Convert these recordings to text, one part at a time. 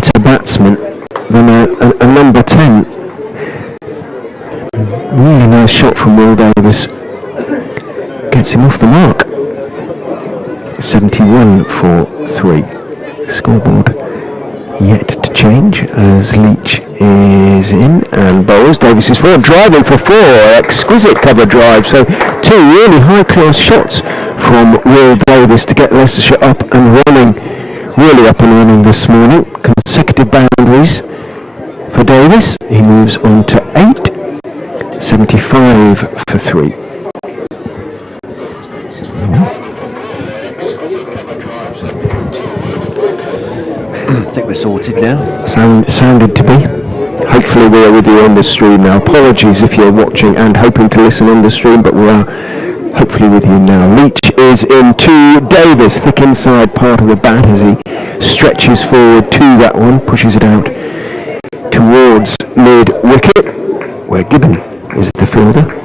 better batsman than a number 10. Really nice shot from Will Davis. Gets him off the mark. 71 for 3. Scoreboard yet to change as Leach is in and bowls. Davis is forward, driving for 4. Exquisite cover drive. So 2 really high class shots from Will Davis to get Leicestershire up and running. Really up and running this morning. Consecutive boundaries for Davis. He moves on to 8. 75 for 3. I think we're sorted now. Sounded to be. Hopefully we are with you on the stream now. Apologies if you're watching and hoping to listen on the stream, but we are hopefully with you now. Leach is into Davis, thick inside part of the bat as he stretches forward to that one, pushes it out towards mid-wicket, where Gibbon is the fielder.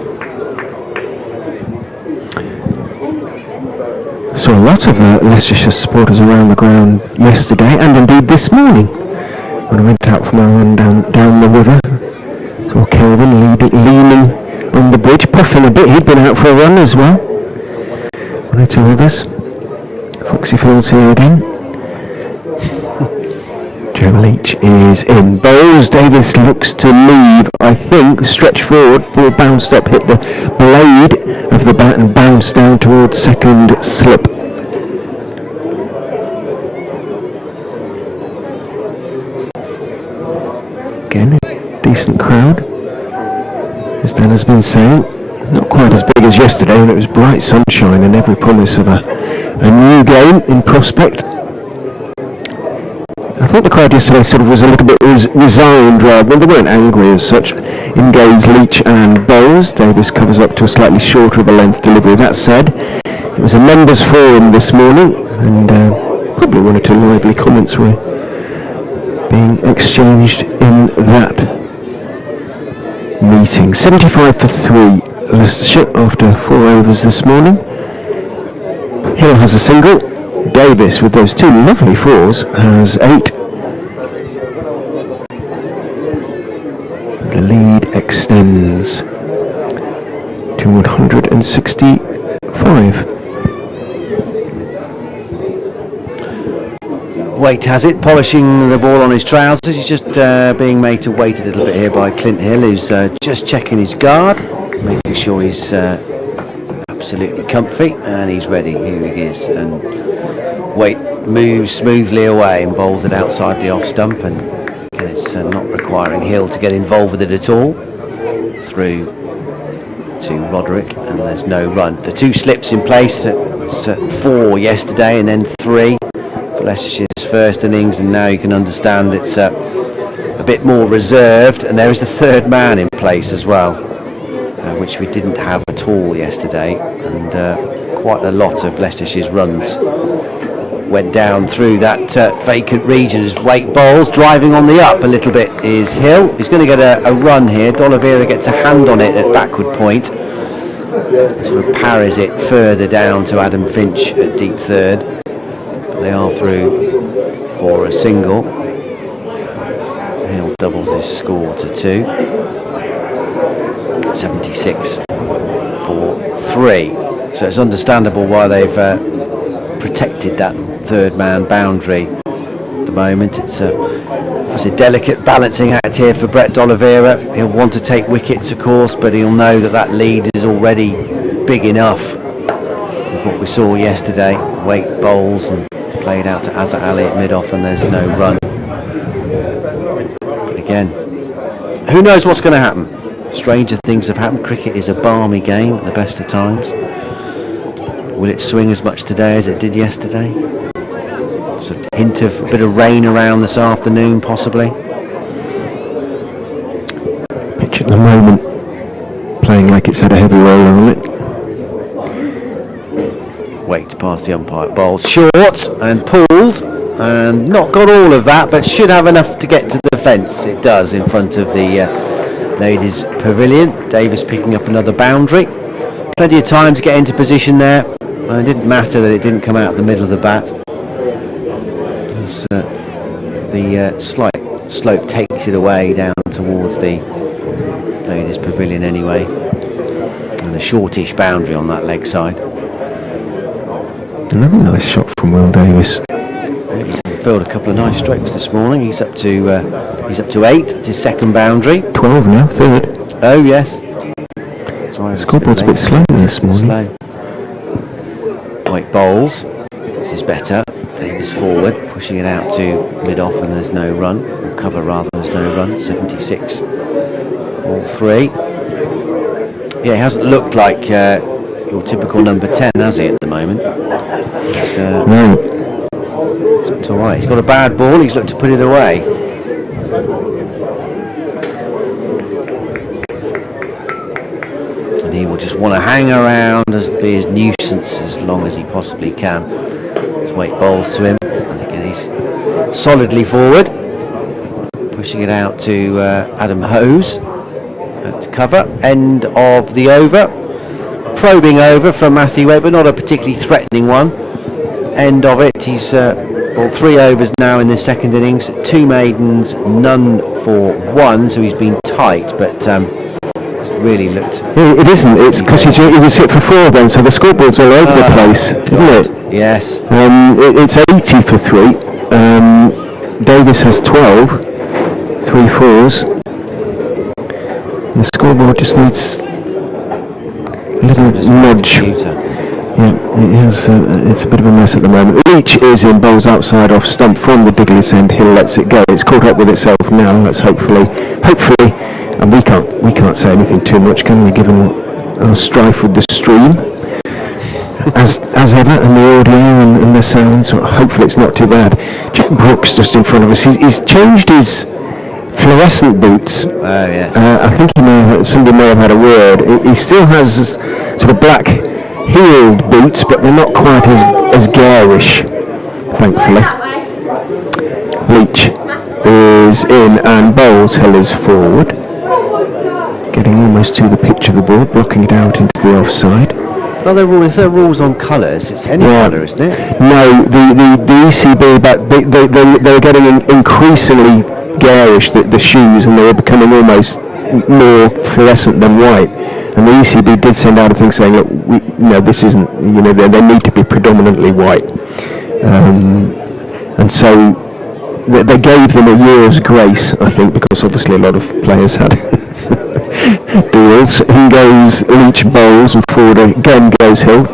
Saw a lot of Leicestershire supporters around the ground yesterday and indeed this morning when I went out for my run down the river. Saw Kelvin leaning on the bridge, puffing a bit. He'd been out for a run as well. 1 or 2 others. Foxy Fields here again. Joe Leach is in. Bowles. Davis looks to leave, I think. Stretch forward. Ball bounced up, hit the blade of the bat and bounced down towards second slip. Again, a decent crowd. As Dan has been saying, not quite as big as yesterday when it was bright sunshine and every promise of a new game in prospect. I thought the crowd yesterday sort of was a little bit resigned rather than, they weren't angry as such. In goes Leach and Bowles. Davis covers up to a slightly shorter of a length delivery. That said, it was a members forum this morning and probably 1 or 2 lively comments were being exchanged in that meeting. 75 for 3 Leicestershire after 4 overs this morning. Hill has a single. Davis with those 2 lovely 4s has 8. The lead extends to 165. Waite has it, polishing the ball on his trousers. He's just being made to wait a little bit here by Clint Hill, who's just checking his guard, making sure he's absolutely comfy, and he's ready. Here he is, and Waite moves smoothly away and bowls it outside the off stump, and again, it's not requiring Hill to get involved with it at all. Through to Roderick, and there's no run. The 2 slips in place at 4 yesterday and then 3 for Leicestershire's first innings, and now you can understand it's a bit more reserved, and there is the 3rd man in place as well, which we didn't have at all yesterday, and quite a lot of Leicestershire's runs went down through that vacant region as Waite bowls. Driving on the up a little bit is Hill. He's going to get a run here. D'Oliveira gets a hand on it at backward point, sort of parries it further down to Adam Finch at deep third. They are through for a single. Hill doubles his score to 2. 76 for 3. So it's understandable why they've protected that 3rd man boundary at the moment. It's a delicate balancing act here for Brett D'Oliveira. He'll want to take wickets, of course, but he'll know that lead is already big enough with what we saw yesterday. Waite bowls and played out to Azhar Ali at mid-off, and there's no run. But again, who knows what's going to happen? Stranger things have happened. Cricket is a balmy game at the best of times. Will it swing as much today as it did yesterday? It's a hint of a bit of rain around this afternoon, possibly. Pitch at the moment playing like it's had a heavy roller on it. Waite past the umpire, bowls short and pulled, and not got all of that, but should have enough to get to the fence. It does, in front of the ladies' pavilion. Davis picking up another boundary. Plenty of time to get into position there. It didn't matter that it didn't come out the middle of the bat. The the slight slope takes it away down towards the ladies' pavilion anyway, and a shortish boundary on that leg side. Another nice shot from Will Davis. He's filled a couple of nice strokes this morning. He's up to 8. It's his second boundary. 12 now, third. Oh yes. Sorry, Scoreboard's a bit slow this morning. Slow. White bowls. This is better. Davis forward, pushing it out to mid-off, and there's no run. Or cover rather, there's no run. 76. All 3. Yeah, he hasn't looked like your typical number 10, has he, at the moment? No. It's all right. He's got a bad ball. He's looked to put it away. And he will just want to hang around as be his nuisance as long as he possibly can. His weight bowls to him. And again, he's solidly forward, pushing it out to Adam Hose to cover. End of the over. Probing over from Matthew Webb, but not a particularly threatening one. End of it. He's 3 overs now in this second innings. 2 maidens, none for 1. So he's been tight, but it's really looked. It isn't. It's because he was hit for 4 then, so the scoreboard's all over the place, isn't it? Yes. It's 80 for 3. Davis has 12, 3 4s. And the scoreboard just needs a little nudge. Yeah, it's a bit of a mess at the moment. Leach is in bowls outside off stump from the Digley's end. Hill lets it go. It's caught up with itself now. Let's hopefully, and we can't say anything too much, can we? Given our strife with the stream, as ever, and the audio and the sounds. Hopefully, it's not too bad. Jack Brooks just in front of us. He's changed his fluorescent boots. Oh yes. I think somebody may have had a word. He still has sort of black heeled boots, but they're not quite as garish, thankfully. Leach is in and bowls. Hill is forward, getting almost to the pitch of the ball, blocking it out into the offside. Well, there are rules on colours. It's any colour, isn't it? No, the ECB, but they were getting increasingly garish, the shoes, and they were becoming almost more fluorescent than white. And the ECB did send out a thing saying, look, this isn't, they need to be predominantly white. And so they gave them a year's grace, I think, because obviously a lot of players had deals. In goes Leach, bowls, and forward again goes Hill,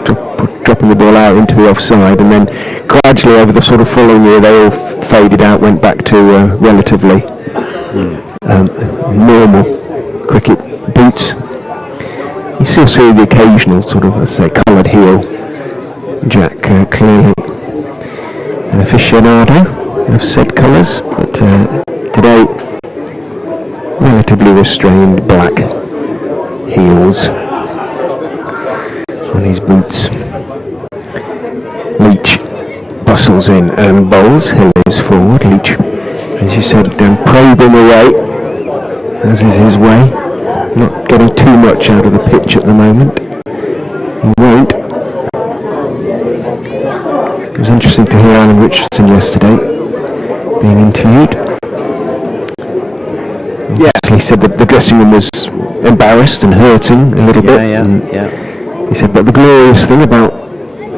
dropping the ball out into the offside, and then gradually over the sort of following year they all faded out, went back to relatively normal cricket boots. You still see the occasional sort of, let's say, coloured heel. Jack clearly an aficionado of said colours, but today relatively restrained black heels on his boots. Leach bustles in and bowls. Hill is forward. Leach, as you said, probing away, as is his way. Not getting too much out of the pitch at the moment. He won't. It was interesting to hear Alan Richardson yesterday being interviewed. Yeah. He said that the dressing room was embarrassed and hurting a little bit. Yeah. He said, but the glorious thing about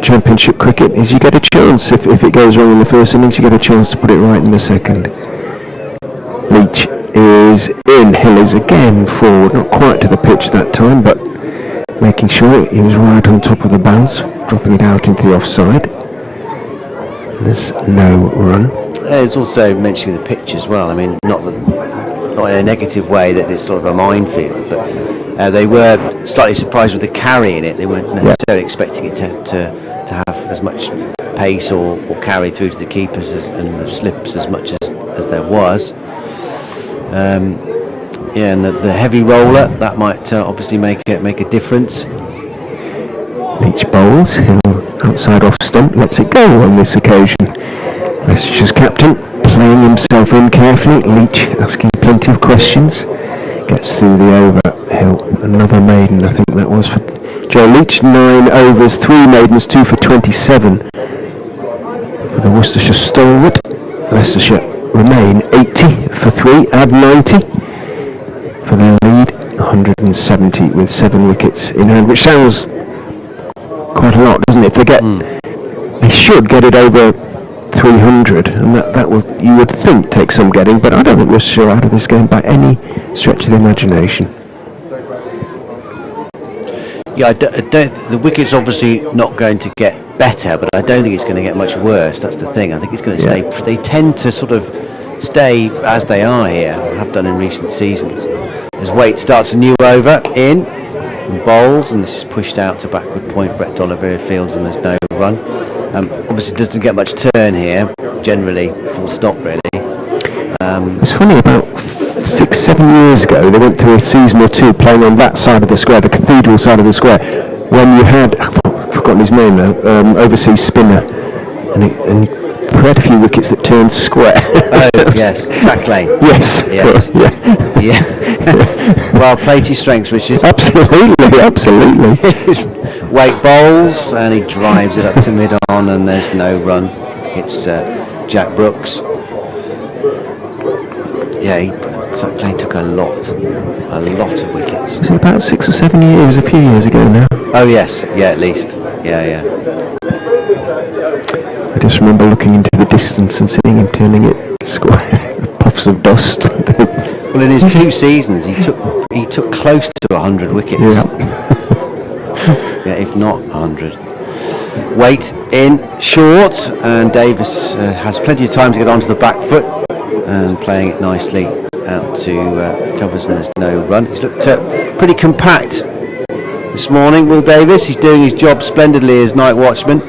Championship cricket is you get a chance. If it goes wrong in the first innings, you get a chance to put it right in the second. Leach is in. Hill is again forward, not quite to the pitch that time, but making sure he was right on top of the bounce, dropping it out into the offside. There's no run. It's also mentioning the pitch as well. I mean, not in a negative way that it's sort of a minefield, but they were slightly surprised with the carry in it. They weren't necessarily expecting it to have as much pace or carry through to the keepers and the slips as much as there was. And the heavy roller that might obviously make a difference. Leach bowls. Hill outside off stump lets it go on this occasion. Leicestershire's captain playing himself in carefully. Leach asking plenty of questions. Gets through the over. Hill, another maiden, I think that was for Joe Leach. 9 overs, 3 maidens, 2 for 27 for the Worcestershire stalwart. Leicestershire remain 80 for 3, add 90 for their lead, 170 with 7 wickets in hand, which sounds quite a lot, doesn't it? If they should get it over 300, and that will, you would think, take some getting, but I don't think Worcestershire are out of this game by any stretch of the imagination. Yeah, the wicket's obviously not going to get better, but I don't think it's going to get much worse. That's the thing. I think it's going to stay. They tend to sort of stay as they are here, have done in recent seasons. As Waite starts a new over in and bowls, and this is pushed out to backward point. Brett D'Oliveira fields, and there's no run. Obviously, doesn't get much turn here. Generally, full stop really. It's funny, about 6-7 years ago, they went through a season or two playing on that side of the square, the cathedral side of the square, when you had, I've forgotten his name now, overseas spinner, and he had a few wickets that turned square. Oh, yes, exactly. Yes. Yeah. Well, play to your strengths, Richard. Absolutely. Waite bowls, and he drives it up to mid-on, and there's no run. It's Jack Brooks. Yeah, he took a lot of wickets. Was it about 6 or 7 years, a few years ago now? Oh yes, yeah, at least. Yeah. I just remember looking into the distance and seeing him turning it square, puffs of dust. Well, in his 2 seasons, he took close to 100 wickets. Yeah. Yeah, if not 100. Waite in short, and Davis has plenty of time to get onto the back foot, and playing it nicely out to covers, and there's no run. He's looked pretty compact this morning, Will Davis. He's doing his job splendidly as night watchman.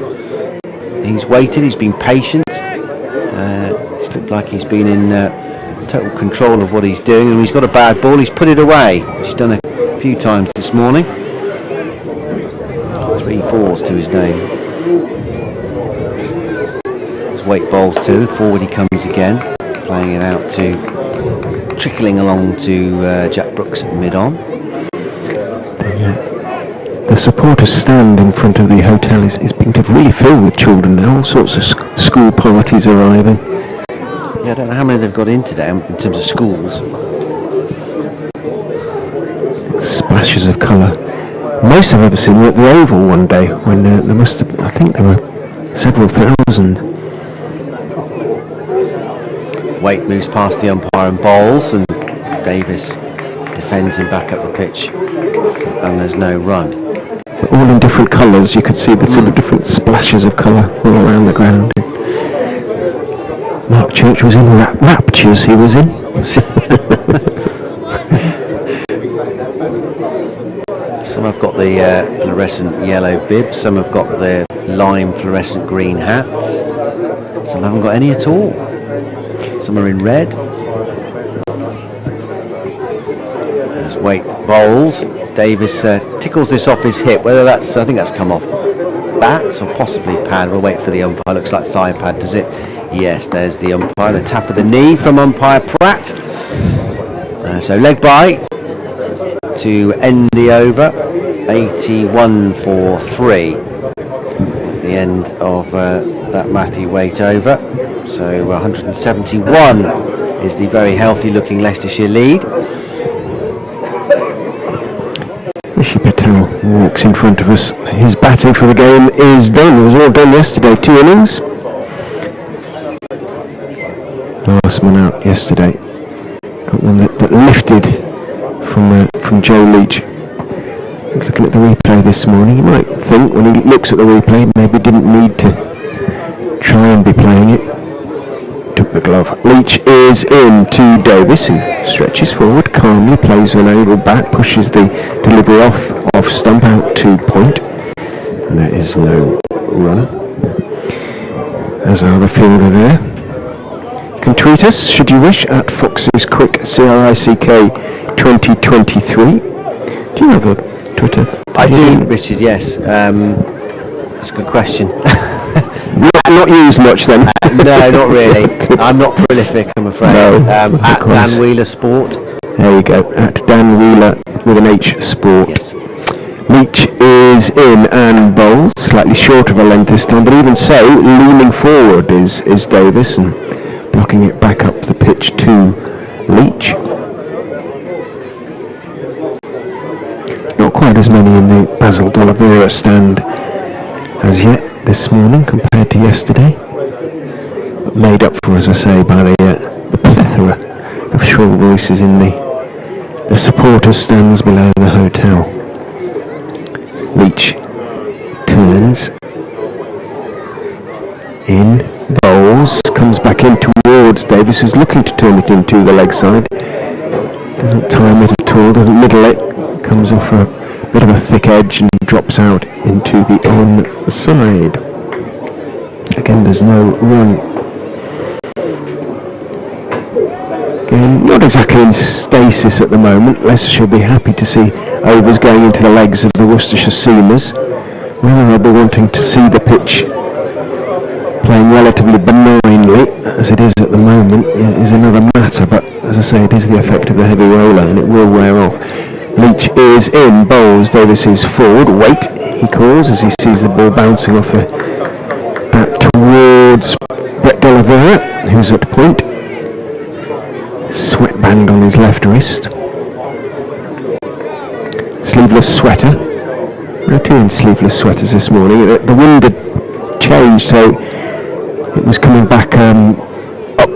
He's waited, he's been patient. It's looked like he's been in total control of what he's doing, and he's got a bad ball, he's put it away, which he's done a few times this morning. 3 fours to his name. His Waite bowls too, forward he comes again, playing it out to, trickling along to Jack Brooks at mid-on. The supporters stand in front of the hotel is being really filled with children now, all sorts of school parties arriving. Yeah, I don't know how many they've got in today in terms of schools. Splashes of colour. Most I've ever seen were at the Oval one day, when there must have, I think there were several thousand. Waite moves past the umpire and bowls, and Davis defends him back up the pitch, and there's no run. All in different colours, you could see the sort of different splashes of colour all around the ground. Mark Church was in raptures, he was in. Some have got the fluorescent yellow bibs, some have got the lime fluorescent green hats, some haven't got any at all. Some are in red. As Waite bowls, Davis tickles this off his hip, whether that's, I think that's come off bats or possibly pad. We'll wait for the umpire. Looks like thigh pad, does it? Yes, there's the umpire. The tap of the knee from umpire Pratt. So leg by to end the over. 81 for 3. The end of that Matthew Waite over. So 171 is the very healthy looking Leicestershire lead. Rishi Patel walks in front of us. His batting for the game is done. It was all done yesterday. 2 innings. Last man out yesterday. Got one that lifted from Joe Leach. Looking at the replay this morning, you might think when he looks at the replay, maybe didn't need to try and be playing it. Took the glove. Leach is in to Davis, who stretches forward calmly, plays with an angled bat, pushes the delivery off stump out to point, and there is no run. As are the fielder there. You can tweet us should you wish at Fox's Crick CRICK 2023. Do you have a Twitter? I do, Richard. Yes. That's a good question. Not used much then. No, not really. I'm not prolific, I'm afraid. No, at Dan Wheeler Sport. There you go. At Dan Wheeler with an H Sport. Yes. Leach is in and bowls, slightly short of a length this time, but even so, leaning forward is Davis, and blocking it back up the pitch to Leach. Not quite as many in the Basil D'Oliveira stand as yet this morning compared to yesterday, but made up for, as I say, by the plethora of shrill voices in the supporters stands below the hotel. Leach turns in, bowls, comes back in towards Davis, who's looking to turn it into the leg side. Doesn't time it at all, doesn't middle it, comes off a bit of a thick edge and drops out into the on side. Again, there's no run. Again, not exactly in stasis at the moment. Leicestershire will be happy to see overs going into the legs of the Worcestershire seamers. Whether they'll be wanting to see the pitch playing relatively benignly, as it is at the moment, is another matter, but as I say, it is the effect of the heavy roller and it will wear off. Leach is in, bowls, Davis is forward, wait, he calls as he sees the ball bouncing off the bat towards Brett D'Oliveira, who's at point. Sweatband on his left wrist. Sleeveless sweater. We're doing sleeveless sweaters this morning. The wind had changed, so it was coming back up,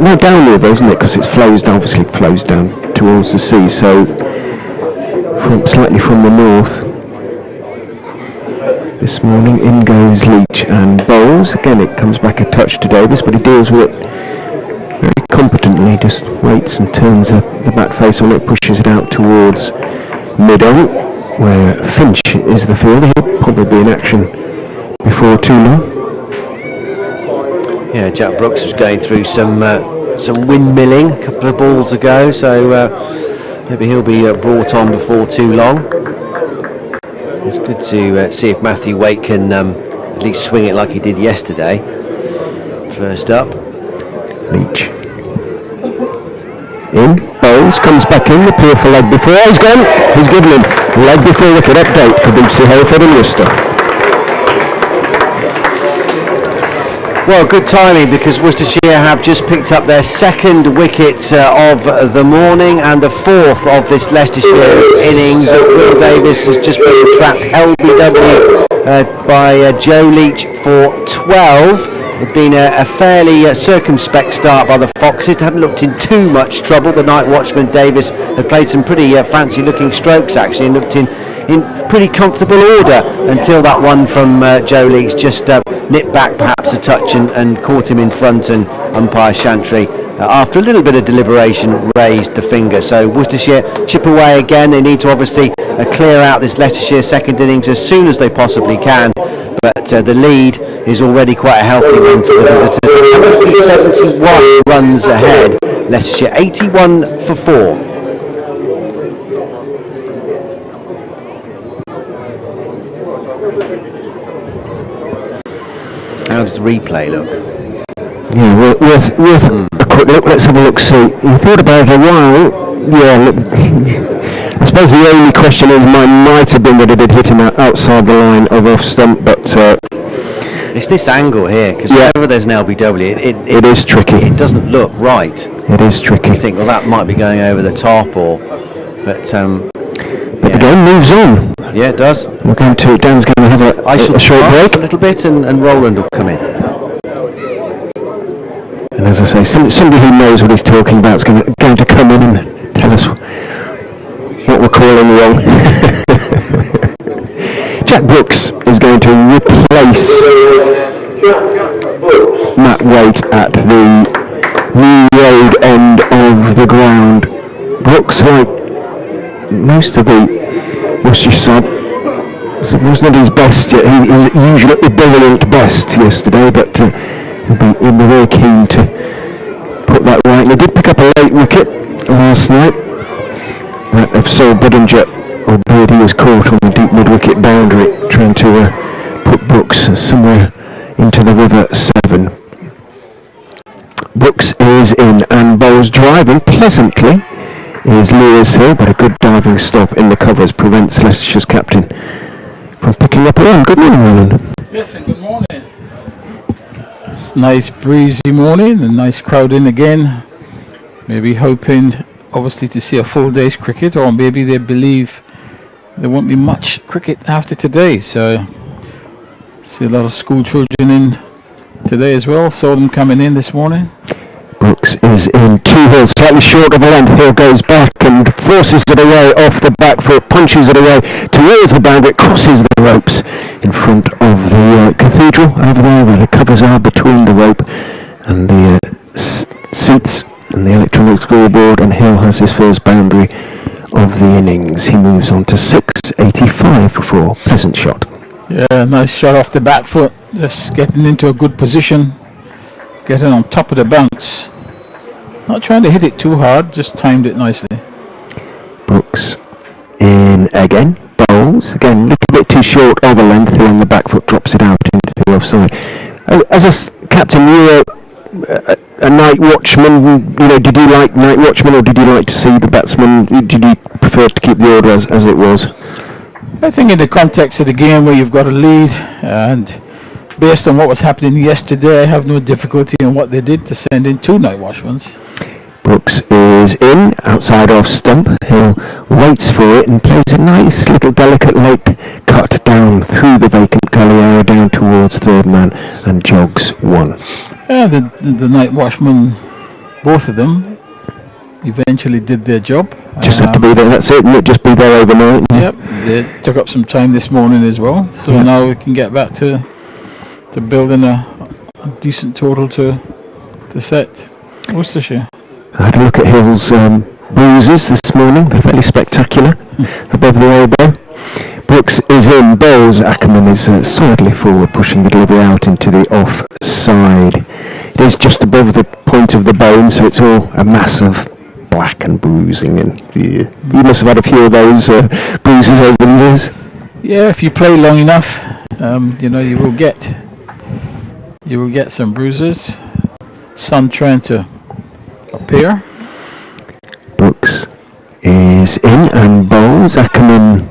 no, down the river, isn't it? Because it obviously flows down towards the sea, so slightly from the north. This morning, in goes Leach and bowls. Again, it comes back a touch to Davis, but he deals with it very competently, just waits and turns the bat face on it, pushes it out towards mid-on, where Finch is the fielder. He'll probably be in action before too long. Yeah, Jack Brooks was going through some windmilling a couple of balls ago, so maybe he'll be brought on before too long. It's good to see if Matthew Waite can at least swing it like he did yesterday. First up. Leach. In, bowls, comes back in, appeal for leg before. He's gone, he's given him leg before wicket update for BBC Hereford and Worcester. Well, good timing, because Worcestershire have just picked up their second wicket of the morning and the fourth of this Leicestershire innings. Will Davis has just been trapped LBW by Joe Leach for 12. It's been a fairly circumspect start by the Foxes. Hadn't looked in too much trouble. The night watchman Davis had played some pretty fancy looking strokes actually, and looked in pretty comfortable order until that one from Joe Leach just nipped back perhaps a touch and caught him in front, and umpire Chantry after a little bit of deliberation raised the finger. So Worcestershire chip away again. They need to obviously clear out this Leicestershire second innings as soon as they possibly can, but the lead is already quite a healthy one for the visitors. 71 runs ahead, Leicestershire 81 for 4. How does the replay look? Yeah, worth a quick look. Let's have a look. See, you thought about it a while. Yeah, look, I suppose the only question is, might have been that it had hit him outside the line of off stump, but it's this angle here, because whenever there's an LBW, it is tricky. It doesn't look right. It is tricky. You think, well, that might be going over the top, but the game moves on. Yeah, it does. Dan's going to have a short break a little bit, and Roland will come in. And as I say, somebody who knows what he's talking about is going to come in and tell us what we're calling wrong. Jack Brooks is going to replace Matt Waite at the New Road end of the ground. Brooks, like most of the Worcestershire side, wasn't at his best yet. He's usually at the brilliant best yesterday, but he'll be very keen to put that right. And he did pick up a late wicket last night, that of Sol Budinger, albeit he was caught on the deep mid-wicket boundary trying to put Brooks somewhere into the river 7. Brooks is in and bowls driving pleasantly is Lewis Hill, but a good diving stop in the covers prevents Leicestershire's captain from picking up a run. Good morning, Roland. Yes, and good morning. It's a nice breezy morning, a nice crowd in again. Maybe hoping, obviously, to see a full day's cricket, or maybe they believe there won't be much cricket after today. So, see a lot of school children in today as well. Saw them coming in this morning. Brooks is in 2 Hill, slightly short of the length. Hill goes back and forces it away off the back foot, punches it away towards the boundary. It crosses the ropes in front of the cathedral over there, where the covers are between the rope and the seats and the electronic scoreboard, and Hill has his first boundary of the innings. He moves on to 6.85 for 4. Pleasant shot. Yeah, nice shot off the back foot, just getting into a good position, getting on top of the bounce. Not trying to hit it too hard, just timed it nicely. Brooks in again, bowls again, a little bit too short of a length. Hill on the back foot drops it out into the offside. As a captain, you were a night watchman. You know, did you like night watchman, or did you like to see the batsman? Did you prefer to keep the order as it was? I think in the context of the game where you've got a lead, and based on what was happening yesterday, I have no difficulty in what they did to send in 2 night watchmen. Brooks is in, outside off stump. Hill waits for it and plays a nice little delicate late cut down through the vacant gully area down towards third man and jogs 1. Yeah, the night watchmen, both of them, eventually did their job. Just had to be there, that's it, and just be there overnight. Yep, they took up some time this morning as well, so now we can get back to building a decent total to set Worcestershire. I had a look at Hill's bruises this morning. They're fairly spectacular above the elbow. Brooks is in, bowls. Ackerman is solidly forward, pushing the delivery out into the offside. It is just above the point of the bone, so it's all a mass of black and bruising. And you must have had a few of those bruises over the years. Yeah, if you play long enough, you will get some bruises. Sun trying to appear. Brooks is in and bowls. Ackerman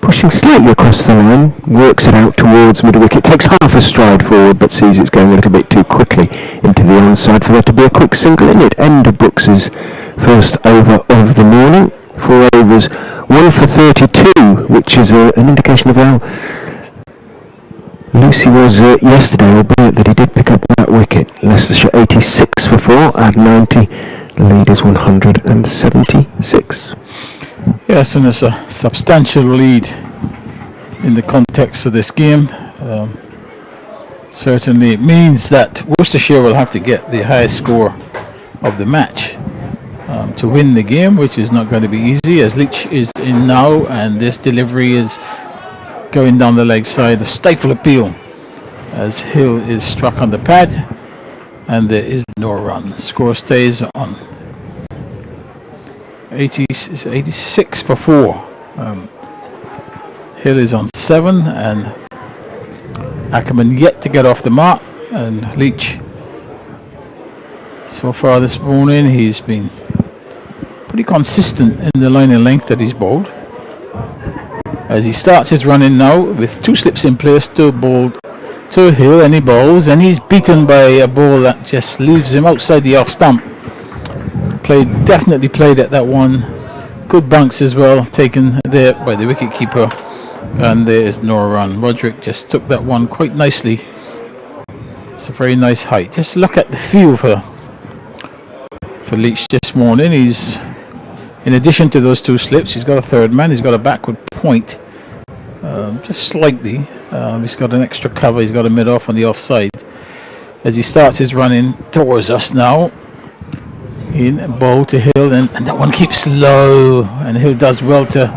pushing slightly across the line, works it out towards mid-wicket, takes half a stride forward but sees it's going a little bit too quickly into the onside for there to be a quick single in it. End of Brooks's first over of the morning. 4 overs, 1 for 32, which is an indication of how loose he was yesterday, albeit that he did pick up that wicket. Leicestershire 86 for 4, add 90, the lead is 176. Yes, and it's a substantial lead in the context of this game. Certainly it means that Worcestershire will have to get the highest score of the match to win the game, which is not going to be easy, as Leach is in now, and this delivery is going down the leg side, a stifle appeal as Hill is struck on the pad, and there is no run. Score stays on 86 for 4. Hill is on 7, and Ackerman yet to get off the mark, and Leach so far this morning he's been pretty consistent in the line and length that he's bowled. As he starts his run in now with 2 slips in place, to bowled to Hill, and he bowls, and he's beaten by a ball that just leaves him outside the off stump. Definitely played at that one. Good bounce as well, taken there by the wicket keeper, and there is no run. Roderick just took that one quite nicely. It's a very nice height. Just look at the feel for Leach this morning. He's, in addition to those 2 slips, he's got a third man, he's got a backward point, just slightly. He's got an extra cover, he's got a mid-off on the offside. As he starts his run in towards us now, in bowl to Hill, and that one keeps low, and Hill does well to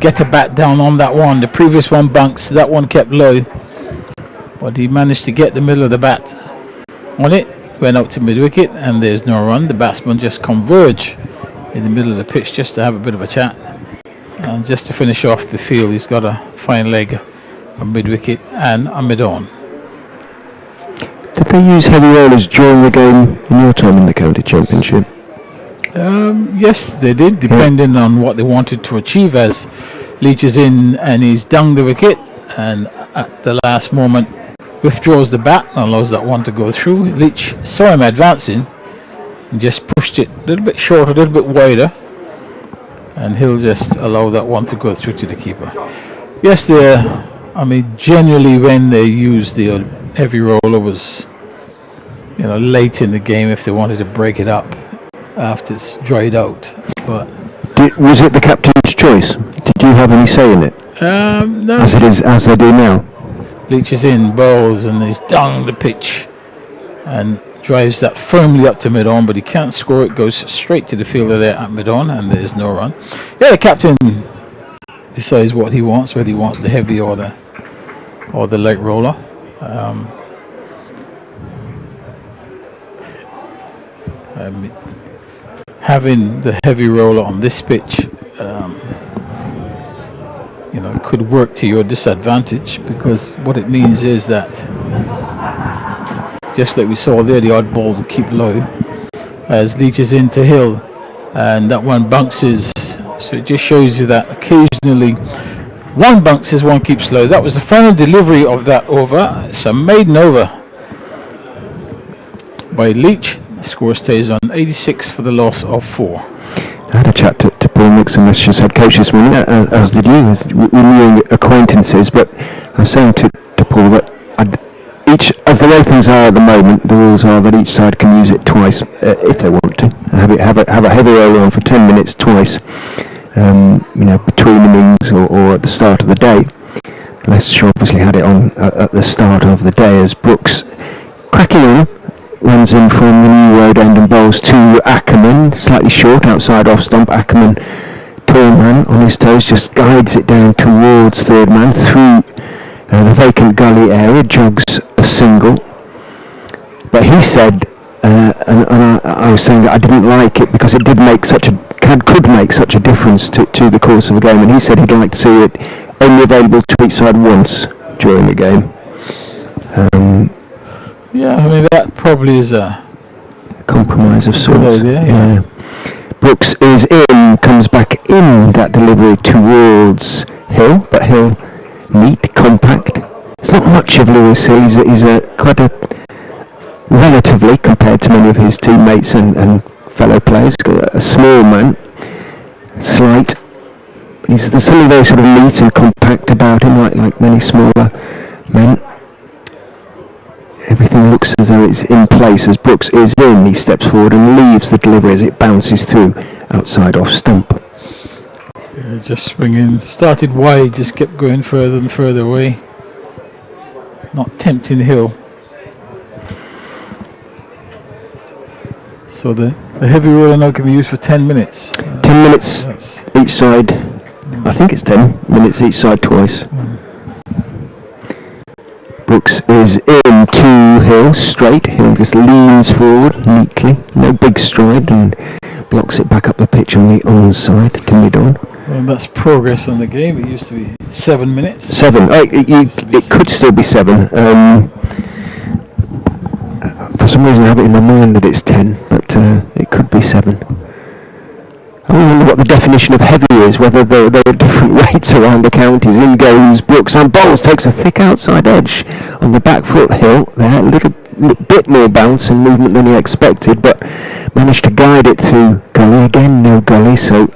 get a bat down on that one. The previous one bounced, that one kept low, but he managed to get the middle of the bat on it, went out to mid-wicket, and there's no run. The batsman just converge in the middle of the pitch just to have a bit of a chat, and just to finish off the field, he's got a fine leg, a mid-wicket and a mid-on. Did they use heavy rollers during the game in your time in the county championship? Yes, they did, depending on what they wanted to achieve, as Leach is in and he's down the wicket, and at the last moment withdraws the bat and allows that one to go through. Leach saw him advancing and just pushed it a little bit short, a little bit wider, and he'll just allow that one to go through to the keeper. Yes, generally when they use the heavy roller was, late in the game if they wanted to break it up after it's dried out. But was it the captain's choice? Did you have any say in it? No. As they do now. Leach is in, bowls, and he's down the pitch and drives that firmly up to mid-on, but he can't score it. Goes straight to the fielder there at mid-on, and there's no run. Yeah, the captain decides what he wants, whether he wants the heavy or the light roller. Having the heavy roller on this pitch, could work to your disadvantage, because what it means is that, just like we saw there, the odd ball will keep low as Leach is into Hill, and that one bounces. So it just shows you that occasionally one bounces, one keeps low. That was the final delivery of that over. It's a maiden over by Leach. The score stays on 86 for the loss of 4. I had a chat to Paul Nixon, Leicestershire head coach this morning, as did you. We knew acquaintances, but I was saying to Paul that as the way things are at the moment, the rules are that each side can use it twice if they want to. Have a heavy roller on for 10 minutes twice, between innings or at the start of the day. Leicestershire obviously had it on at the start of the day as Brooks, cracking on, runs in from the new road end and bowls to Ackerman, slightly short, outside off stump. Ackerman, tall man on his toes, just guides it down towards third man through the vacant gully area, jogs a single. But he said, and I was saying that I didn't like it because it could make such a difference to the course of the game, and he said he'd like to see it only available to each side once during the game. That probably is a compromise of sorts. Idea, yeah. Brooks is in, comes back in that delivery towards Hill, but Hill neat, compact. It's not much of Lewis Hill. He's quite a relatively, compared to many of his teammates and fellow players, a small man, slight. There's something very sort of neat and compact about him, like many smaller men. Everything looks as though it's in place as Brooks is in. He steps forward and leaves the delivery as it bounces through outside off stump. Just swinging, started wide, just kept going further and further away. Not tempting Hill. So the heavy roller now can be used for 10 minutes. 10 minutes each side. I think it's 10 minutes each side twice. Brooks is in to Hill, straight. Hill just leans forward neatly, no big stride, and blocks it back up the pitch on the onside to mid-on. Well, that's progress on the game. It used to be 7 minutes. 7. It could still be 7. For some reason I have it in my mind that it's 10, but it could be 7. I wonder what the definition of heavy is, whether there are different weights around the counties. In goes Brooks on bowls, takes a thick outside edge on the back foot. Hill there, a little bit more bounce and movement than he expected, but managed to guide it through gully. Again, no gully, so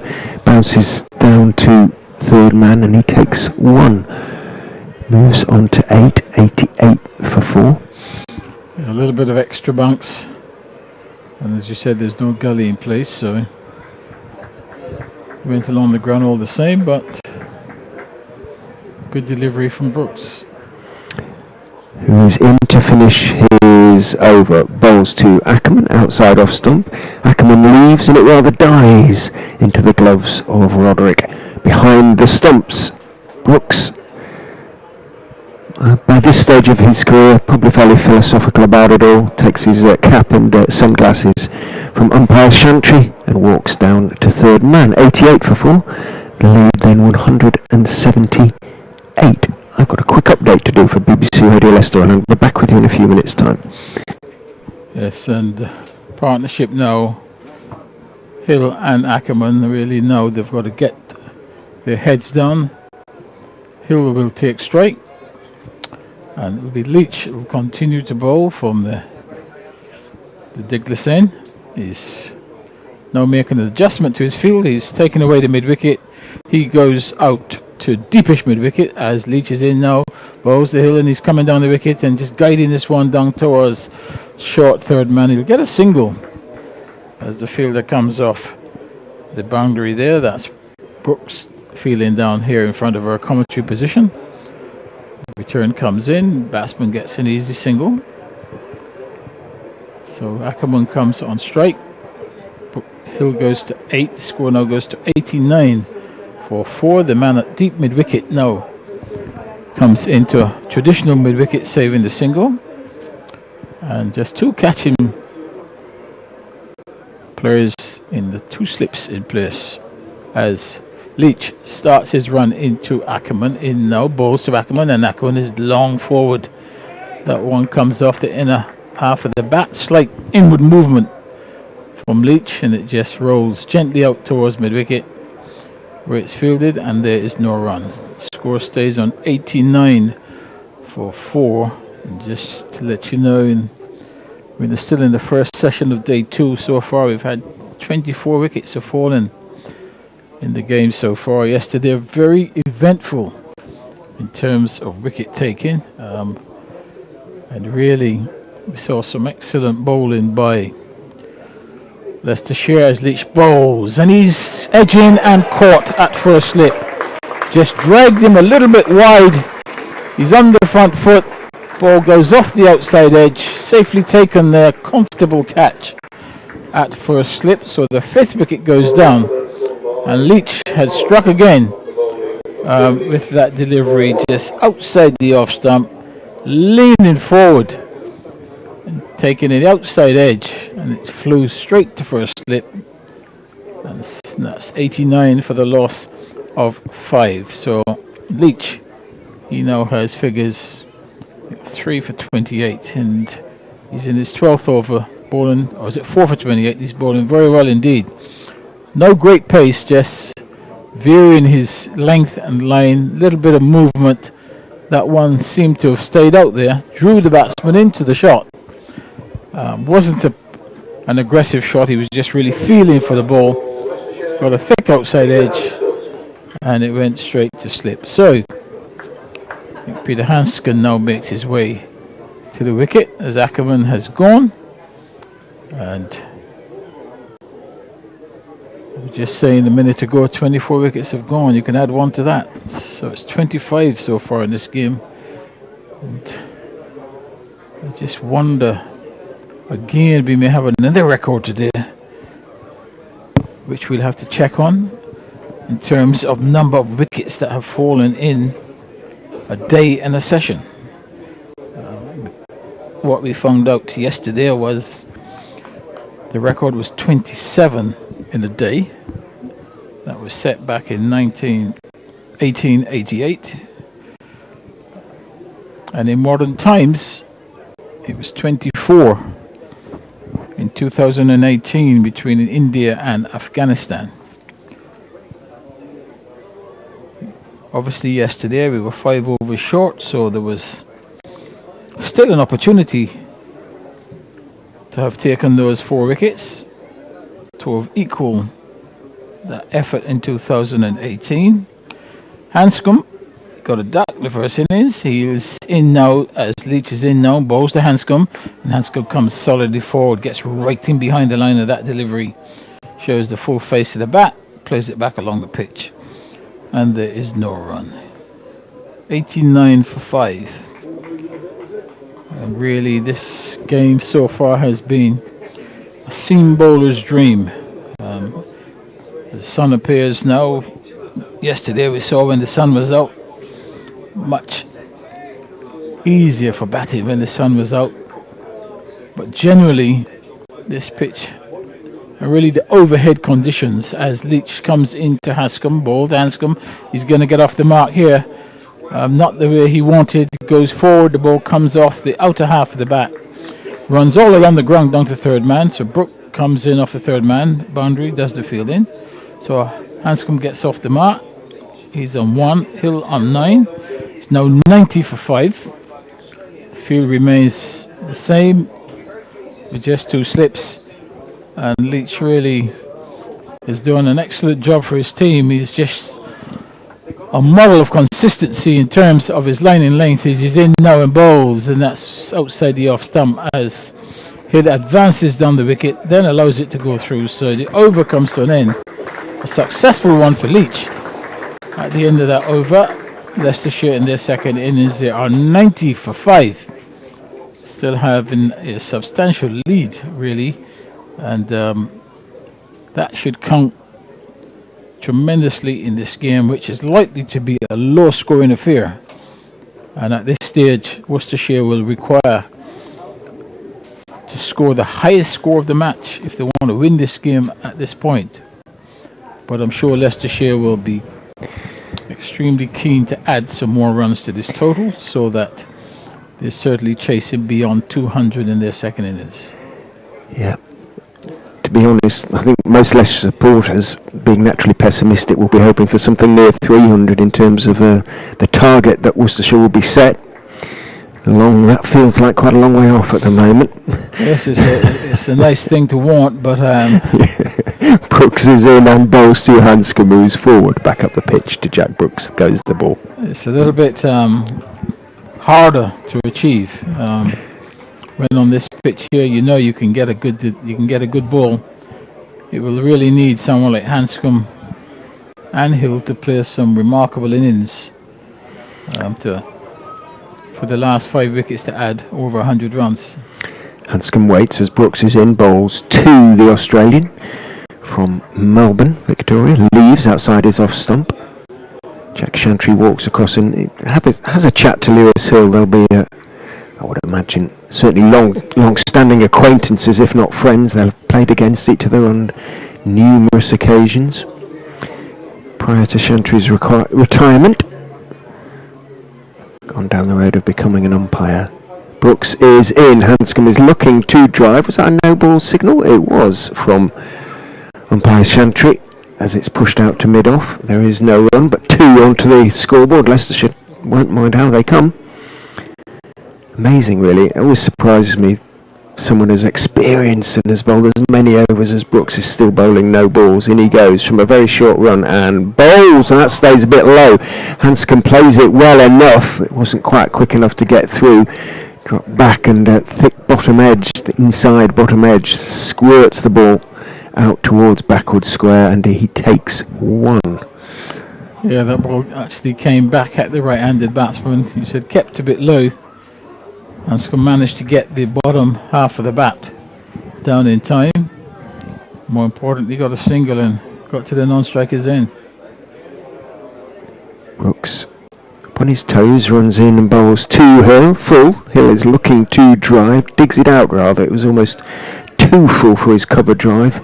bounces down to third man and he takes 1. Moves on to 8, 88 for 4. A little bit of extra bounce, and as you said, there's no gully in place, so went along the ground all the same, but good delivery from Brooks, who is in to finish his over. Bowls to Ackerman, outside off stump. Ackerman leaves and it rather dies into the gloves of Roderick. Behind the stumps, Brooks, by this stage of his career, probably fairly philosophical about it all, takes his cap and sunglasses from umpire's chantry and walks down to third man. 88 for 4. The lead then 178. I've got a quick update to do for BBC Radio Leicester, and I'll be back with you in a few minutes' time. Yes, and partnership now, Hill and Ackerman really know they've got to get their heads down. Hill will take strike, And it will be Leach who will continue to bowl from the Diglis end. He's now making an adjustment to his field. He's taken away the mid-wicket. He goes out to deepish mid-wicket as Leach is in now. Bowls the hill and he's coming down the wicket and just guiding this one down towards short third man. He'll get a single as the fielder comes off the boundary there. That's Brooks fielding down here in front of our commentary position. Return comes in. Batsman gets an easy single. So Ackerman comes on strike. Hill goes to 8. The score now goes to 89 for 4. The man at deep mid-wicket now comes into a traditional mid-wicket, saving the single. And just 2 catching players in the 2 slips in place as Leach starts his run into Ackerman. In now, bowls to Ackerman, and Ackerman is long forward. That one comes off the inner half of the bat. Slight inward movement from Leach, and it just rolls gently out towards mid-wicket where it's fielded, and there is no run. Score stays on 89 for 4. And just to let you know, we're still in the first session of day 2 so far. We've had 24 wickets have fallen in the game so far. Yesterday, very eventful in terms of wicket taking, and really we saw some excellent bowling by Leicestershire as Leach bowls, and he's edging and caught at first slip. Just dragged him a little bit wide. He's on the front foot. Ball goes off the outside edge. Safely taken there. Comfortable catch at first slip. So the 5th wicket goes down, and Leach has struck again with that delivery just outside the off stump, leaning forward and taking it outside edge, and it flew straight to first slip, and that's 89 for the loss of 5. So Leach, he now has figures 3 for 28, and he's in his 12th over bowling, or is it 4 for 28? He's bowling very well indeed. No great pace, just varying his length and line, little bit of movement. That one seemed to have stayed out there, drew the batsman into the shot. Wasn't an aggressive shot, he was just really feeling for the ball. Got a thick outside edge, and it went straight to slip. So Peter Hanscom now makes his way to the wicket as Ackerman has gone, and I was just saying a minute ago 24 wickets have gone. You can add 1 to that, so it's 25 so far in this game. And I just wonder, again, we may have another record today which we'll have to check on in terms of number of wickets that have fallen in a day and a session. What we found out yesterday was the record was 27 in a day. That was set back in 1888, and in modern times it was 24 in 2018 between India and Afghanistan. Obviously yesterday we were 5 overs short, so there was still an opportunity to have taken those 4 wickets to have equal that effort in 2018. Hanscom got a duck the first innings. He is in now as Leach is in now, bowls to Hanscom, and Hanscom comes solidly forward, gets right in behind the line of that delivery, shows the full face of the bat, plays it back along the pitch, and there is no run. 89 for 5. And really this game so far has been a seam bowler's dream. The sun appears now. Yesterday we saw when the sun was out, much easier for batting when the sun was out. But generally this pitch are really the overhead conditions as Leach comes into Hanscom, bowled Hanscom. He's going to get off the mark here. Not the way he wanted. Goes forward, the ball comes off the outer half of the bat, runs all around the ground down to third man. So Brook comes in off the third man boundary, does the fielding. So Hanscom gets off the mark. He's on 1, Hill on 9. It's now 90 for 5. field remains the same with just 2 slips, and Leach really is doing an excellent job for his team. He's just a model of consistency in terms of his line in length. He's in now and bowls, and that's outside the off stump as he advances down the wicket, then allows it to go through. So the over comes to an end. A successful one for Leach. At the end of that over, Leicestershire in their second innings, they are 90 for 5. Still having a substantial lead, really. And that should count tremendously in this game, which is likely to be a low-scoring affair. And at this stage, Worcestershire will require to score the highest score of the match if they want to win this game at this point. But I'm sure Leicestershire will be extremely keen to add some more runs to this total, so that they're certainly chasing beyond 200 in their second innings. Yeah. To be honest, I think most Leicester supporters, being naturally pessimistic, will be hoping for something near 300 in terms of the target that Worcestershire will be set. That feels like quite a long way off at the moment. Yes, it's a nice thing to want, but Brooks is in and bowls to Hanscom, moves forward, back up the pitch to Jack Brooks, goes the ball. It's a little bit harder to achieve. When on this pitch here, you can get a good ball. It will really need someone like Hanscom and Hill to play some remarkable innings for the last 5 wickets to add over 100 runs. Hanscom waits as Brooks is in, bowls to the Australian from Melbourne, Victoria, leaves outside his off stump. Jack Chantry walks across and has a chat to Lewis Hill. They'll be, I would imagine, certainly long-standing acquaintances, if not friends. They'll have played against each other on numerous occasions prior to Chantry's retirement. Gone down the road of becoming an umpire. Brooks is in. Hanscom is looking to drive. Was that a no ball signal? It was from umpire Chantry as it's pushed out to mid-off. There is no run, but 2 onto the scoreboard. Leicestershire won't mind how they come. Amazing, really. It always surprises me. Someone as experienced and has bowled as many overs as Brooks is still bowling no balls. In he goes from a very short run and bowls, and that stays a bit low. Hanscom plays it well enough. It wasn't quite quick enough to get through. Drop back and thick bottom edge, the inside bottom edge, squirts the ball out towards backward square, and he takes 1. Yeah, that ball actually came back at the right-handed batsman. He said kept a bit low. Hanscom managed to get the bottom half of the bat down in time. More importantly, got a single and got to the non-striker's end. Brooks on his toes, runs in and bowls to Hill, full. Hill is looking to drive, digs it out rather. It was almost too full for his cover drive,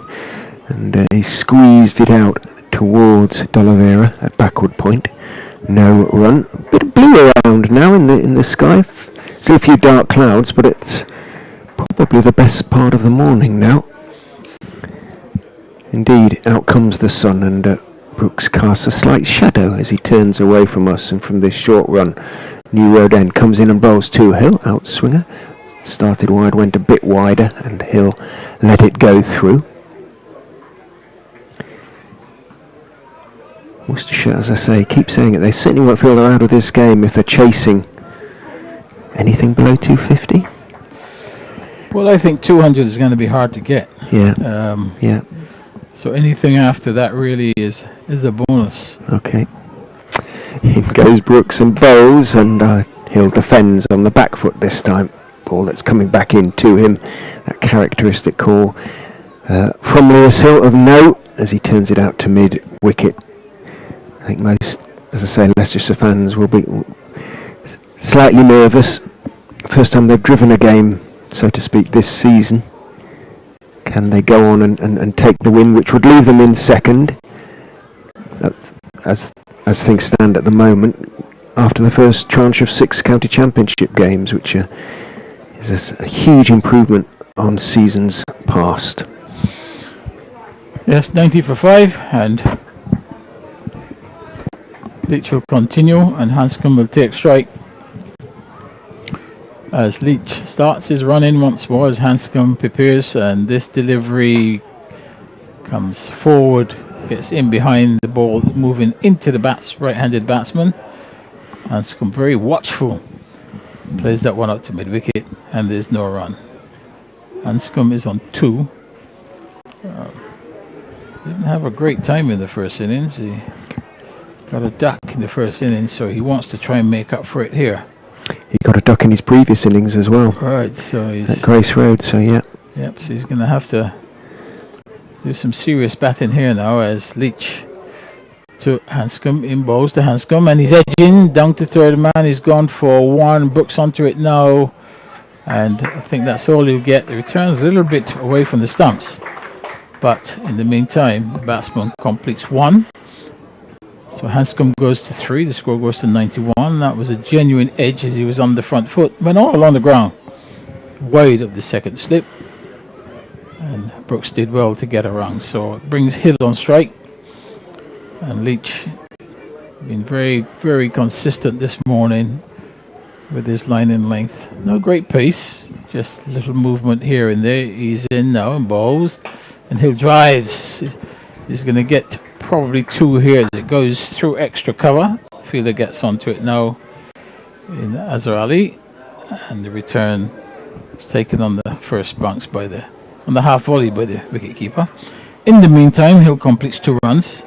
and he squeezed it out towards D'Oliveira at backward point. No run. A bit of blue around now in the sky. Still a few dark clouds, but it's probably the best part of the morning now. Indeed, out comes the sun, and Brooks casts a slight shadow as he turns away from us and from this short run. New Road End comes in and bowls to Hill, outswinger. Started wide, went a bit wider, and Hill let it go through. Worcestershire, as I say, keep saying it, they certainly won't feel they're out of this game if they're chasing anything below 250. Well, I think 200 is going to be hard to get. Yeah. Yeah. So anything after that really is a bonus. Okay. In goes Brooks and bowls, and Hill defends on the back foot this time. Ball that's coming back into him. That characteristic call from Lewis Hill of no as he turns it out to mid wicket. I think most, as I say, Leicestershire fans will be slightly nervous. First time they've driven a game, so to speak, this season. Can they go on and take the win, which would leave them in second, as things stand at the moment, after the first tranche of 6 county championship games, which is a huge improvement on seasons past. Yes, 90 for 5, and Leach will continue, and Hanscom will take strike. As Leach starts his run in once more as Hanscom prepares, and this delivery comes forward, gets in behind the ball, moving into the right-handed batsman. Hanscom very watchful, plays that one out to mid-wicket, and there's no run. Hanscom is on 2. Didn't have a great time in the first innings. He got a duck in the first innings, so he wants to try and make up for it here. He got a duck in his previous innings as well. Right, so he's at Grace Road, so yeah. Yep, so he's going to have to do some serious batting here now as Leach to Hanscom, in bowls to Hanscom, and he's edging down to third man. He's gone for 1, Brooks onto it now, and I think that's all he'll get. The return's a little bit away from the stumps, but in the meantime, the batsman completes 1. So Hanscom goes to 3, the score goes to 91. That was a genuine edge as he was on the front foot, went all along the ground, wide of the second slip, and Brooks did well to get around. So it brings Hill on strike, and Leach been very, very consistent this morning with his line in length. No great pace, just a little movement here and there. He's in now and bowls, and Hill drives. He's going to get probably 2 here as it goes through extra cover. Fielder gets onto it now in Azhar Ali, and the return is taken on the first bounce on the half volley by the wicketkeeper. In the meantime, Hill completes 2 runs.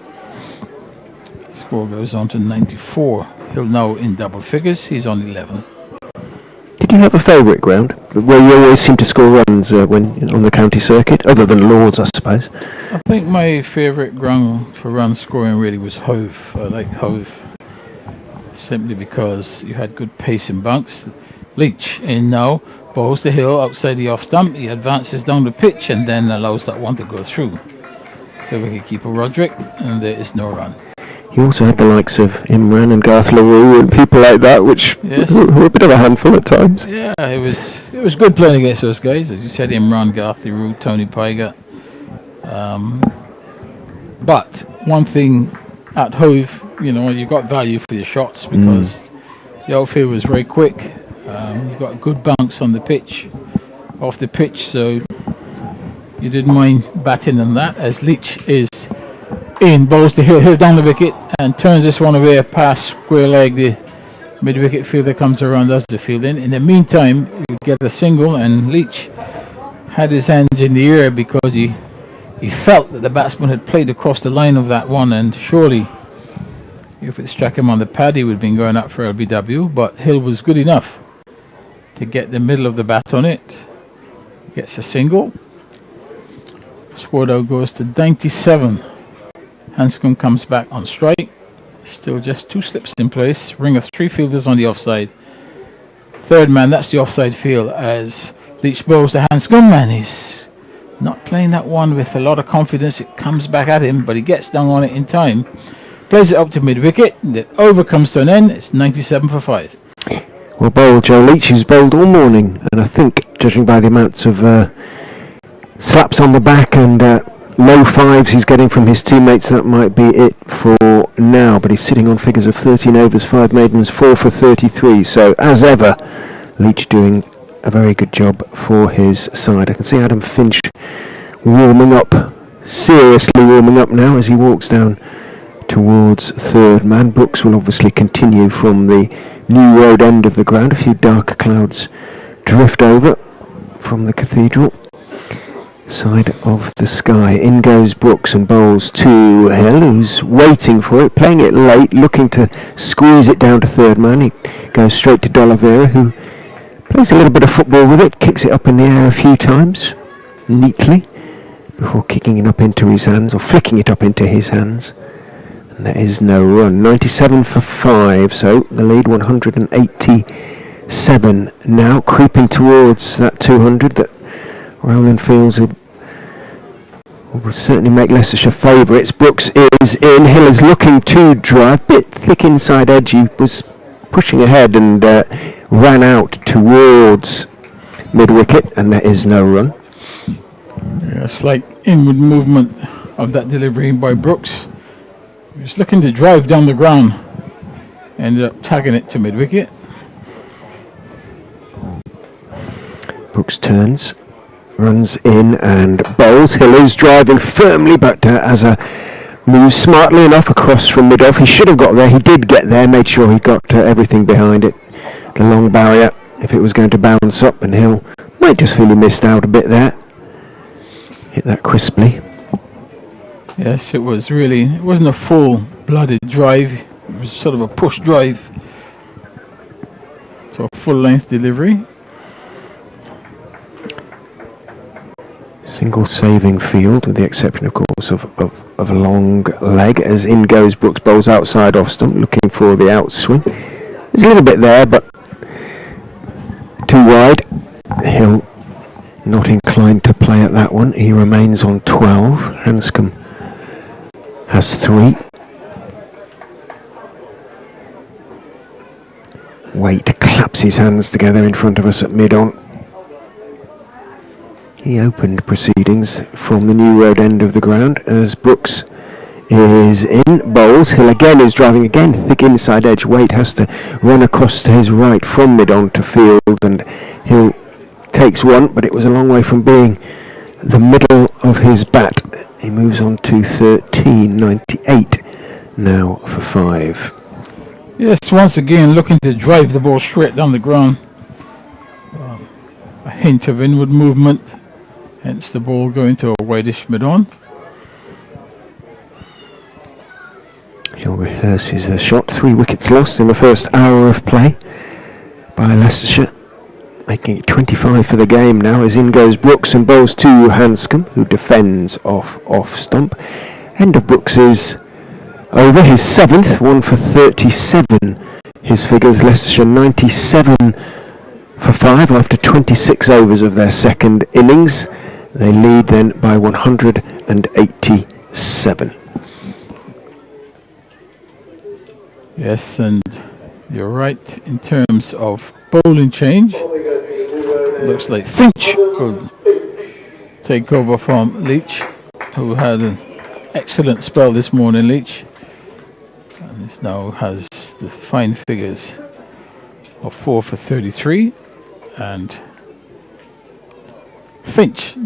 Score goes on to 94. Hill now in double figures. He's on 11. Did you have a favourite ground where you always seem to score runs when on the county circuit, other than Lord's, I suppose? I think my favourite ground for run scoring really was Hove. I like Hove simply because you had good pace and bounce. Leach in now, bowls the Hill outside the off stump. He advances down the pitch and then allows that one to go through. So wicketkeeper Roderick, and there is no run. You also had the likes of Imran and Garth LaRue and people like that, which were a bit of a handful at times. Yeah, it was good playing against those guys. As you said, Imran, Garth LaRue, Tony Pygott. But one thing at Hove, you got value for your shots because the outfield was very quick. You got a good bounce on the pitch, off the pitch, so you didn't mind batting on that as Leach is in, bowls the Hill down the wicket and turns this one away past square leg. The mid-wicket fielder comes around, does the fielding. In the meantime, you get a single, and Leach had his hands in the air because he felt that the batsman had played across the line of that one, and surely if it struck him on the pad he would have been going up for LBW, but Hill was good enough to get the middle of the bat on it. Gets a single. Score now goes to 97. Hanscom comes back on strike. Still just 2 slips in place. Ring of 3 fielders on the offside. Third man, that's the offside field as Leach bowls to Hanscom, and he's not playing that one with a lot of confidence. It comes back at him, but he gets down on it in time. Plays it up to mid-wicket. The over comes to an end. It's 97 for 5. Well bowled, Joe Leach, who's bowled all morning, and I think, judging by the amounts of slaps on the back and low fives he's getting from his teammates, that might be it for now. But he's sitting on figures of 13 overs, 5 maidens, 4 for 33. So, as ever, Leach doing a very good job for his side. I can see Adam Finch warming up, seriously warming up now as he walks down towards third man. Brooks will obviously continue from the New Road end of the ground. A few darker clouds drift over from the cathedral side of the sky. In goes Brooks and bowls to Hill, who's waiting for it, playing it late, looking to squeeze it down to third man. He goes straight to D'Oliveira, who plays a little bit of football with it, kicks it up in the air a few times neatly before kicking it up into his hands, or flicking it up into his hands. And there is no run. 97 for 5, so the lead 187 now, creeping towards that 200 that Rowland feels it will certainly make Leicestershire favourites. Brooks is in. Hill is looking to drive, bit thick inside edge. He was pushing ahead and ran out towards mid-wicket, and there is no run. A slight inward movement of that delivery by Brooks. He was looking to drive down the ground, ended up tagging it to mid-wicket. Brooks turns, runs in and bowls. Hill is driving firmly, but as moves smartly enough across from mid-off. He should have got there. He did get there, made sure he got everything behind it. The long barrier, if it was going to bounce up, and Hill might just feel he missed out a bit there. Hit that crisply. Yes, it wasn't a full-blooded drive. It was sort of a push drive to a full-length delivery. Single saving field, with the exception, of course, of a long leg, as in goes Brooks. Bowls outside off stump, looking for the outswing. There's a little bit there, but too wide. Hill not inclined to play at that one. He remains on 12. Hanscom has 3. Waite claps his hands together in front of us at mid-on. He opened proceedings from the New Road end of the ground as Brooks is in. Bowls. Hill again is driving again. Thick inside edge. Waite has to run across to his right from mid-on to field, and Hill takes one, but it was a long way from being the middle of his bat. He moves on to 13.98 now for 5. Yes, once again looking to drive the ball straight down the ground. A hint of inward movement, hence the ball going to a whitish mid-on. Hill rehearses the shot. 3 wickets lost in the first hour of play by Leicestershire, making it 25 for the game now, as in goes Brooks and bowls to Hanscom, who defends off stump. End of Brooks is over, his 7th, 1 for 37. His figures, Leicestershire 97 for 5 after 26 overs of their second innings. They lead then by 187. Yes, and you're right in terms of bowling change. Looks like Finch will take over from Leach, who had an excellent spell this morning, Leach. And this now has the fine figures of 4 for 33. And Finch,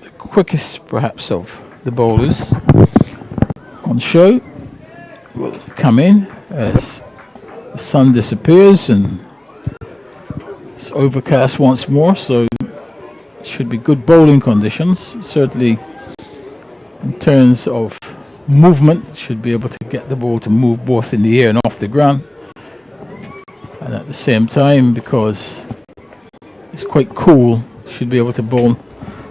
the quickest perhaps of the bowlers on show, will come in as the sun disappears and it's overcast once more, so it should be good bowling conditions. Certainly in terms of movement, should be able to get the ball to move both in the air and off the ground, and at the same time, because it's quite cool, should be able to bowl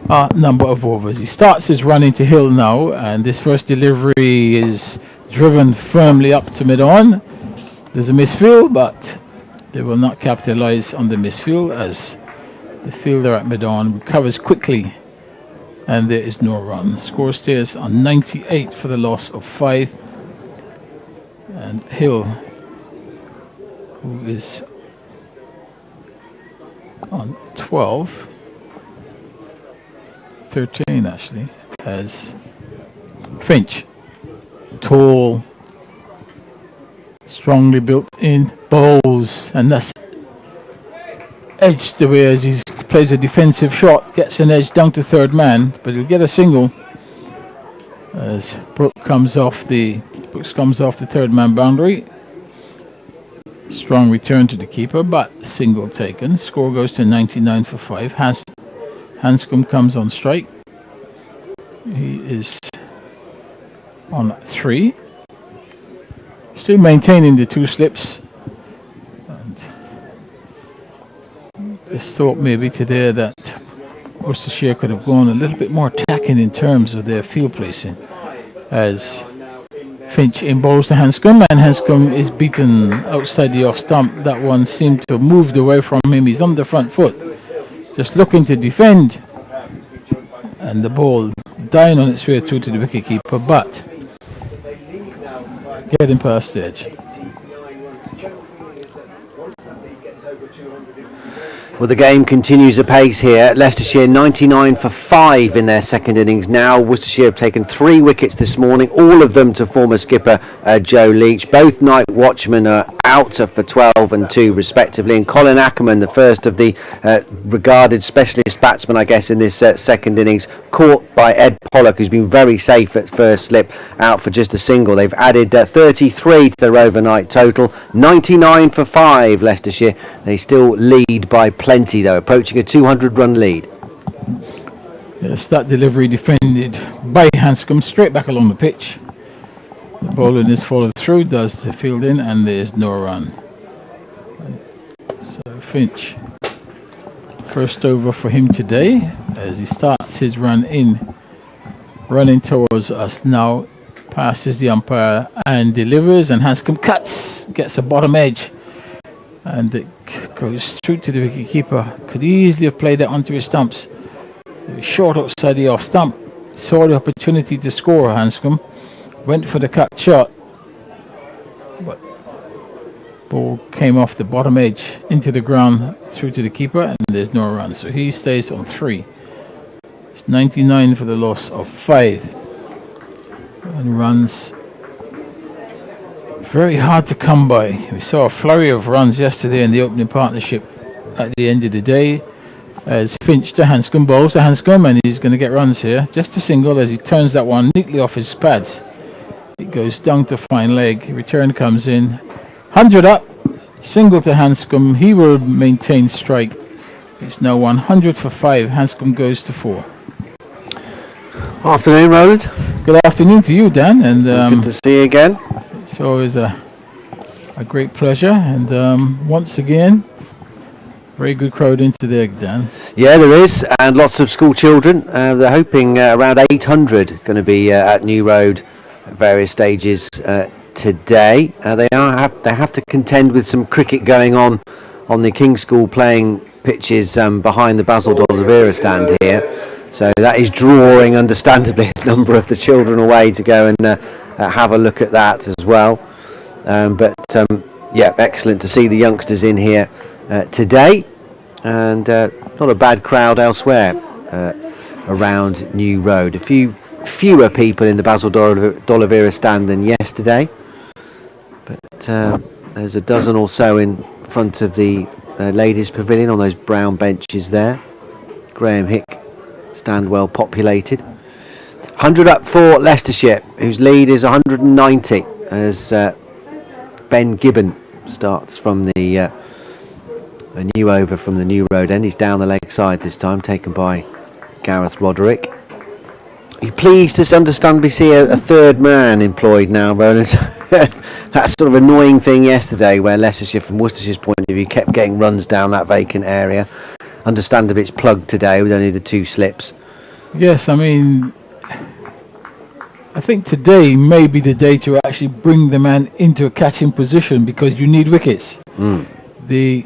a number of overs. He starts his run into Hill now, and this first delivery is driven firmly up to mid-on. There's a misfield, but they will not capitalize on the misfield as the fielder at mid-on recovers quickly, and there is no run. Score stays on 98 for the loss of 5. And Hill, who is on 12, 13 actually, as Finch, tall, strongly built in, bowls, and that's edged away as he plays a defensive shot, gets an edge down to third man, but he'll get a single as Brooks comes off the third man boundary. Strong return to the keeper, but single taken. Score goes to 99 for 5. Hanscom comes on strike. He is on 3. Still maintaining the 2 slips. And just thought maybe today that Worcestershire could have gone a little bit more attacking in terms of their field placing, as Finch in bowls to Hanscom, and Hanscom is beaten outside the off stump. That one seemed to have moved away from him. He's on the front foot, just looking to defend, and the ball dying on its way through to the wicketkeeper, but getting past the edge. Well, the game continues apace here. Leicestershire 99 for 5 in their second innings now. Worcestershire have taken 3 wickets this morning, all of them to former skipper Joe Leach. Both night watchmen are out for 12 and 2 respectively, and Colin Ackerman, the first of the regarded specialist batsmen, I guess, in this second innings, caught by Ed Pollock, who's been very safe at first slip, out for just a single. They've added 33 to their overnight total. 99 for 5 Leicestershire. They still lead by plenty though, approaching a 200-run lead. Yes, that delivery defended by Hanscom straight back along the pitch. The bowler is followed through, does the fielding, and there's no run. So Finch, first over for him today as he starts his run in, running towards us now, passes the umpire and delivers, and Hanscom cuts, gets a bottom edge, and it goes through to the wicketkeeper. Could easily have played that onto his stumps. It was short outside the off stump. Saw the opportunity to score. Hanscom went for the cut shot, but ball came off the bottom edge into the ground through to the keeper, and there's no run. So he stays on 3. It's 99 for the loss of 5, and runs very hard to come by. We saw a flurry of runs yesterday in the opening partnership at the end of the day as Finch to Hanscom bowls to Hanscom, and he's going to get runs here. Just a single as he turns that one neatly off his pads. It goes down to fine leg. Return comes in. 100 up. Single to Hanscom. He will maintain strike. It's now 100 for 5. Hanscom goes to 4. Afternoon, Roland. Good afternoon to you, Dan. And good to see you again. It's always a great pleasure, and once again, very good crowd in today, Dan. Yeah, there is, and lots of school children. They're hoping around 800 going to be at New Road at various stages today. They have to contend with some cricket going on the King's School playing pitches behind the Basil D'Oliveira stand here. So that is drawing, understandably, a number of the children away to go and have a look at that as well. Yeah, excellent to see the youngsters in here today, and not a bad crowd elsewhere around New Road. A few fewer people in the Basil D'Oliveira stand than yesterday, but there's a dozen or so in front of the ladies' pavilion on those brown benches there. Graham Hick stand well populated. 100 up for Leicestershire, whose lead is 190 as Ben Gibbon starts from the a new over from the New Road end. He's down the leg side this time, taken by Gareth Roderick. Are you pleased to understandably see a third man employed now, Roland? That sort of annoying thing yesterday where Leicestershire, from Worcestershire's point of view, kept getting runs down that vacant area. Understandably it's plugged today with only the 2 slips. Yes, I mean, I think today may be the day to actually bring the man into a catching position because you need wickets. The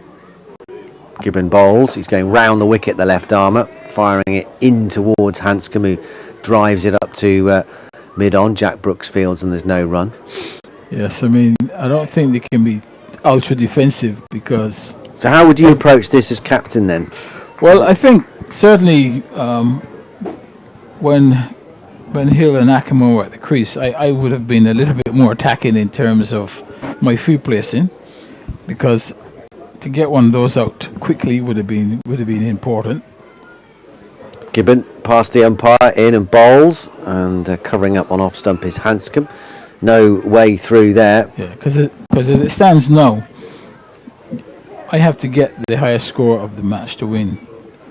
Gibbon bowls. He's going round the wicket, the left armour, firing it in towards Hanscom, who drives it up to mid-on. Jack Brooks fields, and there's no run. Yes, I mean, I don't think they can be ultra defensive because... So how would you approach this as captain then? Well, I think certainly when Hill and Ackerman were at the crease, I would have been a little bit more attacking in terms of my field placing, because to get one of those out quickly would have been important. Gibbon past the umpire in and bowls, and covering up on off stump is Hanscom. No way through there. Yeah, because as it stands now, I have to get the highest score of the match to win,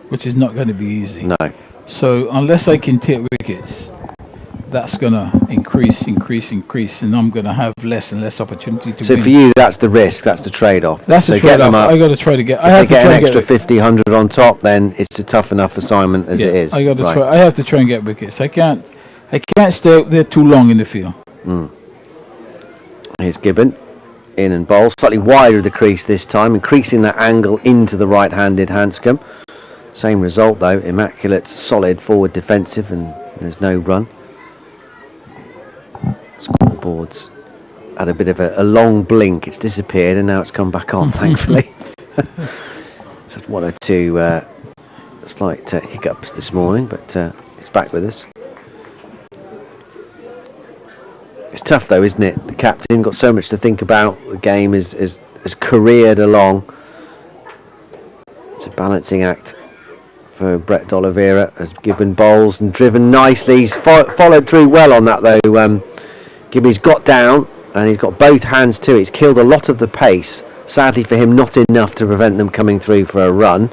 which is not going to be easy. No. So unless I can take wickets, that's going to increase, and I'm going to have less and less opportunity to win. So for you, that's the risk, that's the trade-off. That's the trade-off. I got to try to get. I have to get an extra 50, 100 on top, then it's a tough enough assignment as it is. I got to try. I have to try and get wickets. I can't stay out there too long in the field. Here's Gibbon in and bowls slightly wider of the crease this time, increasing that angle into the right-handed Hanscom. Same result though, immaculate, solid forward defensive, and there's no run. Scoreboard's had a bit of a long blink. It's disappeared and now it's come back on, thankfully. Just one or two slight hiccups this morning, but he's back with us. It's tough though, isn't it? The captain got so much to think about. The game is careered along. It's a balancing act for Brett D'Oliveira, has given bowls and driven nicely. He's followed through well on that though. Gibby's got down and he's got both hands to it. He's killed a lot of the pace. Sadly for him, not enough to prevent them coming through for a run.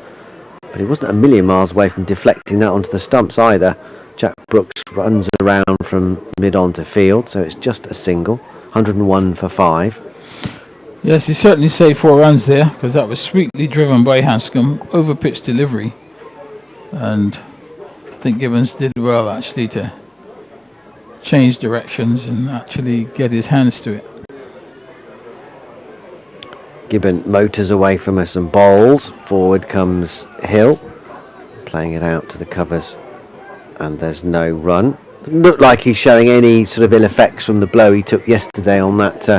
But he wasn't a million miles away from deflecting that onto the stumps either. Jack Brooks runs around from mid-on to field, so it's just a single. 101 for 5. Yes, he certainly saved 4 runs there, because that was sweetly driven by Hanscom, over pitch delivery. And I think Gibbons did well actually to change directions and actually get his hands to it. Gibbon motors away from us and bowls. Forward comes Hill, playing it out to the covers, and there's no run. Doesn't look like he's showing any sort of ill effects from the blow he took yesterday on that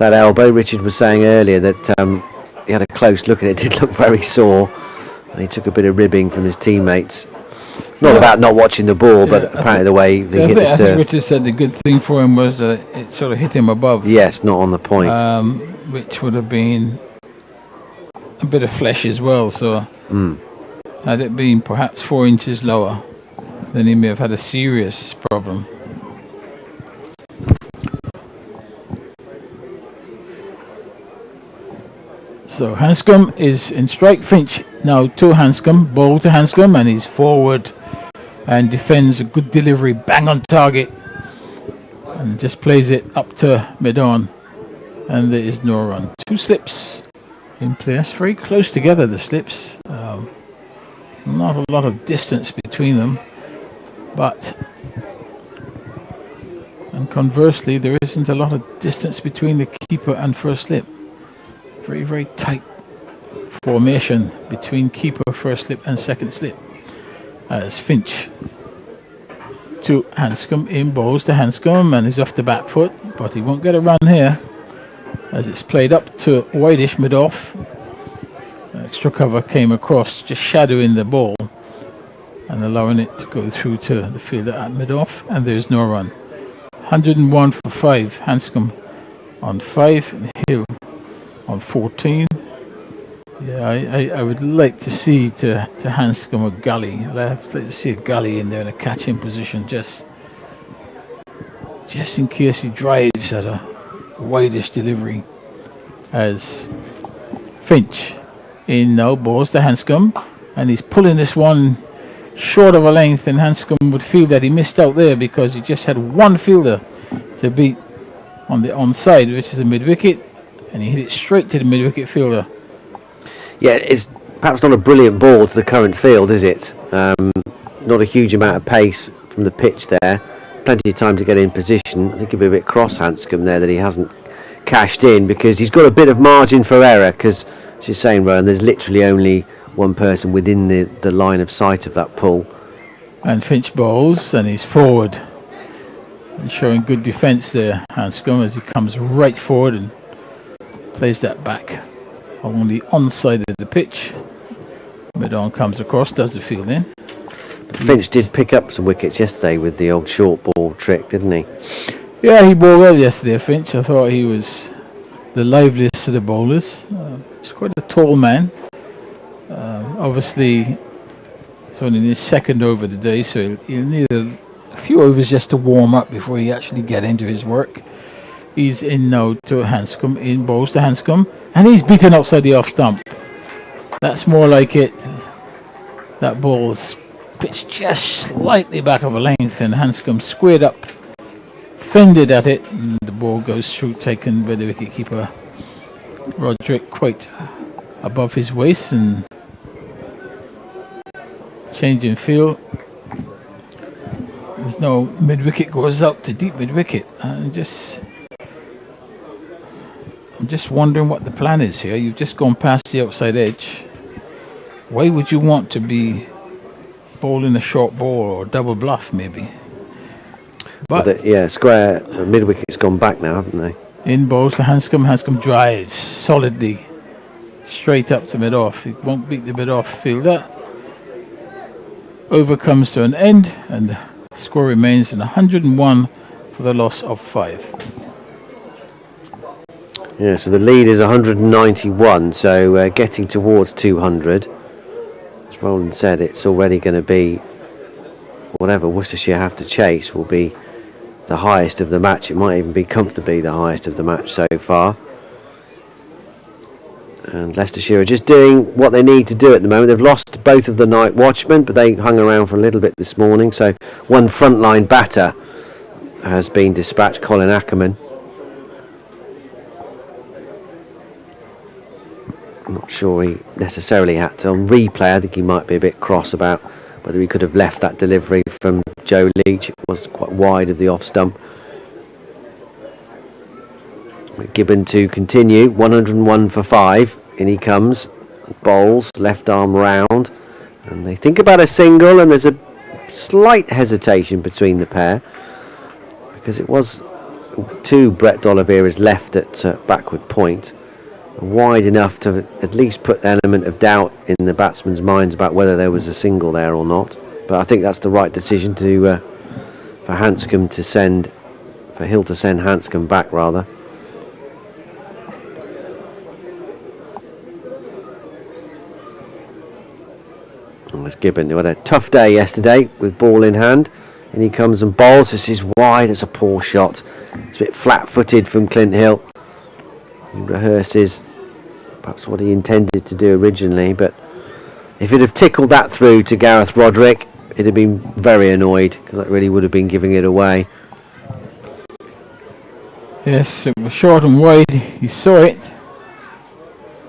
elbow. Richard was saying earlier that he had a close look at it. It did look very sore, and he took a bit of ribbing from his teammates. Not about not watching the ball, but apparently the way they hit it. I think Richard said the good thing for him was it sort of hit him above. Yes, not on the point. Which would have been a bit of flesh as well. So had it been perhaps 4 inches lower, then he may have had a serious problem. So Hanscom is in strike. Finch now to Hanscom, ball to Hanscom, and he's forward and defends a good delivery, bang on target, and just plays it up to mid-on, and there is no run. 2 slips in place, very close together, the slips. Not a lot of distance between them, and conversely there isn't a lot of distance between the keeper and first slip. Very, very tight formation between keeper, first slip and second slip. As Finch to Hanscom, in bowls to Hanscom, and he's off the back foot, but he won't get a run here as it's played up to Whitish mid-off. Extra cover came across, just shadowing the ball and allowing it to go through to the fielder at mid-off, and there's no run. 101 for 5, Hanscom on 5, and Hill on 14. Yeah, I would like to see to Hanscom a gully. I'd like to see a gully in there in a catching position, just in case he drives at a wideish delivery. As Finch in now, balls to Hanscom, and he's pulling this one short of a length, and Hanscom would feel that he missed out there because he just had one fielder to beat on the onside, which is the mid-wicket, and he hit it straight to the mid-wicket fielder. Yeah, it's perhaps not a brilliant ball to the current field, is it? Not a huge amount of pace from the pitch there. Plenty of time to get in position. I think he'll be a bit cross, Hanscom, there, that he hasn't cashed in, because he's got a bit of margin for error, because, as you're saying, Rowan, there's literally only one person within the line of sight of that pull. And Finch bowls, and he's forward. And showing good defence there, Hanscom, as he comes right forward and plays that back on the onside of the pitch. Mid-on comes across, does the fielding. Finch did pick up some wickets yesterday with the old short ball trick, didn't he? Yeah, he bowled well yesterday, Finch. I thought he was the liveliest of the bowlers. He's quite a tall man. Obviously, it's only his second over today, so he'll need a few overs just to warm up before he actually get into his work. He's in now to Hanscom, in bowls to Hanscom, and he's beaten outside the off stump. That's more like it. That ball's pitched just slightly back of a length, and Hanscom squared up, fended at it, and the ball goes through, taken by the wicketkeeper Roderick quite above his waist, and change in field. There's no mid-wicket, goes out to deep mid-wicket. I'm just wondering what the plan is here. You've just gone past the outside edge. Why would you want to be bowling a short ball or double bluff, maybe? But square mid-wicket's gone back now, haven't they? In bowls to Hanscom. Hanscom drives solidly, straight up to mid-off. He won't beat the mid-off field. That over comes to an end, and the score remains in 101 for the loss of 5. Yeah, so the lead is 191, so getting towards 200. As Roland said, it's already going to be whatever Worcestershire have to chase will be the highest of the match. It might even be comfortably the highest of the match so far. And Leicestershire are just doing what they need to do at the moment. They've lost both of the night watchmen, but they hung around for a little bit this morning. So one frontline batter has been dispatched, Colin Ackerman. I'm not sure he necessarily had to. On replay, I think he might be a bit cross about whether he could have left that delivery from Joe Leach. It was quite wide of the off stump. Gibbon to continue, 101 for 5. In he comes, bowls, left arm round, and they think about a single, and there's a slight hesitation between the pair because it was 2 Brett D'Oliveira's left at backward point, wide enough to at least put an element of doubt in the batsmen's minds about whether there was a single there or not. But I think that's the right decision to for Hanscom to send, for Hill to send Hanscom back rather. And there's Gibbon, who had a tough day yesterday with ball in hand. And he comes and bowls. This is wide. It's a poor shot. It's a bit flat-footed from Clint Hill. He rehearses perhaps what he intended to do originally, but if it had tickled that through to Gareth Roderick, he'd have been very annoyed because that really would have been giving it away. Yes, it was short and wide. He saw it.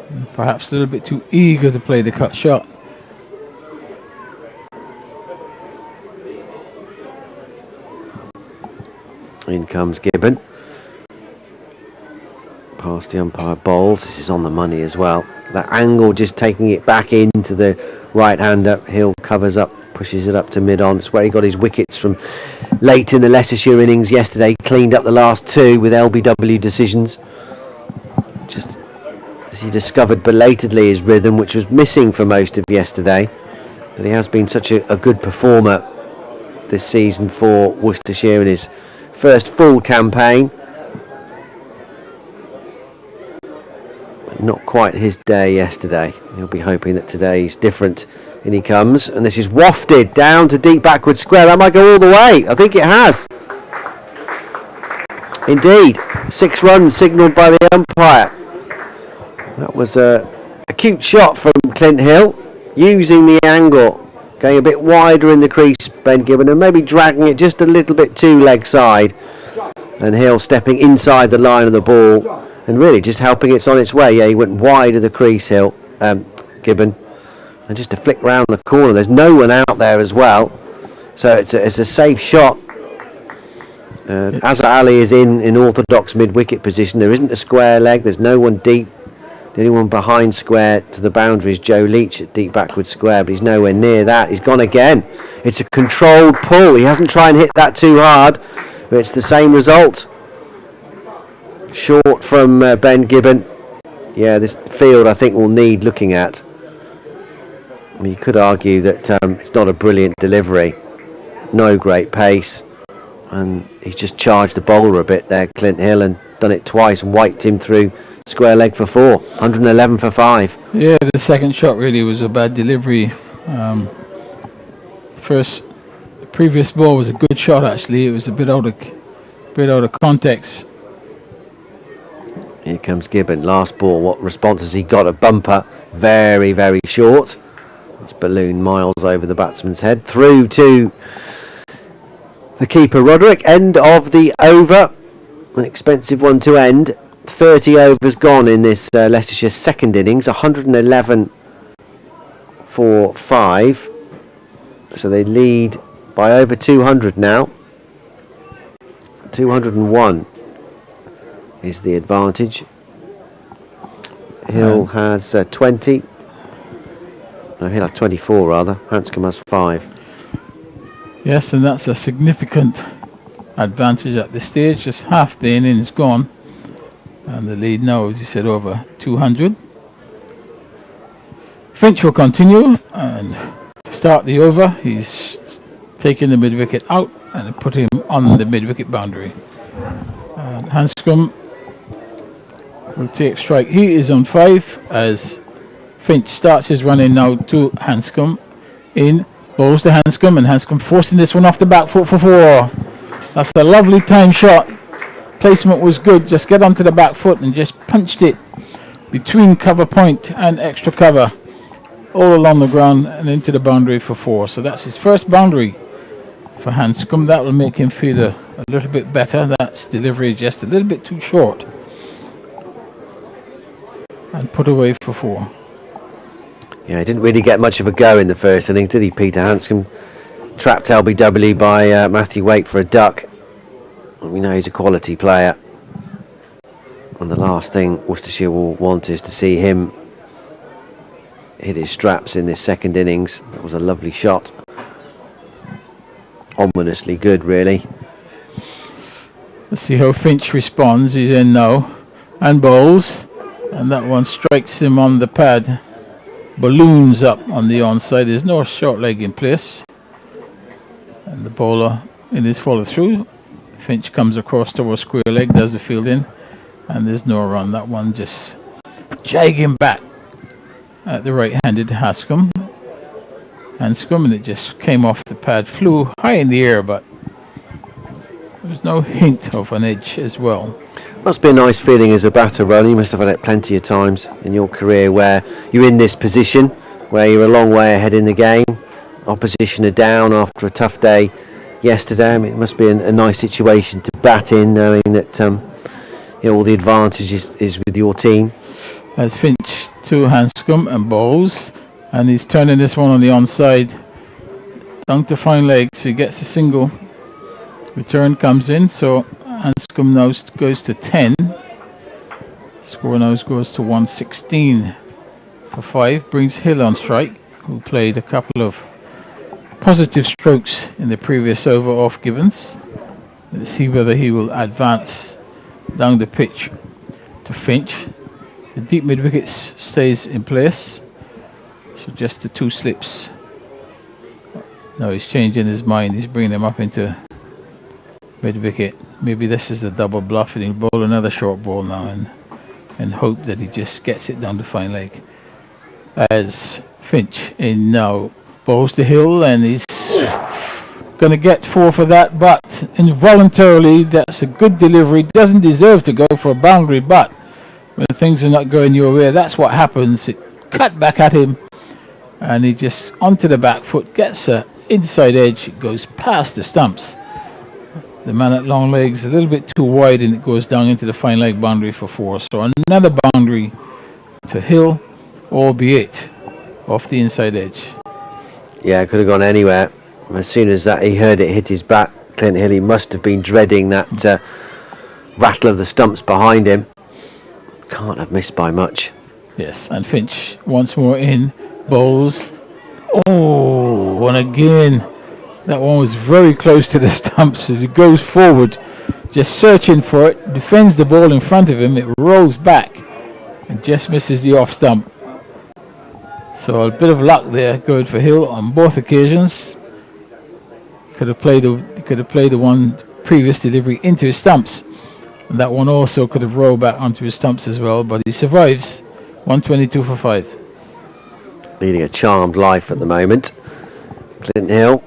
And perhaps a little bit too eager to play the cut shot. In comes Gibbon. Past the umpire bowls. This is on the money as well. That angle just taking it back into the right-hander. Hill covers up, pushes it up to mid-on. It's where he got his wickets from late in the Leicestershire innings yesterday. Cleaned up the last 2 with LBW decisions. Just as he discovered belatedly his rhythm, which was missing for most of yesterday. But he has been such a good performer this season for Worcestershire in his first full campaign. Not quite his day yesterday. He'll be hoping that today's different. In he comes, and this is wafted down to deep backward square. That might go all the way. I think it has. Indeed, 6 runs signalled by the umpire. That was a cute shot from Clint Hill, using the angle, going a bit wider in the crease, Ben Gibbon, and maybe dragging it just a little bit too leg side, and Hill stepping inside the line of the ball. And really just helping it's on its way. Yeah, he went wide of the crease, Gibbon. And just to flick round the corner. There's no one out there as well. So it's a safe shot. Azhar Ali is in orthodox mid-wicket position. There isn't a square leg. There's no one deep. The only one behind square to the boundary is Joe Leach at deep backward square. But he's nowhere near that. He's gone again. It's a controlled pull. He hasn't tried and hit that too hard. But it's the same result. Short from Ben Gibbon. Yeah, this field I think will need looking at. I mean, you could argue that it's not a brilliant delivery. No great pace. And he's just charged the bowler a bit there, Clint Hill, and done it twice and wiped him through square leg for 4. 111 for 5. Yeah, the second shot really was a bad delivery. The previous ball was a good shot actually. It was a bit out of context. Here comes Gibbon. Last ball. What response has he got? A bumper. Very, very short. It's ballooned miles over the batsman's head. Through to the keeper, Roderick. End of the over. An expensive one to end. 30 overs gone in this Leicestershire second innings. 111 for 5. So they lead by over 200 now. 201. Is the advantage. Hill has 20. No, Hill has 24 rather. Hanscom has 5. Yes, and that's a significant advantage at this stage. Just half the innings gone. And the lead now, as you said, over 200. Finch will continue, and to start the over, he's taking the mid-wicket out and put him on the mid-wicket boundary. And Hanscom will take strike. He is on 5 as Finch starts his run in now to Hanscom. In, bowls to Hanscom, and Hanscom forcing this one off the back foot for 4. That's a lovely time shot. Placement was good. Just get onto the back foot and just punched it between cover point and extra cover, all along the ground and into the boundary for 4. So that's his first boundary for Hanscom. That will make him feel a little bit better. That's delivery just a little bit too short. And put away for 4. Yeah, he didn't really get much of a go in the first innings, did he, Peter Hanscom? Trapped LBW by Matthew Waite for a duck. We know he's a quality player. And the last thing Worcestershire will want is to see him hit his straps in this second innings. That was a lovely shot. Ominously good, really. Let's see how Finch responds. He's in now and bowls, and that one strikes him on the pad. Balloons up on the onside. There's no short leg in place, and the bowler in his follow through. Finch comes across towards square leg, does the fielding, and there's no run. That one just jagging back at the right-handed Hanscom, and it just came off the pad, flew high in the air, but there was no hint of an edge as well. Must be a nice feeling as a batter, Ron. You must have had it plenty of times in your career where you're in this position, where you're a long way ahead in the game. Opposition are down after a tough day yesterday. I mean, it must be a nice situation to bat in, knowing that all the advantage is with your team. As Finch to Hanscom and bowls, and he's turning this one on the onside down to fine leg, so he gets a single. Return comes in, so Hanscom now goes to 10. Score now goes to 116 for 5. Brings Hill on strike, who played a couple of positive strokes in the previous over off Gibbons. Let's see whether he will advance down the pitch to Finch. The deep mid wicket stays in place, so just the 2 slips. No, he's changing his mind. He's bringing him up into mid wicket. Maybe this is the double bluff, and he'll bowl another short ball now and hope that he just gets it down the fine leg. As Finch in now bowls to Hill, and he's going to get 4 for that, but involuntarily that's a good delivery. Doesn't deserve to go for a boundary, but when things are not going your way, that's what happens. It cut back at him, and he just onto the back foot, gets a inside edge, it goes past the stumps. The man at long legs a little bit too wide, and it goes down into the fine leg boundary for 4. So another boundary to Hill, albeit off the inside edge. Yeah, it could have gone anywhere. As soon as that he heard it hit his bat, Clint Hill, he must have been dreading that rattle of the stumps behind him. Can't have missed by much. Yes, and Finch once more in, bowls. Oh, and again, that one was very close to the stumps as he goes forward, just searching for it, defends the ball in front of him, it rolls back and just misses the off stump. So a bit of luck there going for Hill on both occasions. Could have played the one previous delivery into his stumps, and that one also could have rolled back onto his stumps as well, but he survives. 122 for 5. Leading a charmed life at the moment. Clint Hill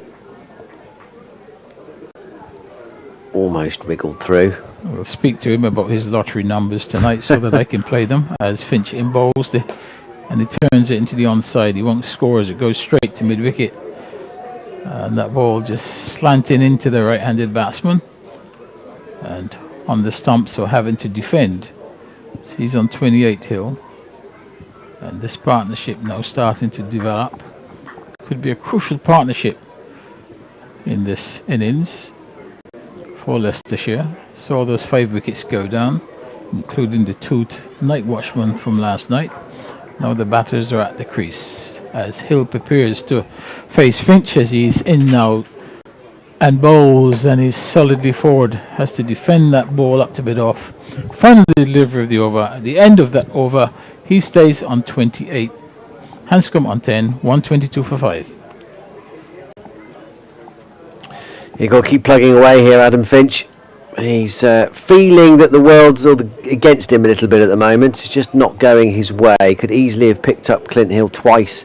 almost wiggled through. We'll speak to him about his lottery numbers tonight so that I can play them. As Finch in bowls and he turns it into the onside. He won't score as it goes straight to mid wicket, and that ball just slanting into the right-handed batsman and on the stump, so having to defend. So he's on 28, Hill, and this partnership now starting to develop. Could be a crucial partnership in this innings for Leicestershire. Saw those 5 wickets go down, including the 2 night watchmen from last night. Now the batters are at the crease as Hill prepares to face Finch, as he's in now and bowls, and he's solidly forward. Has to defend that ball up to bit off. Final delivery of the over. At the end of that over, he stays on 28 Hanscom on 10, 122 for 5. You've got to keep plugging away here, Adam Finch. He's feeling that the world's against him a little bit at the moment. He's just not going his way. Could easily have picked up Clint Hill twice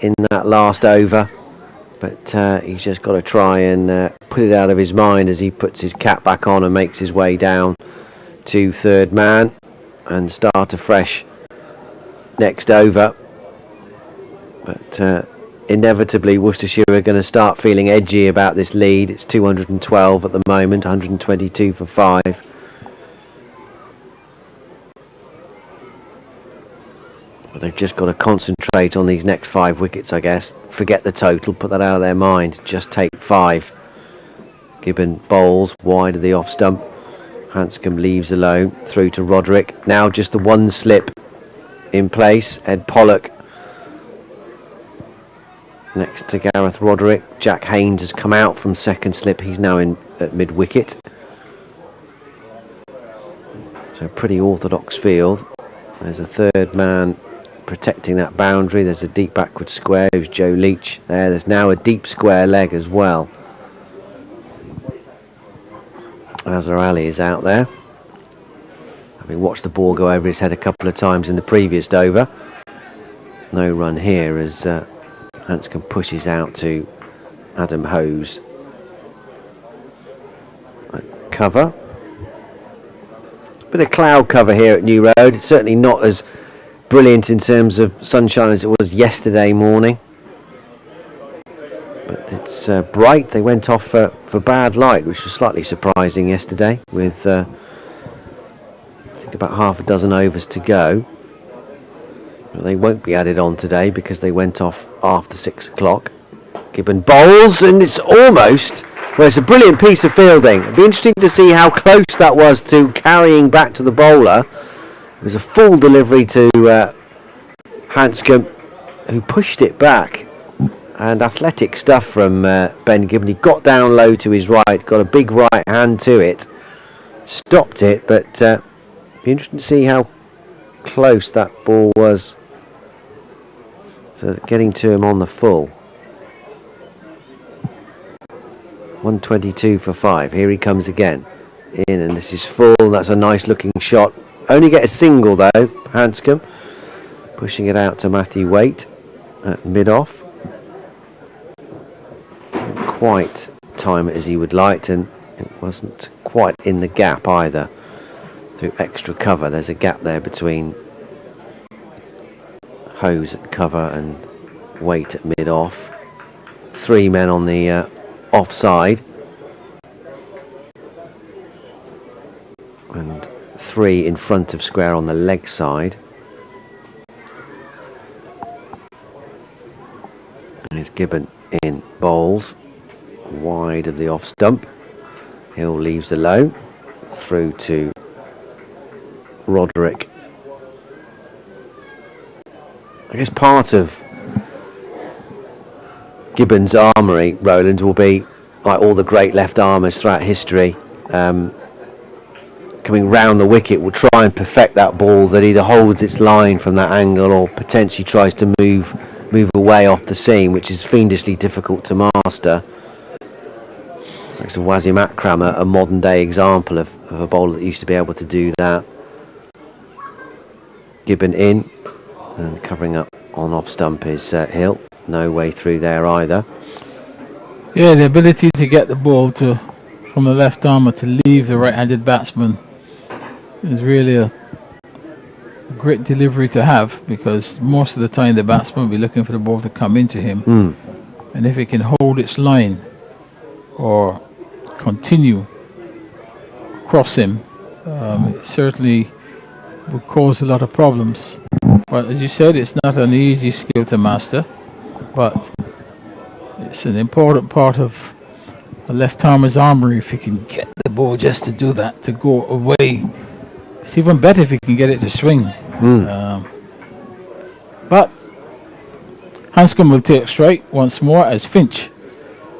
in that last over. But he's just got to try and put it out of his mind as he puts his cap back on and makes his way down to third man and start afresh next over. But inevitably Worcestershire are going to start feeling edgy about this lead. It's 212 at the moment, 122 for 5. But they've just got to concentrate on these next 5 wickets, I guess. Forget the total, put that out of their mind. Just take 5. Gibbon bowls wide of the off stump. Hanscom leaves alone through to Roderick. Now just the one slip in place. Ed Pollock next to Gareth Roderick. Jack Haynes has come out from second slip. He's now in at mid wicket. So pretty orthodox field. There's a third man protecting that boundary. There's a deep backward square. Who's Joe Leach there. There's now a deep square leg as well. Azhar Ali is out there, having watched the ball go over his head a couple of times in the previous over. No run here as Hanscom pushes out to Adam Hose. Cover. Bit of cloud cover here at New Road. It's certainly not as brilliant in terms of sunshine as it was yesterday morning. But it's bright. They went off for bad light, which was slightly surprising yesterday with I think about half a dozen overs to go. But they won't be added on today because they went off after 6 o'clock. Gibbon bowls, and it's almost, well, it's a brilliant piece of fielding. It'd be interesting to see how close that was to carrying back to the bowler. It was a full delivery to Hanscom, who pushed it back. And athletic stuff from Ben Gibbon. He got down low to his right, got a big right hand to it, stopped it, but be interesting to see how close that ball was to getting to him on the full. 122 for 5. Here he comes again. In, and this is full. That's a nice looking shot. Only get a single though, Hanscom. Pushing it out to Matthew Waite at mid-off. Quite time it as he would like, and it wasn't quite in the gap either through extra cover. There's a gap there between Hose at cover and Waite at mid-off. 3 men on the offside and 3 in front of square on the leg side. And here's Gibbon in bowls wide of the off stump. Hill leaves alone through to Roderick. I guess part of Gibbon's armoury, Roland, will be like all the great left armers throughout history, coming round the wicket, will try and perfect that ball that either holds its line from that angle or potentially tries to move away off the seam, which is fiendishly difficult to master. Like Wasim Akram, a modern day example of a bowler that used to be able to do that. Gibbon in and covering up on off stump is Hill. No way through there either. Yeah, the ability to get the ball from the left armour to leave the right-handed batsman is really a great delivery to have, because most of the time the batsman will be looking for the ball to come into him. And if it can hold its line or continue across him, it certainly will cause a lot of problems. But as you said, it's not an easy skill to master, but it's an important part of a left armer's armoury if he can get the ball just to do that, to go away. It's even better if he can get it to swing. But Hanscom will take strike once more as Finch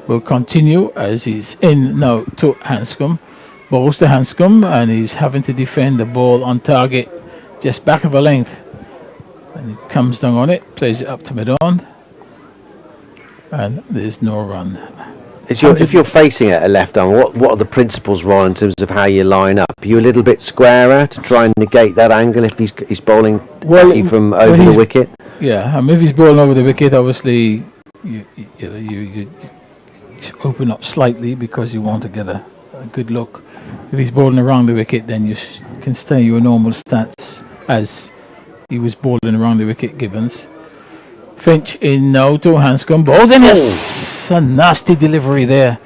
will continue as he's in now to Hanscom. Bowls to Hanscom, and he's having to defend the ball on target just back of a length. And he comes down on it, plays it up to mid-on, and there's no run. If you're facing it a left arm, what are the principles, Ron, in terms of how you line up? Are you a little bit squarer to try and negate that angle if he's bowling at you from over the wicket? Yeah, if he's bowling over the wicket, obviously you open up slightly because you want to get a good look. If he's bowling around the wicket, then you can stay your normal stance as he was bowling around the wicket, Gibbons. Finch in now to Hanscom, bowls, and yes, a nasty delivery there.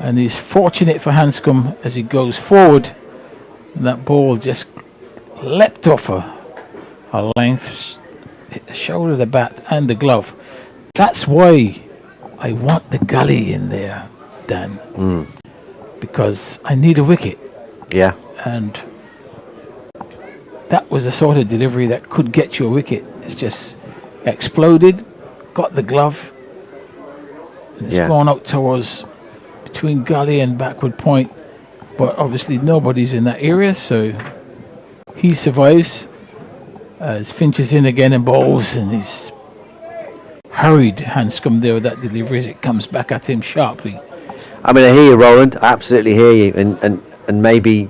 And he's fortunate for Hanscom as he goes forward. And that ball just leapt off a length, hit the shoulder, the bat, and the glove. That's why I want the gully in there, Dan. Because I need a wicket. Yeah. And that was the sort of delivery that could get you a wicket. It's just exploded, got the glove, and it's gone out towards between gully and backward point. But obviously nobody's in that area, so he survives. As Finch is in again and bowls, and he's hurried Hanscom there with that delivery as it comes back at him sharply. I mean, I hear you, Roland. I absolutely hear you. And maybe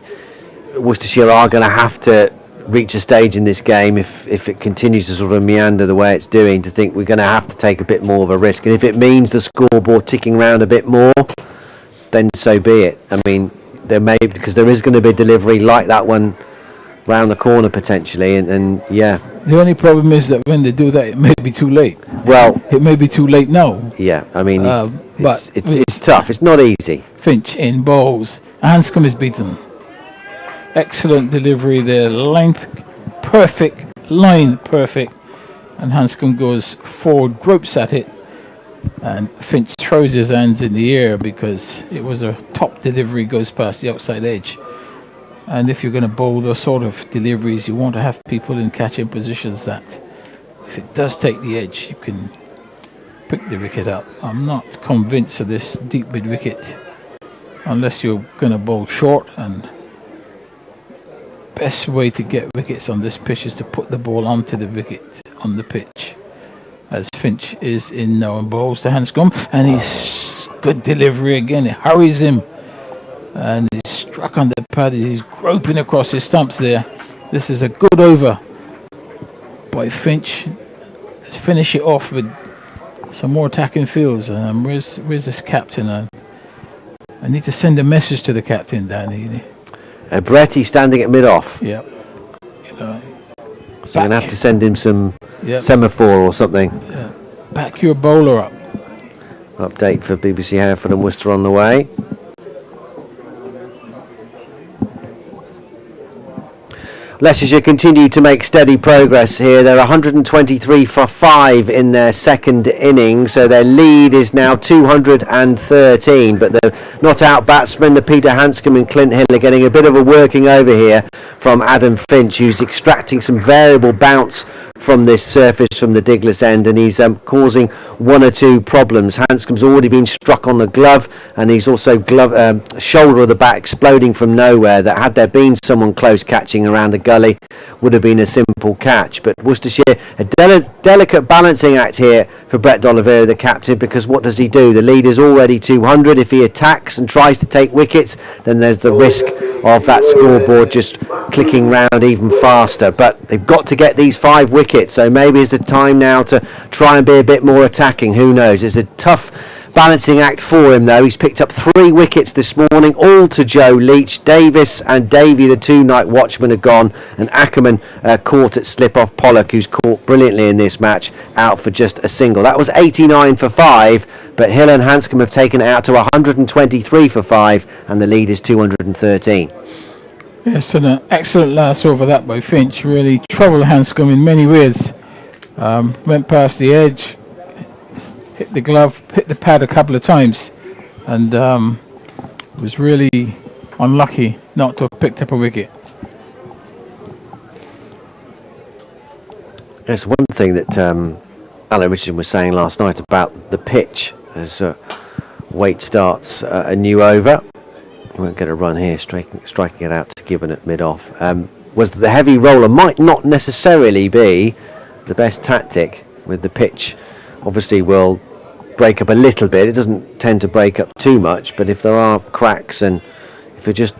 Worcestershire are going to have to reach a stage in this game if it continues to sort of meander the way it's doing, to think we're going to have to take a bit more of a risk. And if it means the scoreboard ticking round a bit more, then so be it. I mean, there may, because there is going to be a delivery like that one round the corner potentially, and yeah. The only problem is that when they do that, it may be too late. Well, it may be too late now. Yeah, I mean, but it's tough. It's not easy. Finch in bowls. Hanscom is beaten. Excellent delivery there. Length perfect, line perfect, and Hanscom goes forward, gropes at it, and Finch throws his hands in the air because it was a top delivery, goes past the outside edge. And if you're going to bowl those sort of deliveries, you want to have people in catching positions that, if it does take the edge, you can pick the wicket up. I'm not convinced of this deep mid wicket unless you're going to bowl short, and best way to get wickets on this pitch is to put the ball onto the wicket on the pitch. As Finch is in now and bowls to Hanscom, and he's good delivery again. It hurries him, and he's struck on the pad. He's groping across his stumps there. This is a good over by Finch. Let's finish it off with some more attacking fields. Where's this captain? I need to send a message to the captain, Danny. Bretty standing at mid-off. Yep. So you're going to have to send him some semaphore or something. Yeah. Back your bowler up. Update for BBC Hereford and Worcester on the way. Leicestershire continue to make steady progress here. They're 123 for 5 in their second innings, so their lead is now 213. But the not-out batsmen, the Peter Hanscom and Clint Hill, are getting a bit of a working over here from Adam Finch, who's extracting some variable bounce from this surface from the Diglis end, and he's causing one or two problems. Hanscom's already been struck on the glove, and he's also shoulder of the bat exploding from nowhere. That had there been someone close catching around the gully, would have been a simple catch. But Worcestershire, a delicate balancing act here for Brett D'Oliveira, the captain, because what does he do? The lead is already 200. If he attacks and tries to take wickets, then there's the risk of that scoreboard just clicking round even faster. But they've got to get these 5 wickets, so maybe it's the time now to try and be a bit more attacking. Who knows? It's a tough balancing act for him, though. He's picked up 3 wickets this morning, all to Joe Leach. Davis and Davey, the 2 night watchmen, are gone, and Ackerman caught at slip off Pollock, who's caught brilliantly in this match, out for just a single. That was 89 for 5, but Hill and Hanscom have taken it out to 123 for 5, and the lead is 213. Yes, and an excellent last over that by Finch. Really troubled Hanscom in many ways. Went past the edge, hit the glove, hit the pad a couple of times, and was really unlucky not to have picked up a wicket. There's one thing that Alan Richardson was saying last night about the pitch as Waite starts a new over. He won't get a run here, striking it out to Gibbon at mid-off. Was that the heavy roller might not necessarily be the best tactic with the pitch obviously will break up a little bit. It doesn't tend to break up too much, but if there are cracks and if you're just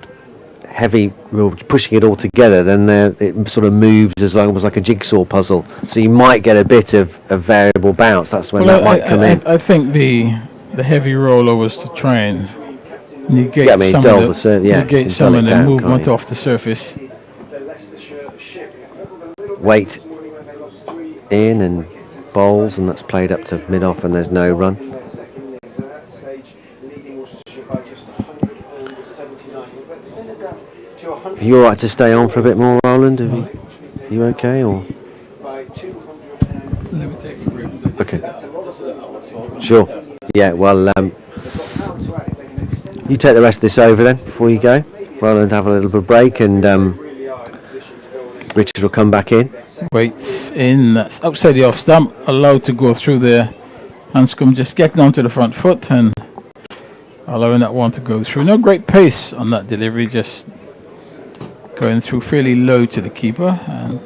heavy, we're pushing it all together, then it sort of moves as almost like a jigsaw puzzle. So you might get a bit of variable bounce. That's when that might come in. I think the heavy roller was to try and negate dull some of the down, movement off the surface. Weight in and bowls, and that's played up to mid-off, and there's no run. Are you alright to stay on for a bit more, Roland? Are you okay, or? Let me take a break. Okay. Sure. Yeah, well, you take the rest of this over then, before you go. Roland, have a little bit of break, and Richard will come back in. Waits in, that's outside the off stump, allowed to go through there. Hanscom just getting onto the front foot and allowing that one to go through. No great pace on that delivery, just going through fairly low to the keeper. And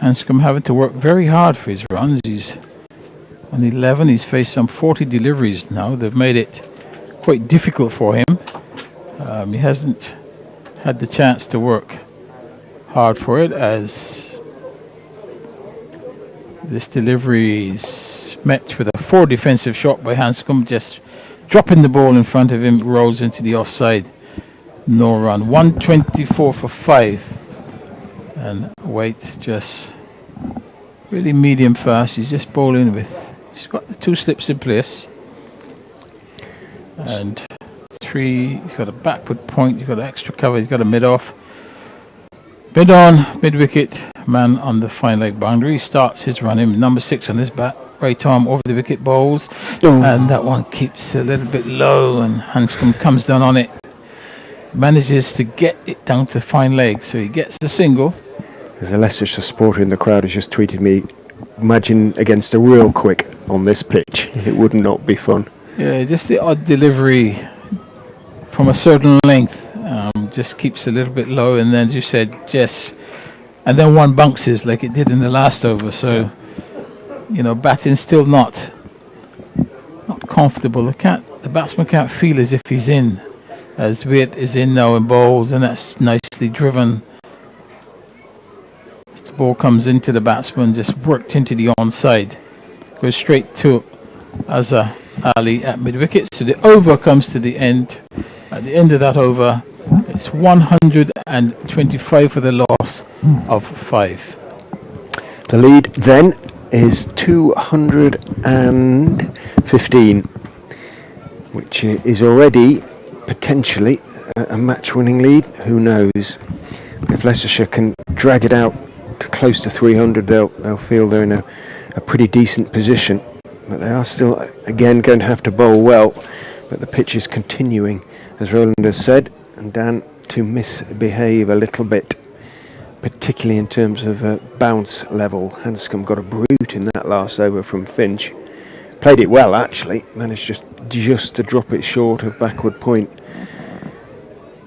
Hanscom having to work very hard for his runs. He's on 11, he's faced some 40 deliveries now. They've made it quite difficult for him. He hasn't had the chance to work hard for it, as this delivery is met with a 4 defensive shot by Hanscom, just dropping the ball in front of him, rolls into the offside. No run. 124 for 5. And Waite just really medium fast. He's just bowling with, he's got the 2 slips in place. And 3, he's got a backward point, he's got an extra cover, he's got a mid-off. Mid-on, mid-wicket, man on the fine leg boundary. He starts his run in number 6 on his bat. Right arm over the wicket, bowls. And that one keeps a little bit low, and Hanscom comes down on it. Manages to get it down to fine leg, so he gets the single. There's a Leicestershire supporter in the crowd who's just tweeted me, imagine against a real quick on this pitch. It would not be fun. Yeah, just the odd delivery from a certain length. Just keeps a little bit low, and then, as you said, and then one bounces like it did in the last over. So, batting still not comfortable. The batsman can't feel as if he's in, as Waite is in now in bowls, and that's nicely driven. As the ball comes into the batsman, just worked into the onside, goes straight to Azhar Ali at mid wicket. So the over comes to the end. At the end of that over, it's 125 for the loss of 5. The lead then is 215, which is already potentially a match-winning lead. Who knows? If Leicestershire can drag it out to close to 300, they'll feel they're in a pretty decent position. But they are still, again, going to have to bowl well. But the pitch is continuing, as Roland has said, and Dan, to misbehave a little bit, particularly in terms of bounce level. Hanscom got a brute in that last over from Finch. Played it well, actually. Managed just to drop it short of backward point.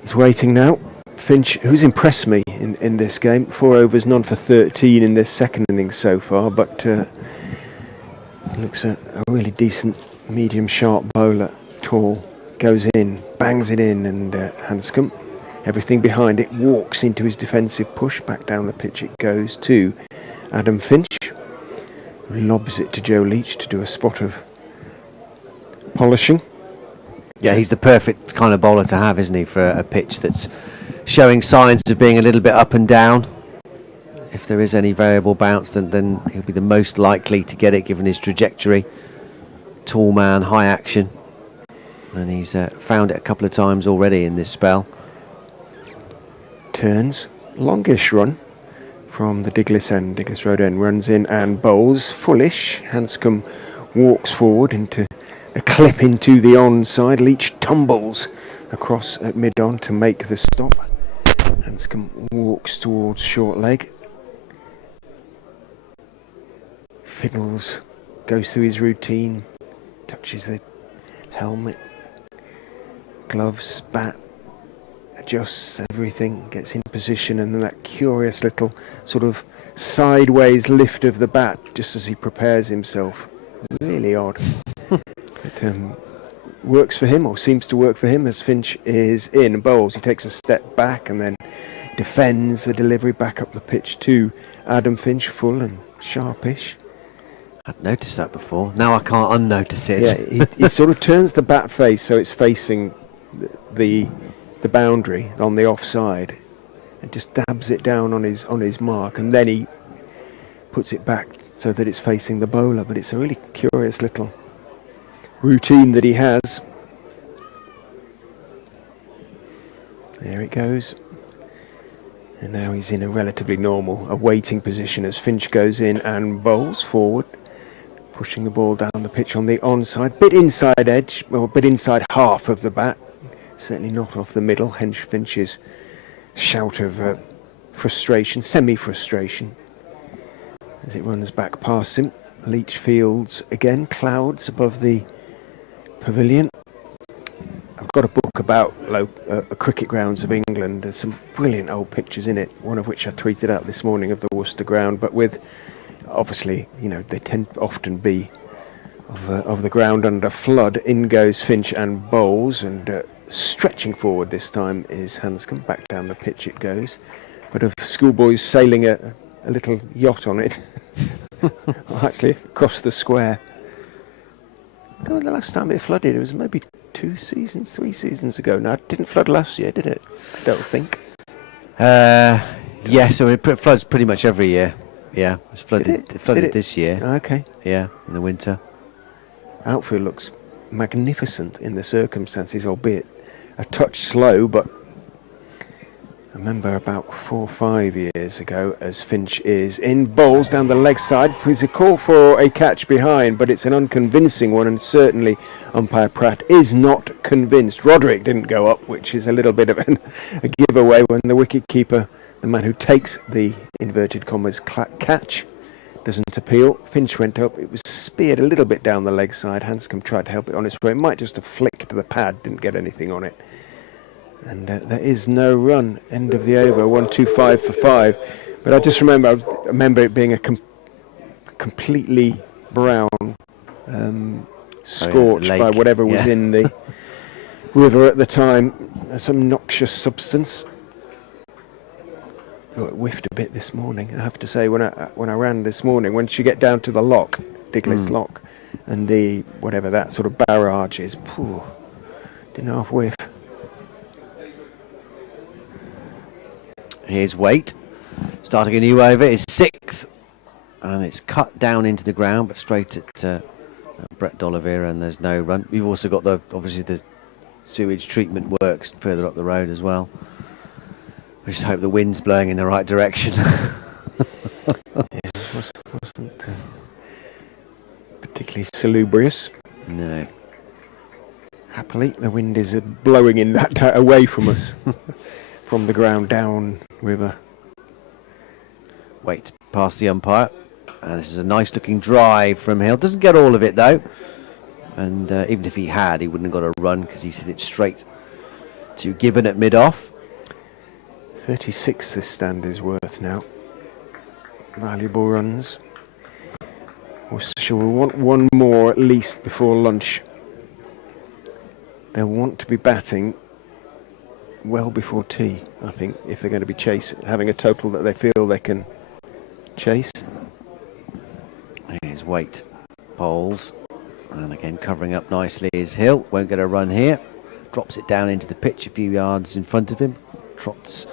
He's waiting now. Finch, who's impressed me in this game. 4 overs, none for 13 in this second innings so far, but looks a really decent medium sharp bowler. Tall, goes in, bangs it in, and Hanscom, everything behind it, walks into his defensive push. Back down the pitch it goes to Adam Finch. Lobs it to Joe Leach to do a spot of polishing. Yeah, he's the perfect kind of bowler to have, isn't he, for a pitch that's showing signs of being a little bit up and down. If there is any variable bounce, then he'll be the most likely to get it, given his trajectory. Tall man, high action. And he's found it a couple of times already in this spell. Turns, longish run from the Digglis Road end, runs in and bowls, fullish. Hanscom walks forward into a clip into the onside. Leach tumbles across at mid-on to make the stop. Hanscom walks towards short leg. Fiddles, goes through his routine, touches the helmet, gloves, bat, adjusts everything, gets in position, and then that curious little sort of sideways lift of the bat just as he prepares himself. Really odd. It works for him, or seems to work for him, as Finch is in and bowls. He takes a step back and then defends the delivery back up the pitch to Adam Finch, full and sharpish. I'd noticed that before. Now I can't unnotice it. Yeah, he sort of turns the bat face so it's facing the boundary on the offside, and just dabs it down on his mark, and then he puts it back so that it's facing the bowler. But it's a really curious little routine that he has. There it goes. And now he's in a relatively normal awaiting position as Finch goes in and bowls forward, pushing the ball down the pitch on the onside, bit inside edge, well, bit inside half of the bat, certainly not off the middle. Hence Finch's shout of frustration, semi-frustration, as it runs back past him. Leach fields again, clouds above the pavilion. I've got a book about cricket grounds of England. There's some brilliant old pictures in it, one of which I tweeted out this morning of the Worcester ground, but with, obviously, you know, they tend to often be of the ground under flood. In goes Finch and bowls, and stretching forward this time is Hanscom. Back down the pitch it goes, but of schoolboys sailing a little yacht on it, actually across the square. I don't know when the last time it flooded. It was maybe 3 seasons ago. No, it didn't flood last year, did it? I don't think. Yeah, so it floods pretty much every year. Yeah, it flooded this year. Okay. Yeah, in the winter. Outfield looks magnificent in the circumstances, albeit a touch slow, but I remember about 4 or 5 years ago, as Finch is in, bowls down the leg side. There's a call for a catch behind, but it's an unconvincing one, and certainly umpire Pratt is not convinced. Roderick didn't go up, which is a little bit of a giveaway when the wicket-keeper, the man who takes the inverted commas catch, doesn't appeal. Finch went up. It was speared a little bit down the leg side. Hanscom tried to help it on its way. It might just have flicked the pad, didn't get anything on it. And there is no run. End of the over, 1-2-5 for 5. But I just remember it being a completely brown, scorched by whatever was in the river at the time. Some noxious substance. Oh, it whiffed a bit this morning, I have to say. When I ran this morning, once you get down to the lock, Diglis Lock, and the whatever that sort of barrage is, didn't half whiff. Here's Waite, starting a new over, his 6th, and it's cut down into the ground, but straight at Brett D'Oliveira, and there's no run. We've also got obviously the sewage treatment works further up the road as well. We just hope the wind's blowing in the right direction. Yeah, it wasn't particularly salubrious. No. Happily, the wind is blowing in that away from us. From the ground down river. Wait, past the umpire. And this is a nice looking drive from Hill. Doesn't get all of it though. And even if he had, he wouldn't have got a run because he hit it straight to Gibbon at mid-off. 36 this stand is worth now. Valuable runs. Worcestershire will want one more at least before lunch. They'll want to be batting well before tea, I think, if they're going to be having a total that they feel they can chase. Here's Waite, bowls, and again covering up nicely is Hill. Won't get a run here. Drops it down into the pitch a few yards in front of him. Trots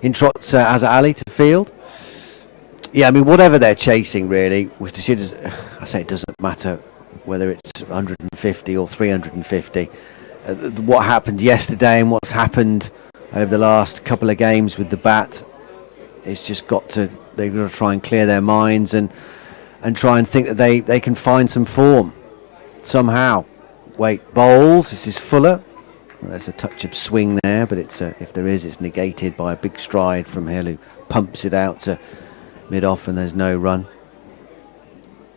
Azza Ali to field. Yeah, I mean, whatever they're chasing, really, Worcestershire, I say it doesn't matter whether it's 150 or 350. What happened yesterday and what's happened over the last couple of games with the bat, it's just they've got to try and clear their minds and try and think that they can find some form somehow. Wait, bowls. This is Fuller. There's a touch of swing there, but if there is, it's negated by a big stride from Hill, who pumps it out to mid-off, and there's no run.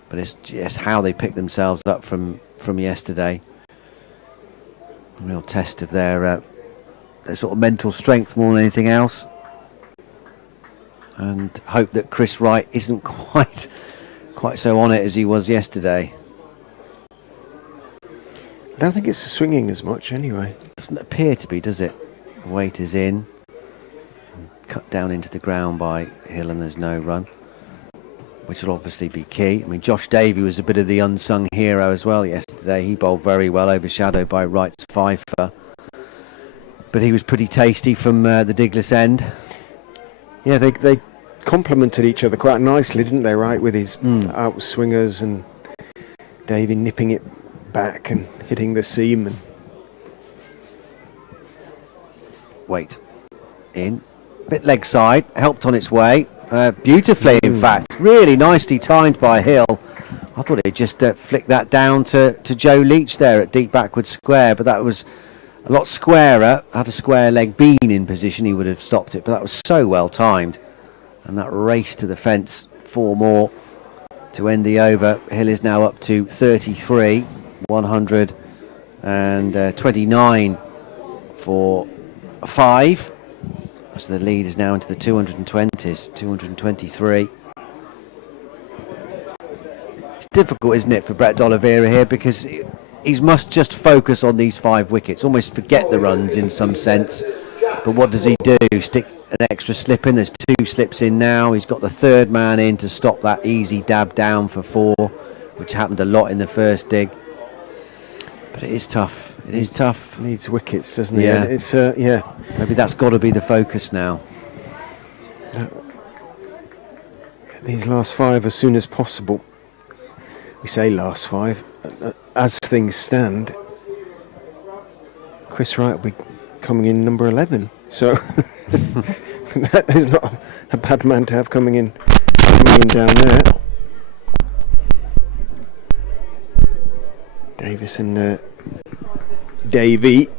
But it's just how they pick themselves up from yesterday. A real test of their sort of mental strength more than anything else. and hope that Chris Wright isn't quite so on it as he was yesterday. I don't think it's swinging as much anyway. Doesn't appear to be, does it? Weight is in. Cut down into the ground by Hill, and there's no run, which will obviously be key. I mean, Josh Davey was a bit of the unsung hero as well yesterday. He bowled very well, overshadowed by Wright's fifer. But he was pretty tasty from the Diglis end. Yeah, they complemented each other quite nicely, didn't they, Wright, with his outswingers and Davey nipping it back and hitting the seam. And Weight in. Bit leg side, helped on its way. Beautifully, in fact. Really nicely timed by Hill. I thought he'd just flick that down to Joe Leach there at deep backward square, but that was a lot squarer. Had a square leg been in position, he would have stopped it, but that was so well timed. And that race to the fence, 4 more to end the over. Hill is now up to 33, 129 for 5. So the lead is now into the 220s, 223. It's difficult, isn't it, for Brett D'Oliveira here, because he must just focus on these 5 wickets, almost forget the runs in some sense. But what does he do? Stick an extra slip in? There's 2 slips in now. He's got the 3rd man in to stop that easy dab down for 4, which happened a lot in the first dig. But it is tough. It is tough. Needs wickets, doesn't it? Yeah. It's yeah. Maybe that's got to be the focus now. These last 5 as soon as possible. We say last 5. As things stand, Chris Wright will be coming in number 11. So that is not a bad man to have coming in down there. Davis and Davey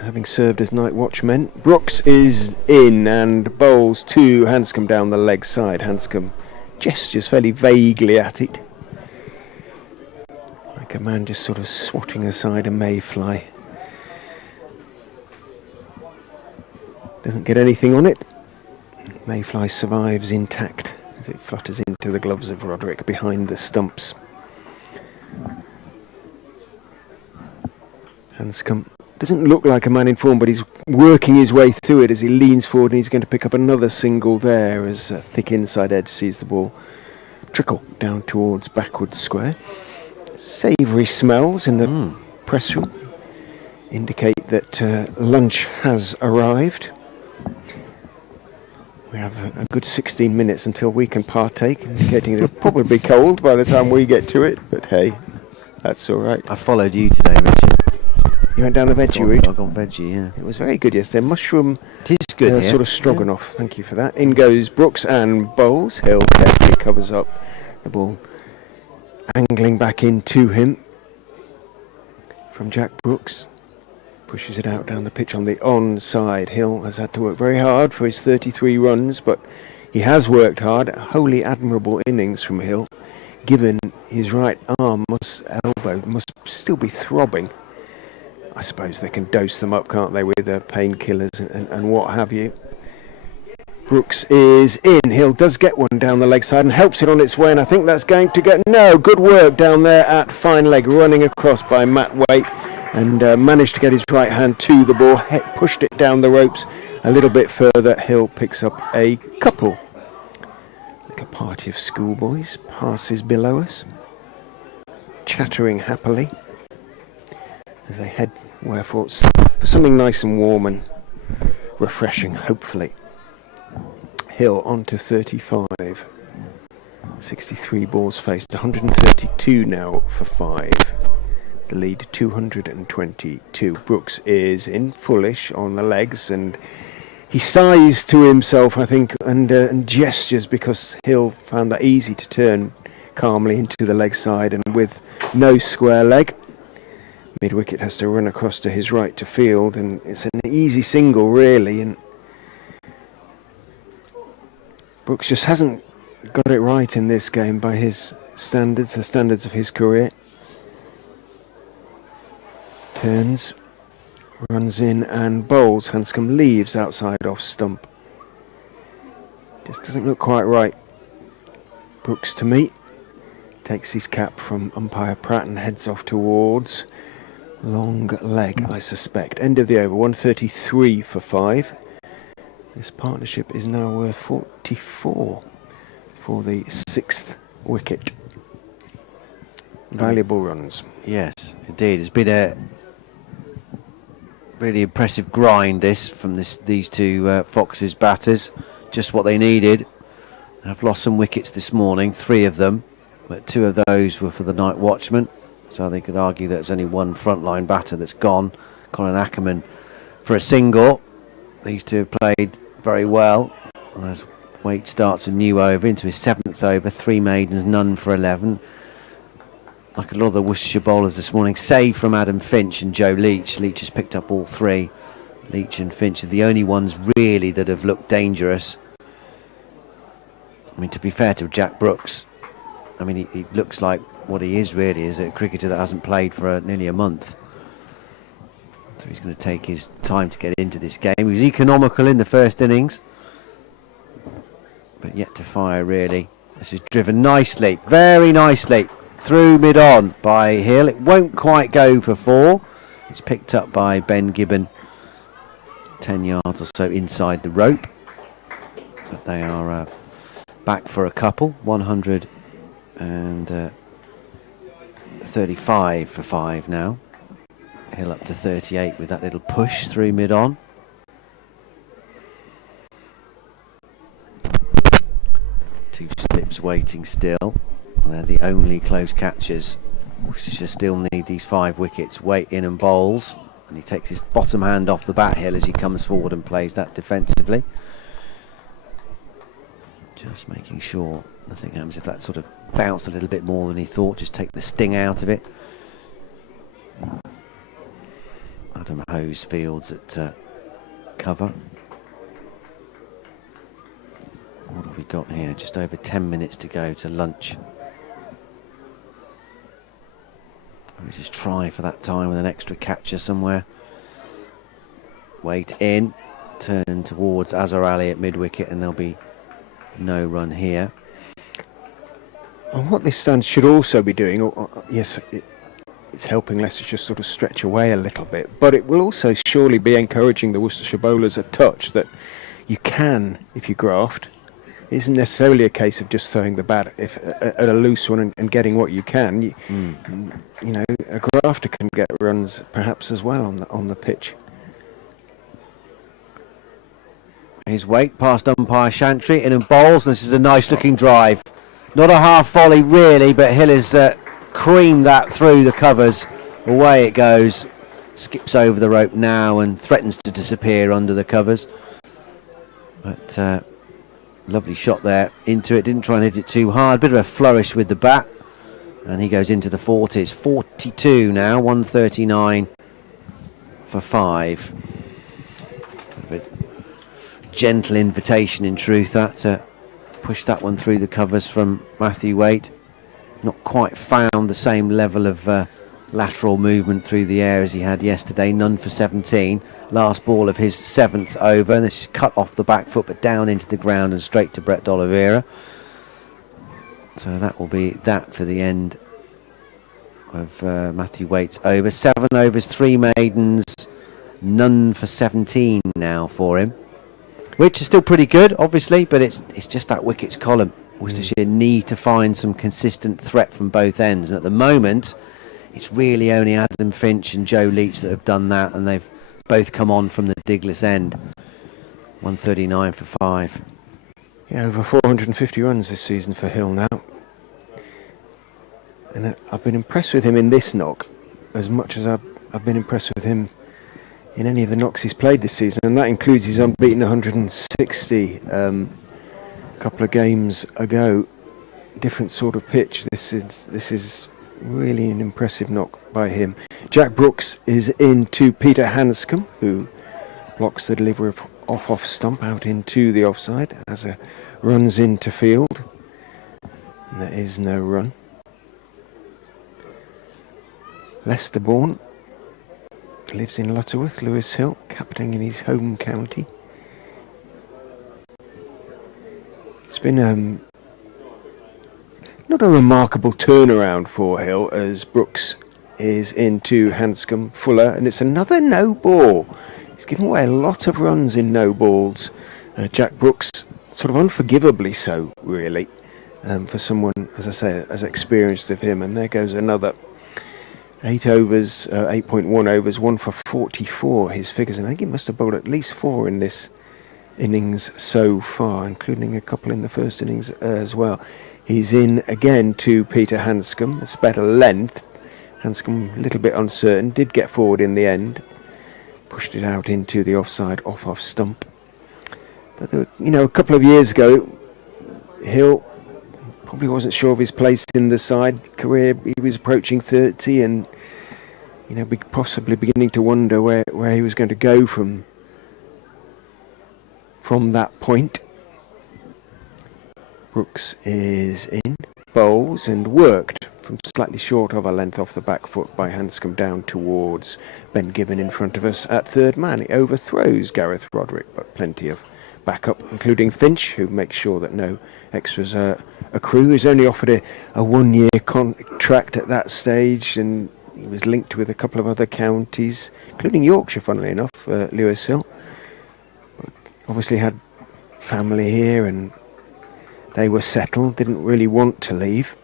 having served as night watchmen. Brooks is in and bowls to Hanscom down the leg side. Hanscom gestures fairly vaguely at it, like a man just sort of swatting aside a mayfly. Doesn't get anything on it. Mayfly survives intact as it flutters into the gloves of Roderick behind the stumps. Hanscom doesn't look like a man in form, but he's working his way through it as he leans forward, and he's going to pick up another single there as a thick inside edge sees the ball trickle down towards backward square. Savoury smells in the press room indicate that lunch has arrived. We have a good 16 minutes until we can partake, indicating it'll probably be cold by the time we get to it, but hey, that's all right. I followed you today, Richard. You went down the veggie route? I've gone veggie, yeah. It was very good yesterday. Mushroom, it is good, sort of stroganoff. Yeah. Thank you for that. In goes Brooks and bowls. Hill carefully covers up the ball, angling back into him from Jack Brooks. Pushes it out down the pitch on the onside. Hill has had to work very hard for his 33 runs, but he has worked hard. A wholly admirable innings from Hill, given his right arm elbow must still be throbbing. I suppose they can dose them up, can't they, with painkillers and what have you. Brooks is in. Hill does get one down the leg side and helps it on its way, and I think that's going to get... No, good work down there at fine leg, running across by Matt Waite, and managed to get his right hand to the ball, pushed it down the ropes a little bit further. Hill picks up a couple. Little party of schoolboys passes below us, chattering happily as they head whereforts for something nice and warm and refreshing, hopefully. Hill on to 35. 63 balls faced, 132 now for 5. The lead 222. Brooks is in, fullish on the legs, and he sighs to himself, I think, and gestures, because Hill found that easy to turn calmly into the leg side, and with no square leg, mid-wicket has to run across to his right to field, and it's an easy single really, and Brooks just hasn't got it right in this game by his standards, the standards of his career. Turns, runs in and bowls. Hanscom leaves outside off stump. Just doesn't look quite right. Brooks to me. Takes his cap from umpire Pratt and heads off towards long leg, I suspect. End of the over, 133 for 5. This partnership is now worth 44 for the 6th wicket. Valuable runs. Yes, indeed. It's been a really impressive grind this from these two Foxes batters. Just what they needed. I've lost some wickets this morning, 3 of them, but 2 of those were for the night watchman. So they could argue that it's only one frontline batter that's gone. Colin Ackerman for a single. These two have played very well. As Waite starts a new over into his 7th over, 3 maidens, none for 11. Like a lot of the Worcestershire bowlers this morning, save from Adam Finch and Joe Leach. Leach has picked up all 3. Leach and Finch are the only ones really that have looked dangerous. I mean, to be fair to Jack Brooks, I mean, he looks like what he is really, is a cricketer that hasn't played for nearly a month. So he's going to take his time to get into this game. He was economical in the first innings, but yet to fire really. This is driven nicely, very nicely, through mid-on by Hill. It won't quite go for 4. It's picked up by Ben Gibbon 10 yards or so inside the rope. But they are back for a couple. 135 for 5 now. Hill up to 38 with that little push through mid-on. Two slips waiting still. They're the only close catches. Worcestershire still need these 5 wickets. Waite in and bowls, and he takes his bottom hand off the bat, Hill, as he comes forward and plays that defensively. Just making sure nothing happens. If that sort of bounced a little bit more than he thought, just take the sting out of it. Adam Hose fields at cover. What have we got here? Just over 10 minutes to go to lunch. We just try for that time with an extra catcher somewhere. Waite in, turn towards Azhar Ali at mid-wicket, and there'll be no run here. And what this stand should also be doing, yes, it's helping Leicestershire sort of stretch away a little bit, but it will also surely be encouraging the Worcestershire bowlers a touch that you can, if you graft. It isn't necessarily a case of just throwing the bat at a loose one and getting what you can. You know, a grafter can get runs perhaps as well on the pitch. His Waite past umpire Chantry, in and bowls. This is a nice looking drive. Not a half volley really, but Hill has creamed that through the covers. Away it goes. Skips over the rope now and threatens to disappear under the covers. But lovely shot there into it. Didn't try and hit it too hard. Bit of a flourish with the bat. And he goes into the 40s. 42 now. 139 for 5. A bit gentle invitation in truth that to push that one through the covers from Matthew Waite. Not quite found the same level of lateral movement through the air as he had yesterday. None for 17. Last ball of his 7th over, and this is cut off the back foot but down into the ground and straight to Brett D'Oliveira. So that will be that for the end of Matthew Waite's over. 7 overs, 3 maidens, none for 17 now for him, which is still pretty good obviously, but it's just that wickets column. Worcestershire need to find some consistent threat from both ends, and at the moment it's really only Adam Finch and Joe Leach that have done that, and they've both come on from the Diglis end. 139 for 5. Yeah, over 450 runs this season for Hill now. And I've been impressed with him in this knock as much as I've been impressed with him in any of the knocks he's played this season, and that includes his unbeaten 160 a couple of games ago. Different sort of pitch. This is really an impressive knock by him. Jack Brooks is into Peter Hanscom, who blocks the delivery of off stump out into the offside as a runs into field. And there is no run. Leicester born, lives in Lutterworth, Lewis Hill, captaining in his home county. been not a remarkable turnaround for Hill as Brooks is into Hanscom Fuller, and it's another no ball. He's given away a lot of runs in no balls. Jack Brooks, sort of unforgivably so, really, for someone, as I say, as experienced as him. And there goes another 8 overs, 8.1 overs, 1 for 44. His figures, and I think he must have bowled at least 4 in this innings so far, including a couple in the first innings as well. He's in again to Peter Hanscom. It's better length. Hanscom a little bit uncertain, did get forward in the end, pushed it out into the offside off stump. But a couple of years ago, Hill probably wasn't sure of his place in the side career. He was approaching 30 and possibly beginning to wonder where he was going to go from that point. Brooks is in, bowls and worked from slightly short of a length off the back foot by Hanscom down towards Ben Gibbon in front of us at third man. He overthrows Gareth Roderick, but plenty of backup, including Finch, who makes sure that no extras accrue. He's only offered a 1-year contract at that stage, and he was linked with a couple of other counties, including Yorkshire, funnily enough, Lewis Hill. But obviously had family here and they were settled, didn't really want to leave.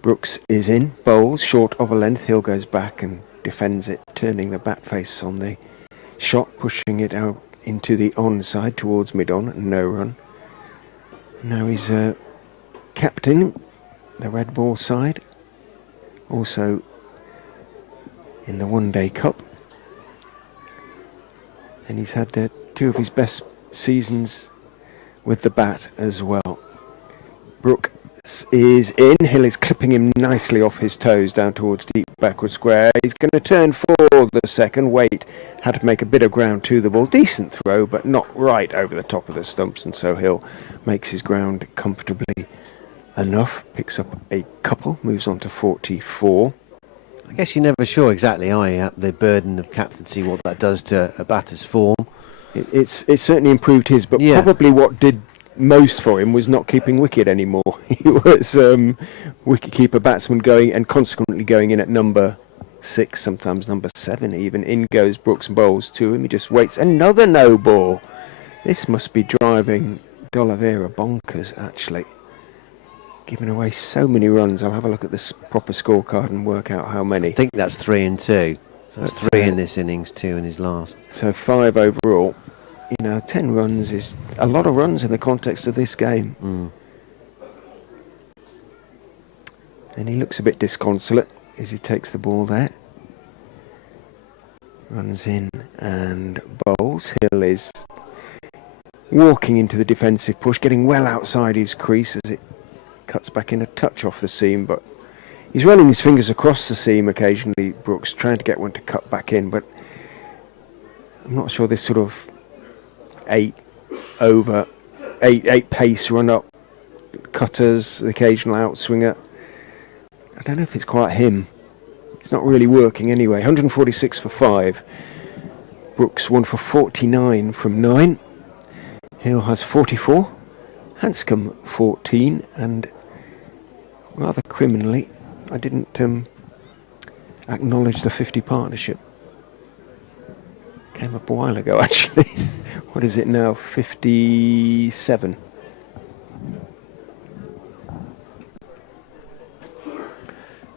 Brooks is in, bowls, short of a length. Hill goes back and defends it, turning the bat face on the shot, pushing it out into the onside towards mid-on, no run. Now he's captain the red ball side, also in the One Day Cup, and he's had 2 of his best seasons with the bat as well. Brooks is in. Hill is clipping him nicely off his toes down towards deep backward square. He's going to turn for the second. Wait, had to make a bit of ground to the ball. Decent throw, but not right over the top of the stumps, and so Hill makes his ground comfortably enough. Picks up a couple, moves on to 44. I guess you're never sure exactly, are you, the burden of captaincy, what that does to a batter's form. It's certainly improved his, but probably what did most for him was not keeping wicket anymore. He was wicket-keeper batsman going, and consequently going in at number 6, sometimes number 7 even. In goes Brooks and bowls to him. He just waits. Another no ball. This must be driving D'Oliveira bonkers, actually. Giving away so many runs. I'll have a look at this proper scorecard and work out how many. I think that's 3 and 2. So that's 3 in this innings, 2 in his last. So 5 overall. 10 runs is a lot of runs in the context of this game. And he looks a bit disconsolate as he takes the ball there. Runs in and bowls. Hill is walking into the defensive push, getting well outside his crease as it cuts back in a touch off the seam, but he's running his fingers across the seam occasionally, Brooks, trying to get one to cut back in, but I'm not sure this sort of 8 pace run up, cutters, the occasional outswinger, I don't know if it's quite him. It's not really working anyway. 146 for 5. Brooks 1 for 49 from 9. Hill has 44. Hanscom 14, and rather criminally, I didn't acknowledge the 50 partnership. Came up a while ago, actually. What is it now? 57.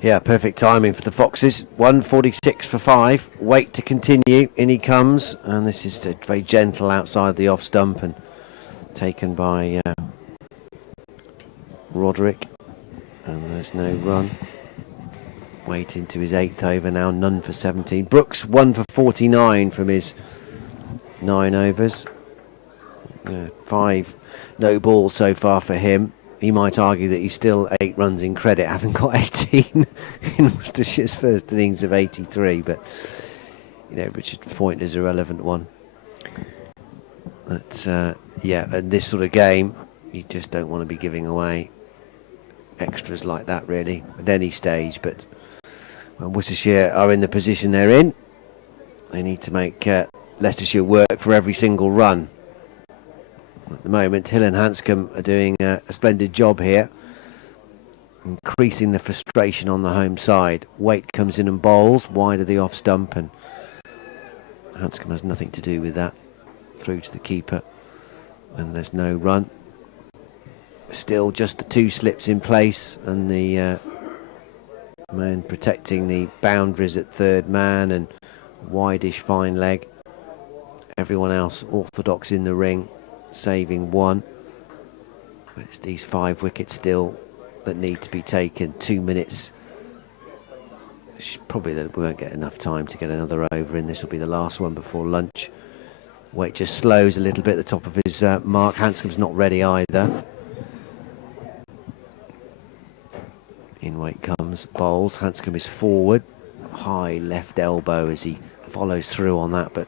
Yeah, perfect timing for the Foxes. 146 for 5. Wait to continue. In he comes, and this is very gentle outside the off stump and taken by Roderick. And there's no run. Wait into his 8th over now, none for 17. Brooks 1 for 49 from his 9 overs. 5 no balls so far for him. He might argue that he's still 8 runs in credit, having got 18 in Worcestershire's first innings of 83. But Richard's point is a relevant one. But in this sort of game, you just don't want to be giving away extras like that, really, at any stage. But when Worcestershire are in the position they're in, they need to make Leicestershire work for every single run. At the moment, Hill and Hanscom are doing a splendid job here, increasing the frustration on the home side. Waite comes in and bowls wide of the off stump, and Hanscom has nothing to do with that. Through to the keeper, and there's no run. Still just the 2 slips in place, and the man protecting the boundaries at third man and wideish fine leg. Everyone else orthodox in the ring, saving 1. But it's these 5 wickets still that need to be taken. 2 minutes. Probably that we won't get enough time to get another over in. This will be the last one before lunch. Waite just slows a little bit at the top of his mark. Hanscom's not ready either. In Waite comes, bowls. Hanscom is forward. High left elbow as he follows through on that, but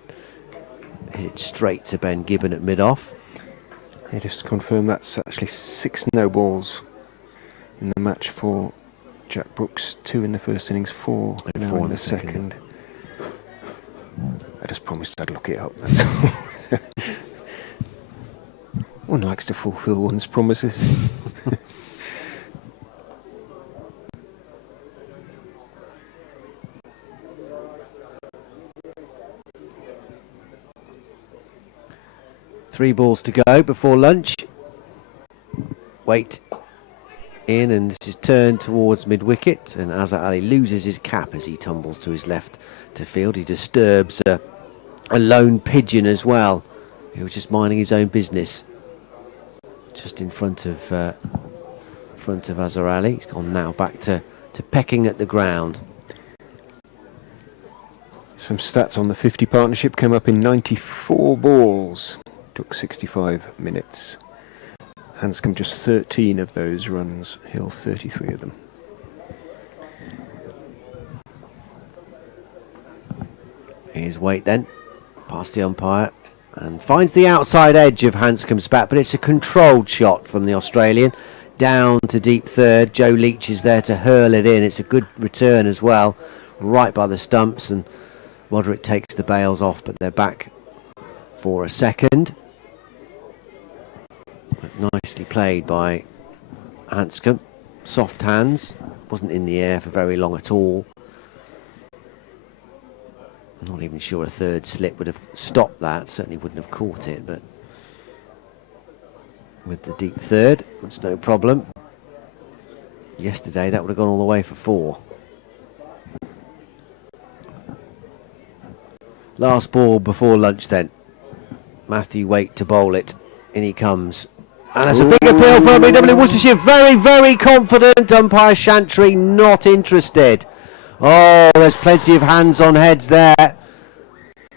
hit it straight to Ben Gibbon at mid-off. Yeah, just to confirm, that's actually 6 no balls in the match for Jack Brooks. 2 in the first innings, 4 now in the second. I just promised I'd look it up, that's all. One likes to fulfil one's promises. Three balls to go before lunch. Waite in, and this is turned towards mid-wicket, and Azhar Ali loses his cap as he tumbles to his left to field. He disturbs a lone pigeon as well. He was just minding his own business just in front of Azhar Ali. He's gone now back to pecking at the ground. Some stats on the 50 partnership. Came up in 94 balls. Took 65 minutes. Hanscom just 13 of those runs. Hill 33 of them. Here's Waite then, past the umpire, and finds the outside edge of Hanscom's bat, but it's a controlled shot from the Australian. Down to deep third. Joe Leach is there to hurl it in. It's a good return as well, right by the stumps, and Roderick takes the bails off, but they're back for a second. But nicely played by Hanscom. Soft hands. Wasn't in the air for very long at all. I'm not even sure a third slip would have stopped that. Certainly wouldn't have caught it, but with the deep third, that's no problem. Yesterday that would have gone all the way for 4. Last ball before lunch then. Matthew Waite to bowl it. In he comes. And that's a big appeal for BW Worcestershire. Very, very confident. Umpire Chantry not interested. Oh, there's plenty of hands on heads there.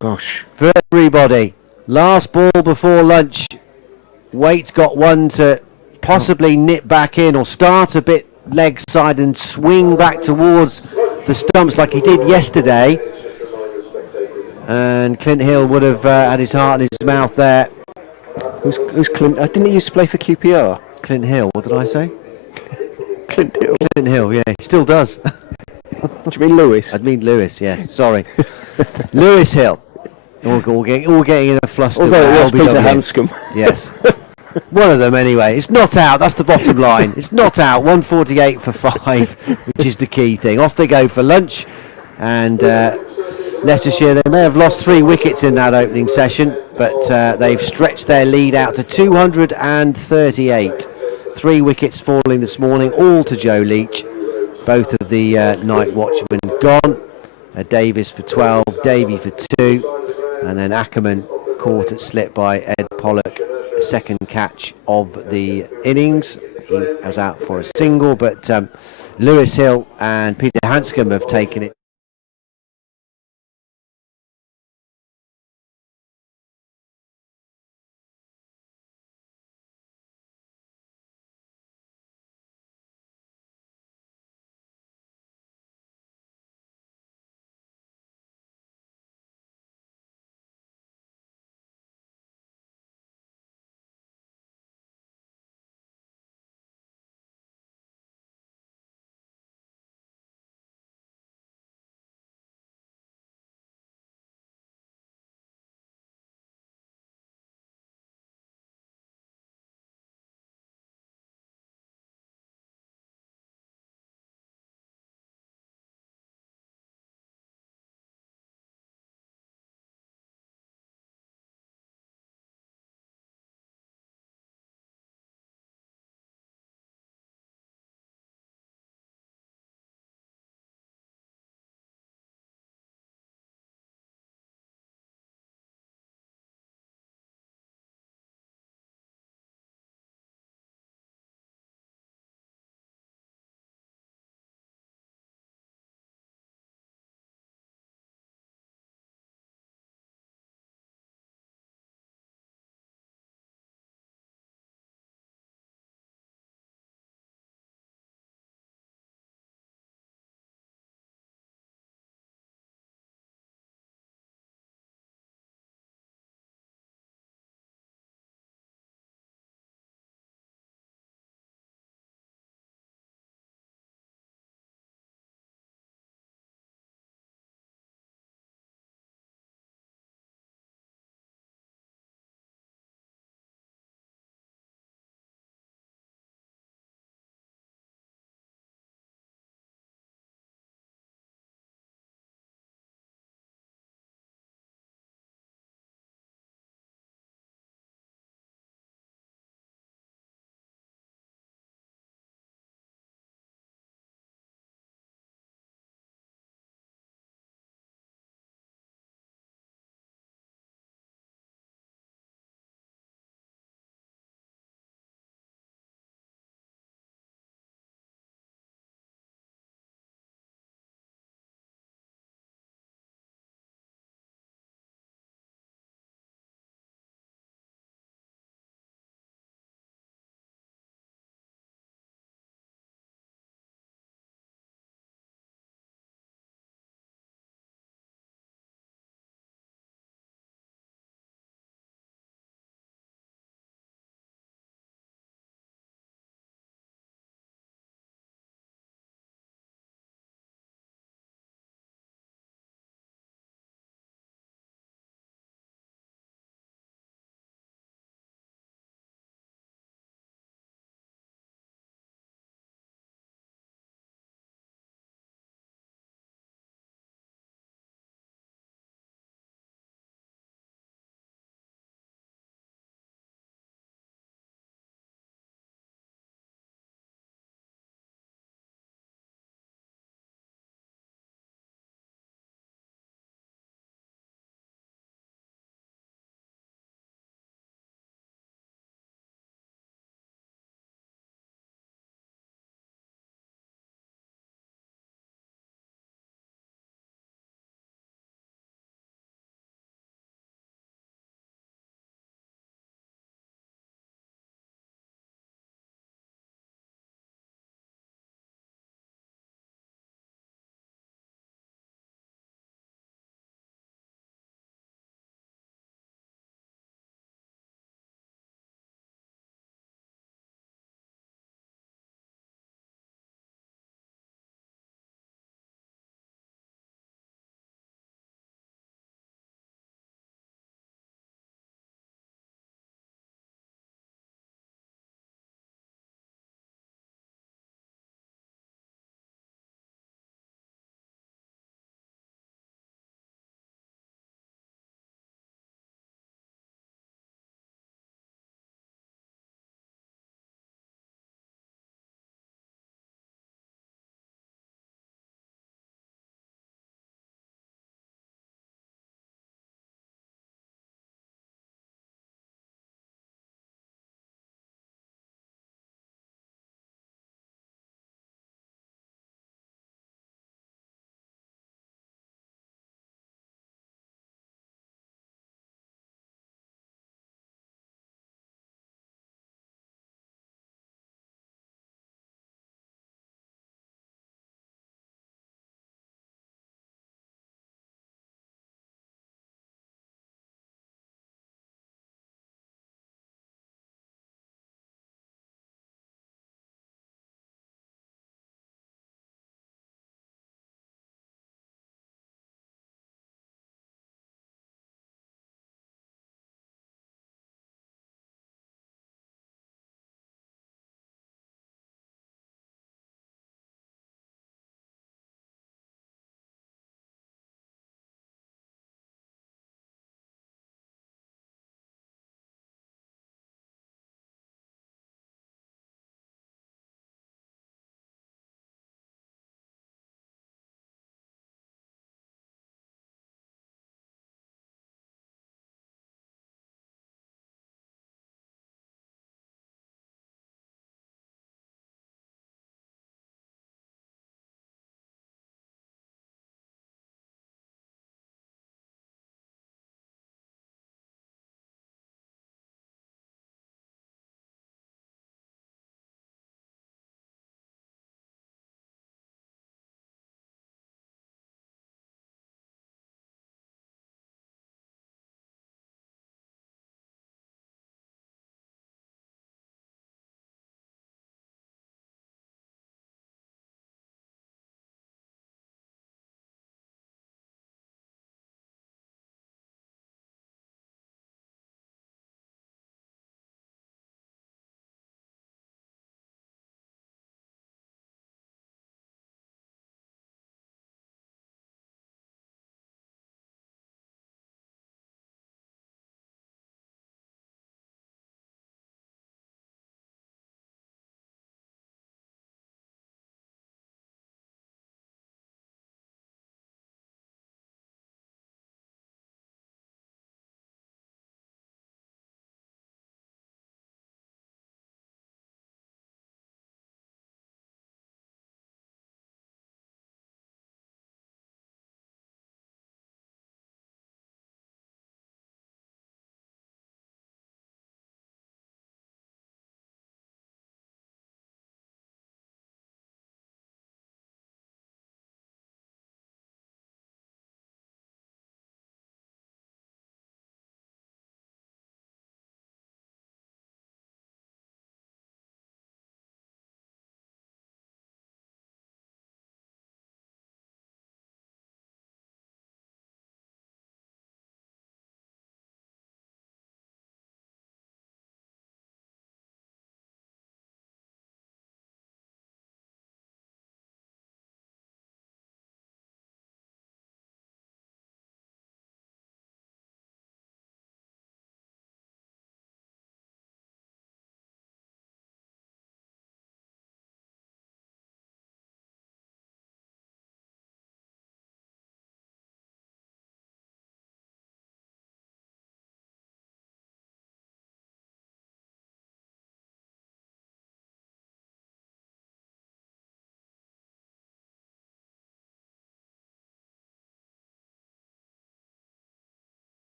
Gosh. For everybody. Last ball before lunch. Waite's got one to possibly nip back in or start a bit leg side and swing back towards the stumps like he did yesterday. And Clint Hill would have had his heart in his mouth there. Who's Clint? Didn't he used to play for QPR? Clint Hill, what did I say? Clint Hill. Clint Hill, yeah, he still does. Do you mean Lewis? I mean Lewis, yeah, sorry. Lewis Hill. All getting in a fluster. Although it was Peter Hanscom. Yes. One of them anyway. It's not out, that's the bottom line. It's not out. 148 for 5, which is the key thing. Off they go for lunch. And Leicestershire, they may have lost 3 wickets in that opening session, but they've stretched their lead out to 238. 3 wickets falling this morning, all to Joe Leach. Both of the night watchmen gone. Davis for 12, Davey for 2, and then Ackerman caught at slip by Ed Pollock. Second catch of the innings. He was out for a single, but Lewis Hill and Peter Hanscom have taken it.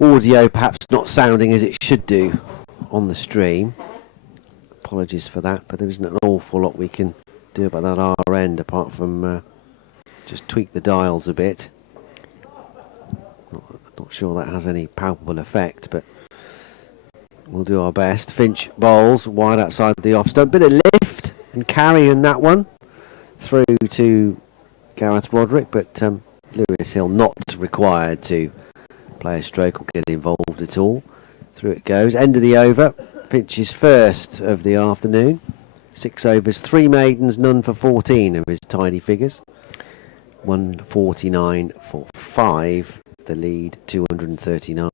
audio perhaps not sounding as it should do on the stream. Apologies for that, but there isn't an awful lot we can do about that our end apart from just tweak the dials a bit. Not sure that has any palpable effect, but we'll do our best. Finch bowls wide outside the off stump. Bit of lift and carry in that one through to Gareth Roderick, but Lewis Hill not required to play a stroke or get involved at all. Through it goes. End of the over. Finch's first of the afternoon. 6 overs, 3 maidens, none for 14 of his tidy figures. 149 for 5. The lead 239.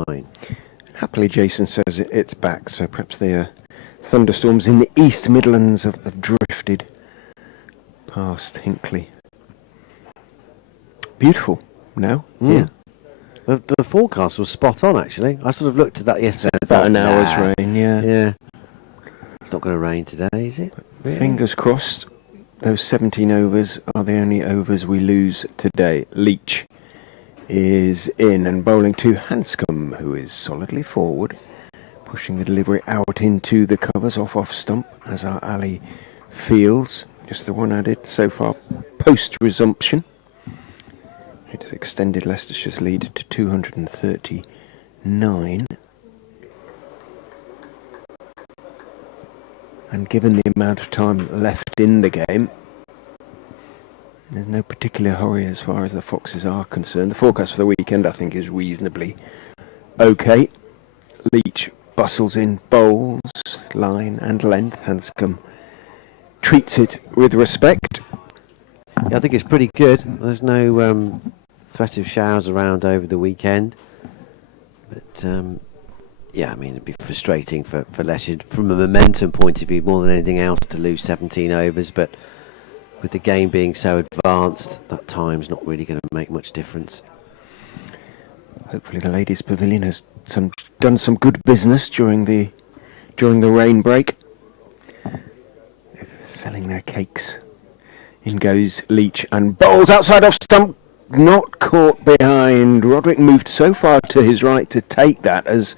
Happily, Jason says it's back, so perhaps the thunderstorms in the East Midlands have drifted past Hinckley. Beautiful now. Yeah. The forecast was spot on, actually. I sort of looked at that yesterday. About an hour's rain, yeah. Yeah. It's not going to rain today, is it? Really? Fingers crossed. Those 17 overs are the only overs we lose today. Leach is in and bowling to Hanscom, who is solidly forward, pushing the delivery out into the covers off stump as our alley fields. Just the one added so far post resumption. It has extended Leicestershire's lead to 239. And given the amount of time left in the game, there's no particular hurry as far as the Foxes are concerned. The forecast for the weekend, I think, is reasonably okay. Leach bustles in, bowls, line and length. Hanscom treats it with respect. Yeah, I think it's pretty good. There's no threat of showers around over the weekend. But, yeah, I mean, it'd be frustrating for Leicestershire from a momentum point of view more than anything else to lose 17 overs. But with the game being so advanced, that time's not really going to make much difference. Hopefully the Ladies' Pavilion has done some good business during the rain break. They're selling their cakes. In goes Leach and bowls outside off stump. Not caught behind. Roderick moved so far to his right to take that as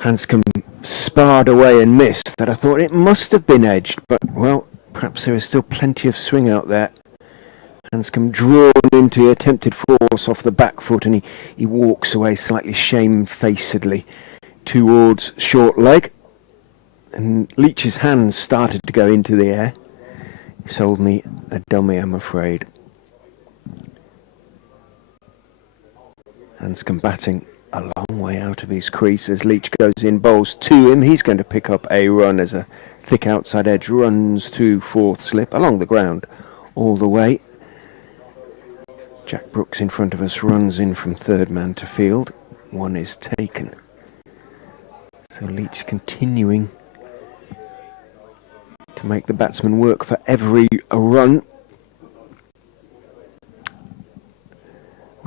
Hanscom sparred away and missed that I thought it must have been edged, but well, perhaps there is still plenty of swing out there. Hanscom drawn into the attempted force off the back foot, and he walks away slightly shamefacedly towards short leg. And Leach's hands started to go into the air. He sold me a dummy, I'm afraid. Hanscom batting a long way out of his crease as Leach goes in, bowls to him. He's going to pick up a run as a thick outside edge runs through fourth slip along the ground all the way. Jack Brooks in front of us runs in from third man to field. One is taken. So Leach continuing to make the batsman work for every run.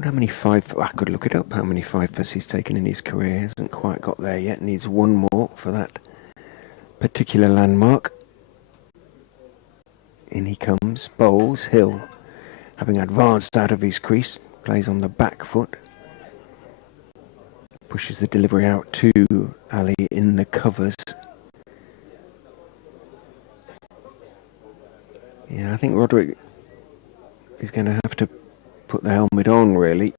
How many I could look it up, how many 5-fers he's taken in his career. He hasn't quite got there yet. Needs one more for that particular landmark. In he comes, bowls, Hill, having advanced out of his crease, plays on the back foot. Pushes the delivery out to Ali in the covers. Yeah, I think Roderick is going to have to put the helmet on, really,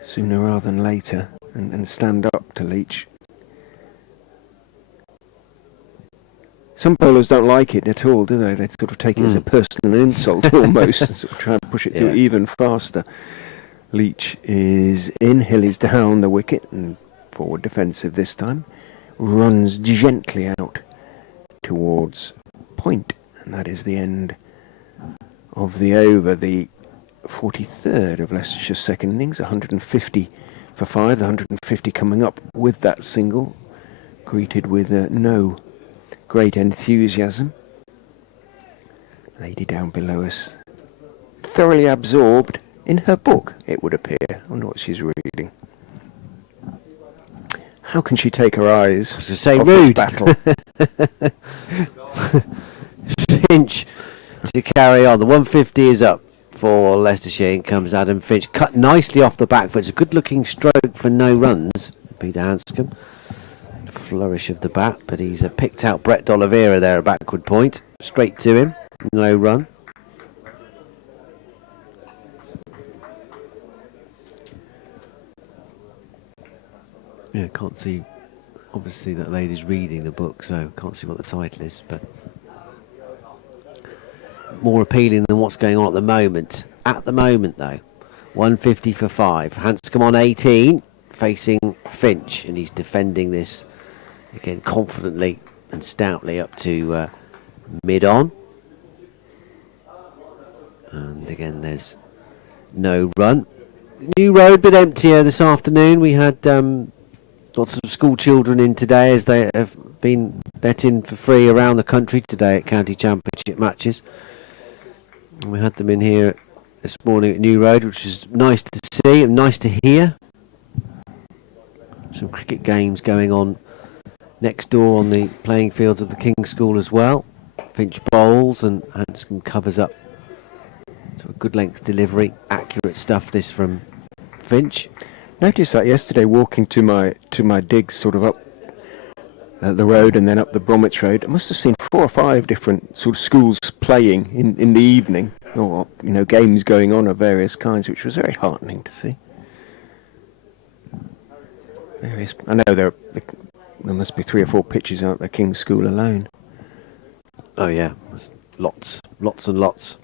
sooner rather than later, and stand up to Leach. Some bowlers don't like it at all, do they? They sort of take it as a personal insult almost, and sort of try and push it through even faster. Leach is in, Hill is down the wicket, and forward defensive this time. Runs gently out towards point, and that is the end of the over. The 43rd of Leicestershire's second innings, 150 for 5, the 150 coming up with that single, greeted with no great enthusiasm. Lady down below us, thoroughly absorbed in her book, it would appear. I wonder what she's reading. How can she take her eyes off this battle? Finch to carry on. The 150 is up for Leicestershire. In comes Adam Finch, cut nicely off the back foot. It's a good looking stroke for no runs. Peter Hanscom, flourish of the bat, but he's picked out Brett D'Oliveira there, a backward point, straight to him, no run. Yeah, can't see, obviously that lady's reading the book, so can't see what the title is, but more appealing than what's going on at the moment. At the moment though, 150 for 5. Hanscom on 18, facing Finch, and he's defending this again confidently and stoutly up to mid-on. And again there's no run. New Road, bit emptier this afternoon. We had lots of school children in today, as they have been let in for free around the country today at county championship matches. And we had them in here this morning at New Road, which is nice to see and nice to hear. Some cricket games going on next door on the playing fields of the King's School as well. Finch bowls and Hanscom covers up. So a good length delivery, accurate stuff this from Finch. Noticed that yesterday walking to my digs, sort of up the road and then up the Bromwich Road. I must have seen 4 or 5 different sort of schools playing in the evening, or games going on of various kinds, which was very heartening to see. I know there must be 3 or 4 pitches out at King's School alone. Oh yeah, lots and lots.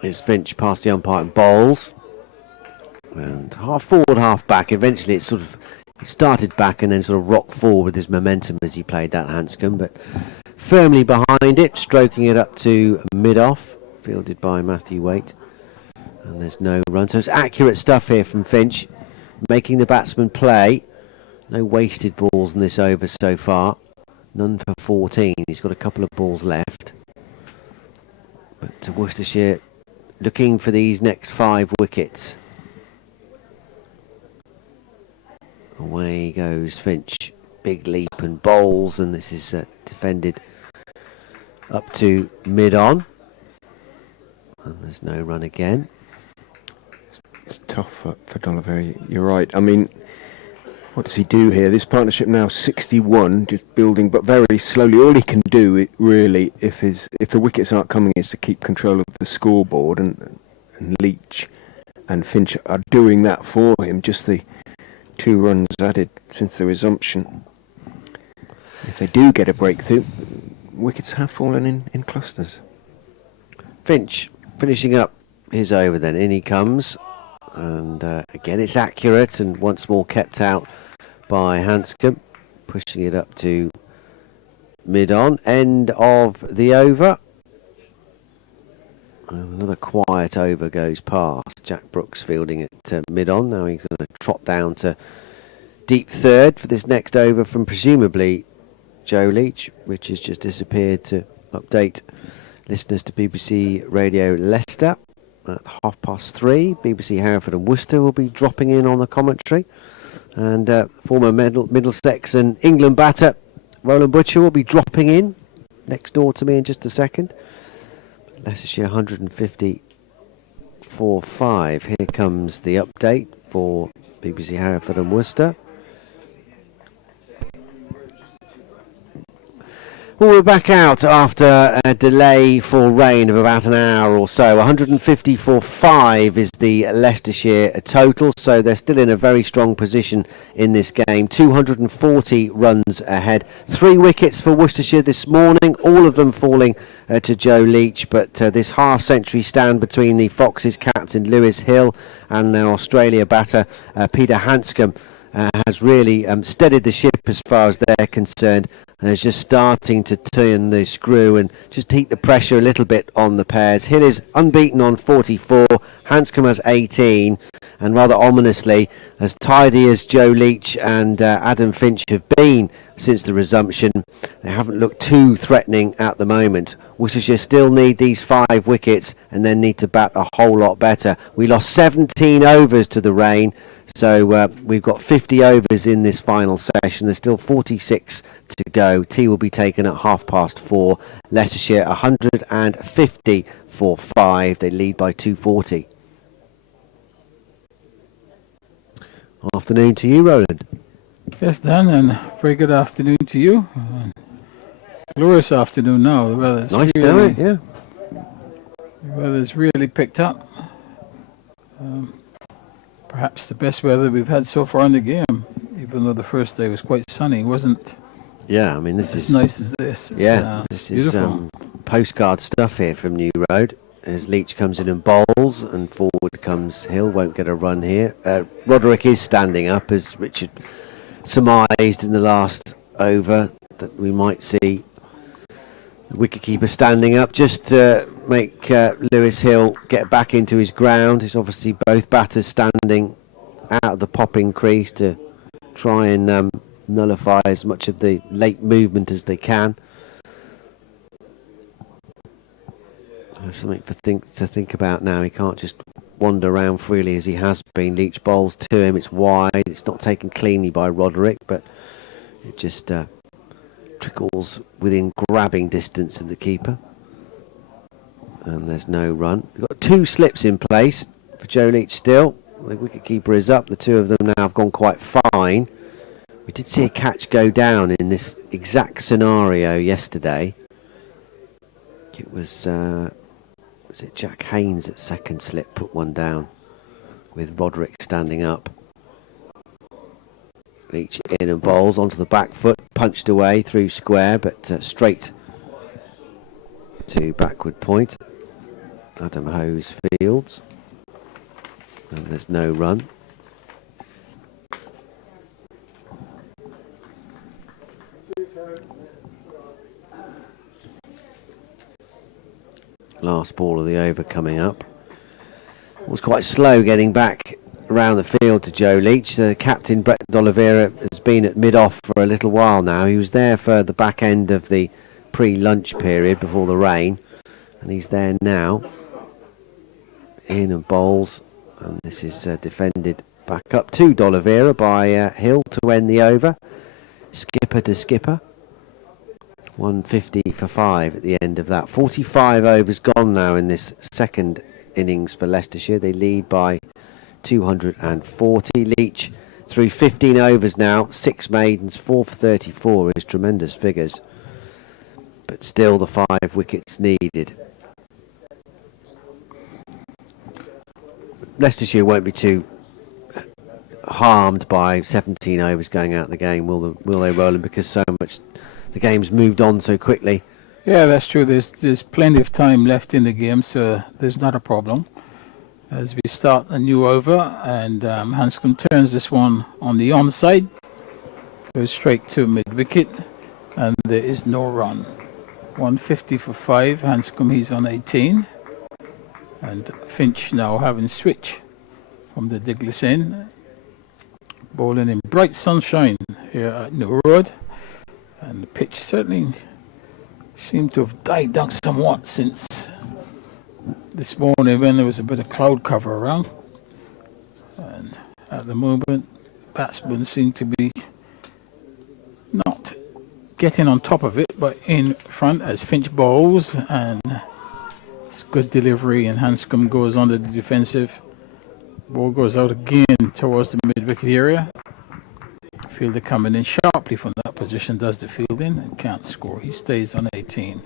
Here's Finch past the umpire and bowls. And half forward, half back. Eventually it started back and then sort of rocked forward with his momentum as he played that Hanscom, but firmly behind it, stroking it up to mid-off, fielded by Matthew Waite. And there's no run. So it's accurate stuff here from Finch, making the batsman play. No wasted balls in this over so far. None for 14. He's got a couple of balls left. But to Worcestershire looking for these next 5 wickets. Away goes Finch. Big leap and bowls, and this is defended up to mid-on. And there's no run again. It's tough for D'Oliveira, you're right. I mean, what does he do here? This partnership now 61, just building, but very slowly. All he can do, really, if the wickets aren't coming, is to keep control of the scoreboard, and Leach and Finch are doing that for him. Just the 2 runs added since the resumption. If they do get a breakthrough, wickets have fallen in clusters. Finch finishing up his over then. In he comes. And again it's accurate and once more kept out by Hanscom. Pushing it up to mid-on. End of the over. And another quiet over goes past. Jack Brooks fielding at mid-on. Now he's going to trot down to deep third for this next over from presumably Joe Leach, which has just disappeared to update listeners to BBC Radio Leicester. At 3:30, BBC Hereford and Worcester will be dropping in on the commentary. And former Middlesex and England batter Roland Butcher will be dropping in next door to me in just a second. Leicestershire 150 for 5. Here comes the update for BBC Hereford and Worcester. Well, we're back out after a delay for rain of about an hour or so. 150 for 5 is the Leicestershire total, so they're still in a very strong position in this game. 240 runs ahead. 3 wickets for Worcestershire this morning, all of them falling to Joe Leach, but this half-century stand between the Foxes captain Lewis Hill and their Australia batter Peter Hanscom has really steadied the ship as far as they're concerned, and is just starting to turn the screw and just heat the pressure a little bit on the pairs. Hill is unbeaten on 44, Hanscom has 18, and rather ominously, as tidy as Joe Leach and Adam Finch have been since the resumption, they haven't looked too threatening at the moment. Worcestershire still need these 5 wickets and then need to bat a whole lot better. We lost 17 overs to the rain, so we've got 50 overs in this final session. There's still 46 to go. Tea will be taken at 4:30. Leicestershire 150 for 5. They lead by 240. Afternoon to you, Roland. Yes, Dan, and very good afternoon to you. Glorious afternoon now. The weather's Nice, really, yeah. the weather's really picked up. Perhaps the best weather we've had so far in the game, even though the first day was quite sunny. It wasn't Yeah, I mean, this as is nice as this. It's, this beautiful. is postcard stuff here from New Road. As Leach comes in and bowls, and forward comes Hill. Won't get a run here. Roderick is standing up, as Richard surmised in the last over that we might see the wicketkeeper standing up just to make Lewis Hill get back into his ground. It's obviously both batters standing out of the popping crease to try and nullify as much of the late movement as they can. There's something to think about now. He can't just wander around freely as he has been. Leach bowls to him. It's wide. It's not taken cleanly by Roderick, but it just trickles within grabbing distance of the keeper. And there's no run. We've got 2 slips in place for Joe Leach still. The wicketkeeper is up. The 2 of them now have gone quite fine. We did see a catch go down in this exact scenario yesterday. It was it Jack Haynes at second slip put one down with Roderick standing up. Leach in and bowls onto the back foot, punched away through square, but straight to backward point. Adam Hose fields, and there's no run. Last ball of the over coming up. It was quite slow getting back around the field to Joe Leach. The captain, Brett D'Oliveira, has been at mid-off for a little while now. He was there for the back end of the pre-lunch period before the rain, and he's there now. In and bowls, and this is defended back up to D'Oliveira by Hill to end the over. Skipper to skipper. 150 for 5 at the end of that. 45 overs gone now in this second innings for Leicestershire. They lead by 240. Leach through 15 overs now. 6 maidens, 4 for 34 is tremendous figures. But still the 5 wickets needed. Leicestershire won't be too harmed by 17 overs going out of the game, will they, Roland? Because so much the game's moved on so quickly. Yeah, that's true. There's plenty of time left in the game, so there's not a problem. As we start a new over, and Hanscom turns this one on the onside, goes straight to mid-wicket, and there is no run. 150 for 5. Hanscom, he's on 18. And Finch now having switch from the Diglis end, bowling in bright sunshine here at New Road, and the pitch certainly seemed to have died down somewhat since this morning when there was a bit of cloud cover around, and at the moment batsmen seem to be not getting on top of it but in front as Finch bowls, and it's good delivery, and Hanscom goes under the defensive. Ball goes out again towards the mid-wicket area. Fielder coming in sharply from that position, does the fielding and can't score. He stays on 18.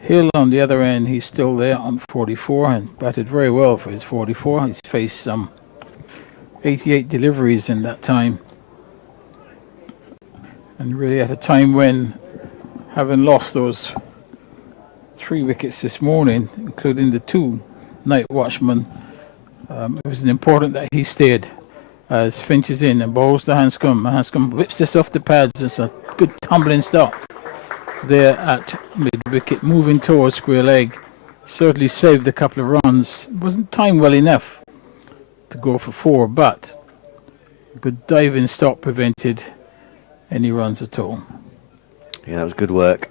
Hill on the other end, he's still there on 44 and batted very well for his 44. He's faced some 88 deliveries in that time. And really at a time when, having lost those 3 wickets this morning, including the 2 night watchmen, it was important that he stayed. As Finch is in and bowls to Hanscom. Hanscom whips this off the pads. It's a good tumbling stop there at mid-wicket, moving towards square leg. Certainly saved a couple of runs. Wasn't timed well enough. to go for 4, but a good diving stop prevented any runs at all. Yeah, that was good work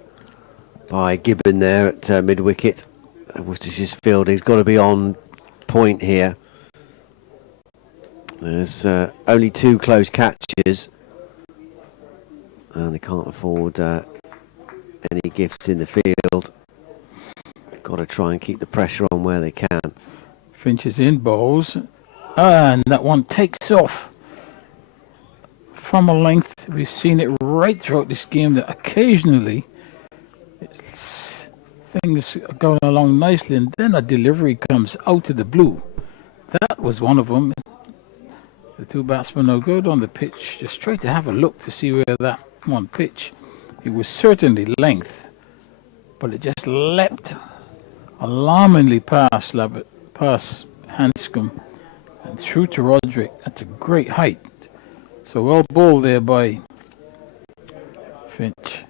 by Gibbon there at mid-wicket. Worcestershire's field, he's got to be on point here. There's only 2 close catches, and they can't afford any gifts in the field. Got to try and keep the pressure on where they can. Finch is in, bowls, and that one takes off from a length. We've seen it right throughout this game that occasionally things are going along nicely, and then a delivery comes out of the blue. That was one of them. The 2 batsmen are good on the pitch. Just try to have a look to see where that one pitch. It was certainly length, but it just leapt alarmingly past Hanscom and through to Roderick. That's a great height. So well bowled there by Finch.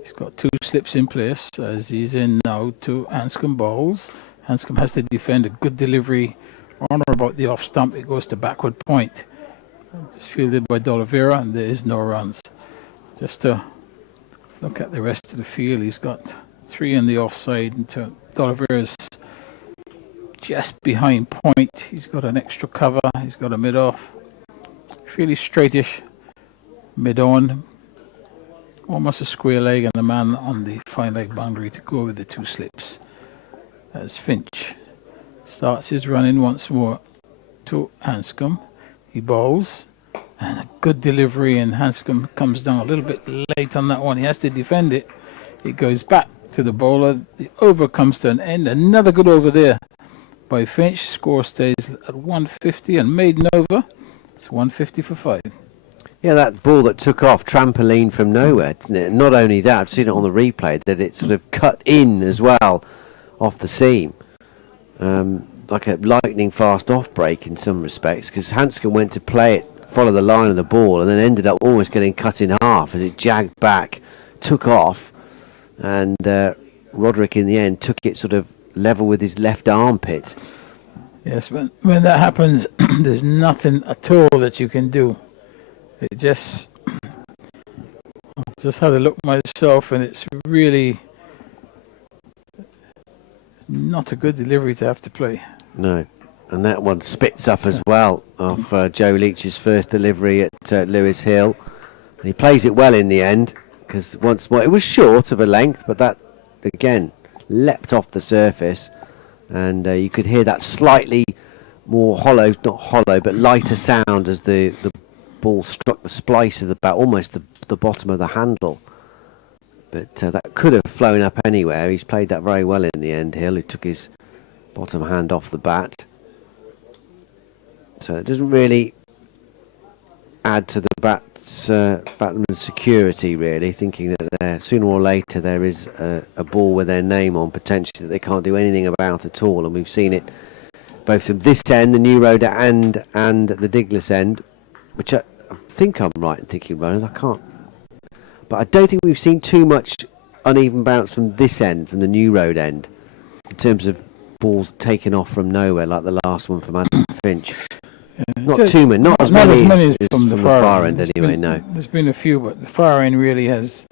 He's got 2 slips in place as he's in now to Hanscom bowls. Hanscom has to defend a good delivery on or about the off stump. It goes to backward point. It's fielded by D'Oliveira, and there is no runs. Just to look at the rest of the field, he's got 3 on the offside, and D'Oliveira's just behind point. He's got an extra cover. He's got a mid off, fairly straightish mid on, almost a square leg, and a man on the fine leg boundary to go with the 2 slips. As Finch starts his running once more to Hanscom. He bowls, and a good delivery, and Hanscom comes down a little bit late on that one. He has to defend it. It goes back to the bowler. The over comes to an end. Another good over there by Finch. Score stays at 150 and maiden over. It's 150 for 5. Yeah, that ball that took off, trampoline from nowhere, didn't it? Not only that, I've seen it on the replay, that it sort of cut in as well off the seam. Like a lightning fast off break in some respects, because Hanscom went to play it, follow the line of the ball, and then ended up almost getting cut in half as it jagged back, took off, and Roderick in the end took it sort of level with his left armpit. Yes, when that happens, there's nothing at all that you can do. It just had a look myself, and it's really not a good delivery to have to play. No, and that one spits up as well off Joe Leach's first delivery at Lewis Hill. And he plays it well in the end, because once more it was short of a length, but that again leapt off the surface, and you could hear that slightly more hollow, not hollow, but lighter sound as the ball struck the splice of the bat, almost the bottom of the handle. But that could have flown up anywhere. He's played that very well in the end, Hill, who took his bottom hand off the bat. So it doesn't really add to the batsman's security, really, thinking that sooner or later there is a ball with their name on, potentially, that they can't do anything about at all. And we've seen it both from this end, the New Road and the Diglis end, which I think I'm right in thinking, Roland, I can't. But I don't think we've seen too much uneven bounce from this end, from the New Road end, in terms of balls taken off from nowhere, like the last one from Adam Finch. Not too many, not as many as from the far end anyway, no. There's been a few, but the far end really has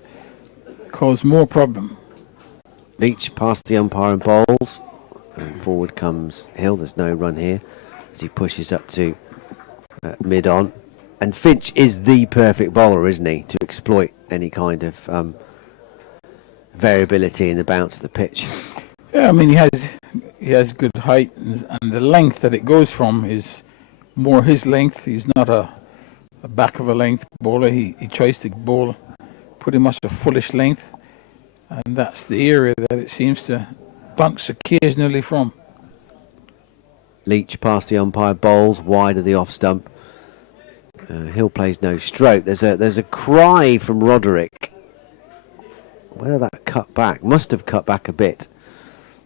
caused more problem. Leach past the umpire and bowls, and forward comes Hill. There's no run here as he pushes up to mid-on. And Finch is the perfect bowler, isn't he, to exploit any kind of variability in the bounce of the pitch. Yeah, I mean, he has good height, and the length that it goes from is more his length. He's not a back of a length bowler. He tries to bowl pretty much a fullish length, and that's the area that it seems to bounce occasionally from. Leach past the umpire, bowls wide of the off stump. Hill plays no stroke. There's a cry from Roderick. Whether that cut back, must have cut back a bit,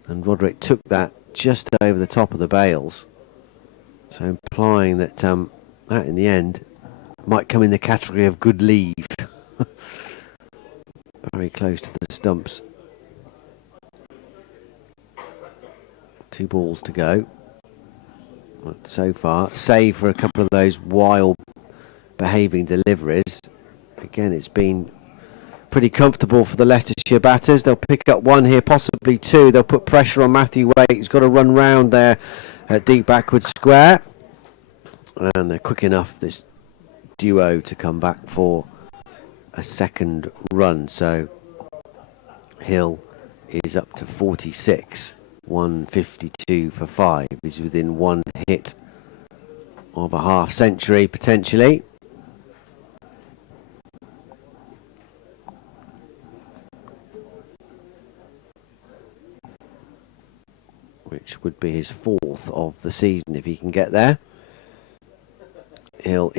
and Roderick took that just over the top of the bails, so implying that that in the end might come in the category of good leave. Very close to the stumps. 2 balls to go. But so far, save for a couple of those wild behaving deliveries. Again, it's been pretty comfortable for the Leicestershire batters. They'll pick up 1 here, possibly 2. They'll put pressure on Matthew Waite. He's got to run round there at deep backward square. And they're quick enough, this duo, to come back for a second run. So Hill is up to 46, 152 for 5. He's within 1 hit of a half century potentially. Which would be his 4th of the season if he can get there. He'll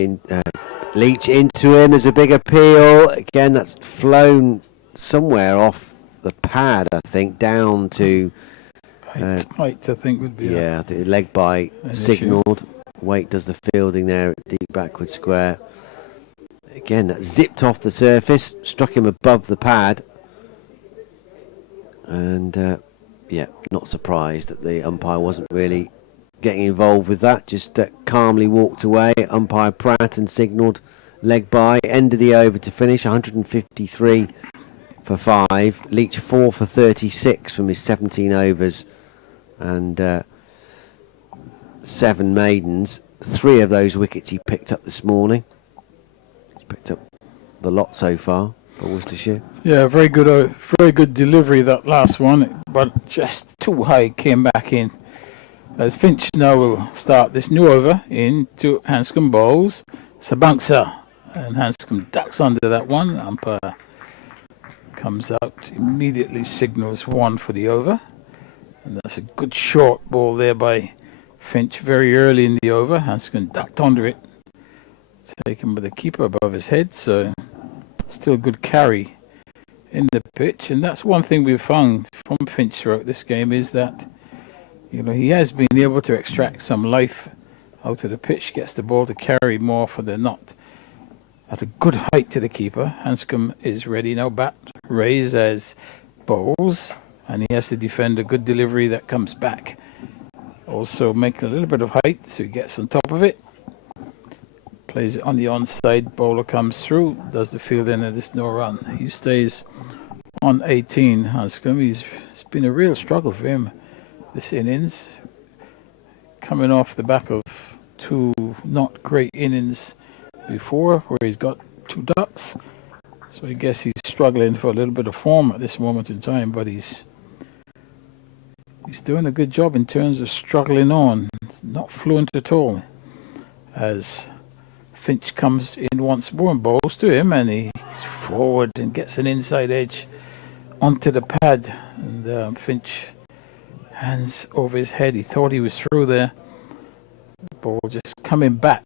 Leach into him as a big appeal. Again, that's flown somewhere off the pad, I think, down to height, I think would be. Yeah, the leg bite signalled. Waite does the fielding there at deep backward square. Again, that zipped off the surface, struck him above the pad, and yeah, not surprised that the umpire wasn't really getting involved with that. Just calmly walked away. Umpire Pratt and signalled leg by. End of the over to finish. 153 for 5. Leach 4 for 36 from his 17 overs and 7 maidens. 3 of those wickets he picked up this morning. He's picked up the lot so far for Worcestershire. Yeah, very good delivery, that last one, but just too high, came back in. As Finch now will start this new over into Hanscom bowls. It's a bouncer, and Hanscom ducks under that one. Umpire comes out, immediately signals 1 for the over. And that's a good short ball there by Finch very early in the over. Hanscom ducked under it, taken by the keeper above his head, so still good carry in the pitch. And that's one thing we've found from Finch throughout this game, is that he has been able to extract some life out of the pitch, gets the ball to carry more for the not at a good height to the keeper. Hanscom is ready now, bat raise as bowls, and he has to defend a good delivery that comes back. Also making a little bit of height, so he gets on top of it. Plays it on the onside, bowler comes through, does the fielding, and there's no run. He stays on 18, Hanscom. It's been a real struggle for him this innings, coming off the back of 2 not great innings before, where he's got 2 ducks. So I guess he's struggling for a little bit of form at this moment in time, but he's doing a good job in terms of struggling on. It's not fluent at all. As Finch comes in once more and bowls to him, and he's forward and gets an inside edge onto the pad, and Finch hands over his head. He thought he was through there. The ball just coming back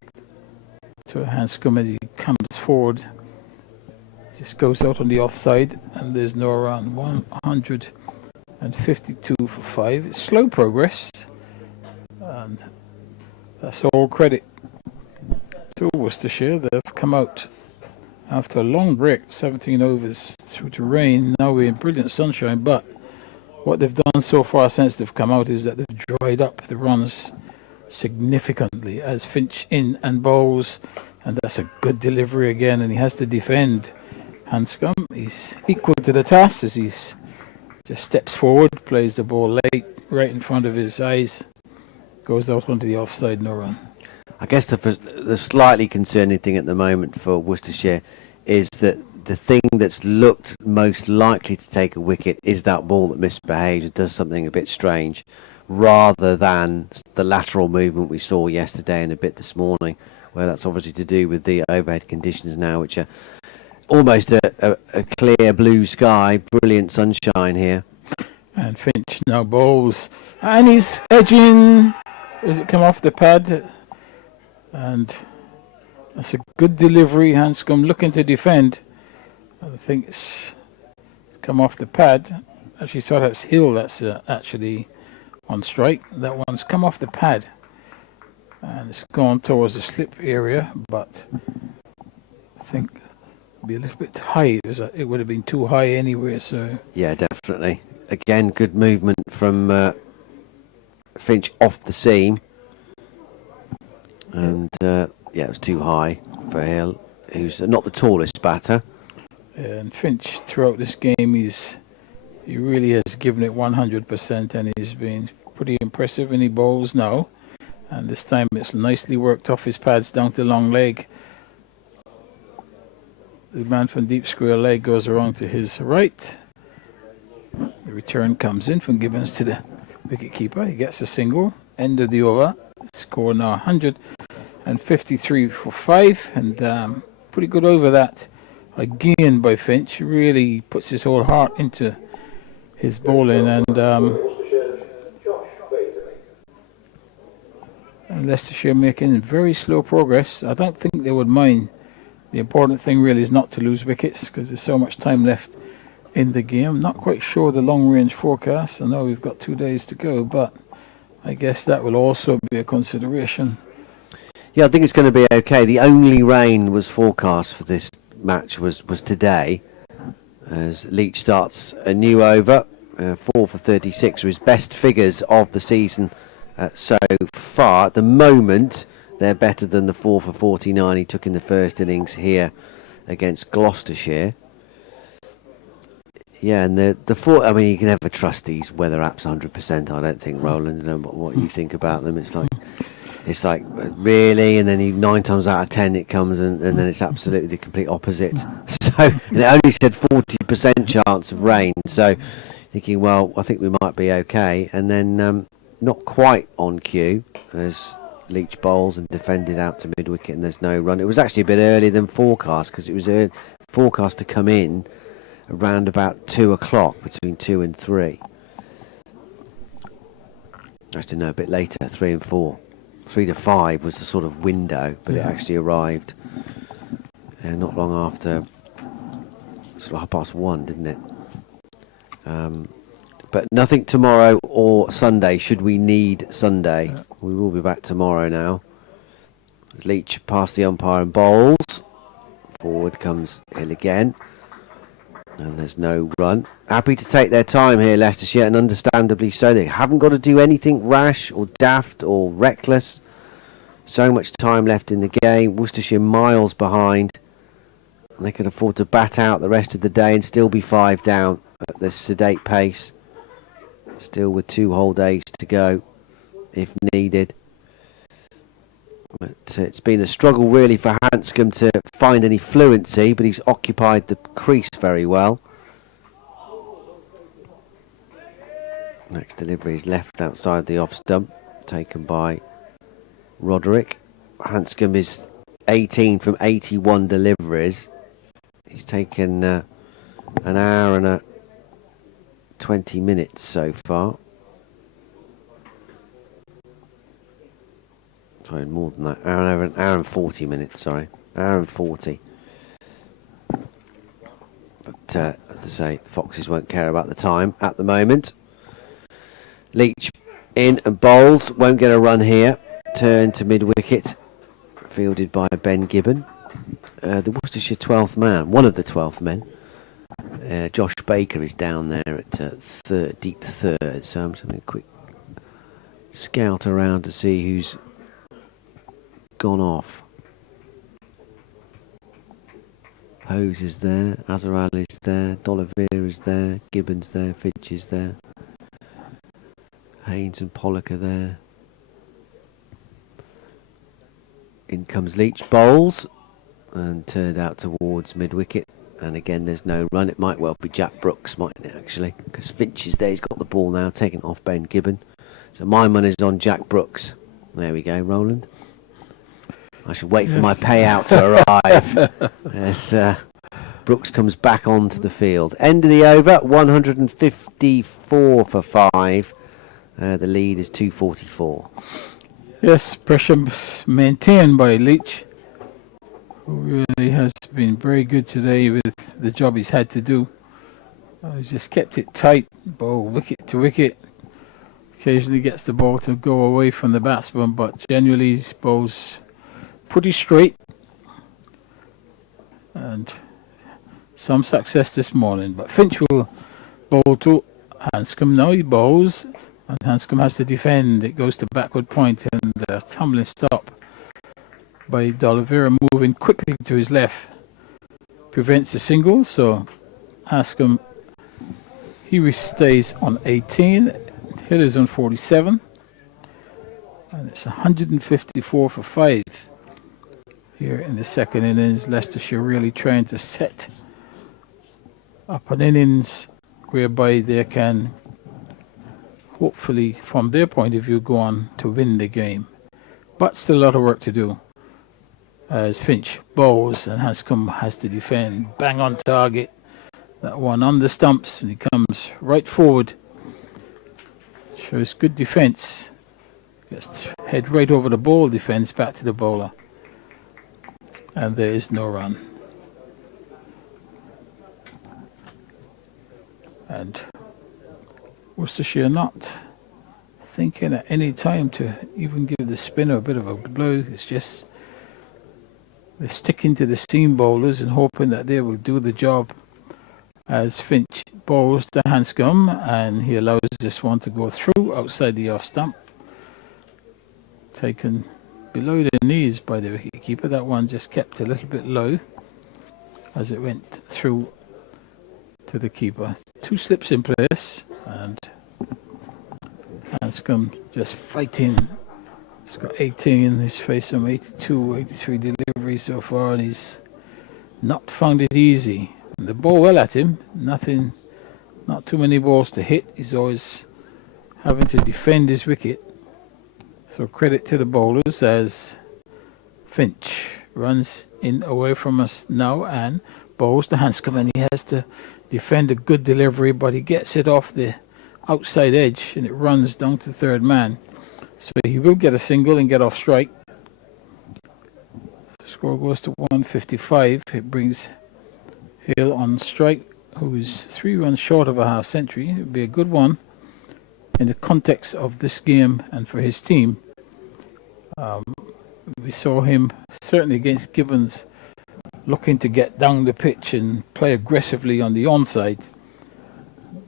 to Hanscom as he comes forward. Just goes out on the offside, and there's no run. 152 for 5. It's slow progress, and that's all credit to Worcestershire. They've come out after a long break, 17 overs through to rain. Now we're in brilliant sunshine, but what they've done so far since they've come out is that they've dried up the runs significantly, as Finch in and bowls, and that's a good delivery again, and he has to defend. Hanscom, he's equal to the task as he's just steps forward, plays the ball late, right in front of his eyes, goes out onto the offside, no run. I guess the slightly concerning thing at the moment for Worcestershire is that the thing that's looked most likely to take a wicket is that ball that misbehaves and does something a bit strange, rather than the lateral movement we saw yesterday and a bit this morning, where that's obviously to do with the overhead conditions now, which are almost a clear blue sky, brilliant sunshine here. And Finch now bowls, and he's edging. Does it come off the pad? And that's a good delivery. Hanscom looking to defend. I think it's come off the pad. Actually, so that's Hill. That's actually on strike. That one's come off the pad, and it's gone towards the slip area. But I think it'd be a little bit high. It would have been too high anyway. So yeah, definitely. Again, good movement from Finch off the seam. And yeah, it was too high for Hill, who's not the tallest batter. And Finch throughout this game, he really has given it 100%, and he's been pretty impressive in the bowls now. And this time it's nicely worked off his pads down to long leg. The man from deep square leg goes around to his right. The return comes in from Gibbons to the wicket keeper. He gets a single. End of the over. Score now 153 for 5, and pretty good over that again by Finch. Really puts his whole heart into his bowling, and Leicestershire making very slow progress. I don't think they would mind. The important thing really is not to lose wickets, because there's so much time left in the game. Not quite sure the long range forecast. I know we've got 2 days to go, but I guess that will also be a consideration. Yeah, I think it's going to be okay. The only rain was forecast for this match was today, as Leach starts a new over. 4 for 36 are his best figures of the season so far. At the moment, they're better than the 4 for 49 he took in the first innings here against Gloucestershire. Yeah, and the four, I mean, you can never trust these weather apps 100%, I don't think, Roland. I don't know what you think about them. It's like really, and then 9 times out of 10 it comes, and then it's absolutely the complete opposite. So, and it only said 40% chance of rain, so thinking, well, I think we might be okay. And then not quite on cue, as Leach bowls and defended out to mid-wicket, and there's no run. It was actually a bit earlier than forecast, because it was forecast to come in around about 2 o'clock, between 2 and 3. Actually, no, a bit later, 3 and 4. 3 to 5 was the sort of window, but it actually arrived not long after, sort of 1:30, didn't it? But nothing tomorrow or Sunday, should we need Sunday. We will be back tomorrow now. Leach past the umpire and bowls. Forward comes Hill again. And there's no run. Happy to take their time here, Leicestershire, and understandably so. They haven't got to do anything rash or daft or reckless. So much time left in the game. Worcestershire miles behind. And they can afford to bat out the rest of the day and still be 5 down at this sedate pace. Still with 2 whole days to go, if needed. But it's been a struggle really for Hanscom to find any fluency, but he's occupied the crease very well. Next delivery is left outside the off stump, taken by Roderick. Hanscom is 18 from 81 deliveries. He's taken an hour and 20 minutes so far. Sorry, more than that. An hour and 40 minutes, sorry. Hour and 40. But, as I say, Foxes won't care about the time at the moment. Leach in and bowls. Won't get a run here. Turn to mid-wicket. Fielded by Ben Gibbon. The Worcestershire 12th man. One of the 12th men. Josh Baker is down there at deep third. So I'm just having a quick scout around to see who's gone off. Hose is there, Azharal is there, D'Oliveira is there, Gibbons there, Finch is there, Haynes and Pollock are there. In comes Leach, bowls and turned out towards mid-wicket, and again there's no run. It might well be Jack Brooks, mightn't it, actually, because Finch is there. He's got the ball now, taken off Ben Gibbon. So my money's on Jack Brooks. There we go, Roland. I should wait for my payout to arrive as Brooks comes back onto the field. End of the over, 154 for 5. The lead is 244. Yes, pressure maintained by Leach, who really has been very good today with the job he's had to do. He's just kept it tight, ball wicket to wicket. Occasionally gets the ball to go away from the batsman, but generally his bowls pretty straight, and some success this morning. But Finch will bowl to Hanscom now. He bowls, And Hanscom has to defend. It goes to backward point and tumbling stop by D'Oliveira, moving quickly to his left. Prevents a single, so Hanscom, he stays on 18. Hill is on 47. And it's 154 for 5 here in the second innings. Leicestershire really trying to set up an innings whereby they can hopefully, from their point of view, go on to win the game. But still a lot of work to do as Finch bowls and Hanscom has to defend. Bang on target. That one on the stumps, and he comes right forward. Shows good defence. Gets head right over the ball, defends back to the bowler. And there is no run. And Worcestershire not thinking at any time to even give the spinner a bit of a blow. It's just they're sticking to the seam bowlers and hoping that they will do the job. As Finch bowls to Hanscom, and he allows this one to go through outside the off stump. Taken below the knees by the wicketkeeper. That one just kept a little bit low as it went through to the keeper. 2 slips in place, and Hanscom just fighting. He's got 18, he's faced some 82, 83 deliveries so far, and he's not found it easy. And the ball well at him, not too many balls to hit. He's always having to defend his wicket. So credit to the bowlers as Finch runs in away from us now and bowls to Hanscom, and he has to defend a good delivery, but he gets it off the outside edge and it runs down to third man. So he will get a single and get off strike. The score goes to 155. It brings Hill on strike, who's 3 runs short of a half century. It would be a good one in the context of this game and for his team. We saw him certainly against Gibbons looking to get down the pitch and play aggressively on the onside,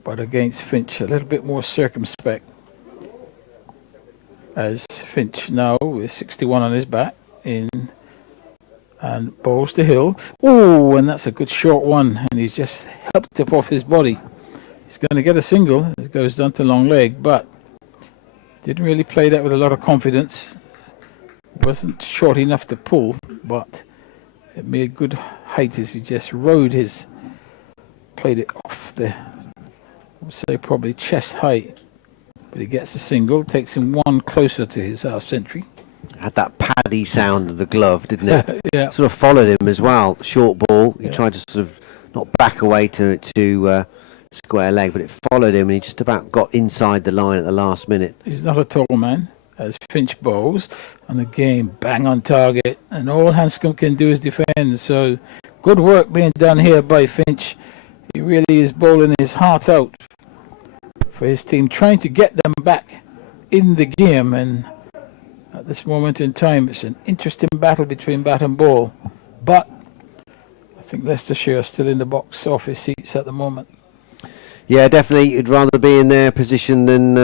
but against Finch a little bit more circumspect, as Finch now with 61 on his bat in and bowls to Hill. Oh, and that's a good short one, and he's just helped tip off his body. He's going to get a single. It goes down to long leg, but didn't really play that with a lot of confidence. Wasn't short enough to pull, but it made good height as he just rode his, played it off the, I would say probably chest height. But he gets a single, takes him one closer to his half century. Had that paddy sound of the glove, didn't it? Yeah. Sort of followed him as well. Short ball. He tried to sort of not back away to square leg, but it followed him, and he just about got inside the line at the last minute. He's not a tall man, as Finch bowls, and again bang on target, and all Hanscom can do is defend. So good work being done here by Finch. He really is bowling his heart out for his team, trying to get them back in the game, and at this moment in time it's an interesting battle between bat and ball, but I think Leicestershire are still in the box office seats at the moment. Yeah, definitely you'd rather be in their position than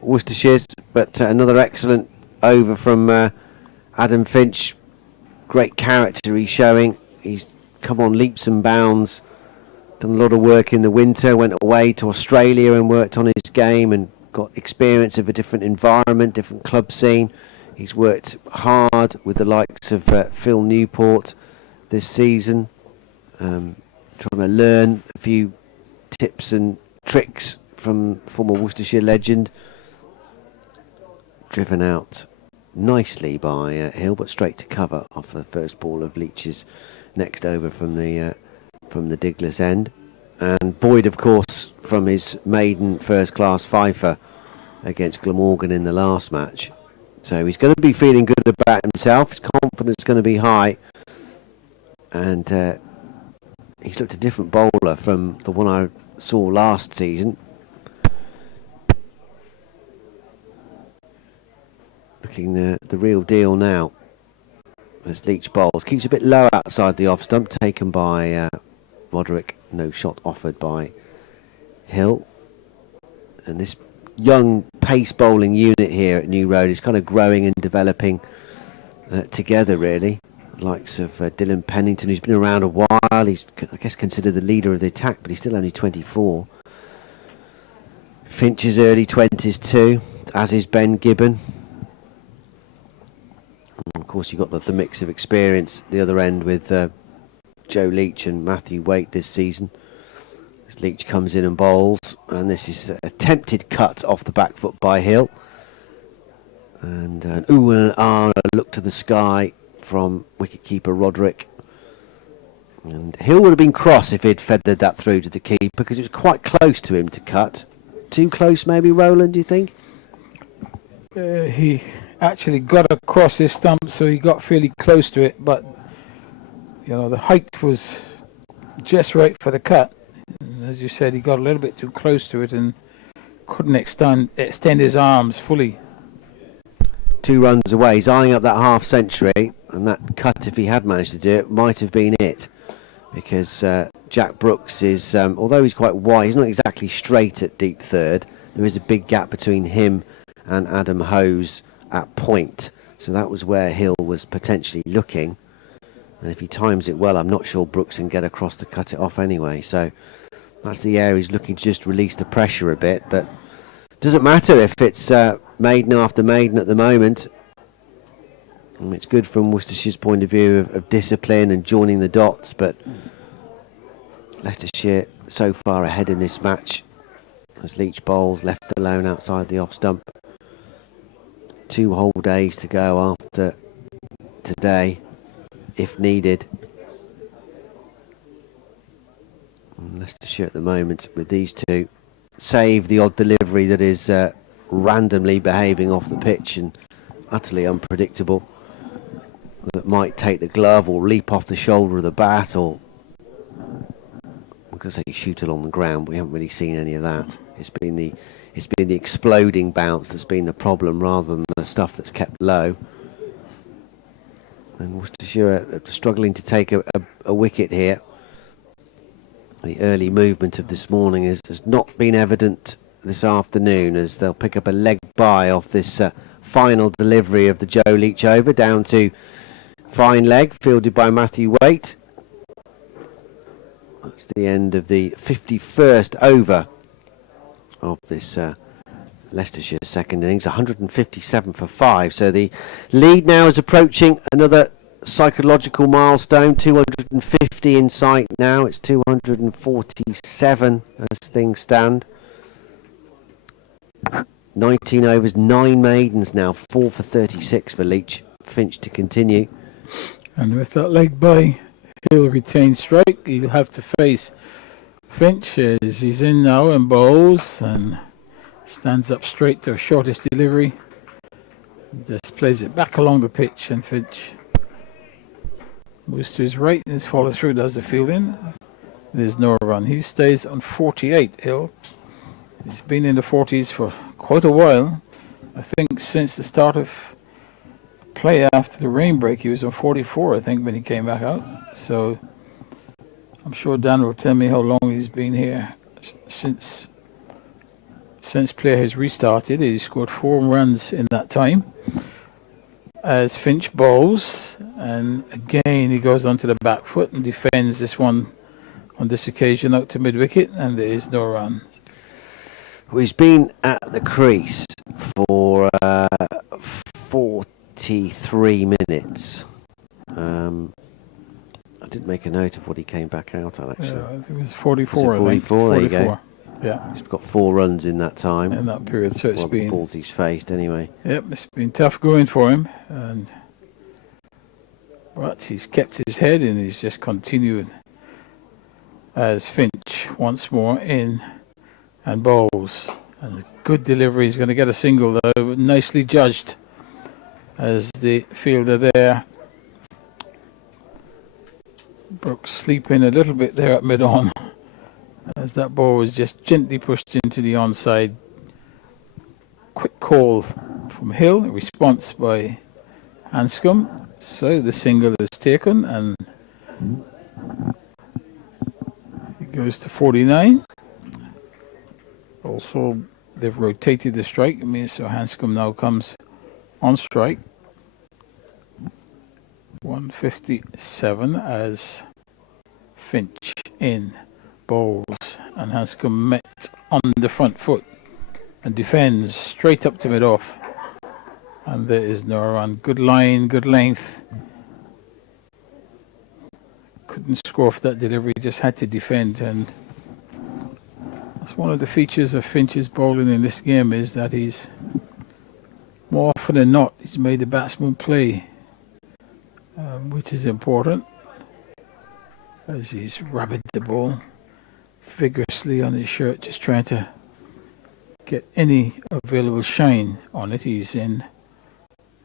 Worcestershire's, but another excellent over from Adam Finch. Great character he's showing. He's come on leaps and bounds, done a lot of work in the winter, went away to Australia and worked on his game and got experience of a different environment, different club scene. He's worked hard with the likes of Phil Newport this season, trying to learn a few tips and tricks from former Worcestershire legend. Driven out nicely by Hill, but straight to cover off the first ball of Leach's next over from the Digler's end. And Boyd, of course, from his maiden first-class fifer against Glamorgan in the last match. So he's going to be feeling good about himself. His confidence is going to be high. And he's looked a different bowler from the one I saw last season. Looking the real deal now as Leach bowls. Keeps a bit low outside the off stump, taken by Roderick. No shot offered by Hill. And this young pace bowling unit here at New Road is kind of growing and developing together, really. The likes of Dylan Pennington, who's been around a while. He's, I guess, considered the leader of the attack, but he's still only 24. Finch is early 20s too, as is Ben Gibbon. And of course, you've got the mix of experience at the other end with Joe Leach and Matthew Waite this season. As Leach comes in and bowls, and this is a attempted cut off the back foot by Hill. And an ooh and an ah, a look to the sky from wicketkeeper Roderick. And Hill would have been cross if he'd feathered that through to the keeper, because it was quite close to him to cut. Too close maybe, Roland, do you think? He actually got across his stump, so he got fairly close to it, but you know, the height was just right for the cut. And as you said, he got a little bit too close to it and couldn't extend his arms fully. 2 runs away. He's eyeing up that half century, and that cut, if he had managed to do it, might have been it, because Jack Brooks is, although he's quite wide, he's not exactly straight at deep third. There is a big gap between him and Adam Hose at point, so that was where Hill was potentially looking. And if he times it well, I'm not sure Brooks can get across to cut it off anyway. So that's the area he's looking to just release the pressure a bit, but doesn't matter if it's maiden after maiden at the moment. And it's good from Worcestershire's point of view of discipline and joining the dots, but Leicestershire so far ahead in this match as Leach bowls left alone outside the off stump. 2 whole days to go after today, if needed. And Leicestershire at the moment with these two, save the odd delivery that is randomly behaving off the pitch and utterly unpredictable, that might take the glove or leap off the shoulder of the bat, or I'm going to say shoot along the ground. We haven't really seen any of that. It's been the exploding bounce that's been the problem, rather than the stuff that's kept low. And Worcestershire are struggling to take a wicket here. The early movement of this morning has not been evident this afternoon, as they'll pick up a leg bye off this final delivery of the Joe Leach over, down to fine leg fielded by Matthew Waite. That's the end of the 51st over of this Leicestershire second innings, 157 for 5. So the lead now is approaching another psychological milestone, 250 in sight now. It's 247 as things stand. 19 overs, 9 maidens now, 4 for 36 for Leach. Finch to continue. And with that leg by, he'll retain strike. He'll have to face Finch as he's in now and bowls and stands up straight to a shortest delivery. Just plays it back along the pitch, and Finch moves to his right and his follow through does the fielding. There's no run. He stays on 48, Hill. He's been in the 40s for quite a while. I think since the start of play after the rain break, he was on 44, I think, when he came back out. So I'm sure Dan will tell me how long he's been here since play has restarted. He scored 4 runs in that time. As Finch bowls, and again he goes onto the back foot and defends this one on this occasion out to mid-wicket, and there is no run. Well, he's been at the crease for 43 minutes. I did make a note of what he came back out at, actually. Yeah, it was 44. Was it 44? There you go. Yeah. He's got 4 runs in that time. In that period, so it's been... balls he's faced, anyway. Yep, it's been tough going for him, but he's kept his head and he's just continued as Finch once more in and bowls. And a good delivery. He's going to get a single, though. Nicely judged as the fielder there. Brooks sleeping a little bit there at mid-on, as that ball was just gently pushed into the onside. Quick call from Hill, a response by Hanscom. So the single is taken, and it goes to 49. Also they've rotated the strike. It means so Hanscom now comes on strike. 157 as Finch in bowls, and Hanscom met on the front foot and defends straight up to mid-off. And there is no run. Good line, good length. Couldn't score for that delivery, just had to defend. And that's one of the features of Finch's bowling in this game, is that he's, more often than not, he's made the batsman play, which is important, as he's rabbited the ball vigorously on his shirt, just trying to get any available shine on it. He's in,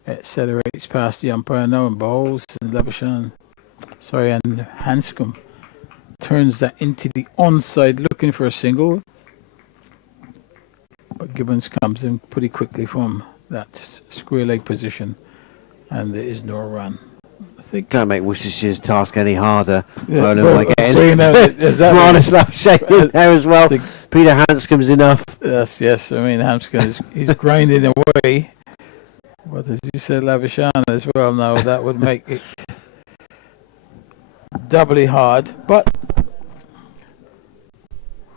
accelerates past the umpire now and bowls, and and Hanscom turns that into the onside, looking for a single, but Gibbons comes in pretty quickly from that square leg position, and there is no run. I think don't make Worcestershire's task any harder. Yeah, Branislav shaking there as well. Peter Hanscom's enough. Yes. I mean, Hanscom he's grinding away. But as you said, Lavishan as well. Now that would make it doubly hard. But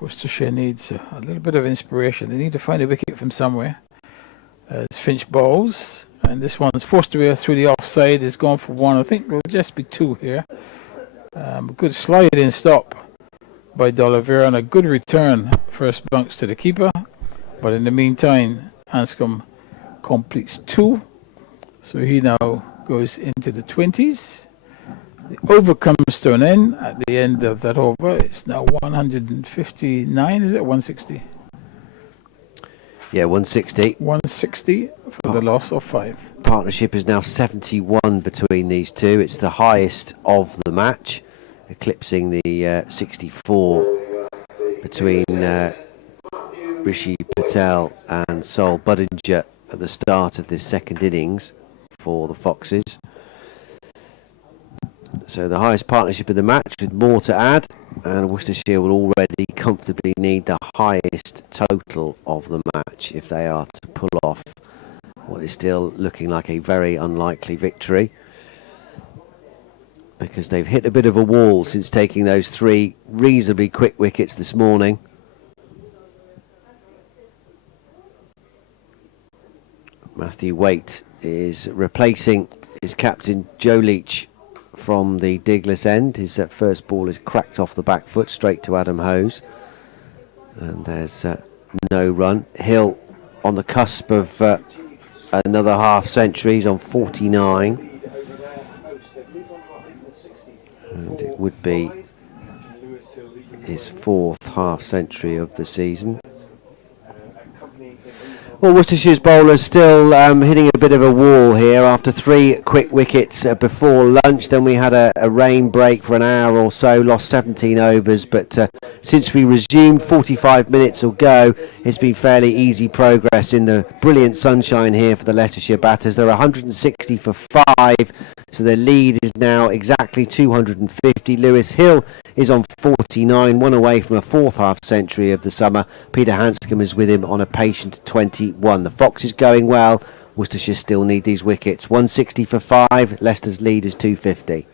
Worcestershire needs a little bit of inspiration. They need to find a wicket from somewhere. As Finch bowls, and this one's forced to be through the offside. Is gone for one. I think there'll just be two here. Good slide-in stop by D'Oliveira, and a good return first bunks to the keeper. But in the meantime, Hanscom completes two, so he now goes into the 20s. The over comes to an end at the end of that over. It's now 159, is it? 160? Yeah, 160. 160 for the loss of 5. Partnership is now 71 between these two. It's the highest of the match, eclipsing the 64 between Rishi Patel and Sol Budinger at the start of this second innings for the Foxes. So the highest partnership of the match, with more to add, and Worcestershire will already comfortably need the highest total of the match if they are to pull off what is still looking like a very unlikely victory, because they've hit a bit of a wall since taking those 3 reasonably quick wickets this morning. Matthew Waite is replacing his captain Joe Leach from the Diglis end. His first ball is cracked off the back foot straight to Adam Hose, and there's no run. Hill on the cusp of another half century. He's on 49, and it would be his 4th half century of the season. Well, Worcestershire's bowlers still hitting a bit of a wall here after 3 quick wickets before lunch. Then we had a rain break for an hour or so, lost 17 overs, but since we resumed 45 minutes or go, it's been fairly easy progress in the brilliant sunshine here for the Leicestershire batters. They're 160 for 5, so their lead is now exactly 250. Lewis Hill is on 49, one away from a 4th half century of the summer. Peter Hanscom is with him on a patient 21. The Fox is going well. Worcestershire still need these wickets. 160 for 5. Leicester's lead is 250.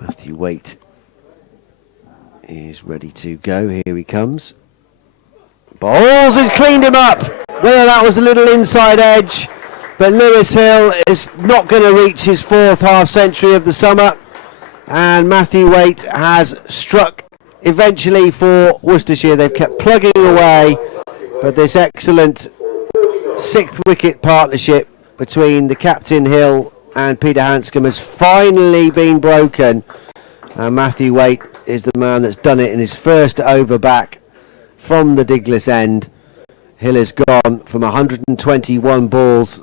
Matthew Waite is ready to go. Here he comes. Balls has cleaned him up. Whether that was a little inside edge, but Lewis Hill is not going to reach his 4th half century of the summer, and Matthew Waite has struck eventually for Worcestershire. They've kept plugging away, but this excellent 6th wicket partnership between the captain Hill and Peter Hanscom has finally been broken, and Matthew Waite is the man that's done it in his first over back from the Diglis end. Hill is gone from 121 balls,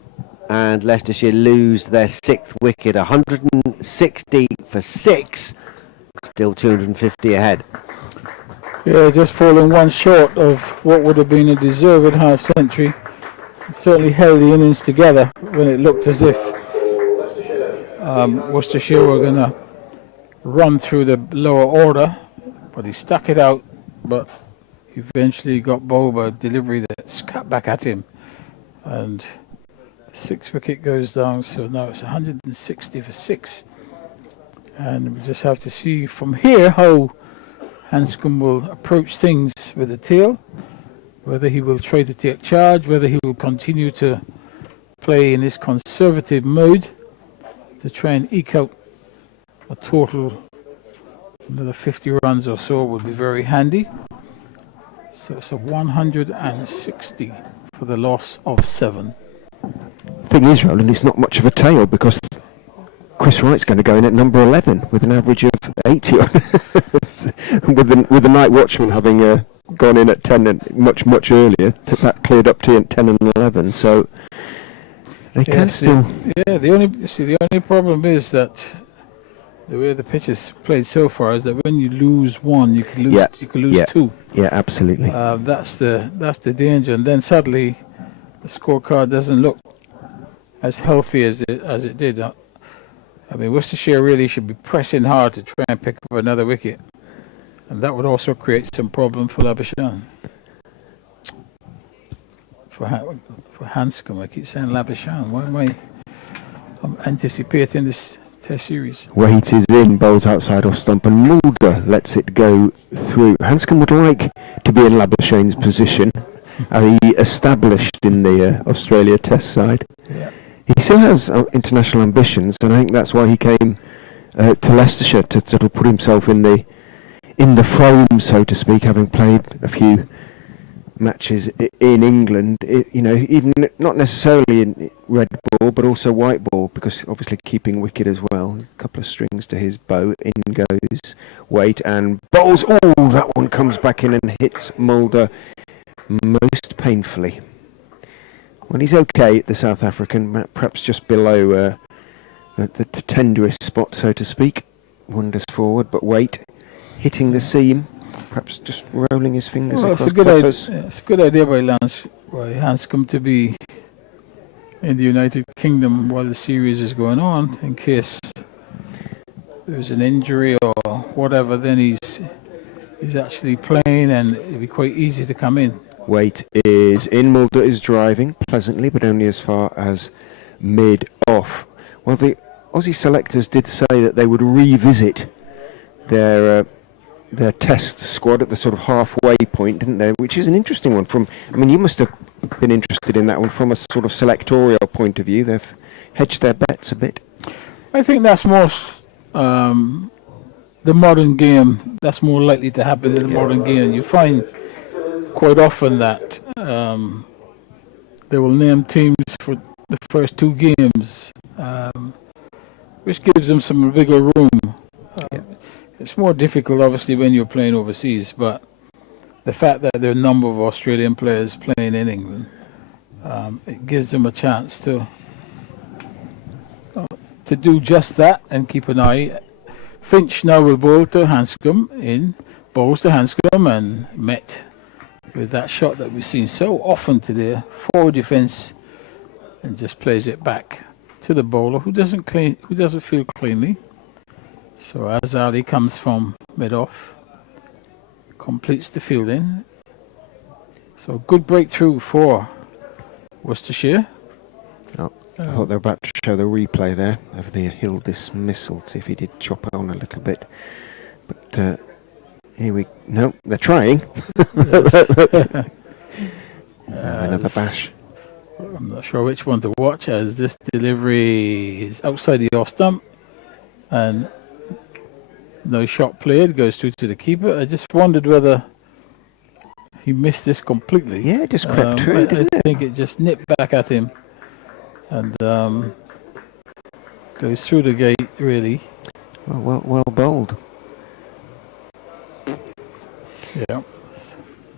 and Leicestershire lose their 6th wicket. 160 for 6, still 250 ahead. Yeah, just falling one short of what would have been a deserved half century. It certainly held the innings together when it looked as if Worcestershire were going to run through the lower order, but he stuck it out, but eventually got bowled by a delivery that's cut back at him, and the 6th wicket goes down. So now it's 160 for 6, and we just have to see from here how Hanscom will approach things with the tail, whether he will try to take charge, whether he will continue to play in this conservative mode to try and eke out a total another 50 runs or so would be very handy. So it's a 160 for the loss of 7. Thing is, Roland, it's not much of a tail because Chris Wright's going to go in at number 11 with an average of 80 with the night watchman having gone in at 10 and much earlier. That cleared up to 10 and 11, so they can still. Yeah, the only problem is that the way the pitch is played so far is that when you lose one, you can lose two. Yeah, absolutely. That's the danger, and then suddenly the scorecard doesn't look as healthy as it did. I mean, Worcestershire really should be pressing hard to try and pick up another wicket, and that would also create some problem for Labuschagne. For Hanscom, I keep saying Labuschagne. Why am I'm anticipating this Test series? Waite is in, bowls outside off stump, and Mulder lets it go through. Hanscom would like to be in Labuschagne's position, he established in the Australia Test side. Yeah. He still has international ambitions, and I think that's why he came to Leicestershire to sort of put himself in the frame, so to speak, having played a few matches in England. Even not necessarily in red ball, but also white ball, because obviously keeping wicket as well. A couple of strings to his bow. In goes Waite and bowls. Oh, that one comes back in and hits Mulder most painfully. Well, he's okay, the South African, perhaps just below the tenderest spot, so to speak. Wanders forward, but Waite hitting the seam, perhaps just rolling his fingers across. It's a good idea by Hanscom to be in the United Kingdom while the series is going on, in case there's an injury or whatever. Then he's actually playing, and it'd be quite easy to come in. Waite is in. Mulder is driving pleasantly, but only as far as mid-off. Well, the Aussie selectors did say that they would revisit their test squad at the sort of halfway point, didn't they? Which is an interesting one. You must have been interested in that one from a sort of selectorial point of view. They've hedged their bets a bit. I think that's more the modern game. That's more likely to happen in the modern game. You find quite often that they will name teams for the first 2 games, which gives them some bigger room. It's more difficult, obviously, when you're playing overseas, but the fact that there are a number of Australian players playing in England, it gives them a chance to do just that and keep an eye. Finch now will bowl to Hanscom in, bowls to Hanscom, and met with that shot that we've seen so often today, forward defence, and just plays it back to the bowler who doesn't feel cleanly. So as Ali comes from mid-off, completes the fielding. So good breakthrough for Worcestershire. I thought they were about to show the replay there of the Hill dismissal, see if he did chop on a little bit. But they're trying. Another bash. I'm not sure which one to watch, as this delivery is outside the off stump and no shot played, goes through to the keeper. I just wondered whether he missed this completely. Yeah, it just crept through, didn't I think it just nipped back at him and goes through the gate, really. Well bowled. Yeah.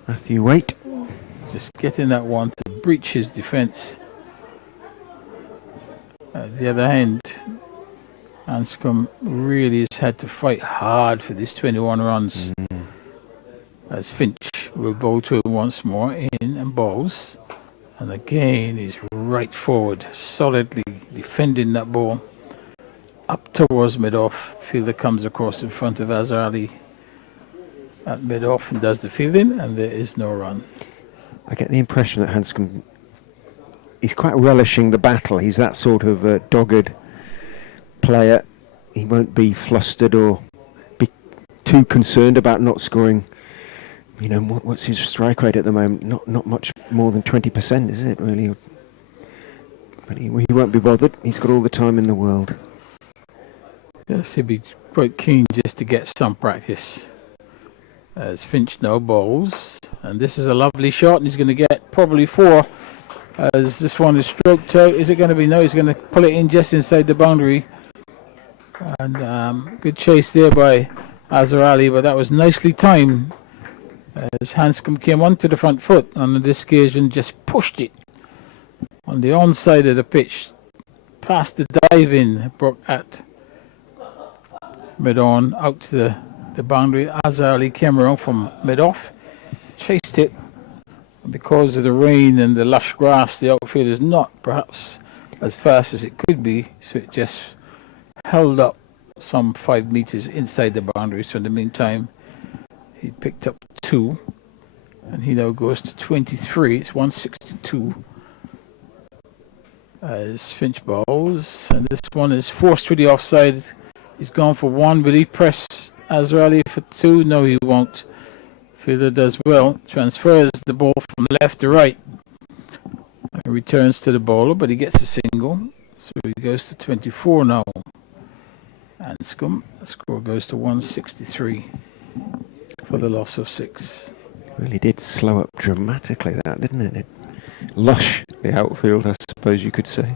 Matthew Waite. Just getting that one to breach his defence. At the other hand, Hanscom really has had to fight hard for these 21 runs. As Finch will bowl to him once more, in and bowls. And again, he's right forward, solidly defending that ball. up towards mid-off. Fielder comes across in front of Azhar Ali at mid-off and does the fielding, and there is no run. I get the impression that Hanscom, he's quite relishing the battle. He's that sort of dogged player. He won't be flustered or be too concerned about not scoring. You know, what's his strike rate at the moment? Not much more than 20%, is it, really? But he won't be bothered. He's got all the time in the world. Yes, he'd be quite keen just to get some practice. As Finch now bowls, and this is a lovely shot, and he's going to get probably 4 as this one is stroked out. Is it going to be? No, he's going to pull it in just inside the boundary. And good chase there by Azhar Ali, but that was nicely timed as Hanscom came onto the front foot, and on this occasion just pushed it on the onside of the pitch past the dive in at mid-on out to the boundary. Azhar Ali came around from mid-off, chased it, and because of the rain and the lush grass, the outfield is not perhaps as fast as it could be, so it just held up some 5 meters inside the boundary. So in the meantime, he picked up 2, and he now goes to 23. It's 162 as Finch bowls, and this one is forced to the offside. He's gone for 1. Will he press Azhar Ali for 2? No, he won't. Fielder does well, transfers the ball from left to right and returns to the bowler, but he gets a single, so he goes to 24 now. And the score goes to 163 for the loss of 6. Really did slow up dramatically, that, didn't it? Lush, the outfield, I suppose you could say,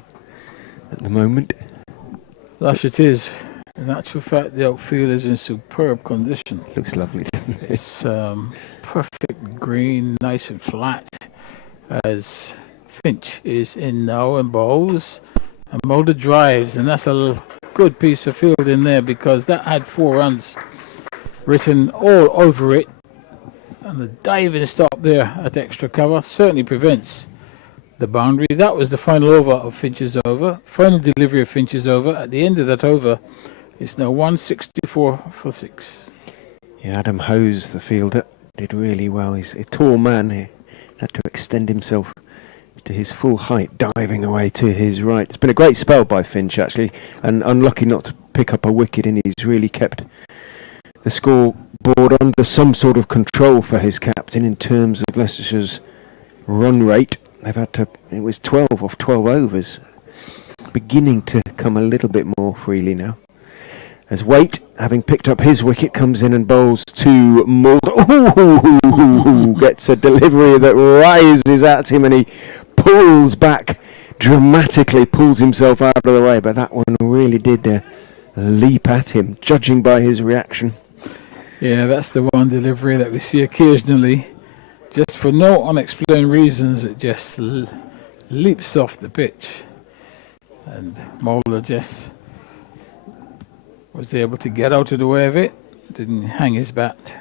at the moment. Lush it is. In actual fact, the outfield is in superb condition. Looks lovely, doesn't it? It's perfect green, nice and flat, as Finch is in now and bowls, and Mulder drives, and that's a good piece of field in there, because that had 4 runs written all over it, and the diving stop there at extra cover certainly prevents the boundary. That was the final over of Finch's over, final delivery of Finch's over. At the end of that over, it's now 164 for 6. Yeah, Adam Hose, the fielder, did really well. He's a tall man. He had to extend himself to his full height, diving away to his right. It's been a great spell by Finch, actually, and unlucky not to pick up a wicket, and he's really kept the scoreboard under some sort of control for his captain in terms of Leicestershire's run rate. They've had to, it was 12 off 12 overs, beginning to come a little bit more freely now. As Waite, having picked up his wicket, comes in and bowls to Mulder. Ooh, gets a delivery that rises at him, and he pulls back dramatically, pulls himself out of the way, but that one really did leap at him, judging by his reaction. Yeah, that's the one delivery that we see occasionally. Just for no unexplained reasons, it just leaps off the pitch. And Mulder just was able to get out of the way of it, didn't hang his bat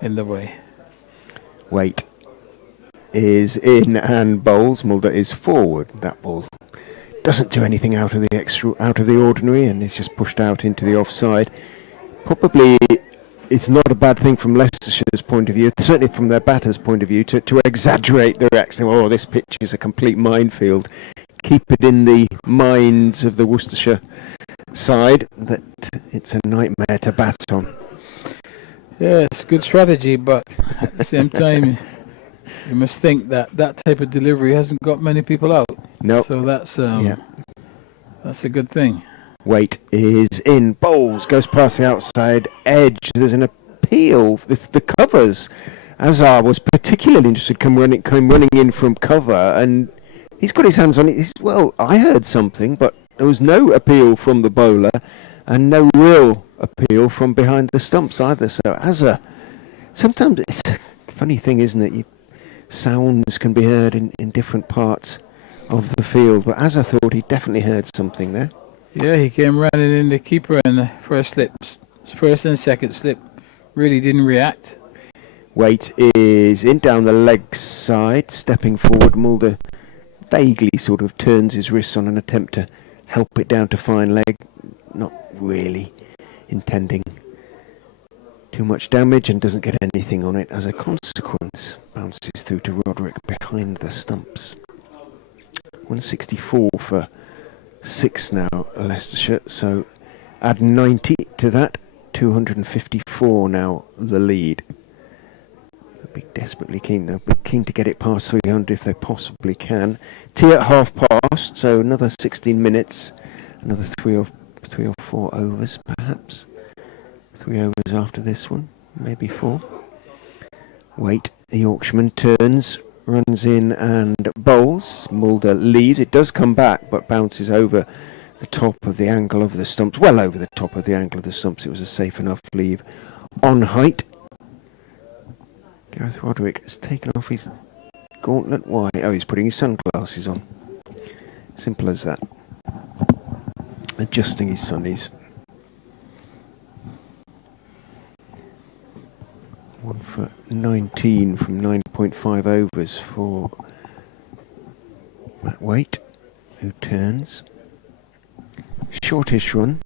in the way. Waite is in and bowls. Mulder is forward. That ball doesn't do anything out of the ordinary, and is just pushed out into the offside. Probably it's not a bad thing from Leicestershire's point of view, certainly from their batter's point of view, to exaggerate the reaction. Oh, this pitch is a complete minefield. Keep it in the minds of the Worcestershire side that it's a nightmare to bat on. Yeah, it's a good strategy, but at the same time, you must think that that type of delivery hasn't got many people out. No. So that's a good thing. Waite is in, bowls, goes past the outside edge. There's an appeal. The covers. Azhar was particularly interested, came running in from cover, and he's got his hands on it. Well, I heard something, but there was no appeal from the bowler, and no real appeal from behind the stumps either. So Azhar, sometimes it's a funny thing, isn't it? Sounds can be heard in different parts of the field, but Azhar thought he definitely heard something there. Yeah, he came running in the keeper in the first and second slip. Really didn't react. Waite is in down the leg side, stepping forward. Mulder vaguely sort of turns his wrists on an attempt to help it down to fine leg. Not really intending too much damage, and doesn't get anything on it as a consequence. Bounces through to Roderick behind the stumps. 164 for 6 now, Leicestershire, so add 90 to that, 254 now the lead. They'll be desperately keen, they'll be keen to get it past 300 if they possibly can. Tea at half past, so another 16 minutes, another three or four overs perhaps. 3 overs after this one, maybe 4. Wait, the Yorkshireman turns, runs in and bowls. Mulder leads. It does come back, but bounces over the top of the angle of the stumps. Well over the top of the angle of the stumps. It was a safe enough leave on height. Gareth Roderick has taken off his gauntlet. Why? Oh, he's putting his sunglasses on. Simple as that. Adjusting his sunnies. 1 for 19 from 9.5 overs for Matt Waite, who turns. Shortish run.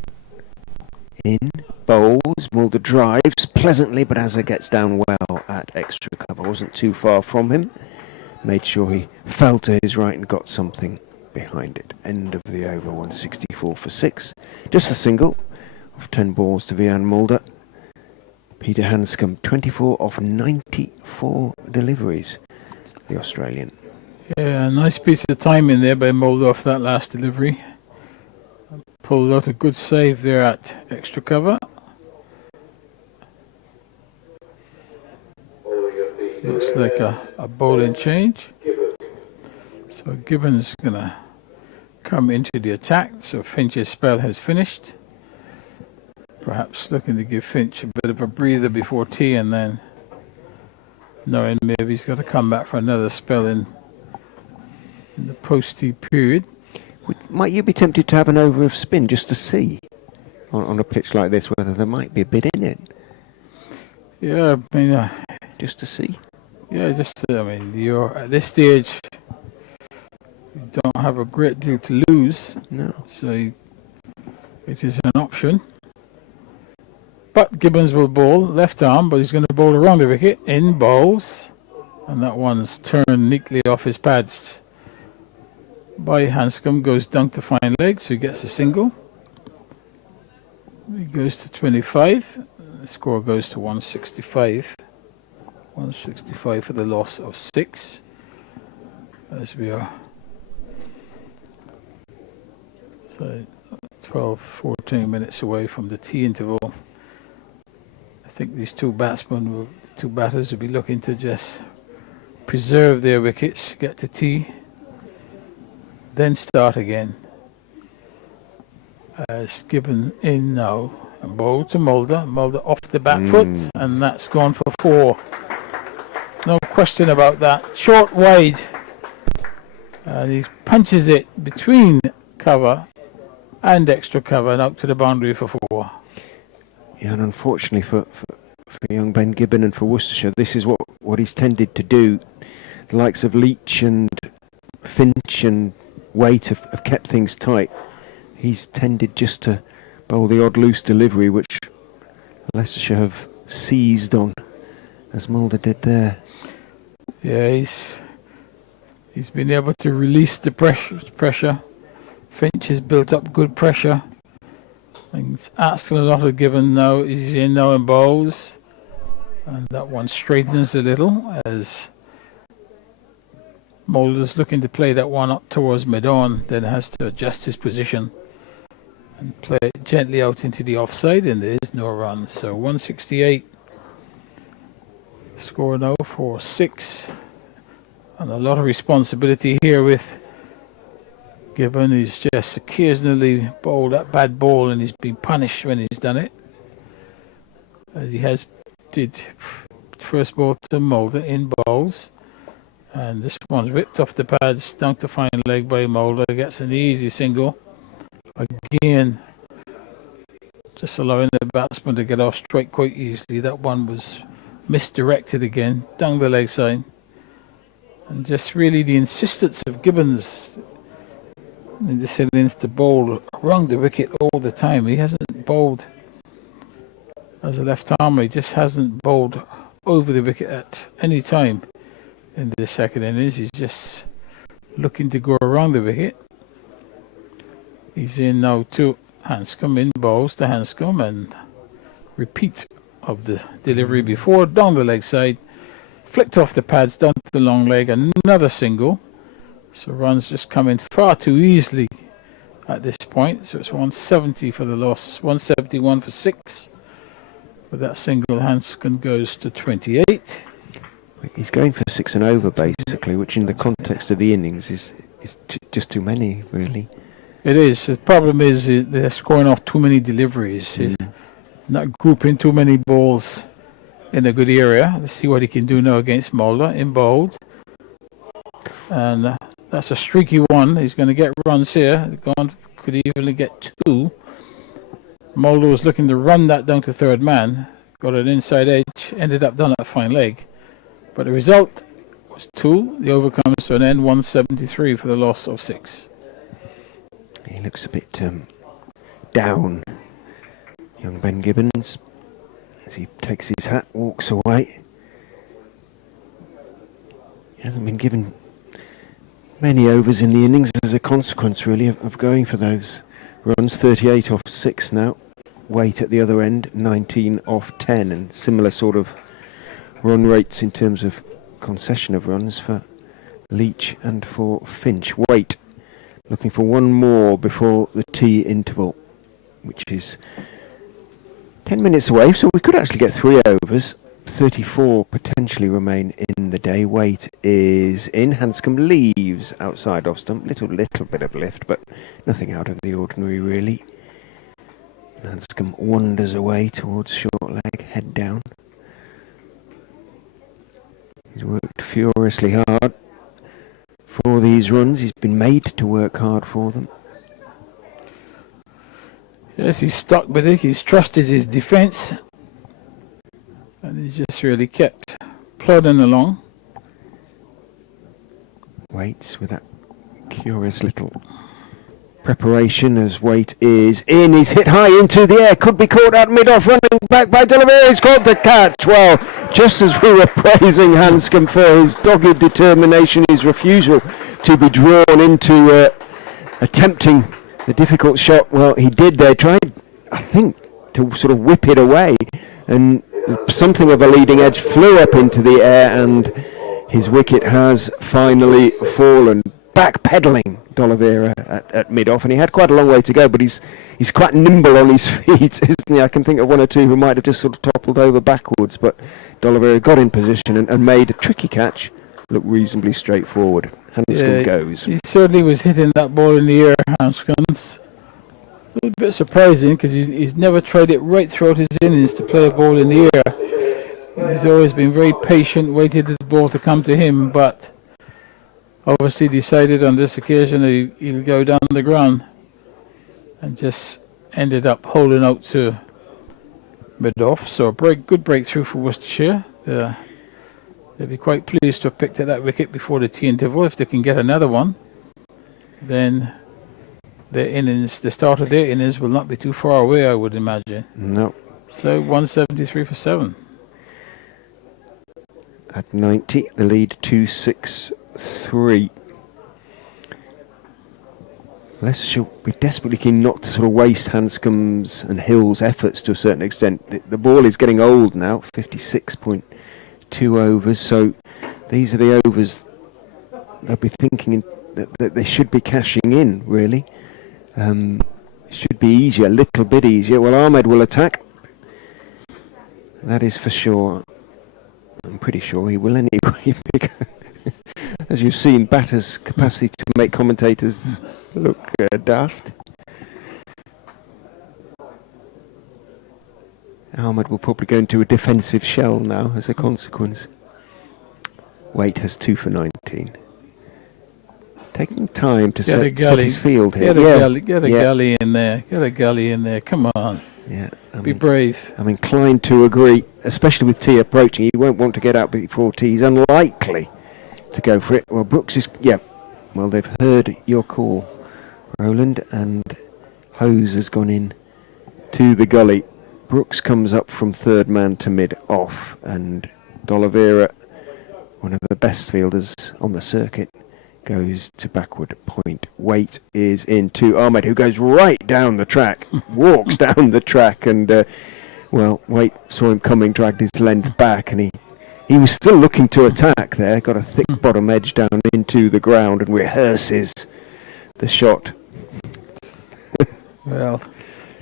In, bowls, Mulder drives pleasantly, but Azza gets down well at extra cover. Wasn't too far from him. Made sure he fell to his right and got something behind it. End of the over, 164 for 6. Just a single of 10 balls to Vian Mulder. Peter Hanscom, 24 off 94 deliveries, the Australian. Yeah, nice piece of timing there by Mulder off that last delivery. Pulled out a good save there at extra cover. Looks like a bowling change. So Gibbons going to come into the attack. So Finch's spell has finished. Perhaps looking to give Finch a bit of a breather before tea, and then knowing maybe he's got to come back for another spell in the post-tea period. Might you be tempted to have an over of spin just to see on a pitch like this whether there might be a bit in it? Yeah, I mean, just to see. Yeah, just I mean, you're at this stage. You don't have a great deal to lose. No. So it is an option. But Gibbons will bowl left arm, but he's going to bowl around the wicket in bowls, and that one's turned neatly off his pads by Hanscom. Goes down to fine leg, so he gets a single. He goes to 25. The score goes to 165. 165 for the loss of 6. As we are so 12-14 minutes away from the tea interval. I think these two batters will be looking to just preserve their wickets, get to tea, then start again. As Gibbon in now, and bowl to Mulder. Mulder off the back foot, and that's gone for 4. No question about that. Short wide, and he punches it between cover and extra cover and out to the boundary for 4. Yeah, and unfortunately for young Ben Gibbon and for Worcestershire, this is what he's tended to do. The likes of Leach and Finch and Waite have kept things tight. He's tended just to bowl the odd loose delivery, which Leicestershire have seized on, as Mulder did there. Yeah, he's been able to release the pressure. Finch has built up good pressure. And it's asking a lot of Gibbon now. He's in now in bowls, and that one straightens a little as Mulder's looking to play that one up towards mid-on, then has to adjust his position and play it gently out into the offside, and there is no run. So 168 score now for 6, and a lot of responsibility here with Gibbon. He's just occasionally bowled that bad ball, and he's been punished when he's done it. He did first ball to Mulder in bowls, and this one's ripped off the pads down to fine leg by Mulder. Gets an easy single again, just allowing the batsman to get off strike quite easily. That one was misdirected again down the leg side, and just really the insistence of Gibbons in this innings to bowl around the wicket all the time. He hasn't bowled as a left-armer. He just hasn't bowled over the wicket at any time in the second innings. He's just looking to go around the wicket. He's in now to Hanscom, in bowls to Hanscom, and repeat of the delivery before, down the leg side, flicked off the pads, down to the long leg, another single. So runs just coming far too easily at this point. So it's 170 for the loss, 171 for 6. With that single, Hanscom goes to 28. He's going for 6 and over basically, which in the context of the innings is just too many, really. It is. The problem is they're scoring off too many deliveries. Not grouping too many balls in a good area. Let's see what he can do now against Mulder in bold. And that's a streaky one. He's going to get runs here. Could even get 2. Mulder was looking to run that down to third man. Got an inside edge. Ended up down at fine leg. But the result was 2. The over comes to an end. 173 for the loss of 6. He looks a bit down, young Ben Gibbons, as he takes his hat, walks away. He hasn't been given many overs in the innings as a consequence, really, of going for those runs. 38 off 6 now. Weight at the other end, 19 off 10, and similar sort of run rates in terms of concession of runs for Leach and for Finch. Weight looking for one more before the tea interval, which is 10 minutes away, so we could actually get 3 overs. 34 potentially remain in the day. Weight is in. Hanscom leaves outside off stump. Little bit of lift, but nothing out of the ordinary, really. Hanscom wanders away towards short leg, head down. He's worked furiously hard for these runs. He's been made to work hard for them. Yes, he's stuck with it. He's trusted his defence. And he's just really kept plodding along. Waits with that curious little preparation as Waite is in. He's hit high into the air. Could be caught out mid-off, running back by Delaware. He's caught the catch. Well, just as we were praising Hanscom for his dogged determination, his refusal to be drawn into attempting the difficult shot, well, he did there. Tried, I think, to sort of whip it away, and something of a leading edge flew up into the air, and his wicket has finally fallen. Backpedaling D'Oliveira at mid-off, and he had quite a long way to go, but he's quite nimble on his feet, isn't he? I can think of one or two who might have just sort of toppled over backwards, but D'Oliveira got in position and made a tricky catch look reasonably straightforward. Hanscom goes. He certainly was hitting that ball in the air, Hanscom's. A little bit surprising, because he's never tried it right throughout his innings to play a ball in the air. He's always been very patient, waited for the ball to come to him, but obviously decided on this occasion that he'll go down the ground, and just ended up holding out to mid-off. So a good breakthrough for Worcestershire. They'll be quite pleased to have picked at that wicket before the tea interval. If they can get another one, then their innings, the start of their innings, will not be too far away, I would imagine. No. So 173 for 7. At 90, the lead 2-6-3. Leicestershire will be desperately keen not to sort of waste Hanscom's and Hill's efforts to a certain extent. The ball is getting old now, 56.2 overs, so these are the overs they'll be thinking that they should be cashing in, really. It should be easier, a little bit easier. Well, Ahmed will attack. That is for sure. I'm pretty sure he will anyway. As you've seen, batter's capacity to make commentators look daft. Ahmed will probably go into a defensive shell now as a consequence. Waite has 2 for 19. Taking time to set his field here. Get a gully in there. Get a gully in there. Come on. Yeah, be brave. I'm inclined to agree, especially with T approaching. He won't want to get out before T. He's unlikely to go for it. Well, Brooks is... Yeah, well, they've heard your call, Roland, and Hose has gone in to the gully. Brooks comes up from third man to mid off, and D'Oliveira, one of the best fielders on the circuit, goes to backward point. Waite is in to Ahmed, who goes right down the track, walks down the track, and Waite saw him coming, dragged his length back, and he was still looking to attack there, got a thick bottom edge down into the ground and rehearses the shot. Well,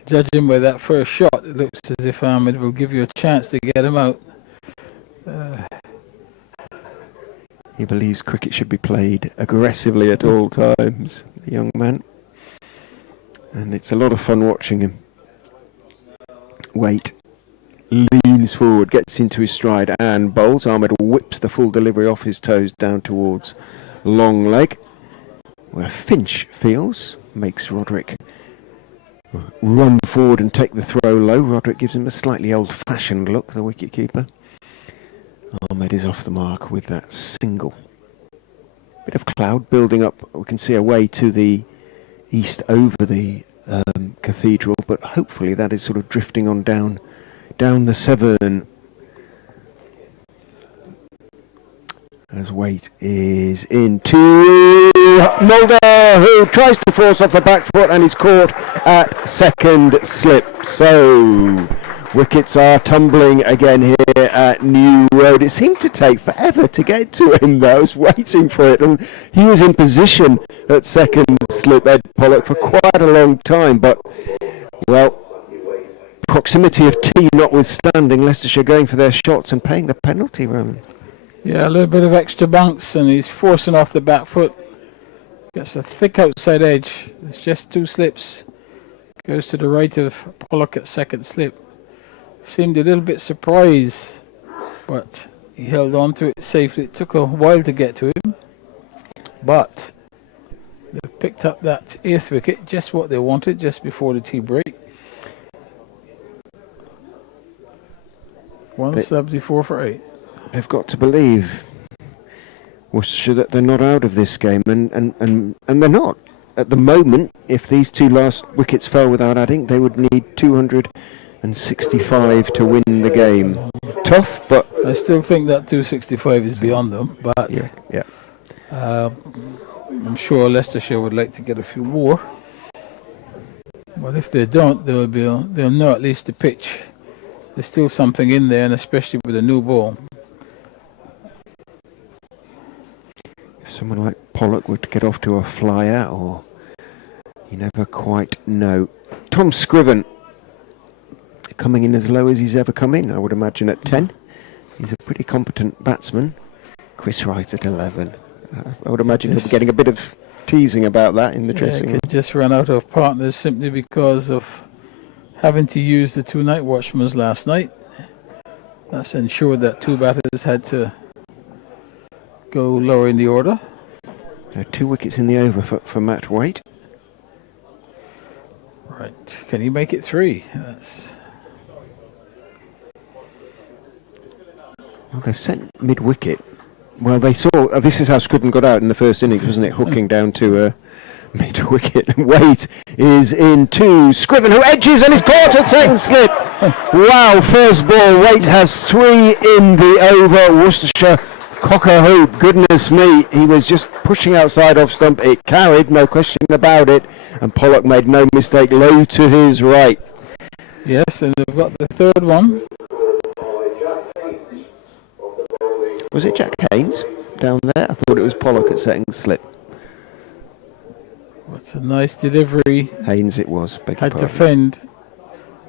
judging by that first shot, it looks as if Ahmed will give you a chance to get him out. He believes cricket should be played aggressively at all times, the young man. And it's a lot of fun watching him. Waite leans forward, gets into his stride and bowls. Ahmed whips the full delivery off his toes down towards long leg, where Finch feels, makes Roderick run forward and take the throw low. Roderick gives him a slightly old-fashioned look, the wicket-keeper. Ahmed is off the mark with that single. Bit of cloud building up. We can see away to the east over the cathedral, but hopefully that is sort of drifting on down the Severn. As Waite is into Mulder, who tries to force off the back foot and is caught at second slip. So wickets are tumbling again here at New Road. It seemed to take forever to get to him though. I was waiting for it, and he was in position at second slip, Ed Pollock, for quite a long time, but well, proximity of tee notwithstanding, Leicestershire going for their shots and paying the penalty, Roman. Yeah, a little bit of extra bounce, and he's forcing off the back foot. Gets a thick outside edge. It's just 2 slips. Goes to the right of Pollock at second slip. Seemed a little bit surprised, but he held on to it safely. It took a while to get to him, but they picked up that 8th wicket, just what they wanted, just before the tea break. 174 for 8. They've got to believe, Worcestershire, that they're not out of this game, and they're not. At the moment, if these 2 last wickets fell without adding, they would need 265 to win the game. Tough, but I still think that 265 is beyond them, but yeah. I'm sure Leicestershire would like to get a few more. But if they don't, they'll know at least the pitch. There's still something in there, and especially with a new ball. If someone like Pollock would get off to a flyer, or you never quite know. Tom Scriven coming in as low as he's ever come in, I would imagine, at 10. He's a pretty competent batsman. Chris Wright at 11. I would imagine he'll be getting a bit of teasing about that in the dressing room. Could just run out of partners simply because of having to use the 2 night watchmen last night. That's ensured that 2 batters had to go lower in the order. 2 wickets in the over for Matt Waite. Right, can he make it 3? Well, they've sent mid-wicket. Well, they saw... this is how Scriven got out in the first innings, wasn't it? Hooking down to mid-wicket. Waite is in to Scriven, who edges and is caught at second slip. Wow, first ball. Waite has 3 in the over. Worcestershire cocker hoop. Goodness me. He was just pushing outside off stump. It carried, no question about it. And Pollock made no mistake. Low to his right. Yes, and they've got the 3rd one. Was it Jack Haynes down there? I thought it was Pollock at second slip. What's a nice delivery. Haynes it was. Had to fend.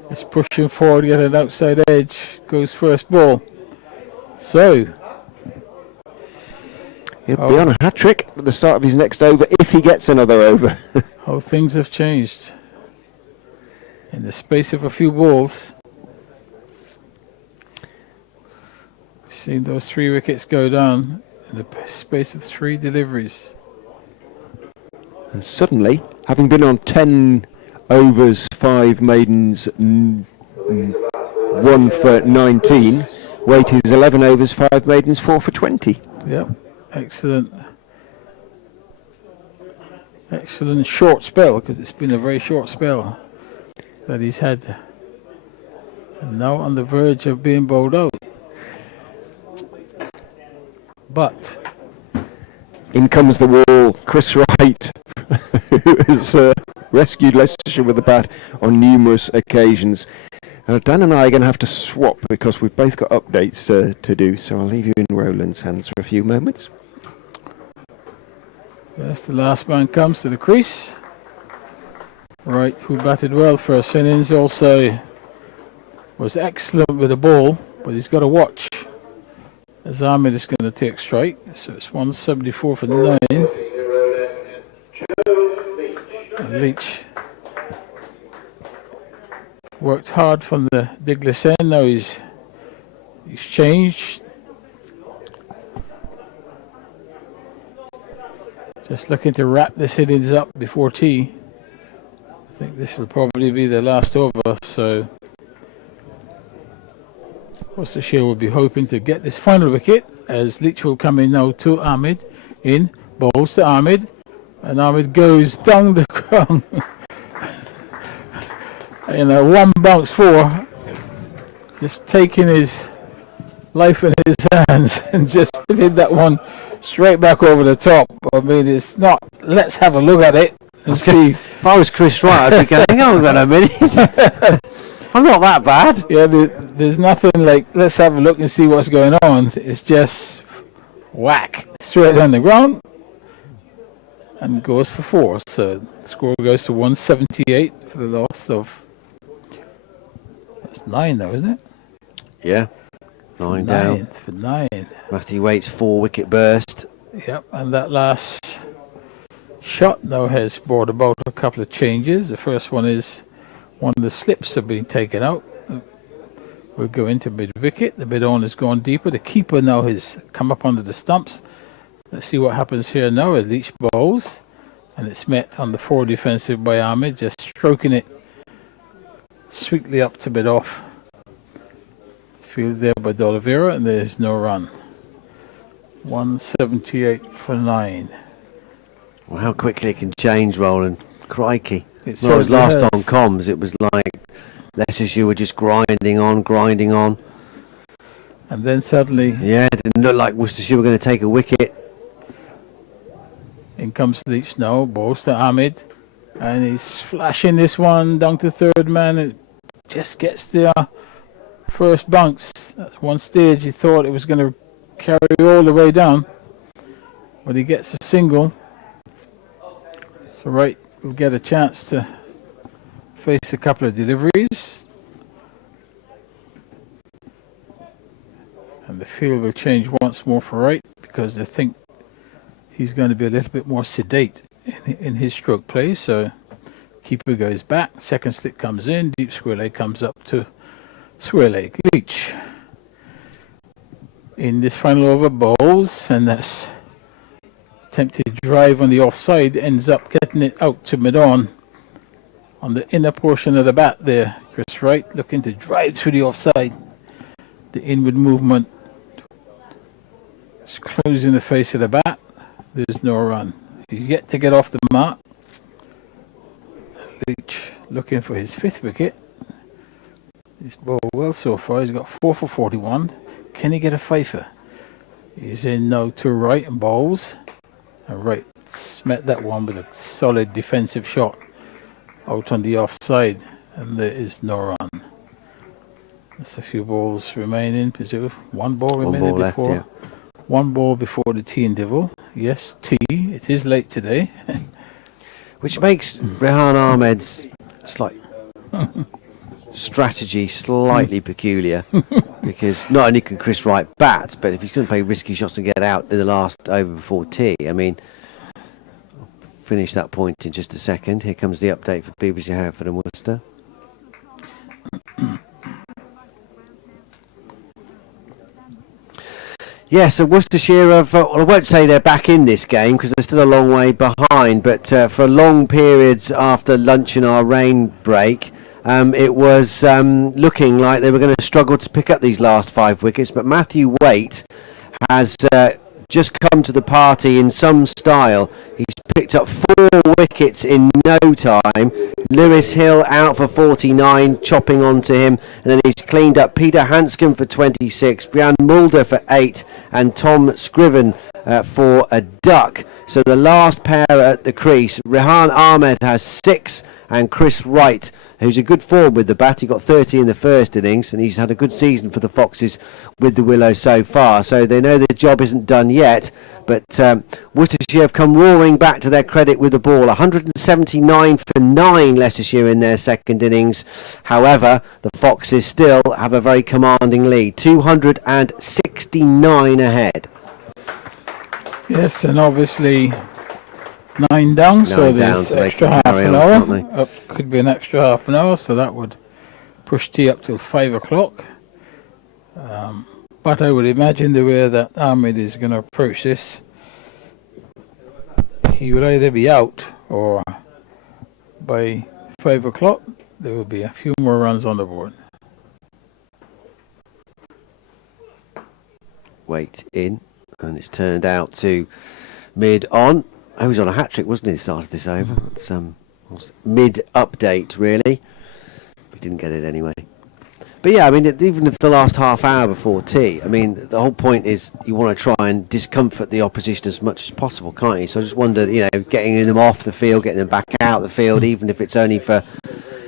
Just pushing forward, get an outside edge. Goes first ball. So he'll be on a hat-trick at the start of his next over if he gets another over. how things have changed in the space of a few balls. We've seen those 3 wickets go down in the space of 3 deliveries. And suddenly, having been on 10 overs, 5 maidens, 1 for 19, Waite is 11 overs, 5 maidens, 4 for 20. Yep, excellent. Excellent short spell, because it's been a very short spell that he's had. And now on the verge of being bowled out. But in comes the wall, Chris Wright, who has rescued Leicestershire with the bat on numerous occasions. Dan and I are going to have to swap because we've both got updates to do, so I'll leave you in Roland's hands for a few moments. Yes, the last man comes to the crease. Wright, who batted well first innings, also was excellent with the ball, but he's got to watch as Ahmed is going to take strike. So it's 174 for 9. And Leach worked hard from the Diglis end. Now he's changed. Just looking to wrap this innings up before tea. I think this will probably be the last over, so Worcestershire will be hoping to get this final wicket as Leach will come in now to Ahmed. In, bowls to Ahmed, and Ahmed goes down the ground. In a one bounce 4, just taking his life in his hands and just hitting that one straight back over the top. I mean, it's not, let's have a look at it and see. If I was Chris Wright, I'd be going, hang on a minute. I'm not that bad. Yeah, there's nothing like, let's have a look and see what's going on. It's just whack, straight on the ground, and goes for 4. So the score goes to 178 for the loss of, that's 9 though, isn't it? Yeah, 9 down. For 9. Matthew Waite's 4-wicket burst. Yep, and that last shot now has brought about a couple of changes. The first one is one of the slips have been taken out. We'll go into mid-wicket. The mid-on has gone deeper. The keeper now has come up under the stumps. Let's see what happens here now as Leach bowls. And it's met on the forward defensive by Ahmed, just stroking it sweetly up to mid-off. Fielded there by D'Oliveira, and there's no run. 178 for 9. Well, how quickly it can change, Roland. Crikey. It When I was last certainly on has. comms, it was like Leicestershire were just grinding on. And then suddenly, Yeah, it didn't look like Worcestershire were going to take a wicket. in comes Leach now, balls to Ahmed, and he's flashing this one down to third man. It just gets there. First bounce. At one stage he thought it was going to carry all the way down, but he gets a single. So Wright will get a chance to face a couple of deliveries, and the field will change once more for Wright because they think he's going to be a little bit more sedate in his stroke play. So keeper goes back, second slip comes in, deep square leg comes up to square leg. Leach in this final over bowls, and that's attempted drive on the offside, ends up getting it out to mid-on the inner portion of the bat there. Chris Wright looking to drive through the offside. The inward movement is closing the face of the bat. There's no run. He's yet to get off the mark. Leach looking for his 5th wicket. He's bowled well so far. He's got 4 for 41. Can he get a fifer? He's in now to Wright and bowls. And Wright met that one with a solid defensive shot out on the offside. And there is no run. There's a few balls remaining. One ball remaining left, before. yeah. One ball before the tea interval. Yes, tea. It is late today. Which makes Rehan Ahmed's strategy slightly peculiar, because not only can Chris Wright bat, but if he's going to play risky shots and get out in the last over before tea, I mean, I'll finish that point in just a second. Here comes the update for BBC Hereford and Worcester. Yeah, so Worcestershire have, well, I won't say they're back in this game because they're still a long way behind, but for long periods after lunch and our rain break, it was looking like they were going to struggle to pick up these last 5 wickets, but Matthew Waite has just come to the party in some style. He's picked up 4 wickets in no time. Lewis Hill out for 49, chopping onto him, and then he's cleaned up Peter Hanscom for 26, Brian Mulder for 8, and Tom Scriven for a duck. So the last pair at the crease, Rehan Ahmed has 6, and Chris Wright, who's a good form with the bat. He got 30 in the first innings, and he's had a good season for the Foxes with the Willows so far. So they know the job isn't done yet, but Worcestershire have come roaring back to their credit with the ball. 179 for 9 Leicestershire in their second innings. However, the Foxes still have a very commanding lead, 269 ahead. Yes, and obviously 9 down, so there's so extra half an hour. Could be an extra half an hour, so that would push tea up till 5 o'clock. But I would imagine the way that Ahmed is going to approach this, he will either be out or by 5 o'clock there will be a few more runs on the board. Wait in, and it's turned out to mid on. He was on a hat-trick, wasn't he, started this over? It's mid-update, really. We didn't get it anyway. But yeah, I mean, even if the last half hour before tea, I mean, the whole point is you want to try and discomfort the opposition as much as possible, can't you? So I just wondered, you know, getting them off the field, getting them back out the field, even if it's only for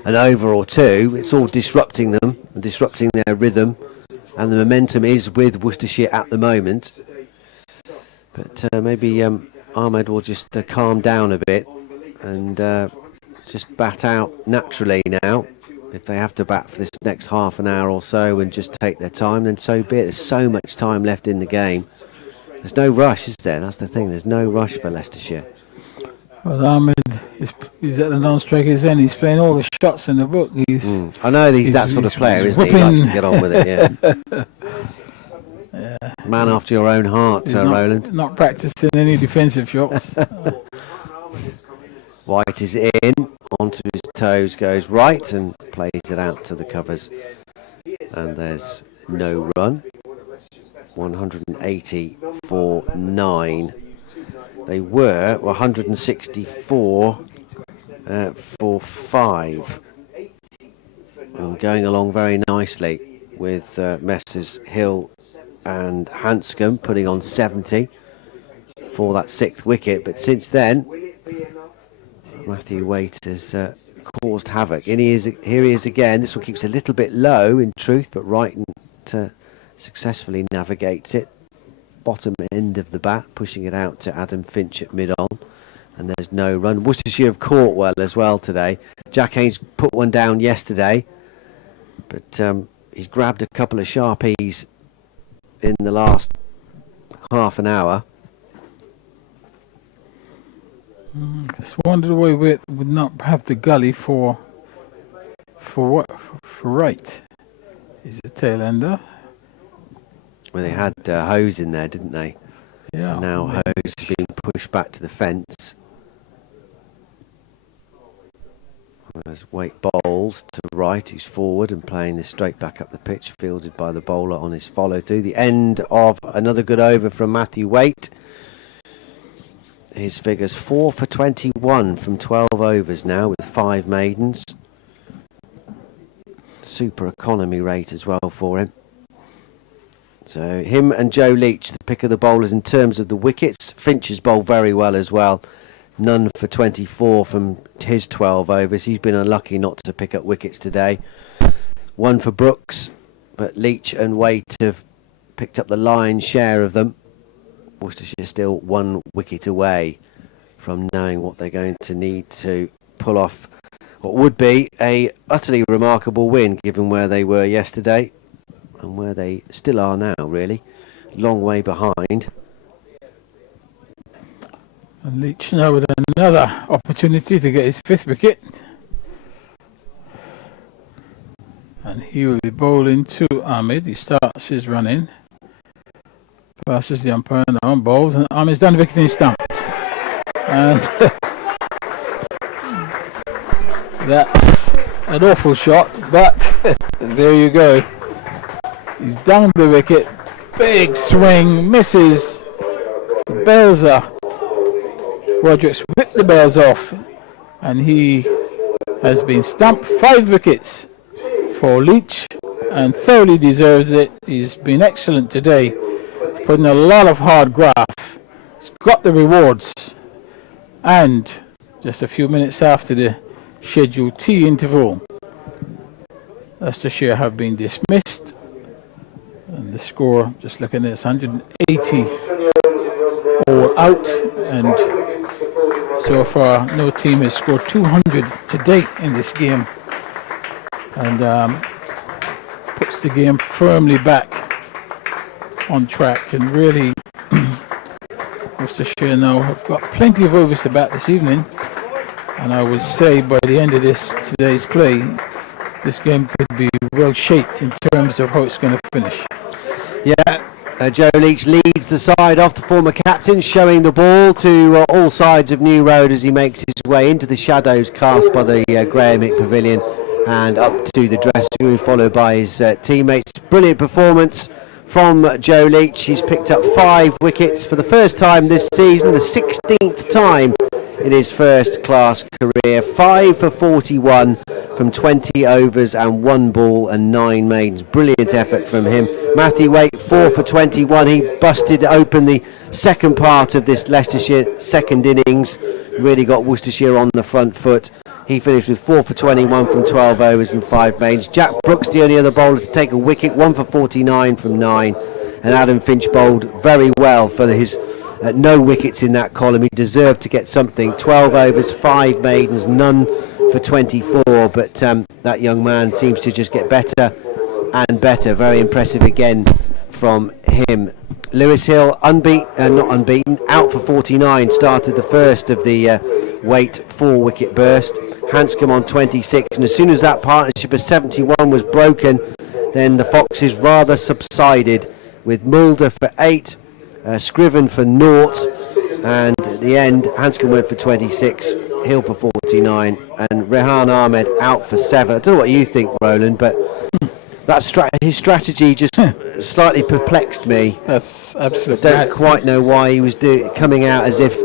an over or two, it's all disrupting them and disrupting their rhythm. And the momentum is with Worcestershire at the moment. But maybe Ahmed will just calm down a bit and just bat out naturally now. If they have to bat for this next half an hour or so and just take their time, then so be it. There's so much time left in the game. There's no rush, is there? That's the thing. There's no rush for Leicestershire. Well, Ahmed is at the non-striker's end. He's playing all the shots in the book. I know he's that sort of player, isn't he? He likes to get on with it, yeah. Man after your own heart, Roland. Not practicing any defensive shots. White is in, onto his toes, goes right and plays it out to the covers. And there's no run. 180 for 9. They were 164 for 5. And going along very nicely with Messrs Hill and Hanscom putting on 70 for that 6th wicket. But since then, Matthew Waite has caused havoc. And here he is again. This one keeps a little bit low in truth, but Wright successfully navigates it. Bottom end of the bat, pushing it out to Adam Finch at mid-on. And there's no run. Worcestershire have caught well as well today. Jack Haynes put one down yesterday, but he's grabbed a couple of sharpies in the last half an hour. Just wondered why we would not have the gully for what? For Wright. Is it tail ender? Well, they had Hose in there, didn't they? Yeah. And now Hose is being pushed back to the fence. As Waite bowls to Wright, who's forward and playing this straight back up the pitch, fielded by the bowler on his follow through. The end of another good over from Matthew Waite. His figures 4 for 21 from 12 overs now with 5 maidens. Super economy rate as well for him. So him and Joe Leach, the pick of the bowlers in terms of the wickets. Finch has bowled very well as well. None for 24 from his 12 overs. He's been unlucky not to pick up wickets today. 1 for Brooks, but Leach and Waite have picked up the lion's share of them. Worcestershire still 1 wicket away from knowing what they're going to need to pull off what would be a utterly remarkable win given where they were yesterday and where they still are now, really. Long way behind. And Leach now with another opportunity to get his 5th wicket. And he will be bowling to Ahmed. He starts his run in. Passes the umpire now on bowls, and Ahmed's done the wicket and he's stumped. And that's an awful shot, but there you go. He's down the wicket. Big swing, misses. Belzer. Roderick's whipped the bells off, and he has been stamped 5 wickets for Leach, and thoroughly deserves it. He's been excellent today, putting a lot of hard graft. He's got the rewards, and just a few minutes after the scheduled tea interval, Leicestershire have been dismissed, and the score, just looking at this, 180 all out, and so far no team has scored 200 to date in this game, and puts the game firmly back on track. And really, Worcestershire now have got plenty of overs to bat this evening, and I would say by the end of today's play, this game could be well shaped in terms of how it's going to finish. Yeah, Joe Leach leads the side off, the former captain, showing the ball to all sides of New Road as he makes his way into the shadows cast by the Graham Mick Pavilion and up to the dressing room, followed by his teammates. Brilliant performance from Joe Leach. He's picked up 5 wickets for the first time this season, the 16th time in his first class career. 5 for 41 from 20 overs and 1 ball and 9 maidens. Brilliant effort from him. Matthew Waite, 4 for 21. He busted open the second part of this Leicestershire second innings, really got Worcestershire on the front foot. He finished with 4 for 21 from 12 overs and 5 maidens. Jack Brooks, the only other bowler to take a wicket, 1 for 49 from 9. And Adam Finch bowled very well for his no wickets in that column. He deserved to get something. 12 overs, 5 maidens, none for 24. But that young man seems to just get better and better. Very impressive again from him. Lewis Hill, not unbeaten, out for 49. Started the first of the Waite 4-wicket burst. Hanscom on 26, and as soon as that partnership of 71 was broken, then the Foxes rather subsided, with Mulder for 8, Scriven for 0, and at the end Hanscom went for 26, Hill for 49, and Rehan Ahmed out for 7. I don't know what you think, Roland, but his strategy just slightly perplexed me. That's absolutely. I don't quite know why he was coming out as if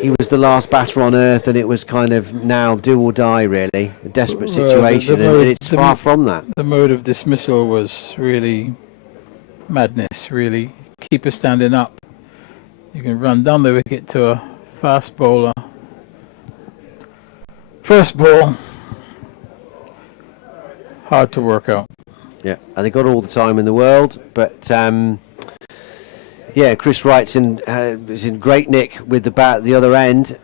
he was the last batter on earth, and it was kind of now do or die, really, a desperate situation, and it's far from that. The mode of dismissal was really madness, really. Keeper standing up, you can run down the wicket to a fast bowler. First ball, hard to work out. Yeah, and they got all the time in the world, but yeah, Chris Wright's is in great nick with the bat at the other end.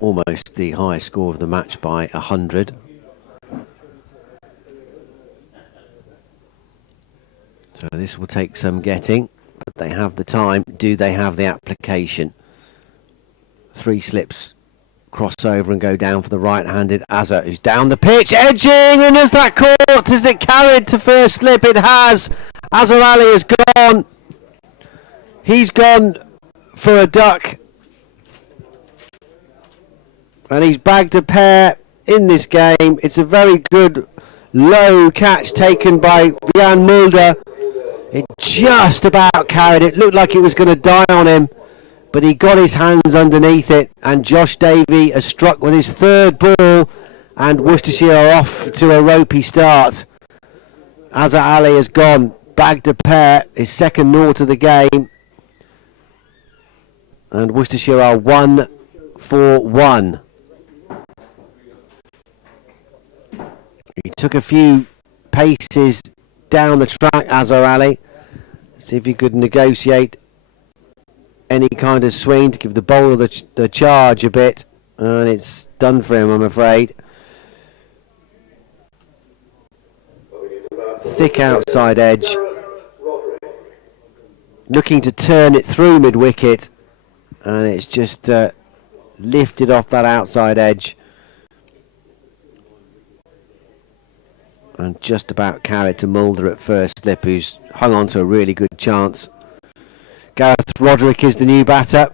almost the highest score of the match by 100. So this will take some getting, but they have the time. Do they have the application? 3 slips, cross over and go down for the right-handed Azza, who's down the pitch, edging, and is that caught? Is it carried to first slip? It has. Azza Ali has gone. He's gone for a duck. And he's bagged a pair in this game. It's a very good low catch taken by Jan Mulder. It just about carried it. Looked like it was going to die on him, but he got his hands underneath it, and Josh Davey has struck with his 3rd ball, and Worcestershire are off to a ropey start. Azza Ali has gone, bagged a pair, his 2nd naught of the game, and Worcestershire are 1-for-1. He took a few paces down the track, Azza Ali. See if he could negotiate any kind of swing to give the bowler the charge a bit, and it's done for him, I'm afraid. Thick outside edge, looking to turn it through mid-wicket, and it's just lifted off that outside edge and just about carried to Mulder at first slip, who's hung on to a really good chance. Gareth Roderick is the new batter.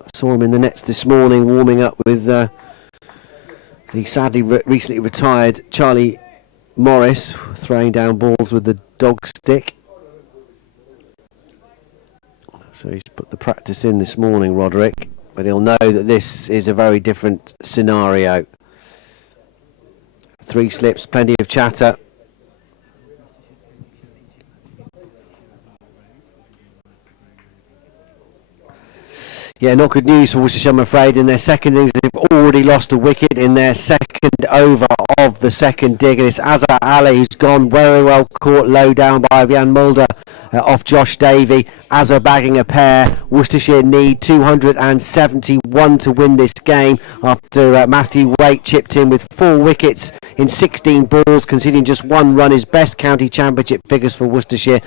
I saw him in the nets this morning warming up with the sadly recently retired Charlie Morris, throwing down balls with the dog stick. So he's put the practice in this morning, Roderick, but he'll know that this is a very different scenario. 3 slips, plenty of chatter. Yeah, not good news for Worcestershire, I'm afraid. In their second innings, they've already lost a wicket in their second over of the second dig. And it's Azza Ali who's gone very well caught low down by Jan Mulder off Josh Davey. Azza bagging a pair. Worcestershire need 271 to win this game after Matthew Waite chipped in with 4 wickets in 16 balls, conceding just 1 run, his best county championship figures for Worcestershire.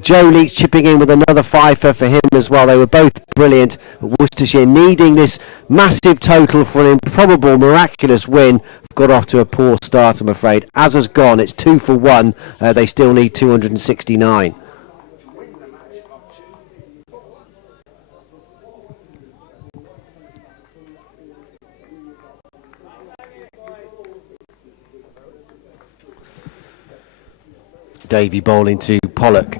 Joe Leach chipping in with another fifer for him as well. They were both brilliant. But Worcestershire needing this massive total for an improbable, miraculous win. Got off to a poor start, I'm afraid. Azza's gone. It's 2-for-1. They still need 269. Davey bowling to Pollock.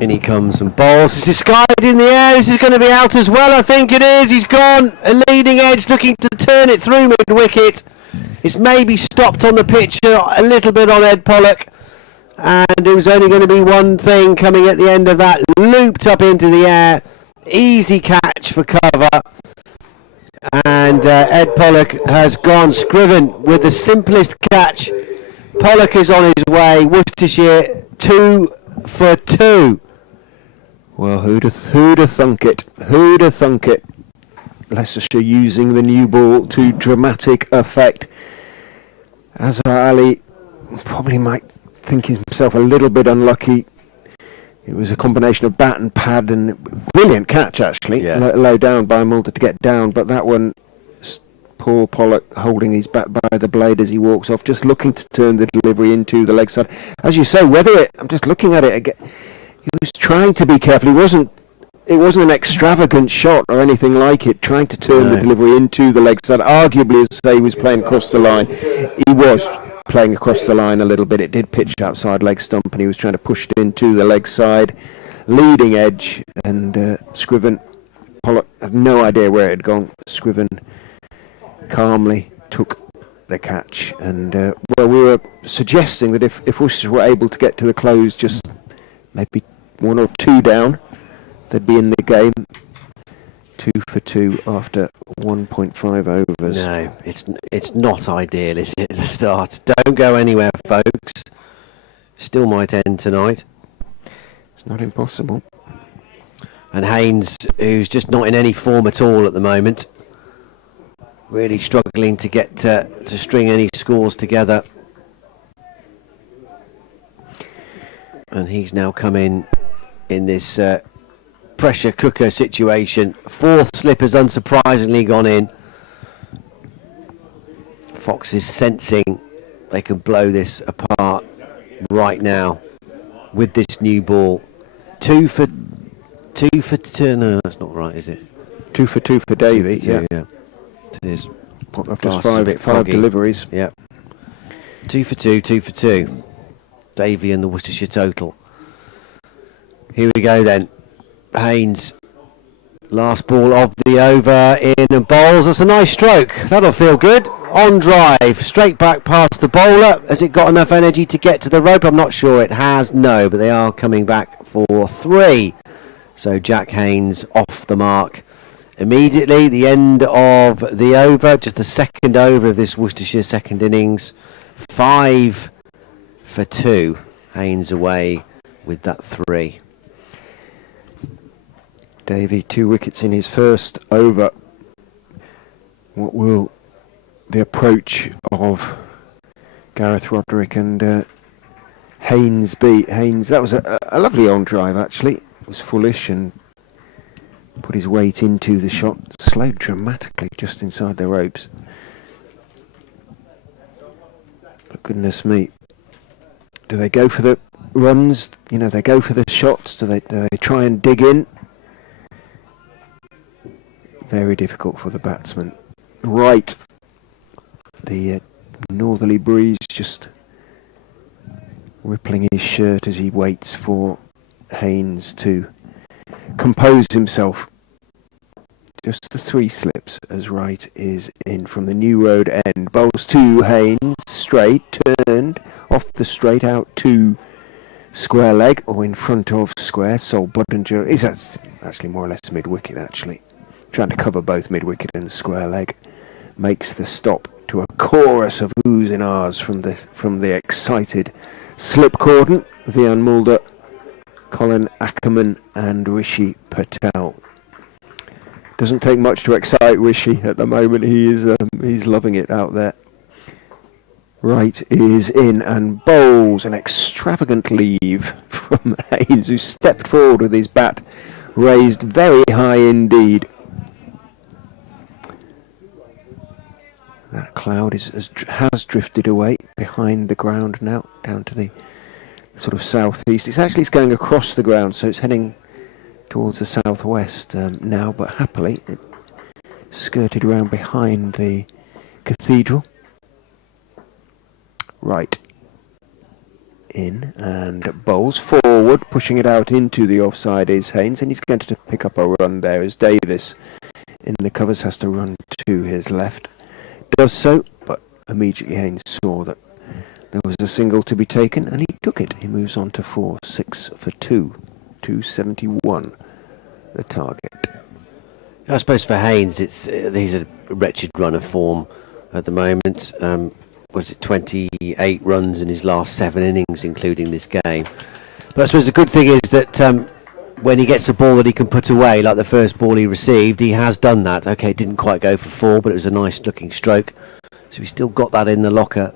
In he comes and bowls. This is skied in the air. This is going to be out as well, I think it is. He's gone. A leading edge looking to turn it through mid-wicket. It's maybe stopped on the pitch a little bit on Ed Pollock. And it was only going to be one thing coming at the end of that. Looped up into the air. Easy catch for cover. And Ed Pollock has gone. Scriven with the simplest catch. Pollock is on his way. Worcestershire 2-for-2. Well, who'd have thunk it? Who'd have thunk it? Leicestershire using the new ball to dramatic effect. Azza Ali probably might think himself a little bit unlucky. It was a combination of bat and pad, and brilliant catch actually, low down by Mulder to get down, but that one, poor Pollock holding his bat by the blade as he walks off, just looking to turn the delivery into the leg side. As you say, I'm just looking at it again, he was trying to be careful. It wasn't an extravagant shot or anything like it, trying to turn the delivery into the leg side. Arguably, as I say, he was playing across the line. He was playing across the line a little bit. It did pitch outside leg stump, and he was trying to push it into the leg side. Leading edge, and Scriven, Pollock had no idea where it had gone. Scriven calmly took the catch, and we were suggesting that if Worcestershire were able to get to the close just maybe 1 or 2 down, they'd be in the game. 2-for-2 after 1.5 overs. No, it's not ideal, is it, at the start? Don't go anywhere, folks. Still might end tonight. It's not impossible. And Haynes, who's just not in any form at all at the moment. really struggling to get to string any scores together. And he's now come in this pressure cooker situation. Fourth slip has unsurprisingly gone in. Fox is sensing they can blow this apart right now with this new ball. Two for two. No, that's not right, is it? 2 for 2 for Davey. Yeah. It is. Just five deliveries. Yeah. 2 for 2. 2 for 2. Davey and the Worcestershire total. Here we go then. Haynes. Last ball of the over in and bowls. That's a nice stroke. That'll feel good. On drive. Straight back past the bowler. Has it got enough energy to get to the rope? I'm not sure it has. No, but they are coming back for 3. So Jack Haynes off the mark. Immediately, the end of the over. Just the second over of this Worcestershire second innings. 5 for 2. Haynes away with that 3. Davey, 2 wickets in his first over. What will the approach of Gareth Roderick and Haynes be? Haynes, that was a lovely on drive actually. It was foolish and put his weight into the shot, slowed dramatically just inside the ropes. But goodness me, do they go for the runs? You know, they go for the shots. Do they try and dig in? Very difficult for the batsman. Right, the northerly breeze just rippling his shirt as he waits for Haynes to compose himself. Just the 3 slips as Wright is in from the New Road end. Bowls to Haynes, straight, turned off the straight out to square leg or in front of square. Sol Budinger is actually more or less mid-wicket actually. Trying to cover both mid-wicket and square leg. Makes the stop to a chorus of oohs and ahs from the excited slip cordon. Vian Mulder, Colin Ackerman and Rishi Patel. Doesn't take much to excite Rishi at the moment. He's loving it out there. Wright is in and bowls an extravagant leave from Haynes, who stepped forward with his bat raised very high indeed. That cloud has drifted away behind the ground now, down to the sort of southeast. It's going across the ground, so it's heading towards the southwest now, but happily it skirted around behind the cathedral. Right. In and bowls forward, pushing it out into the offside is Haynes, and he's going to pick up a run there as Davis in the covers has to run to his left. Does so, but immediately Haynes saw that there was a single to be taken, and he took it. He moves on to 4, 6 for 2, 271, the target. I suppose for Haynes, he's a wretched run of form at the moment. Was it 28 runs in his last 7 innings, including this game? But I suppose the good thing is that when he gets a ball that he can put away, like the first ball he received, he has done that. Okay, it didn't quite go for 4, but it was a nice looking stroke. So he's still got that in the locker.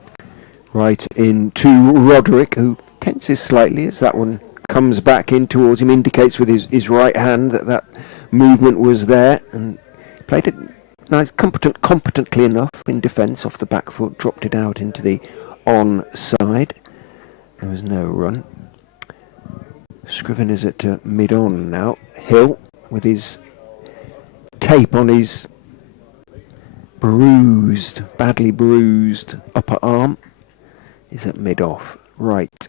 Right into Roderick, who tenses slightly as that one comes back in towards him, indicates with his right hand that movement was there, and played it nice, competently enough in defence off the back foot, dropped it out into the on side. There was no run. Scriven is at mid-on now. Hill, with his tape on his badly bruised upper arm, is at mid-off. Right,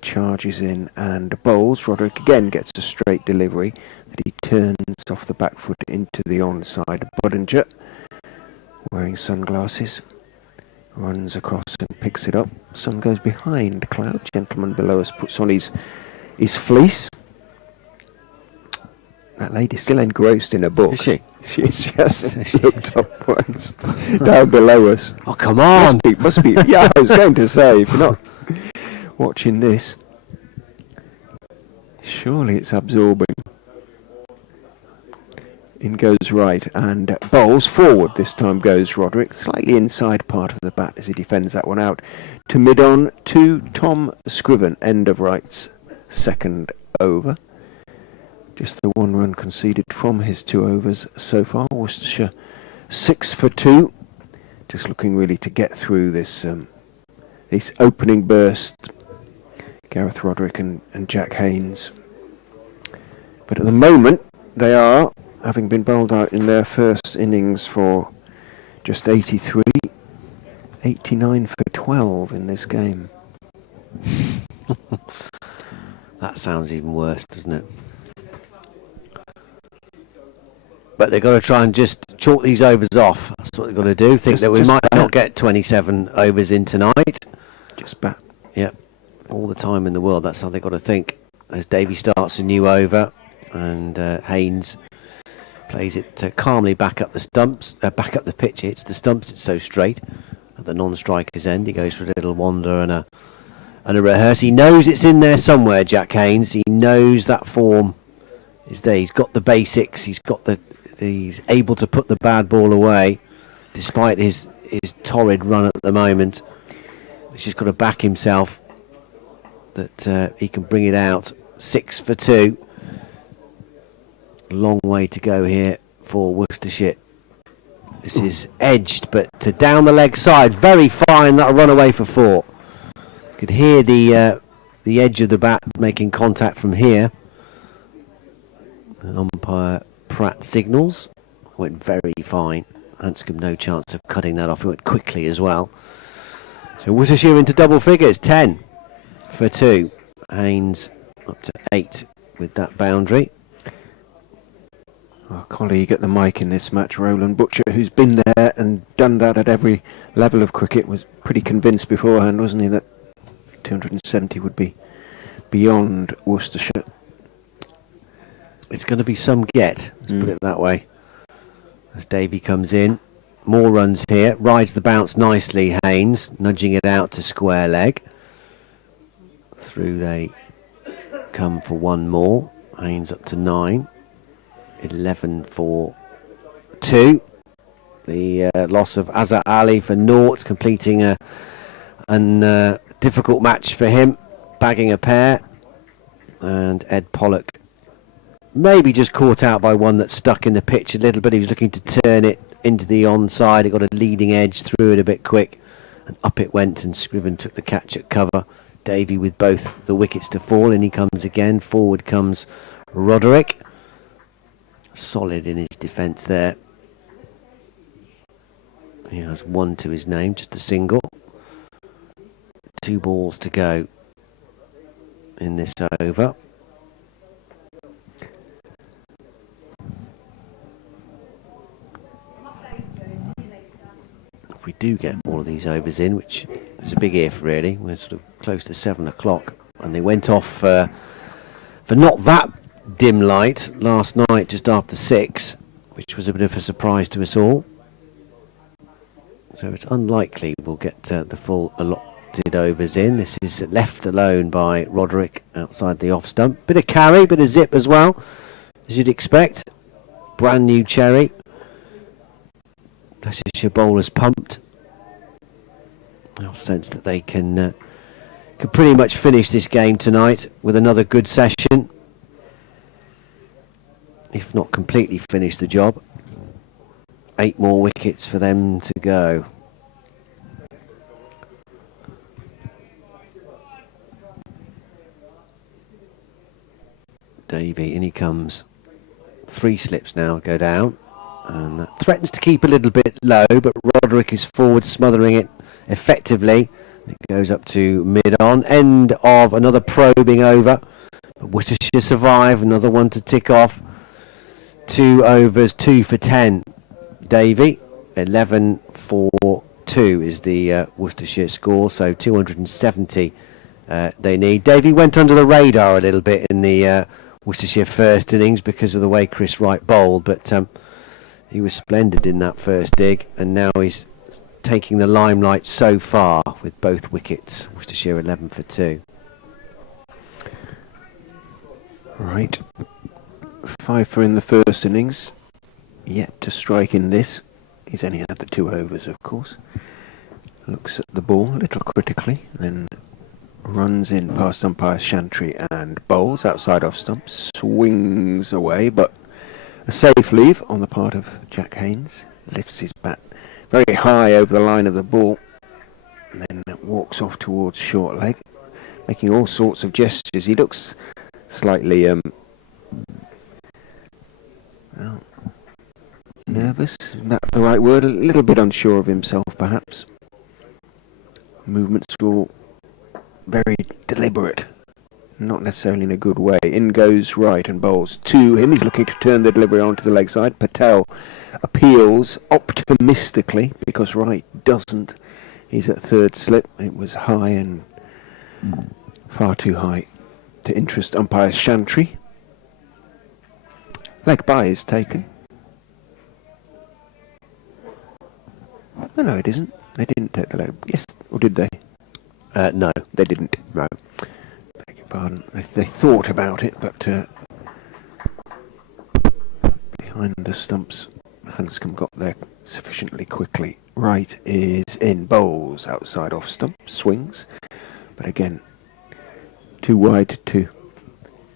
charges in and bowls. Roderick again gets a straight delivery that he turns off the back foot into the onside. Budinger, wearing sunglasses, runs across and picks it up. Sun goes behind cloud. Gentleman below us puts on his fleece. That lady's still engrossed in a book. Is she? She's just looked upwards down below us. Oh, come on! Must be. Yeah, I was going to say, if you're not watching this, surely it's absorbing. In goes right and bowls forward. This time goes Roderick, slightly inside part of the bat as he defends that one out to mid-on to Tom Scriven, end of right's second over. Just the 1 run conceded from his 2 overs so far. Worcestershire 6 for 2. Just looking really to get through this opening burst. Gareth Roderick and Jack Haynes. But at the moment they are, having been bowled out in their first innings for just 83, 89 for 12 in this game. That sounds even worse, doesn't it? But they've got to try and just chalk these overs off. That's what they've got to do. Think that we might not get 27 overs in tonight. Just bat. Yeah, all the time in the world. That's how they've got to think. As Davey starts a new over, and Haynes plays it calmly back up the stumps, back up the pitch. It's the stumps. It's so straight at the non-striker's end. He goes for a little wander and a rehearse. He knows it's in there somewhere. Jack Haynes. He knows that form is there. He's got the basics. He's able to put the bad ball away, despite his torrid run at the moment. He's just got to back himself that he can bring it out. 6 for 2. Long way to go here for Worcestershire. This is edged, but down the leg side, very fine. That'll run away for 4. You could hear the edge of the bat making contact from here. And umpire Pratt signals. Went very fine. Hanscom no chance of cutting that off. It went quickly as well. So Worcestershire into double figures. 10 for 2. Haynes up to 8 with that boundary. Our colleague at the mic in this match, Roland Butcher, who's been there and done that at every level of cricket, was pretty convinced beforehand, wasn't he, that 270 would be beyond Worcestershire. It's going to be some get, let's put it that way. As Davey comes in, more runs here, rides the bounce nicely, Haynes, nudging it out to square leg. Through they come for one more. Haynes up to 9. 11 for 2. The loss of Azhar Ali for naught, completing a difficult match for him, bagging a pair. And Ed Pollock maybe just caught out by one that stuck in the pitch a little bit. He was looking to turn it into the onside. It got a leading edge, threw it a bit quick, and up it went, and Scriven took the catch at cover. Davey with both the wickets to fall, and he comes again. Forward comes Roderick. Solid in his defence there. He has 1 to his name, just a single. 2 balls to go in this over. If we do get all of these overs in, which is a big if really, we're sort of close to 7 o'clock, and they went off for not that dim light last night, just after 6, which was a bit of a surprise to us all. So it's unlikely we'll get the full allotted overs in. This is left alone by Roderick outside the off stump. Bit of carry, bit of zip as well, as you'd expect. Brand new cherry. Leicestershire bowlers pumped. I'll sense that they can pretty much finish this game tonight with another good session, if not completely finish the job. 8 more wickets for them to go. Davey, in he comes. 3 slips now go down, and that threatens to keep a little bit low, but Roderick is forward, smothering it effectively. It goes up to mid-on. End of another probing over. But Worcestershire survive. Another one to tick off. 2 overs, 2 for 10. Davey, 11 for 2 is the Worcestershire score, so 270 they need. Davey went under the radar a little bit in the Worcestershire first innings because of the way Chris Wright bowled, but he was splendid in that first dig, and now he's taking the limelight so far with both wickets. Worcestershire 11 for 2. Right. 5 for in the first innings. yet to strike in this. He's only had the 2 overs, of course. Looks at the ball a little critically, then runs in past umpire Chantry and bowls outside off stump, swings away, but a safe leave on the part of Jack Haynes. Lifts his bat very high over the line of the ball, and then walks off towards short leg, making all sorts of gestures. He looks slightly nervous, is that the right word? A little bit unsure of himself, perhaps. Movements were all very deliberate, not necessarily in a good way. In goes right and bowls to him. He's looking to turn the delivery onto the leg side. Patel appeals optimistically because Wright doesn't. He's at third slip. It was high and far too high to interest umpire Chantry. Leg by is taken. Oh, no, it isn't. They didn't take the leg. Yes, or did they? No. They didn't. No. Beg your pardon. They thought about it, but behind the stumps, Hanscom got there sufficiently quickly. Wright is in, bowls outside off stump, swings, but again, too wide to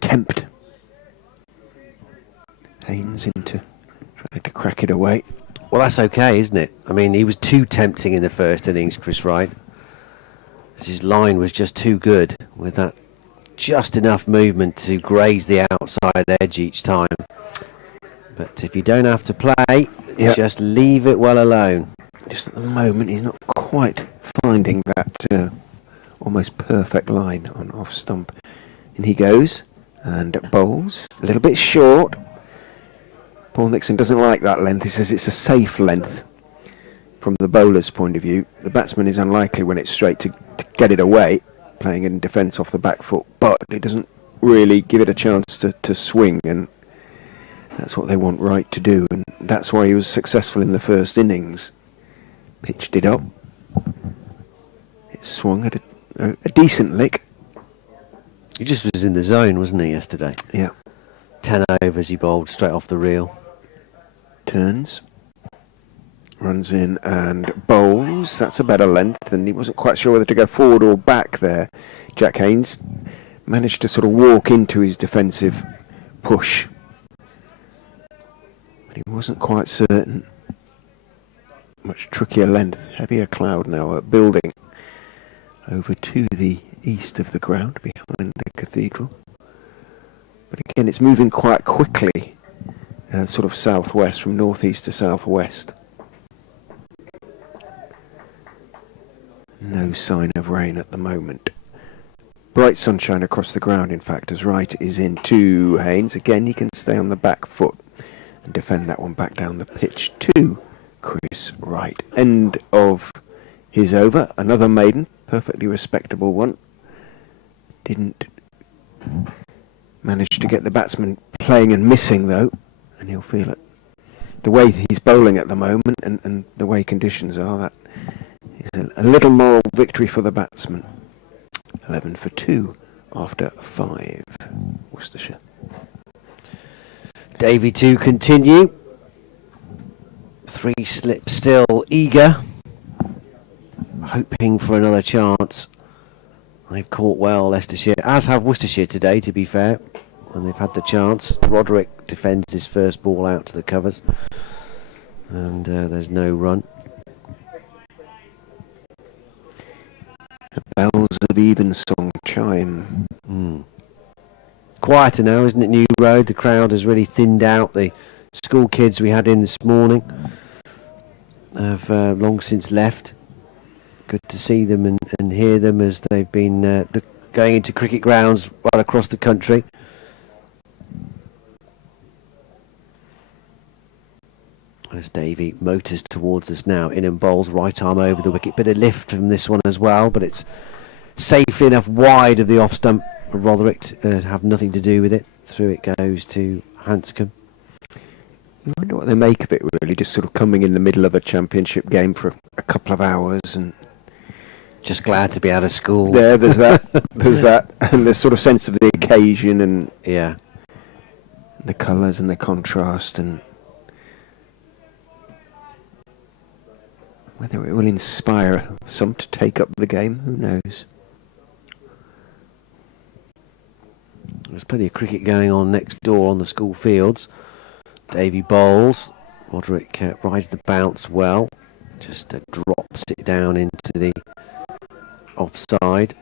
tempt. Haynes into trying to crack it away. Well, that's okay, isn't it? I mean, he was too tempting in the first innings, Chris Wright. His line was just too good with that just enough movement to graze the outside edge each time. But if you don't have to play, just leave it well alone. Just at the moment, he's not quite finding that almost perfect line on off stump. And he goes and bowls a little bit short. Paul Nixon doesn't like that length. He says it's a safe length from the bowler's point of view. The batsman is unlikely when it's straight to get it away, playing in defence off the back foot, but it doesn't really give it a chance to swing, and that's what they want Wright to do, and that's why he was successful in the first innings. Pitched it up. It swung at a decent lick. He just was in the zone, wasn't he, yesterday? Yeah. 10 overs he bowled straight off the reel. Turns. Runs in and bowls. That's a better length, and he wasn't quite sure whether to go forward or back there. Jack Haynes managed to sort of walk into his defensive push, but he wasn't quite certain. Much trickier length, heavier cloud now building over to the east of the ground behind the cathedral. But again, it's moving quite quickly, sort of southwest, from northeast to southwest. No sign of rain at the moment. Bright sunshine across the ground, in fact, as Wright is in to Haynes. Again, he can stay on the back foot and defend that one back down the pitch to Chris Wright. End of his over. Another maiden, perfectly respectable one. Didn't manage to get the batsman playing and missing, though, and he'll feel it. The way he's bowling at the moment and the way conditions are, that is a little moral victory for the batsman. 11 for 2 after 5. Worcestershire. Davey to continue. 3 slip still, eager, hoping for another chance. They've caught well, Leicestershire, as have Worcestershire today, to be fair, and they've had the chance. Roderick defends his first ball out to the covers, and there's no run. The bells of evensong chime. Quieter now, isn't it, New Road? The crowd has really thinned out. The school kids we had in this morning have long since left. Good to see them and hear them as they've been going into cricket grounds right across the country. As Davey motors towards us now, in and bowls, right arm over the wicket. Bit of lift from this one as well, but it's safe enough wide of the off stump for Roderick to have nothing to do with it. Through it goes to Hanscom. I wonder what they make of it, really, just sort of coming in the middle of a championship game for a couple of hours and just glad to be out of school. There's that, and the sort of sense of the occasion and yeah, the colours and the contrast, and Whether it will inspire some to take up the game, who knows? There's plenty of cricket going on next door on the school fields. Davy bowls. Roderick rides the bounce well. Just drops it down into the offside.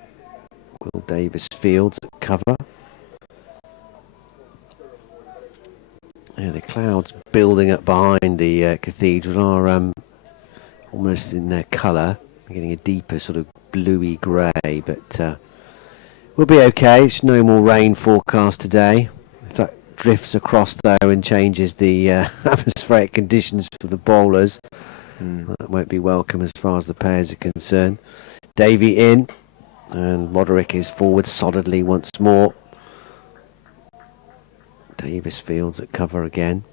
Will Davis fields at cover. Yeah, the clouds building up behind the cathedral are almost in their colour. Getting a deeper sort of bluey grey, but we'll be okay. It's no more rain forecast today. If that drifts across though and changes the atmospheric conditions for the bowlers, that won't be welcome as far as the pairs are concerned. Davy in, and Roderick is forward solidly once more. Davis fields at cover again.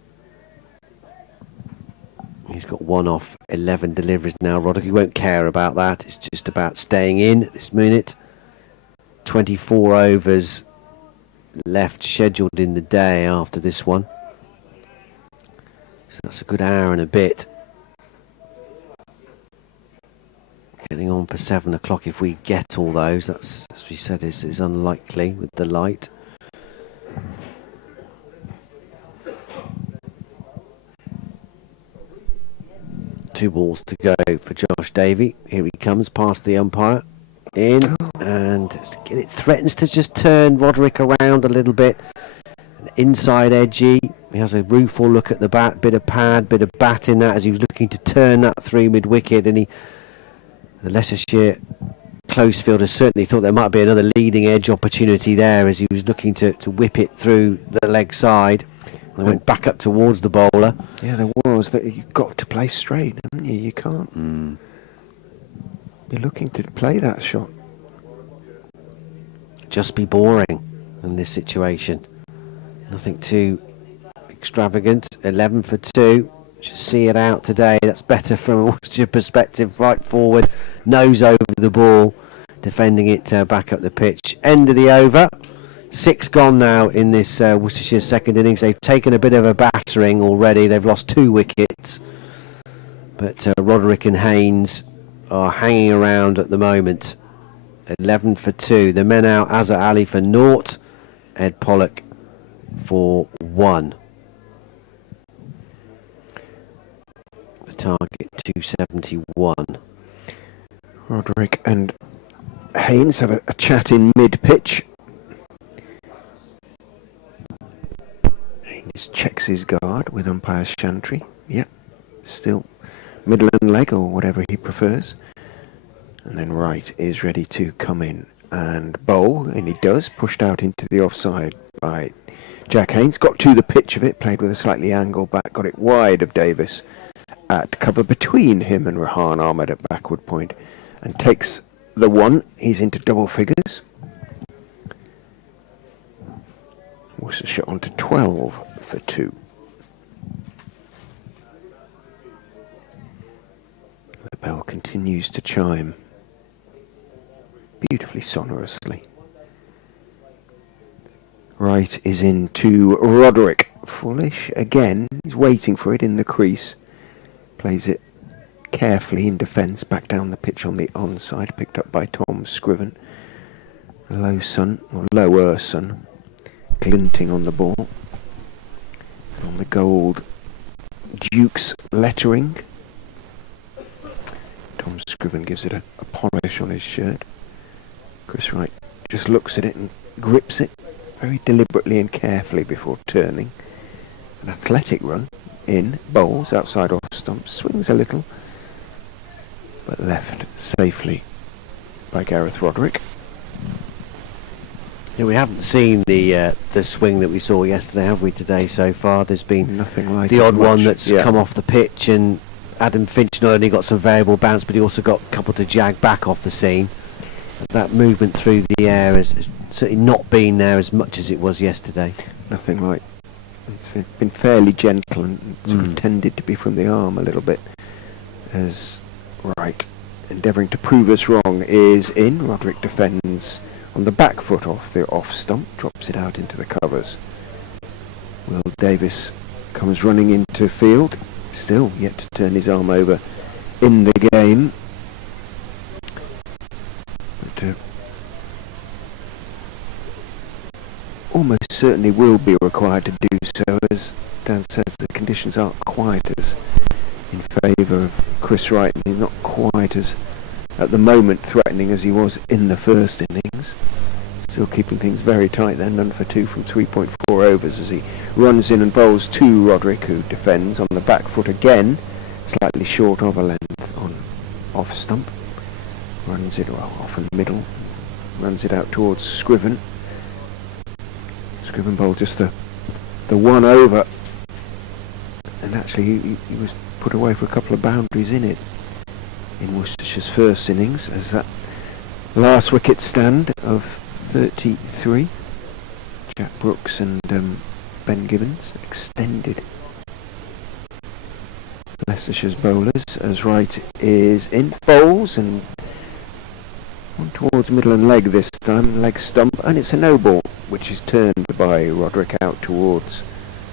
He's got 1 off 11 deliveries now. Roderick won't care about that. It's just about staying in at this minute. 24 overs left scheduled in the day after this one. So that's a good hour and a bit. Getting on for 7 o'clock if we get all those. That's, as we said, is unlikely with the light. Two balls to go for Josh Davey. Here he comes past the umpire. In, and it threatens to just turn Roderick around a little bit. An inside edgy. He has a rueful look at the bat, bit of pad, bit of bat in that as he was looking to turn that through mid-wicket, and the Leicestershire close fielders certainly thought there might be another leading edge opportunity there as he was looking to whip it through the leg side. They went back up towards the bowler. Yeah, there was. That you've got to play straight, haven't you? You can't be looking to play that shot. Just be boring in this situation. Nothing too extravagant. 11 for 2. Should see it out today. That's better from a Worcestershire perspective. Right forward, nose over the ball, defending it back up the pitch. End of the over. 6 gone now in this Worcestershire second innings. They've taken a bit of a battering already. They've lost 2 wickets. But Roderick and Haynes are hanging around at the moment. 11 for 2. The men out, Azhar Ali for 0. Ed Pollock for 1. The target 271. Roderick and Haynes have a chat in mid-pitch. Haynes checks his guard with umpire Chantry. Yep, still middle and leg or whatever he prefers. And then Wright is ready to come in and bowl, and he does, pushed out into the offside by Jack Haynes. Got to the pitch of it, played with a slightly angled bat, got it wide of Davis at cover between him and Rahan Ahmed at backward point, and takes the 1. He's into double figures. Worcestershire on to 12 for 2. The bell continues to chime beautifully sonorously. Wright is into Roderick. Foolish again. He's waiting for it in the crease. Plays it carefully in defence back down the pitch on the onside, picked up by Tom Scriven. The low sun, or lower sun, glinting on the ball. On the gold Duke's lettering. Tom Scriven gives it a polish on his shirt. Chris Wright just looks at it and grips it very deliberately and carefully before turning. An athletic run in, bowls outside off stump, swings a little, but left safely by Gareth Roderick. Yeah, we haven't seen the swing that we saw yesterday, have we, today so far? There's been Nothing like the odd much. one that's come off the pitch, and Adam Finch not only got some variable bounce, but he also got a couple to jag back off the scene. That movement through the air has certainly not been there as much as it was yesterday. Nothing like. It's been fairly gentle and sort of tended to be from the arm a little bit. As Wright, endeavouring to prove us wrong, is in. Roderick defends on the back foot off the off stump, drops it out into the covers. Will Davis comes running into field, still yet to turn his arm over in the game. But, almost certainly will be required to do so, as Dan says, the conditions aren't quite as in favour of Chris Wright, and he's not quite as, at the moment, threatening as he was in the first innings. Still keeping things very tight there, none for two from 3.4 overs as he runs in and bowls to Roderick, who defends on the back foot again, slightly short of a length on off stump. Runs it off in the middle, runs it out towards Scriven. Scriven bowled just the one over, and actually he was put away for a couple of boundaries in it in Worcestershire's first innings, as that last wicket stand of 33, Jack Brooks and Ben Gibbons extended Leicestershire's bowlers, as Wright is in, bowls and one towards middle and leg this time, leg stump, and it's a no ball, which is turned by Roderick out towards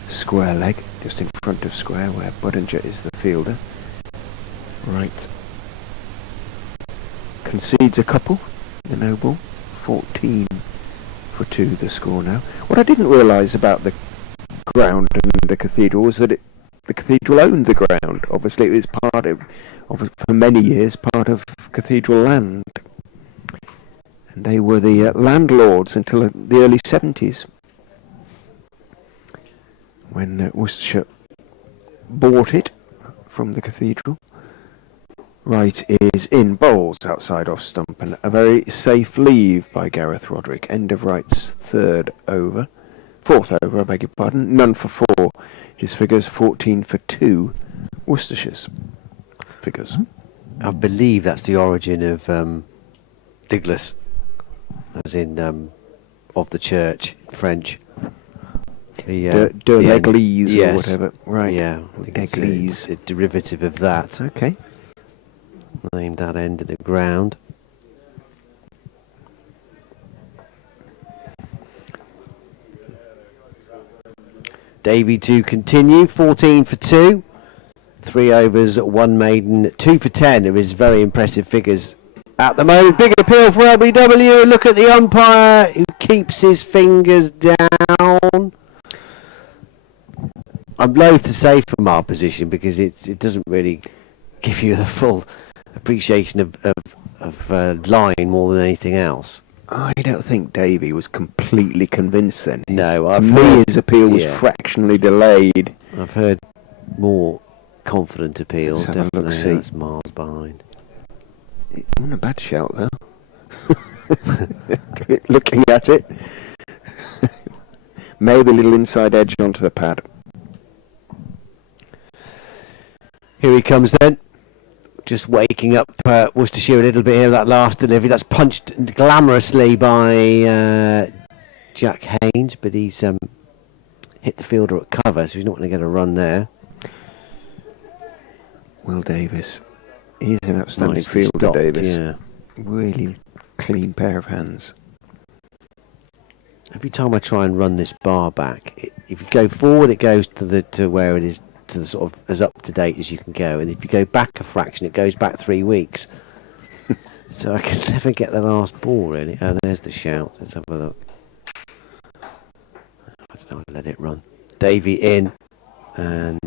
square leg, just in front of square where Budinger is the fielder. Wright concedes a couple, the no ball. 14 for 2 the score now. What I didn't realise about the ground and the cathedral was that the cathedral owned the ground. Obviously it was part of for many years, part of cathedral land. And they were the landlords until the early 70s, when Worcestershire bought it from the cathedral. Wright is in, bowls outside off stump, and a very safe leave by Gareth Roderick. End of Wright's fourth over, I beg your pardon. None for 4. His figures 14 for 2. Worcestershire's figures. I believe that's the origin of Diglas, as in of the church, French. De l'Église, yes, or whatever. Right. Yeah, Église. it's a derivative of that. Okay. Named that end of the ground. Davey to continue, 14 for 2. 3 overs, 1 maiden, 2 for 10. It was very impressive figures at the moment. Big appeal for LBW. Look at the umpire who keeps his fingers down. I'm loath to say from our position, because it doesn't really give you the full appreciation of line more than anything else. I don't think Davey was completely convinced then. No, to me his appeal was fractionally delayed. I've heard more confident appeals. Let's have a look, see. That's miles behind. It wasn't a bad shout though. Looking at it. Maybe a little inside edge onto the pad. Here he comes then. Just waking up Worcestershire a little bit here, that last delivery. That's punched glamorously by Jack Haynes, but he's hit the fielder at cover, so he's not going to get a run there. Will Davis. He's an outstanding Nicely fielder, stopped, Davis. yeah. Really clean pair of hands. Every time I try and run this bar back, if you go forward, it goes to where it is, to the sort of as up to date as you can go, and if you go back a fraction, it goes back 3 weeks. So I can never get the last ball really. Oh, there's the shout. Let's have a look. I don't know, let it run. Davey in, and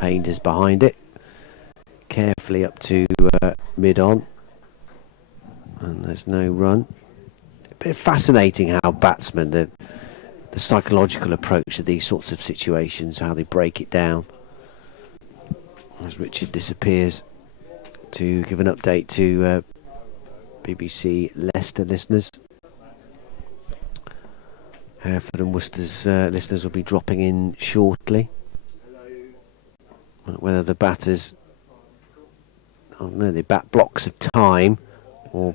Haynes is behind it, carefully up to mid on, and there's no run. A bit fascinating how batsmen, the psychological approach to these sorts of situations, how they break it down. As Richard disappears to give an update to BBC Leicester listeners. Hereford and Worcester's listeners will be dropping in shortly. Whether the batters, I don't know, they bat blocks of time or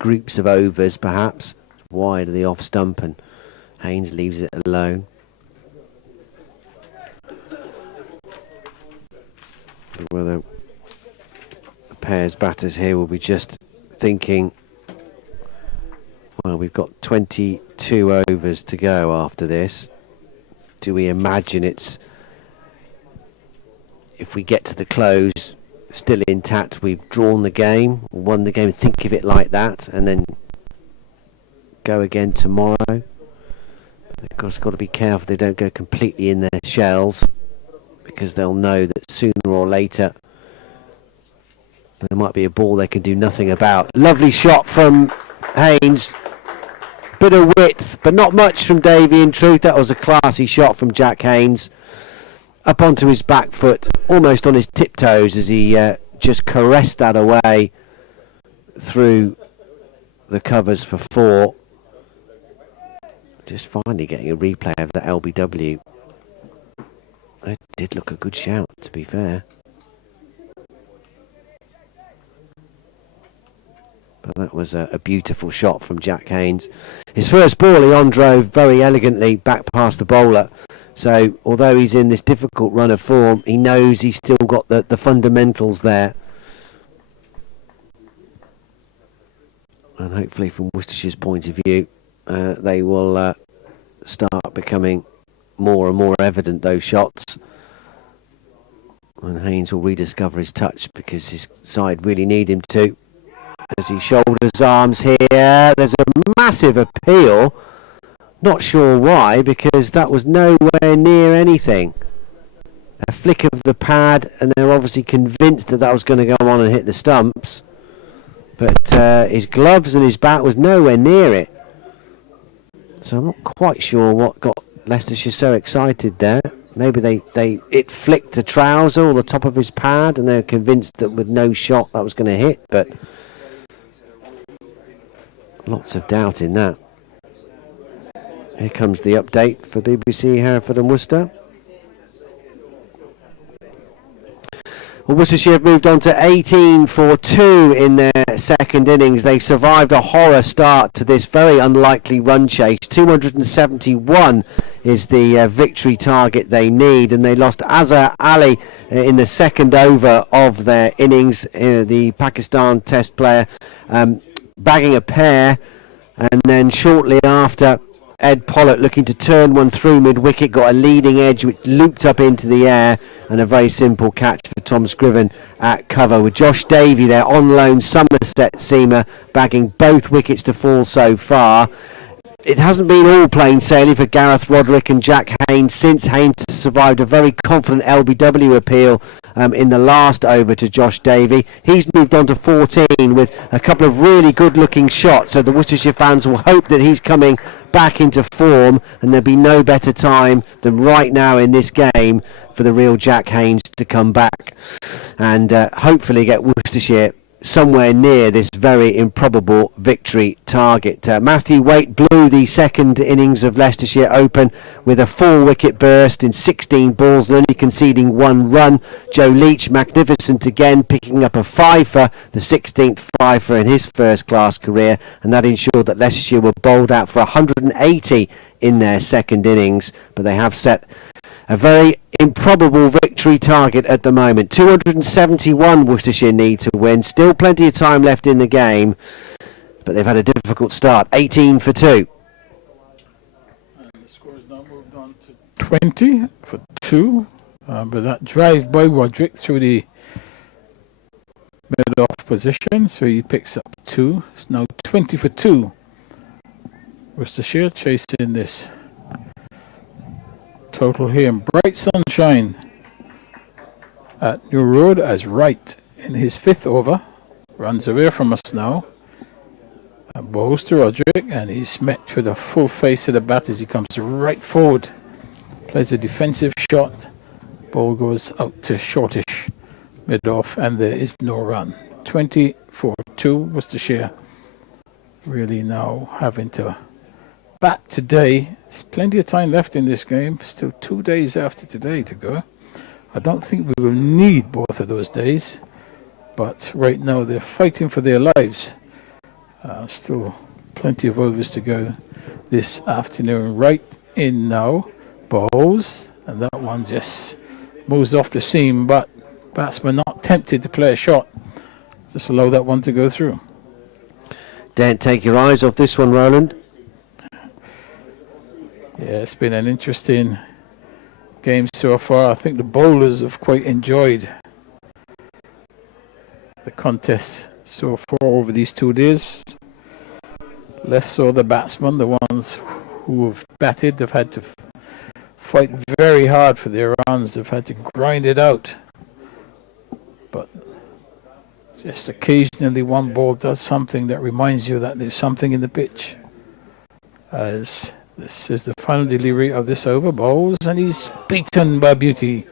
groups of overs perhaps, wide of the off stump, and Haynes leaves it alone. Whether the pair's batters here will be just thinking, well, we've got 22 overs to go after this. Do we imagine it's, if we get to the close, still intact. We've drawn the game, won the game, think of it like that, and then go again tomorrow. Of course, got to be careful they don't go completely in their shells, because they'll know that sooner or later there might be a ball they can do nothing about. Lovely shot from Haynes. Bit of width, but not much from Davey. In truth, that was a classy shot from Jack Haynes. Up onto his back foot, almost on his tiptoes, as he just caressed that away through the covers for 4. Just finally getting a replay of that LBW. It did look a good shout, to be fair. But that was a beautiful shot from Jack Haynes. His first ball he on drove very elegantly back past the bowler. So although he's in this difficult run of form, he knows he's still got the fundamentals there. And hopefully from Worcestershire's point of view, they will start becoming more and more evident, those shots. And Haynes will rediscover his touch, because his side really need him to. As he shoulders arms here, there's a massive appeal. Not sure why, because that was nowhere near anything. A flick of the pad, and they're obviously convinced that that was going to go on and hit the stumps. But his gloves and his bat was nowhere near it. So I'm not quite sure what got Leicestershire so excited there. Maybe it flicked the trouser or the top of his pad, and they were convinced that with no shot that was going to hit. But lots of doubt in that. Here comes the update for BBC Hereford and Worcester. Well, Worcestershire have moved on to 18 for 2 in their second innings. They survived a horror start to this very unlikely run chase. 271 is the victory target they need, and they lost Azhar Ali in the second over of their innings. The Pakistan Test player bagging a pair, and then shortly after, Ed Pollock looking to turn one through mid-wicket, got a leading edge which looped up into the air, and a very simple catch for Tom Scriven at cover, with Josh Davey there on loan, Somerset seamer, bagging both wickets to fall so far. It hasn't been all plain sailing for Gareth Roderick and Jack Haynes, since Haynes survived a very confident LBW appeal in the last over to Josh Davey. He's moved on to 14 with a couple of really good looking shots, so the Worcestershire fans will hope that he's coming back into form, and there'll be no better time than right now in this game for the real Jack Haynes to come back and hopefully get Worcestershire somewhere near this very improbable victory target. Matthew Waite blew the second innings of Leicestershire open with a 4-wicket burst in 16 balls and only conceding 1 run. Joe Leach, magnificent again, picking up a fifer, the 16th fifer in his first-class career, and that ensured that Leicestershire were bowled out for 180 in their second innings, but they have set a very improbable victory target at the moment. 271 Worcestershire need to win. Still plenty of time left in the game, but they've had a difficult start. 18 for 2. And the score is now moved on to 20 for 2. But that drive by Roderick through the mid-off position, so he picks up 2. It's now 20 for 2. Worcestershire chasing this total here in bright sunshine at New Road, as Wright in his 5th over runs away from us now and bowls to Roderick, and he's met with a full face of the bat as he comes right forward, plays a defensive shot, ball goes out to shortish mid off, and there is no run. 20-2 Worcestershire really now having to bat today. There's plenty of time left in this game, still 2 days after today to go. I don't think we will need both of those days, but right now they're fighting for their lives. Still plenty of overs to go this afternoon. Right in now, bowls, and that one just moves off the seam, but batsmen not tempted to play a shot. Just allow that one to go through. Don't take your eyes off this one, Roland. Yeah, it's been an interesting game so far. I think the bowlers have quite enjoyed the contest so far over these 2 days. Less so the batsmen, the ones who have batted, they've had to fight very hard for their runs. They've had to grind it out. But just occasionally one ball does something that reminds you that there's something in the pitch. As this is the final delivery of this over, bowls, and he's beaten by beauty.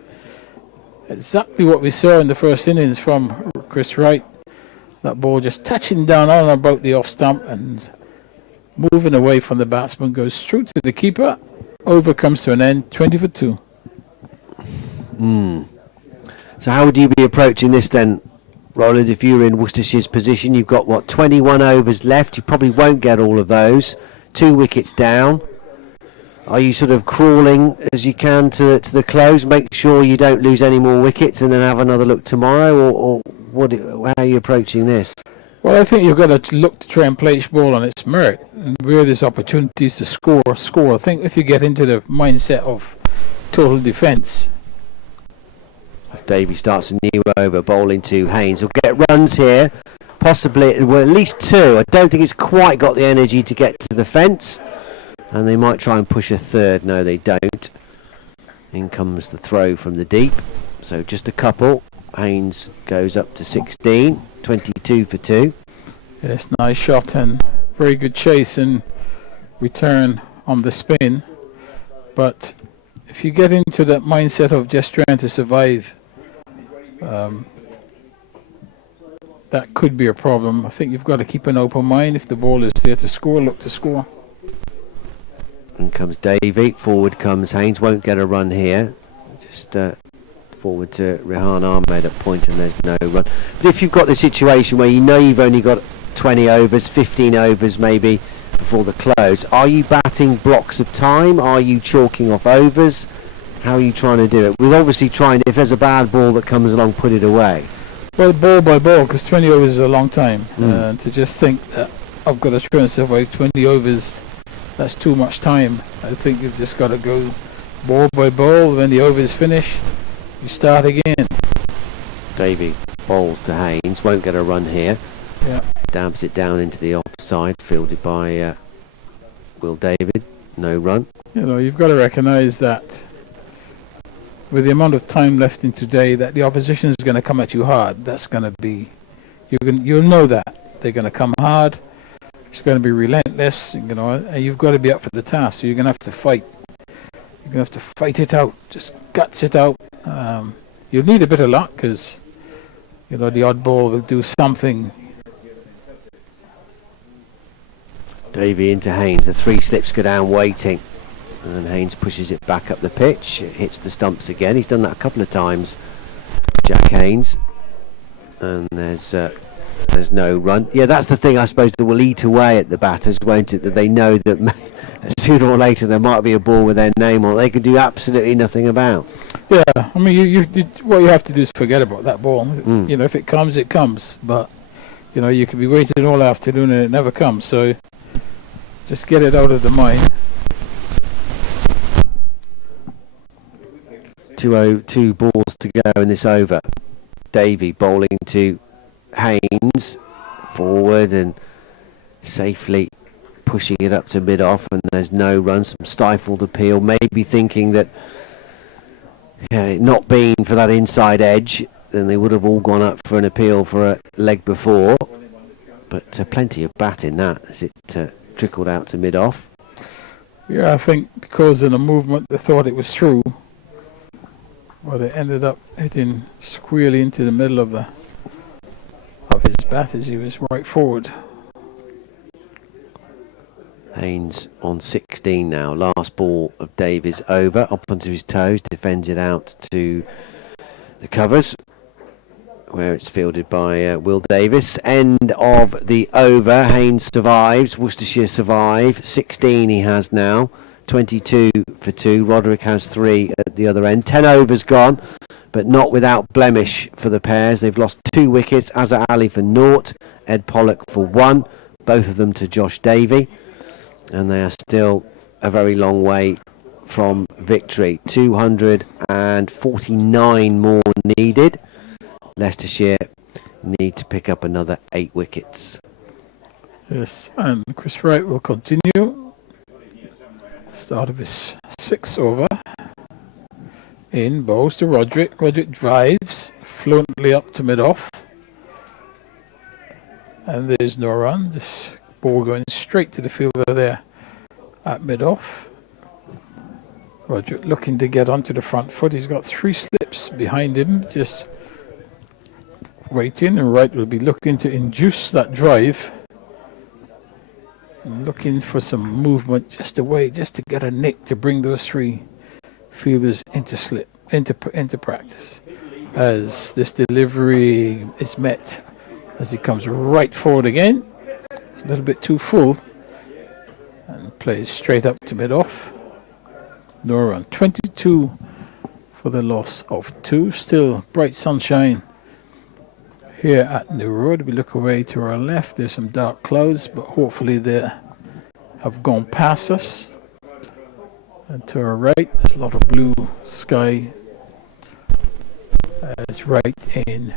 Exactly what we saw in the first innings from Chris Wright. That ball just touching down on about the off stump and moving away from the batsman, goes through to the keeper. Over comes to an end, 20 for 2. So how would you be approaching this then, Roland, if you were in Worcestershire's position? You've got, 21 overs left. You probably won't get all of those. 2 wickets down. Are you sort of crawling as you can to the close, make sure you don't lose any more wickets and then have another look tomorrow, or how are you approaching this? Well, I think you've got to look to try and play each ball on its merit, and where there's opportunities to score. I think if you get into the mindset of total defence. As Davey starts a new over, bowling to Haynes. He'll get runs here, possibly, well, at least 2. I don't think it's quite got the energy to get to the fence, and they might try and push a third. No, they don't. In comes the throw from the deep, so just a couple. Haynes goes up to 16, 22 for 2. Yes, nice shot and very good chase and return on the spin. But if you get into that mindset of just trying to survive, that could be a problem. I think you've got to keep an open mind. If the ball is there to score, look to score. In comes Davey, forward comes Haynes, won't get a run here. Just forward to Rehan Ahmed at point, and there's no run. But if you've got the situation where you know you've only got 20 overs, 15 overs maybe before the close, are you batting blocks of time? Are you chalking off overs? How are you trying to do it? We're obviously trying, if there's a bad ball that comes along, put it away. Well, ball by ball, because 20 overs is a long time. To just think that I've got to try and survive 20 overs, that's too much time. I think you've just got to go ball by ball. When the over is finished, you start again. Davey bowls to Haynes, won't get a run here. Yeah. Dabs it down into the offside, fielded by Will David. No run. You know, you've got to recognise that with the amount of time left in today, that the opposition is going to come at you hard. That's going to be, you'll know that they're going to come hard. It's going to be relentless, you know, and you've got to be up for the task. So you're going to have to fight. You're going to have to fight it out, just guts it out. You'll need a bit of luck because, you know, the odd ball will do something. Davey into Haynes. The 3 slips go down waiting. And Haynes pushes it back up the pitch. It hits the stumps again. He's done that a couple of times, Jack Haynes. And there's no run. Yeah, that's the thing, I suppose, that will eat away at the batters, won't it? That they know that sooner or later there might be a ball with their name on it. They can do absolutely nothing about. Yeah, I mean, you what you have to do is forget about that ball. You know, if it comes, it comes. But, you know, you could be waiting all afternoon and it never comes. So just get it out of the mind. 2 balls to go in this over. Davey bowling to Haynes, forward and safely pushing it up to mid-off, and there's no run. Some stifled appeal, maybe thinking that not being for that inside edge, then they would have all gone up for an appeal for a leg before. But plenty of bat in that as it trickled out to mid-off. Yeah, I think because of the movement they thought it was through, but it ended up hitting squarely into the middle of his bat as he was right forward. Haynes on 16 now. Last ball of Davies over, up onto his toes, defends it out to the covers, where it's fielded by Will Davis. End of the over. Haynes survives. Worcestershire survive. 16 he has now. 22 for 2. Roderick has 3 at the other end. 10 overs gone, but not without blemish for the pairs. They've lost 2 wickets. Azhar Ali for 0, Ed Pollock for 1, both of them to Josh Davey, and they are still a very long way from victory. 249 more needed. Leicestershire need to pick up another 8 wickets. Yes, and Chris Wright will continue. Start of his 6th over. In, bowls to Roderick. Roderick drives fluently up to mid-off. And there's no run. This ball going straight to the fielder there at mid-off. Roderick looking to get onto the front foot. He's got 3 slips behind him, just waiting. And Wright will be looking to induce that drive. And looking for some movement just away, just to get a nick to bring those 3 fielders into practice. As this delivery is met, as he comes right forward again, it's a little bit too full, and plays straight up to mid-off. No run. 22 for the loss of 2. Still bright sunshine here at New Road. We look away to our left. There's some dark clouds, but hopefully they have gone past us. And to our right, there's a lot of blue sky. It's right in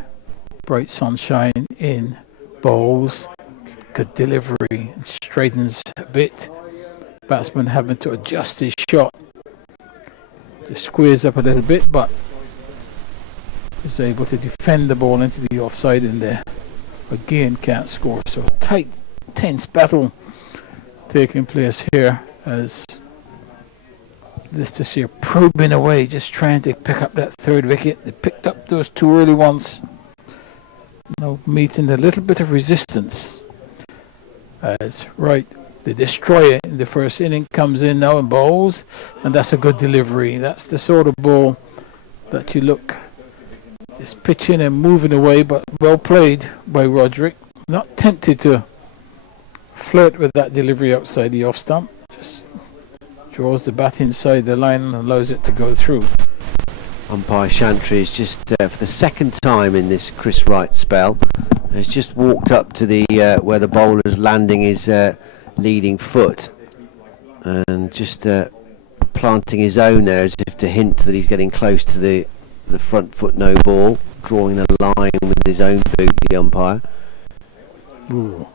bright sunshine in bowls. Good delivery. Straightens a bit. Batsman having to adjust his shot. Just squares up a little bit, but is able to defend the ball into the offside in there. Again, can't score. So tight, tense battle taking place here as Leicestershire probing away, just trying to pick up that 3rd wicket. They picked up those 2 early ones. Now meeting a little bit of resistance. As Wright, the destroyer in the first inning, comes in now and bowls, and that's a good delivery. That's the sort of ball that you look just pitching and moving away, but well played by Roderick. Not tempted to flirt with that delivery outside the off stump. Just draws the bat inside the line and allows it to go through. Umpire Chantry is just for the 2nd time in this Chris Wright spell has just walked up to the where the bowler's landing his leading foot, and just planting his own there as if to hint that he's getting close to the front foot no ball, drawing a line with his own boot, the umpire. Ooh.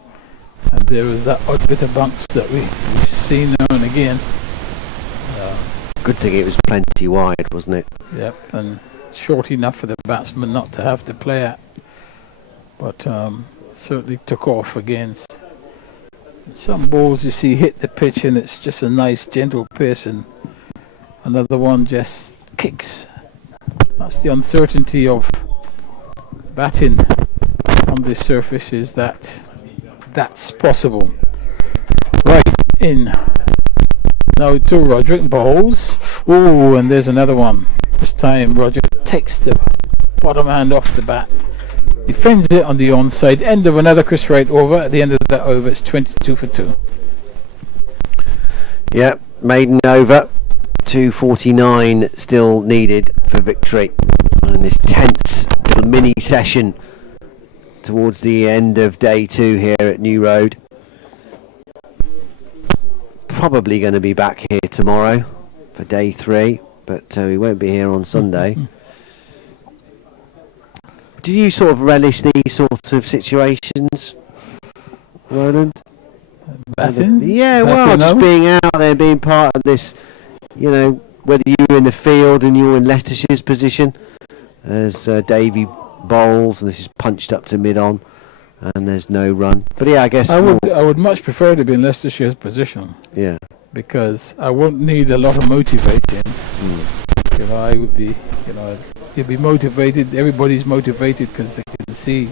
And there was that odd bit of bunks that we see now and again. Good thing it was plenty wide, wasn't it? Yep, and short enough for the batsman not to have to play at. But certainly took off against. Some balls you see hit the pitch and it's just a nice gentle pace, and another one just kicks. That's the uncertainty of batting on this surface, is that that's possible. Right in. Now to Roderick bowls. Ooh, and there's another one. This time Roderick takes the bottom hand off the bat. Defends it on the onside. End of another Chris Wright over. At the end of that over, it's 22 for 2. Yeah, maiden over. 2:49 still needed for victory. And this tense little mini session towards the end of day 2 here at New Road. Probably going to be back here tomorrow for day 3, but we won't be here on Sunday. Do you sort of relish these sorts of situations, Roland? Batting? Yeah, well, just being out there, being part of this, you know, whether you're in the field and you're in Leicestershire's position, as Davey bowls, and this is punched up to mid-on, and there's no run. But yeah, I guess I would much prefer to be in Leicestershire's position. Yeah. Because I won't need a lot of motivating. You know, I would be, you know, you'd be motivated. Everybody's motivated because they can see,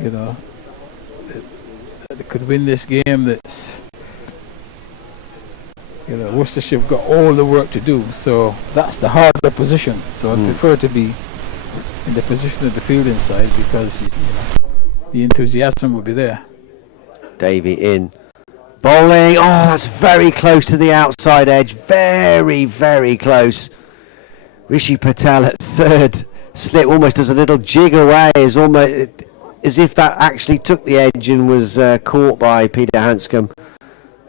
you know, that they could win this game. That's, you know, Worcestershire have got all the work to do. So that's the harder position. So I prefer to be in the position of the fielding side, because you know, the enthusiasm will be there. Davey in. Bowling. Oh, that's very close to the outside edge. Very, very close. Rishi Patel at 3rd slip almost does a little jig away, as if that actually took the edge and was caught by Peter Hanscom.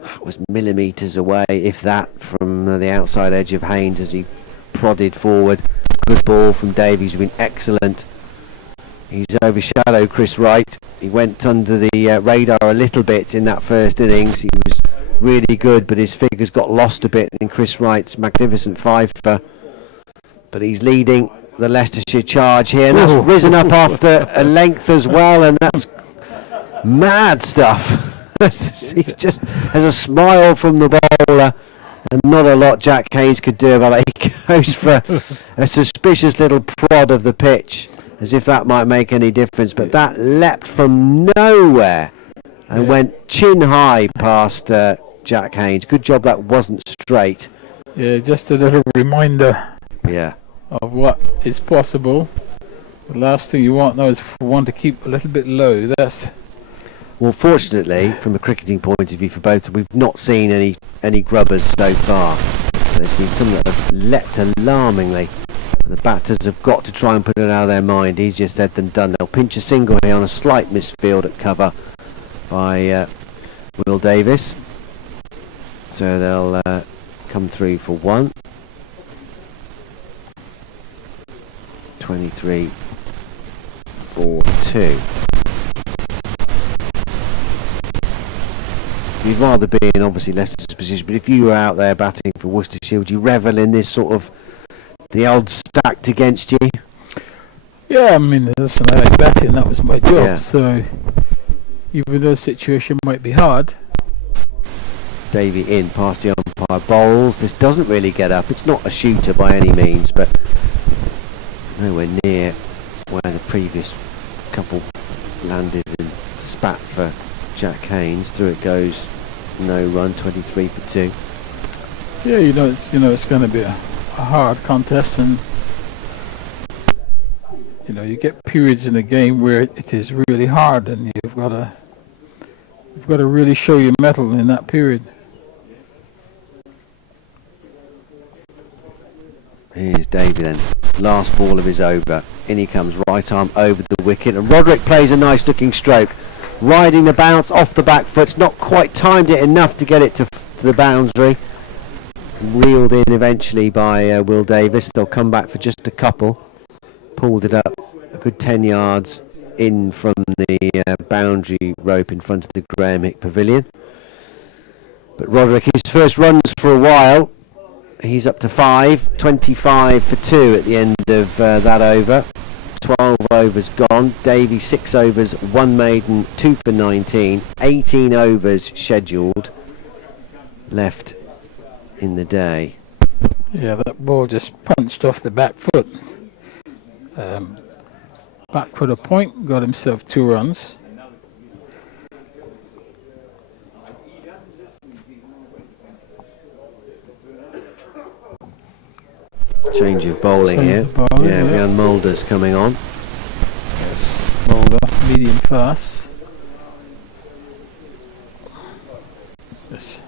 That was millimetres away, if that, from the outside edge of Haynes as he prodded forward. Good ball from Davies, who's been excellent He's overshadowed Chris Wright. He went under the radar a little bit in that first innings. He was really good, but his figures got lost a bit in Chris Wright's magnificent fifer. But he's leading the Leicestershire charge here, and that's risen up after a length as well, and that's mad stuff. He just has a smile from the bowler, and not a lot Jack Haynes could do about it. He goes for a suspicious little prod of the pitch, as if that might make any difference, but that leapt from nowhere and went chin high past Jack Haynes. Good job that wasn't straight. Yeah, just a little reminder of what is possible. The last thing you want now is for one to keep a little bit low. Well, fortunately, from a cricketing point of view for both, we've not seen any grubbers so far. There's been some that have leapt alarmingly. The batters have got to try and put it out of their mind. Easier said than done. They'll pinch a single here on a slight misfield at cover by Will Davis. So they'll come through for one. 23 for 2. You'd rather be in obviously Leicester's position, but if you were out there batting for Worcestershire, would you revel in this sort of the odds stacked against you? Yeah, I mean, listen, I like batting, that was my job, Yeah. so even though the situation might be hard. Davey in past the umpire, bowls. This doesn't really get up. It's not a shooter by any means, but nowhere near where the previous couple landed and spat for Jack Haynes. Through it goes, no run, 23 for 2. Yeah, it's going to be a hard contest, and you get periods in the game where it is really hard, and you've got to really show your mettle in that period. Here's Davey then, last ball of his over. In he comes, right arm over the wicket, and Roderick plays a nice looking stroke, riding the bounce off the back foot. It's not quite timed it enough to get it to the boundary. Reeled in eventually by Will Davis. They'll come back for just a couple. Pulled it up a good 10 yards in from the boundary rope in front of the Graham Hick Pavilion. But Roderick, his first runs for a while. He's up to 5, 25 for 2 at the end of that over. 12 overs gone. Davey 6 overs, 1 maiden, 2 for 19. 18 overs scheduled left in the day. Yeah, that ball just punched off the back foot. Back foot a point, got himself 2 runs. Change of bowling here. Ryan Mulder's coming on. Yes, Mulder, medium fast. Yes.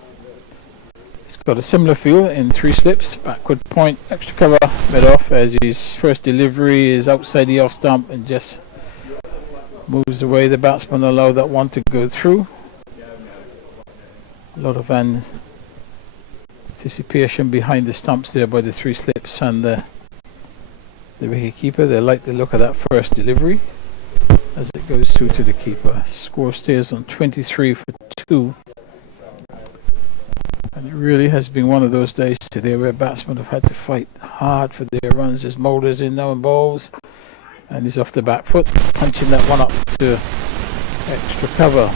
He's got a similar feel in 3 slips, backward point, extra cover, mid off, as his first delivery is outside the off stump and just moves away. The batsman allow that one to go through. A lot of anticipation behind the stumps there by the 3 slips and the wicket keeper. They like the look of that first delivery as it goes through to the keeper. Score stays on 23 for 2. And it really has been one of those days today where batsmen have had to fight hard for their runs. As Mulder's in now and bowls, and he's off the back foot, punching that one up to extra cover.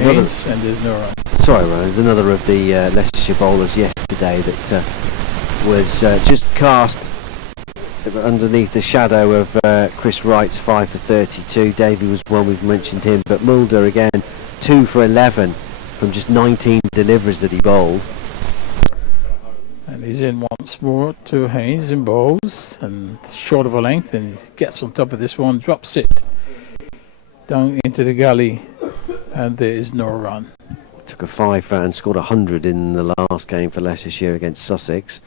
Haynes, and there's no run. Sorry, Ron, there's another of the Leicestershire bowlers yesterday that was just cast underneath the shadow of Chris Wright's 5 for 32. Davey was one, we've mentioned him, but Mulder again 2 for 11 from just 19 deliveries that he bowled. And he's in once more to Haynes in bowls, and short of a length, and he gets on top of this one, drops it down into the gully, and there is no run. Took a 5 and scored 100 in the last game for Leicestershire against Sussex.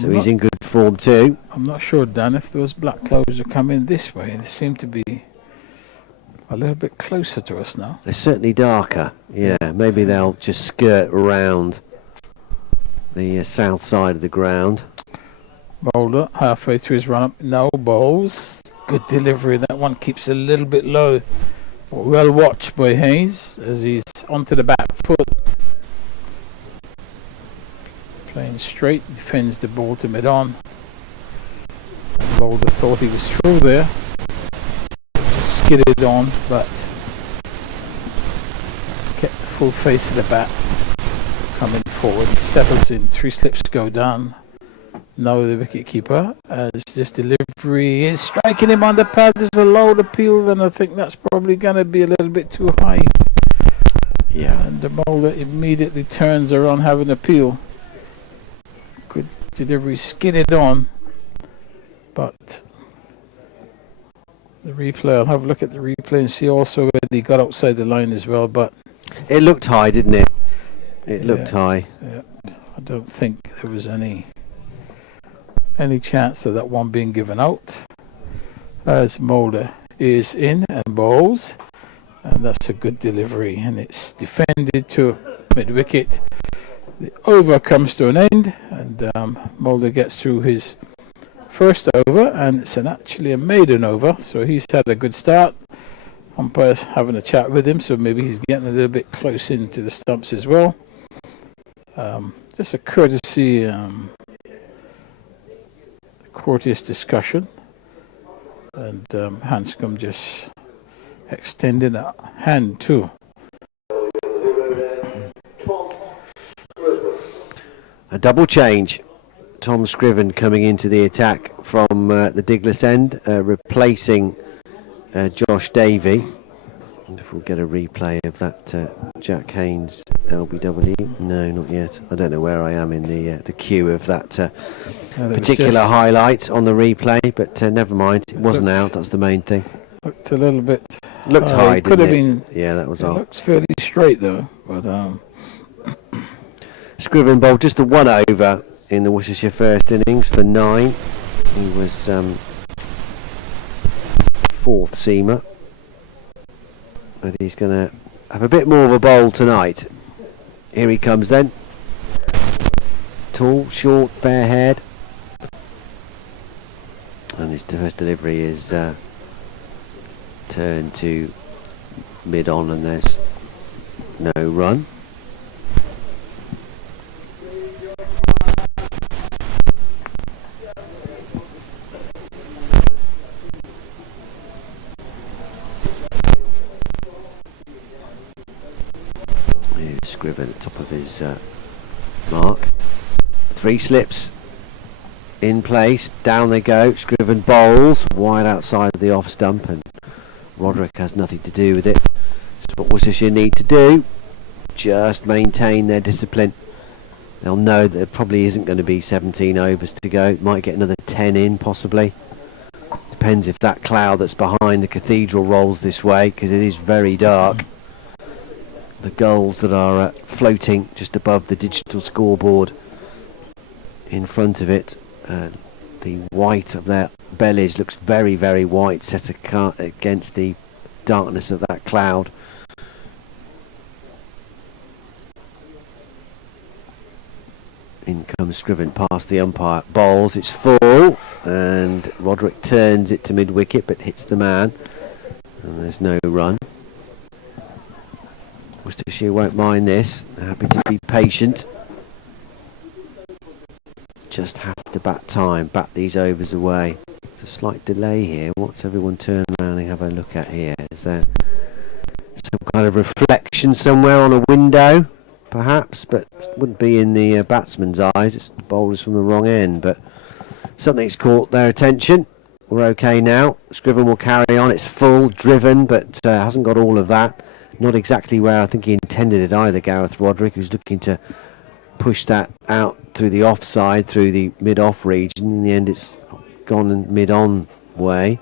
So he's in good form too. I'm not sure, Dan, if those black clouds are coming this way. They seem to be a little bit closer to us now. They're certainly darker. Yeah, maybe they'll just skirt around the south side of the ground. Mulder halfway through his run up. No balls. Good delivery. That one keeps a little bit low. Well watched by Hayes as he's onto the back foot. Playing straight. Defends the ball to mid on. Mulder thought he was through there. Just skidded on, but kept the full face of the bat. Coming forward. Settles in. 3 slips go down. Now the wicket keeper, as this delivery is striking him on the pad. There's a low appeal, and I think that's probably going to be a little bit too high. Yeah. And the bowler immediately turns around having appeal. Good delivery, skidded on, but the replay, I'll have a look at the replay and see also whether he got outside the line as well, but It looked high, didn't it? It looked high. Yeah, I don't think there was any chance of that one being given out, as Mulder is in and bowls, and that's a good delivery, and it's defended to mid wicket. The over comes to an end, and Mulder gets through his first over, and it's actually a maiden over, so he's had a good start. Umpire's having a chat with him, so maybe he's getting a little bit close into the stumps as well. Just a courtesy courteous discussion, and Hanscom just extending a hand too. A double change. Tom Scriven coming into the attack from the Diglis end, replacing Josh Davey. And if we'll get a replay of that Jack Haynes LBW. No, not yet. I don't know where I am in the queue of that particular highlight on the replay, but never mind. It wasn't out. That's the main thing. Looked a little bit. Looked high, could didn't have it? been. Yeah, that was It off. looks fairly straight though, but Scriven bowled just a 1 over in the Worcestershire first innings for 9. He was 4th seamer. But he's going to have a bit more of a bowl tonight. Here he comes then. Tall, short, bare head. And his first delivery is turned to mid on, and there's no run. Scriven at the top of his mark. 3 slips in place, down they go. Scriven bowls wide outside of the off stump, and Roderick has nothing to do with it. That's what Worcestershire need to do. Just maintain their discipline. They'll know that there probably isn't going to be 17 overs to go. Might get another 10 in possibly. Depends if that cloud that's behind the cathedral rolls this way, because it is very dark. The gulls that are floating just above the digital scoreboard in front of it, the white of their bellies looks very, very white set against the darkness of that cloud. In comes Scriven past the umpire, bowls, it's full, and Roderick turns it to mid wicket but hits the man, and there's no run. Worcestershire won't mind this. They're happy to be patient. Just have to bat these overs away. There's a slight delay here. What's everyone turn around and have a look at here? Is there some kind of reflection somewhere on a window? Perhaps, but it wouldn't be in the batsman's eyes. It's the bowlers from the wrong end, but something's caught their attention. We're okay now. Scriven will carry on. It's full, driven, but hasn't got all of that. Not exactly where I think he intended it either, Gareth Roderick, who's looking to push that out through the offside, through the mid-off region. In the end, it's gone mid-on way.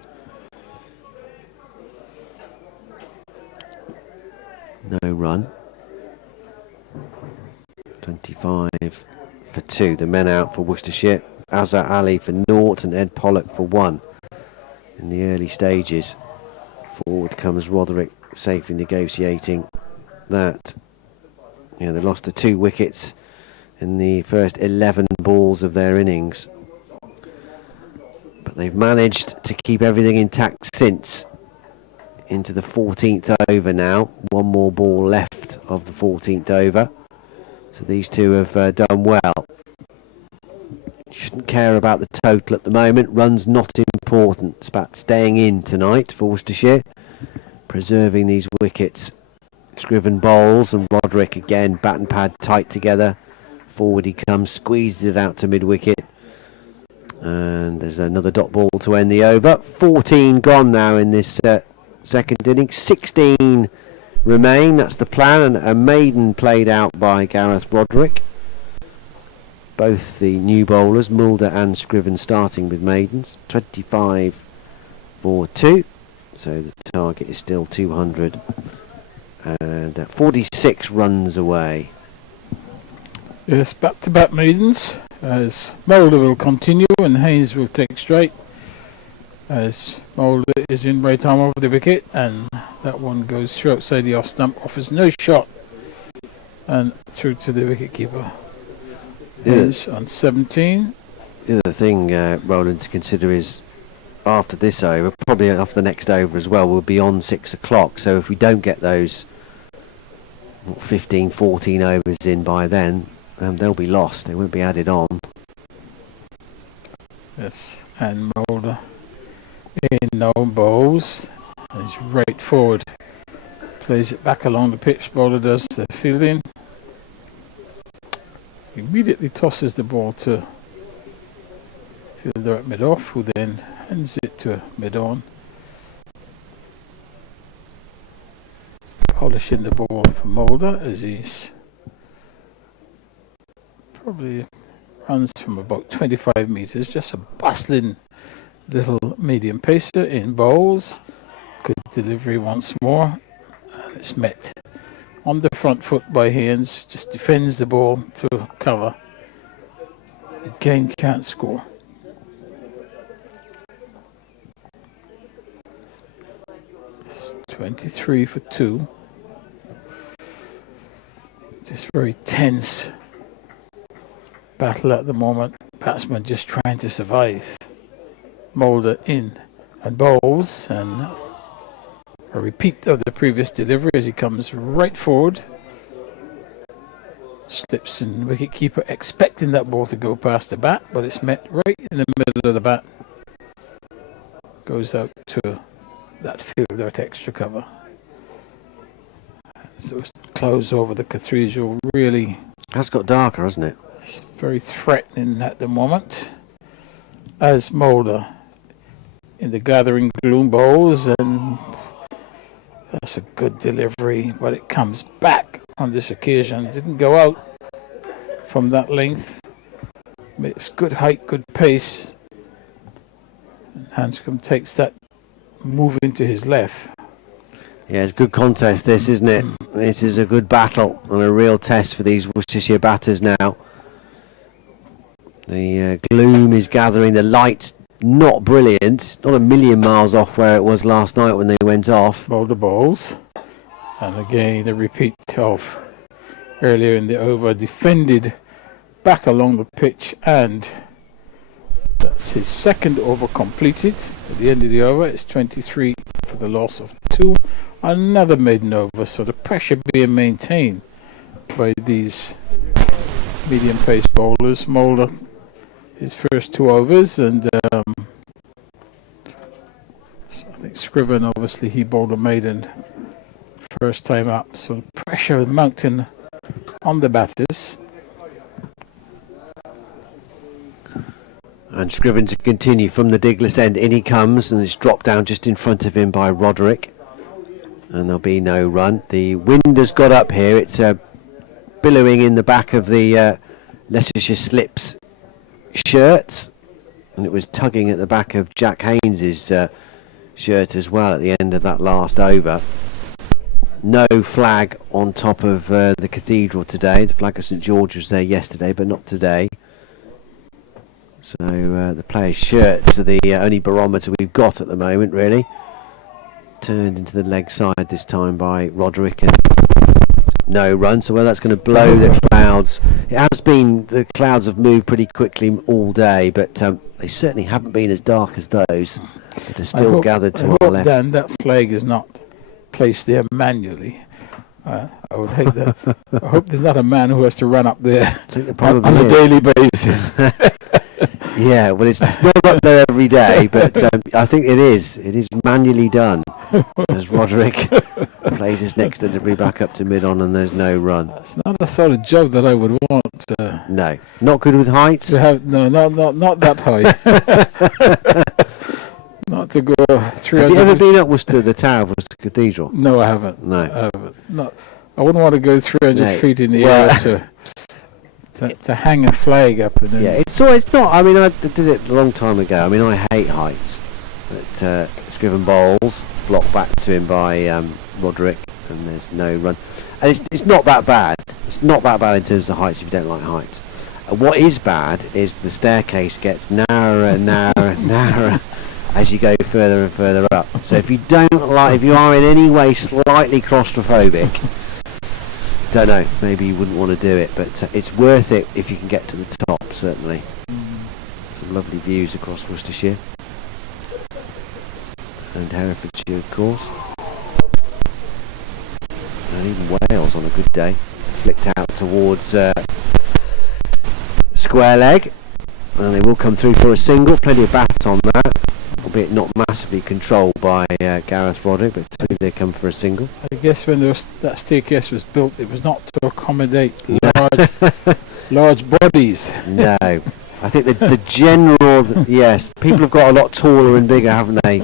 No run. 25 for 2. The men out for Worcestershire. Azhar Ali for 0 and Ed Pollock for 1 in the early stages. Forward comes Roderick, safely negotiating that. They lost the 2 wickets in the first 11 balls of their innings. they've managed to keep everything intact since. Into the 14th over now. One more ball left of the 14th over. So these two have done well. Shouldn't care about the total at the moment. Run's not important. It's about staying in tonight for Worcestershire. Preserving these wickets. Scriven bowls and Roderick again, bat and pad tight together. Forward he comes, squeezes it out to mid-wicket. And there's another dot ball to end the over. 14 gone now in this second innings. 16 remain, that's the plan. And a maiden played out by Gareth Roderick. Both the new bowlers, Mulder and Scriven, starting with maidens. 25 for 2. So the target is still 200. And 46 runs away. Yes, back-to-back maidens as Mulder will continue and Haynes will take straight as Mulder is in right arm over the wicket, and that one goes through outside the off stump, offers no shot and through to the wicket keeper. Haynes on 17. The other thing, Roland, to consider is after this over, probably after the next over as well, we'll be on 6 o'clock. So if we don't get those 15, 14 overs in by then, they'll be lost. They won't be added on. Yes, and Mulder in no bowls. He's right forward. Plays it back along the pitch. Bowler does the fielding. Immediately tosses the ball to fielder at mid-off, who then hands it to mid-on. Polishing the ball for Mulder as he's probably runs from about 25 metres. Just a bustling little medium pacer in bowls. Good delivery once more. And it's met on the front foot by Haynes. Just defends the ball to cover. Again can't score. It's 23 for 2. Just very tense battle at the moment. Batsman just trying to survive. Mulder in and bowls, and a repeat of the previous delivery as he comes right forward. Slips in wicket keeper expecting that ball to go past the bat, but it's met right in the middle of the bat. Goes out to that fielder at extra cover. So close over the cathedral really Has got darker, hasn't it? It's very threatening at the moment as Mulder in the gathering gloom bowls, and that's a good delivery, but it comes back on this occasion. Didn't go out from that length. It's good height, good pace. And Hanscom takes that move into his left. Yeah, it's a good contest this, isn't it? This is a good battle and a real test for these Worcestershire batters now. The gloom is gathering, the light's not brilliant, not a million miles off where it was last night when they went off. Mulder bowls, and again a repeat of earlier in the over, defended back along the pitch, and that's his second over completed. At the end of the over, it's 23 for the loss of 2. Another maiden over, so the pressure being maintained by these medium pace bowlers. Mulder, his first 2 overs, and so I think Scriven, obviously he bowled a maiden first time up, so pressure mounting on the batters. And Scriven to continue from the Diglis end. In he comes, and it's dropped down just in front of him by Roderick. And there'll be no run. The wind has got up here. It's billowing in the back of the Leicestershire Slips shirts. And it was tugging at the back of Jack Haynes's shirt as well at the end of that last over. No flag on top of the cathedral today. The flag of St George was there yesterday, but not today. So the players' shirts are the only barometer we've got at the moment, really. Turned into the leg side this time by Roderick, and no run. So that's going to blow the clouds. It has been, the clouds have moved pretty quickly all day, but they certainly haven't been as dark as those that are still gathered to our left. Dan, that flag is not placed there manually. I would hate that. I hope there's not a man who has to run up there I think there probably on a is. daily basis. Yeah, well, it's not up there every day, but I think it is. It is manually done. As Roderick plays his next delivery back up to mid-on and there's no run. It's not a sort of job that I would want No, not good with heights. to have. No, not that high. Not to go 300. Have you ever been up Worcester, the tower of Worcester Cathedral? No, I haven't. No. I haven't. No, I wouldn't want to go 300 No. feet in the Well, air to hang a flag up and then. Yeah, it's not. I mean, I did it a long time ago. I mean, I hate heights. But Scriven bowls, blocked back to him by Roderick, and there's no run. And it's not that bad. It's not that bad in terms of heights if you don't like heights. What is bad is the staircase gets narrower and narrower and narrower as you go further and further up. So if you if you are in any way slightly claustrophobic, don't know, maybe you wouldn't want to do it, but it's worth it if you can get to the top, certainly. Some lovely views across Worcestershire and Herefordshire, of course, and even Wales on a good day. Flicked out towards square leg, and they will come through for a single. Plenty of bat on that, albeit not massively controlled by Gareth Roderick, but they come for a single. I guess when that staircase was built, it was not to accommodate large bodies. No, I think the general, yes, people have got a lot taller and bigger, haven't they?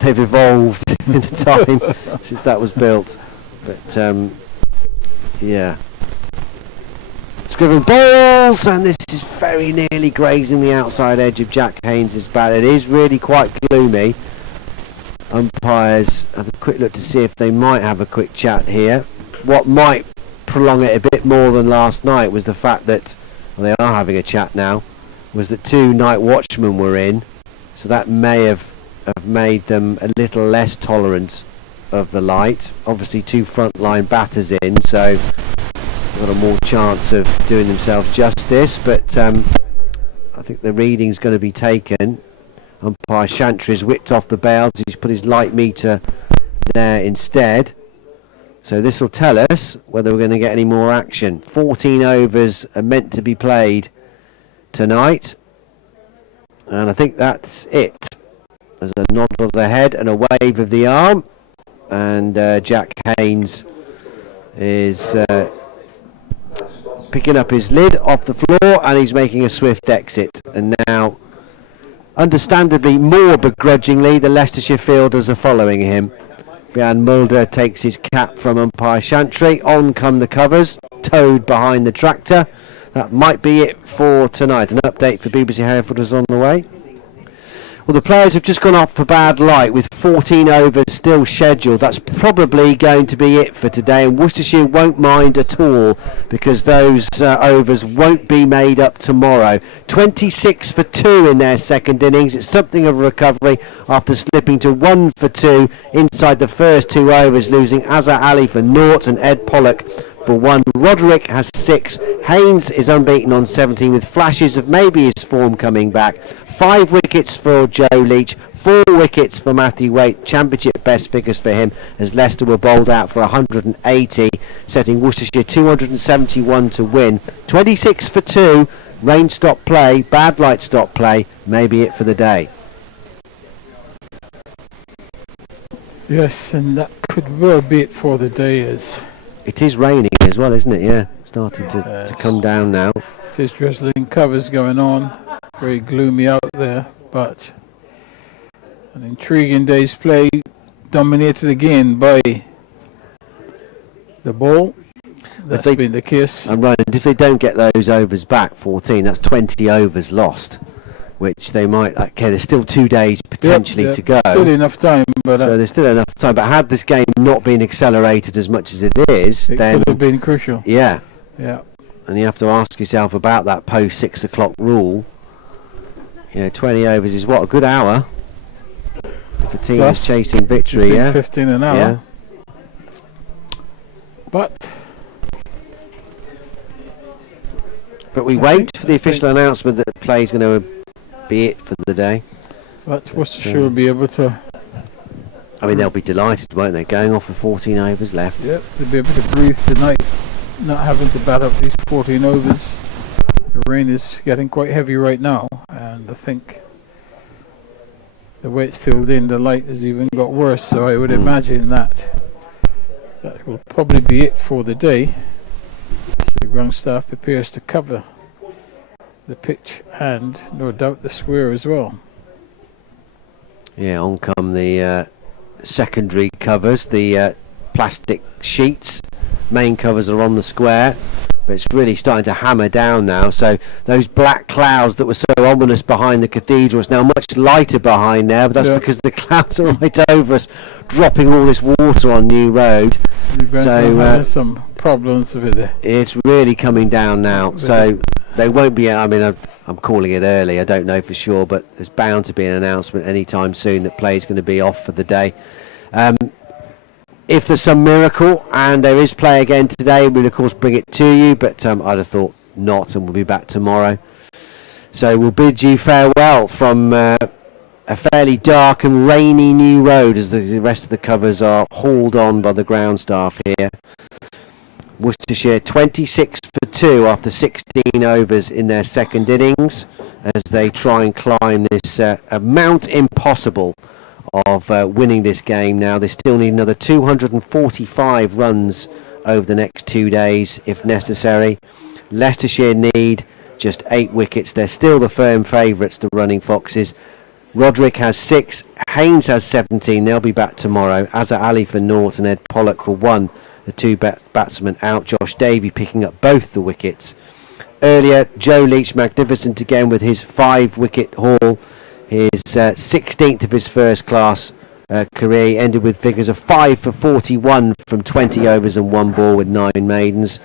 They've evolved in the time since that was built. But yeah. Scriven balls, and this is very nearly grazing the outside edge of Jack Haynes' bat. It is really quite gloomy. Umpires have a quick look to see if they might have a quick chat here. What might prolong it a bit more than last night was the fact that, well, they are having a chat now, was that 2 night watchmen were in, so that may have made them a little less tolerant of the light. Obviously 2 frontline batters in, so got a more chance of doing themselves justice, but I think the reading's going to be taken. Umpire Chantry's whipped off the bails. He's put his light meter there instead, so this will tell us whether we're going to get any more action. 14 overs are meant to be played tonight, and I think that's it. There's a nod of the head and a wave of the arm, and Jack Haynes is picking up his lid off the floor, and he's making a swift exit. And now, understandably more begrudgingly, the Leicestershire fielders are following him. Jan Mulder takes his cap from umpire Chantry. On come the covers, towed behind the tractor. That might be it for tonight. An update for BBC Hereford is on the way. Well, the players have just gone off for bad light with 14 overs still scheduled. That's probably going to be it for today, and Worcestershire won't mind at all because those overs won't be made up tomorrow. 26 for 2 in their second innings. It's something of a recovery after slipping to 1 for 2 inside the first 2 overs, losing Azhar Ali for 0 and Ed Pollock for 1. Roderick has 6. Haynes is unbeaten on 17 with flashes of maybe his form coming back. 5 wickets for Joe Leach, 4 wickets for Matthew Waite. Championship best figures for him as Leicester were bowled out for 180, setting Worcestershire 271 to win. 26 for 2, rain stop play, bad light stop play, maybe it for the day. Yes, and that could well be it for the day. As it is raining as well, isn't it? Yeah, starting to come down now. it is drizzling, covers going on. Very gloomy out there, but an intriguing day's play, dominated again by the ball. That's been the case. And right, and if they don't get those overs back, 14, that's 20 overs lost, which they might. Okay, there's still 2 days potentially to go. Still enough time, but so there's still enough time. But had this game not been accelerated as much as it is, then could have been crucial. Yeah. Yeah. And you have to ask yourself about that post 6 o'clock rule. You know, 20 overs is what, a good hour if a team is chasing victory, yeah? 15 an hour. Yeah. But we wait for the official announcement that play is going to be it for the day. But Worcestershire will be able to. I mean, they'll be delighted, won't they? Going off with 14 overs left. Yep, they'll be able to breathe tonight, not having to bat up these 14 overs. The rain is getting quite heavy right now, and I think the way it's filled in, the light has even got worse. So I would imagine that will probably be it for the day. So the ground staff prepares to cover the pitch and no doubt the square as well. Yeah, on come the secondary covers, the plastic sheets. Main covers are on the square, but it's really starting to hammer down now. So those black clouds that were so ominous behind the cathedral is now much lighter behind there, but that's because the clouds are right over us, dropping all this water on New Road. So there's some problems with it. It's really coming down now. So they won't be. I mean, I'm calling it early. I don't know for sure, but there's bound to be an announcement anytime soon that play's going to be off for the day. If there's some miracle and there is play again today, we'll of course bring it to you, but I'd have thought not, and we'll be back tomorrow. So we'll bid you farewell from a fairly dark and rainy New Road as the rest of the covers are hauled on by the ground staff here. Worcestershire 26 for 2 after 16 overs in their second innings as they try and climb this Mount Impossible of winning this game now. They still need another 245 runs over the next 2 days if necessary. Leicestershire need just 8 wickets. They're still the firm favourites, the Running Foxes. Roderick has 6, Haynes has 17, they'll be back tomorrow. Azhar Ali for 0 and Ed Pollock for 1. The two batsmen out. Josh Davey picking up both the wickets. Earlier, Joe Leach magnificent again with his 5-wicket haul. His 16th of his first class career. He ended with figures of 5 for 41 from 20 overs and 1 ball with 9 maidens.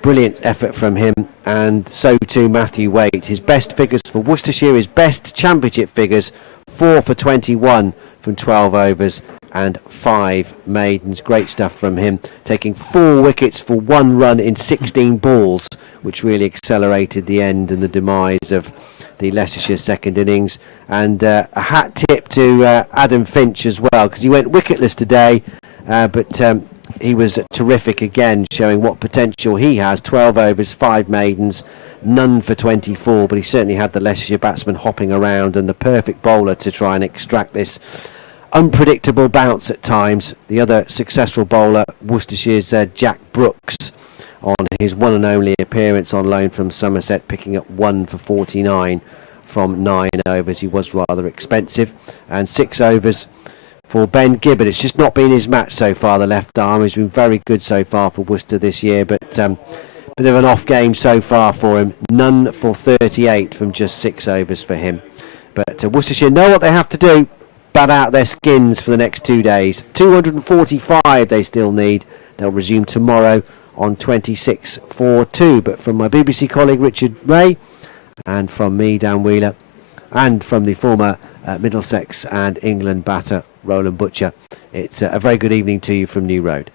Brilliant effort from him, and so too Matthew Waite. His best figures for Worcestershire, his best championship figures, 4 for 21 from 12 overs and 5 maidens. Great stuff from him, taking 4 wickets for 1 run in 16 balls, which really accelerated the end and the demise of the Leicestershire second innings. And a hat tip to Adam Finch as well, because he went wicketless today, but he was terrific again, showing what potential he has. 12 overs, 5 maidens, none for 24, but he certainly had the Leicestershire batsman hopping around and the perfect bowler to try and extract this unpredictable bounce at times. The other successful bowler, Worcestershire's Jack Brooks, on his one and only appearance on loan from Somerset, picking up 1 for 49 from 9 overs. He was rather expensive. And 6 overs for Ben Gibbon. It's just not been his match so far, the left arm. He's been very good so far for Worcester this year, but bit of an off game so far for him. None for 38 from just 6 overs for him. But Worcestershire know what they have to do. Bat out their skins for the next 2 days. 245 they still need. They'll resume tomorrow on 26 for 2. But from my BBC colleague Richard Ray, and from me, Dan Wheeler, and from the former Middlesex and England batter Roland Butcher, it's a very good evening to you from New Road.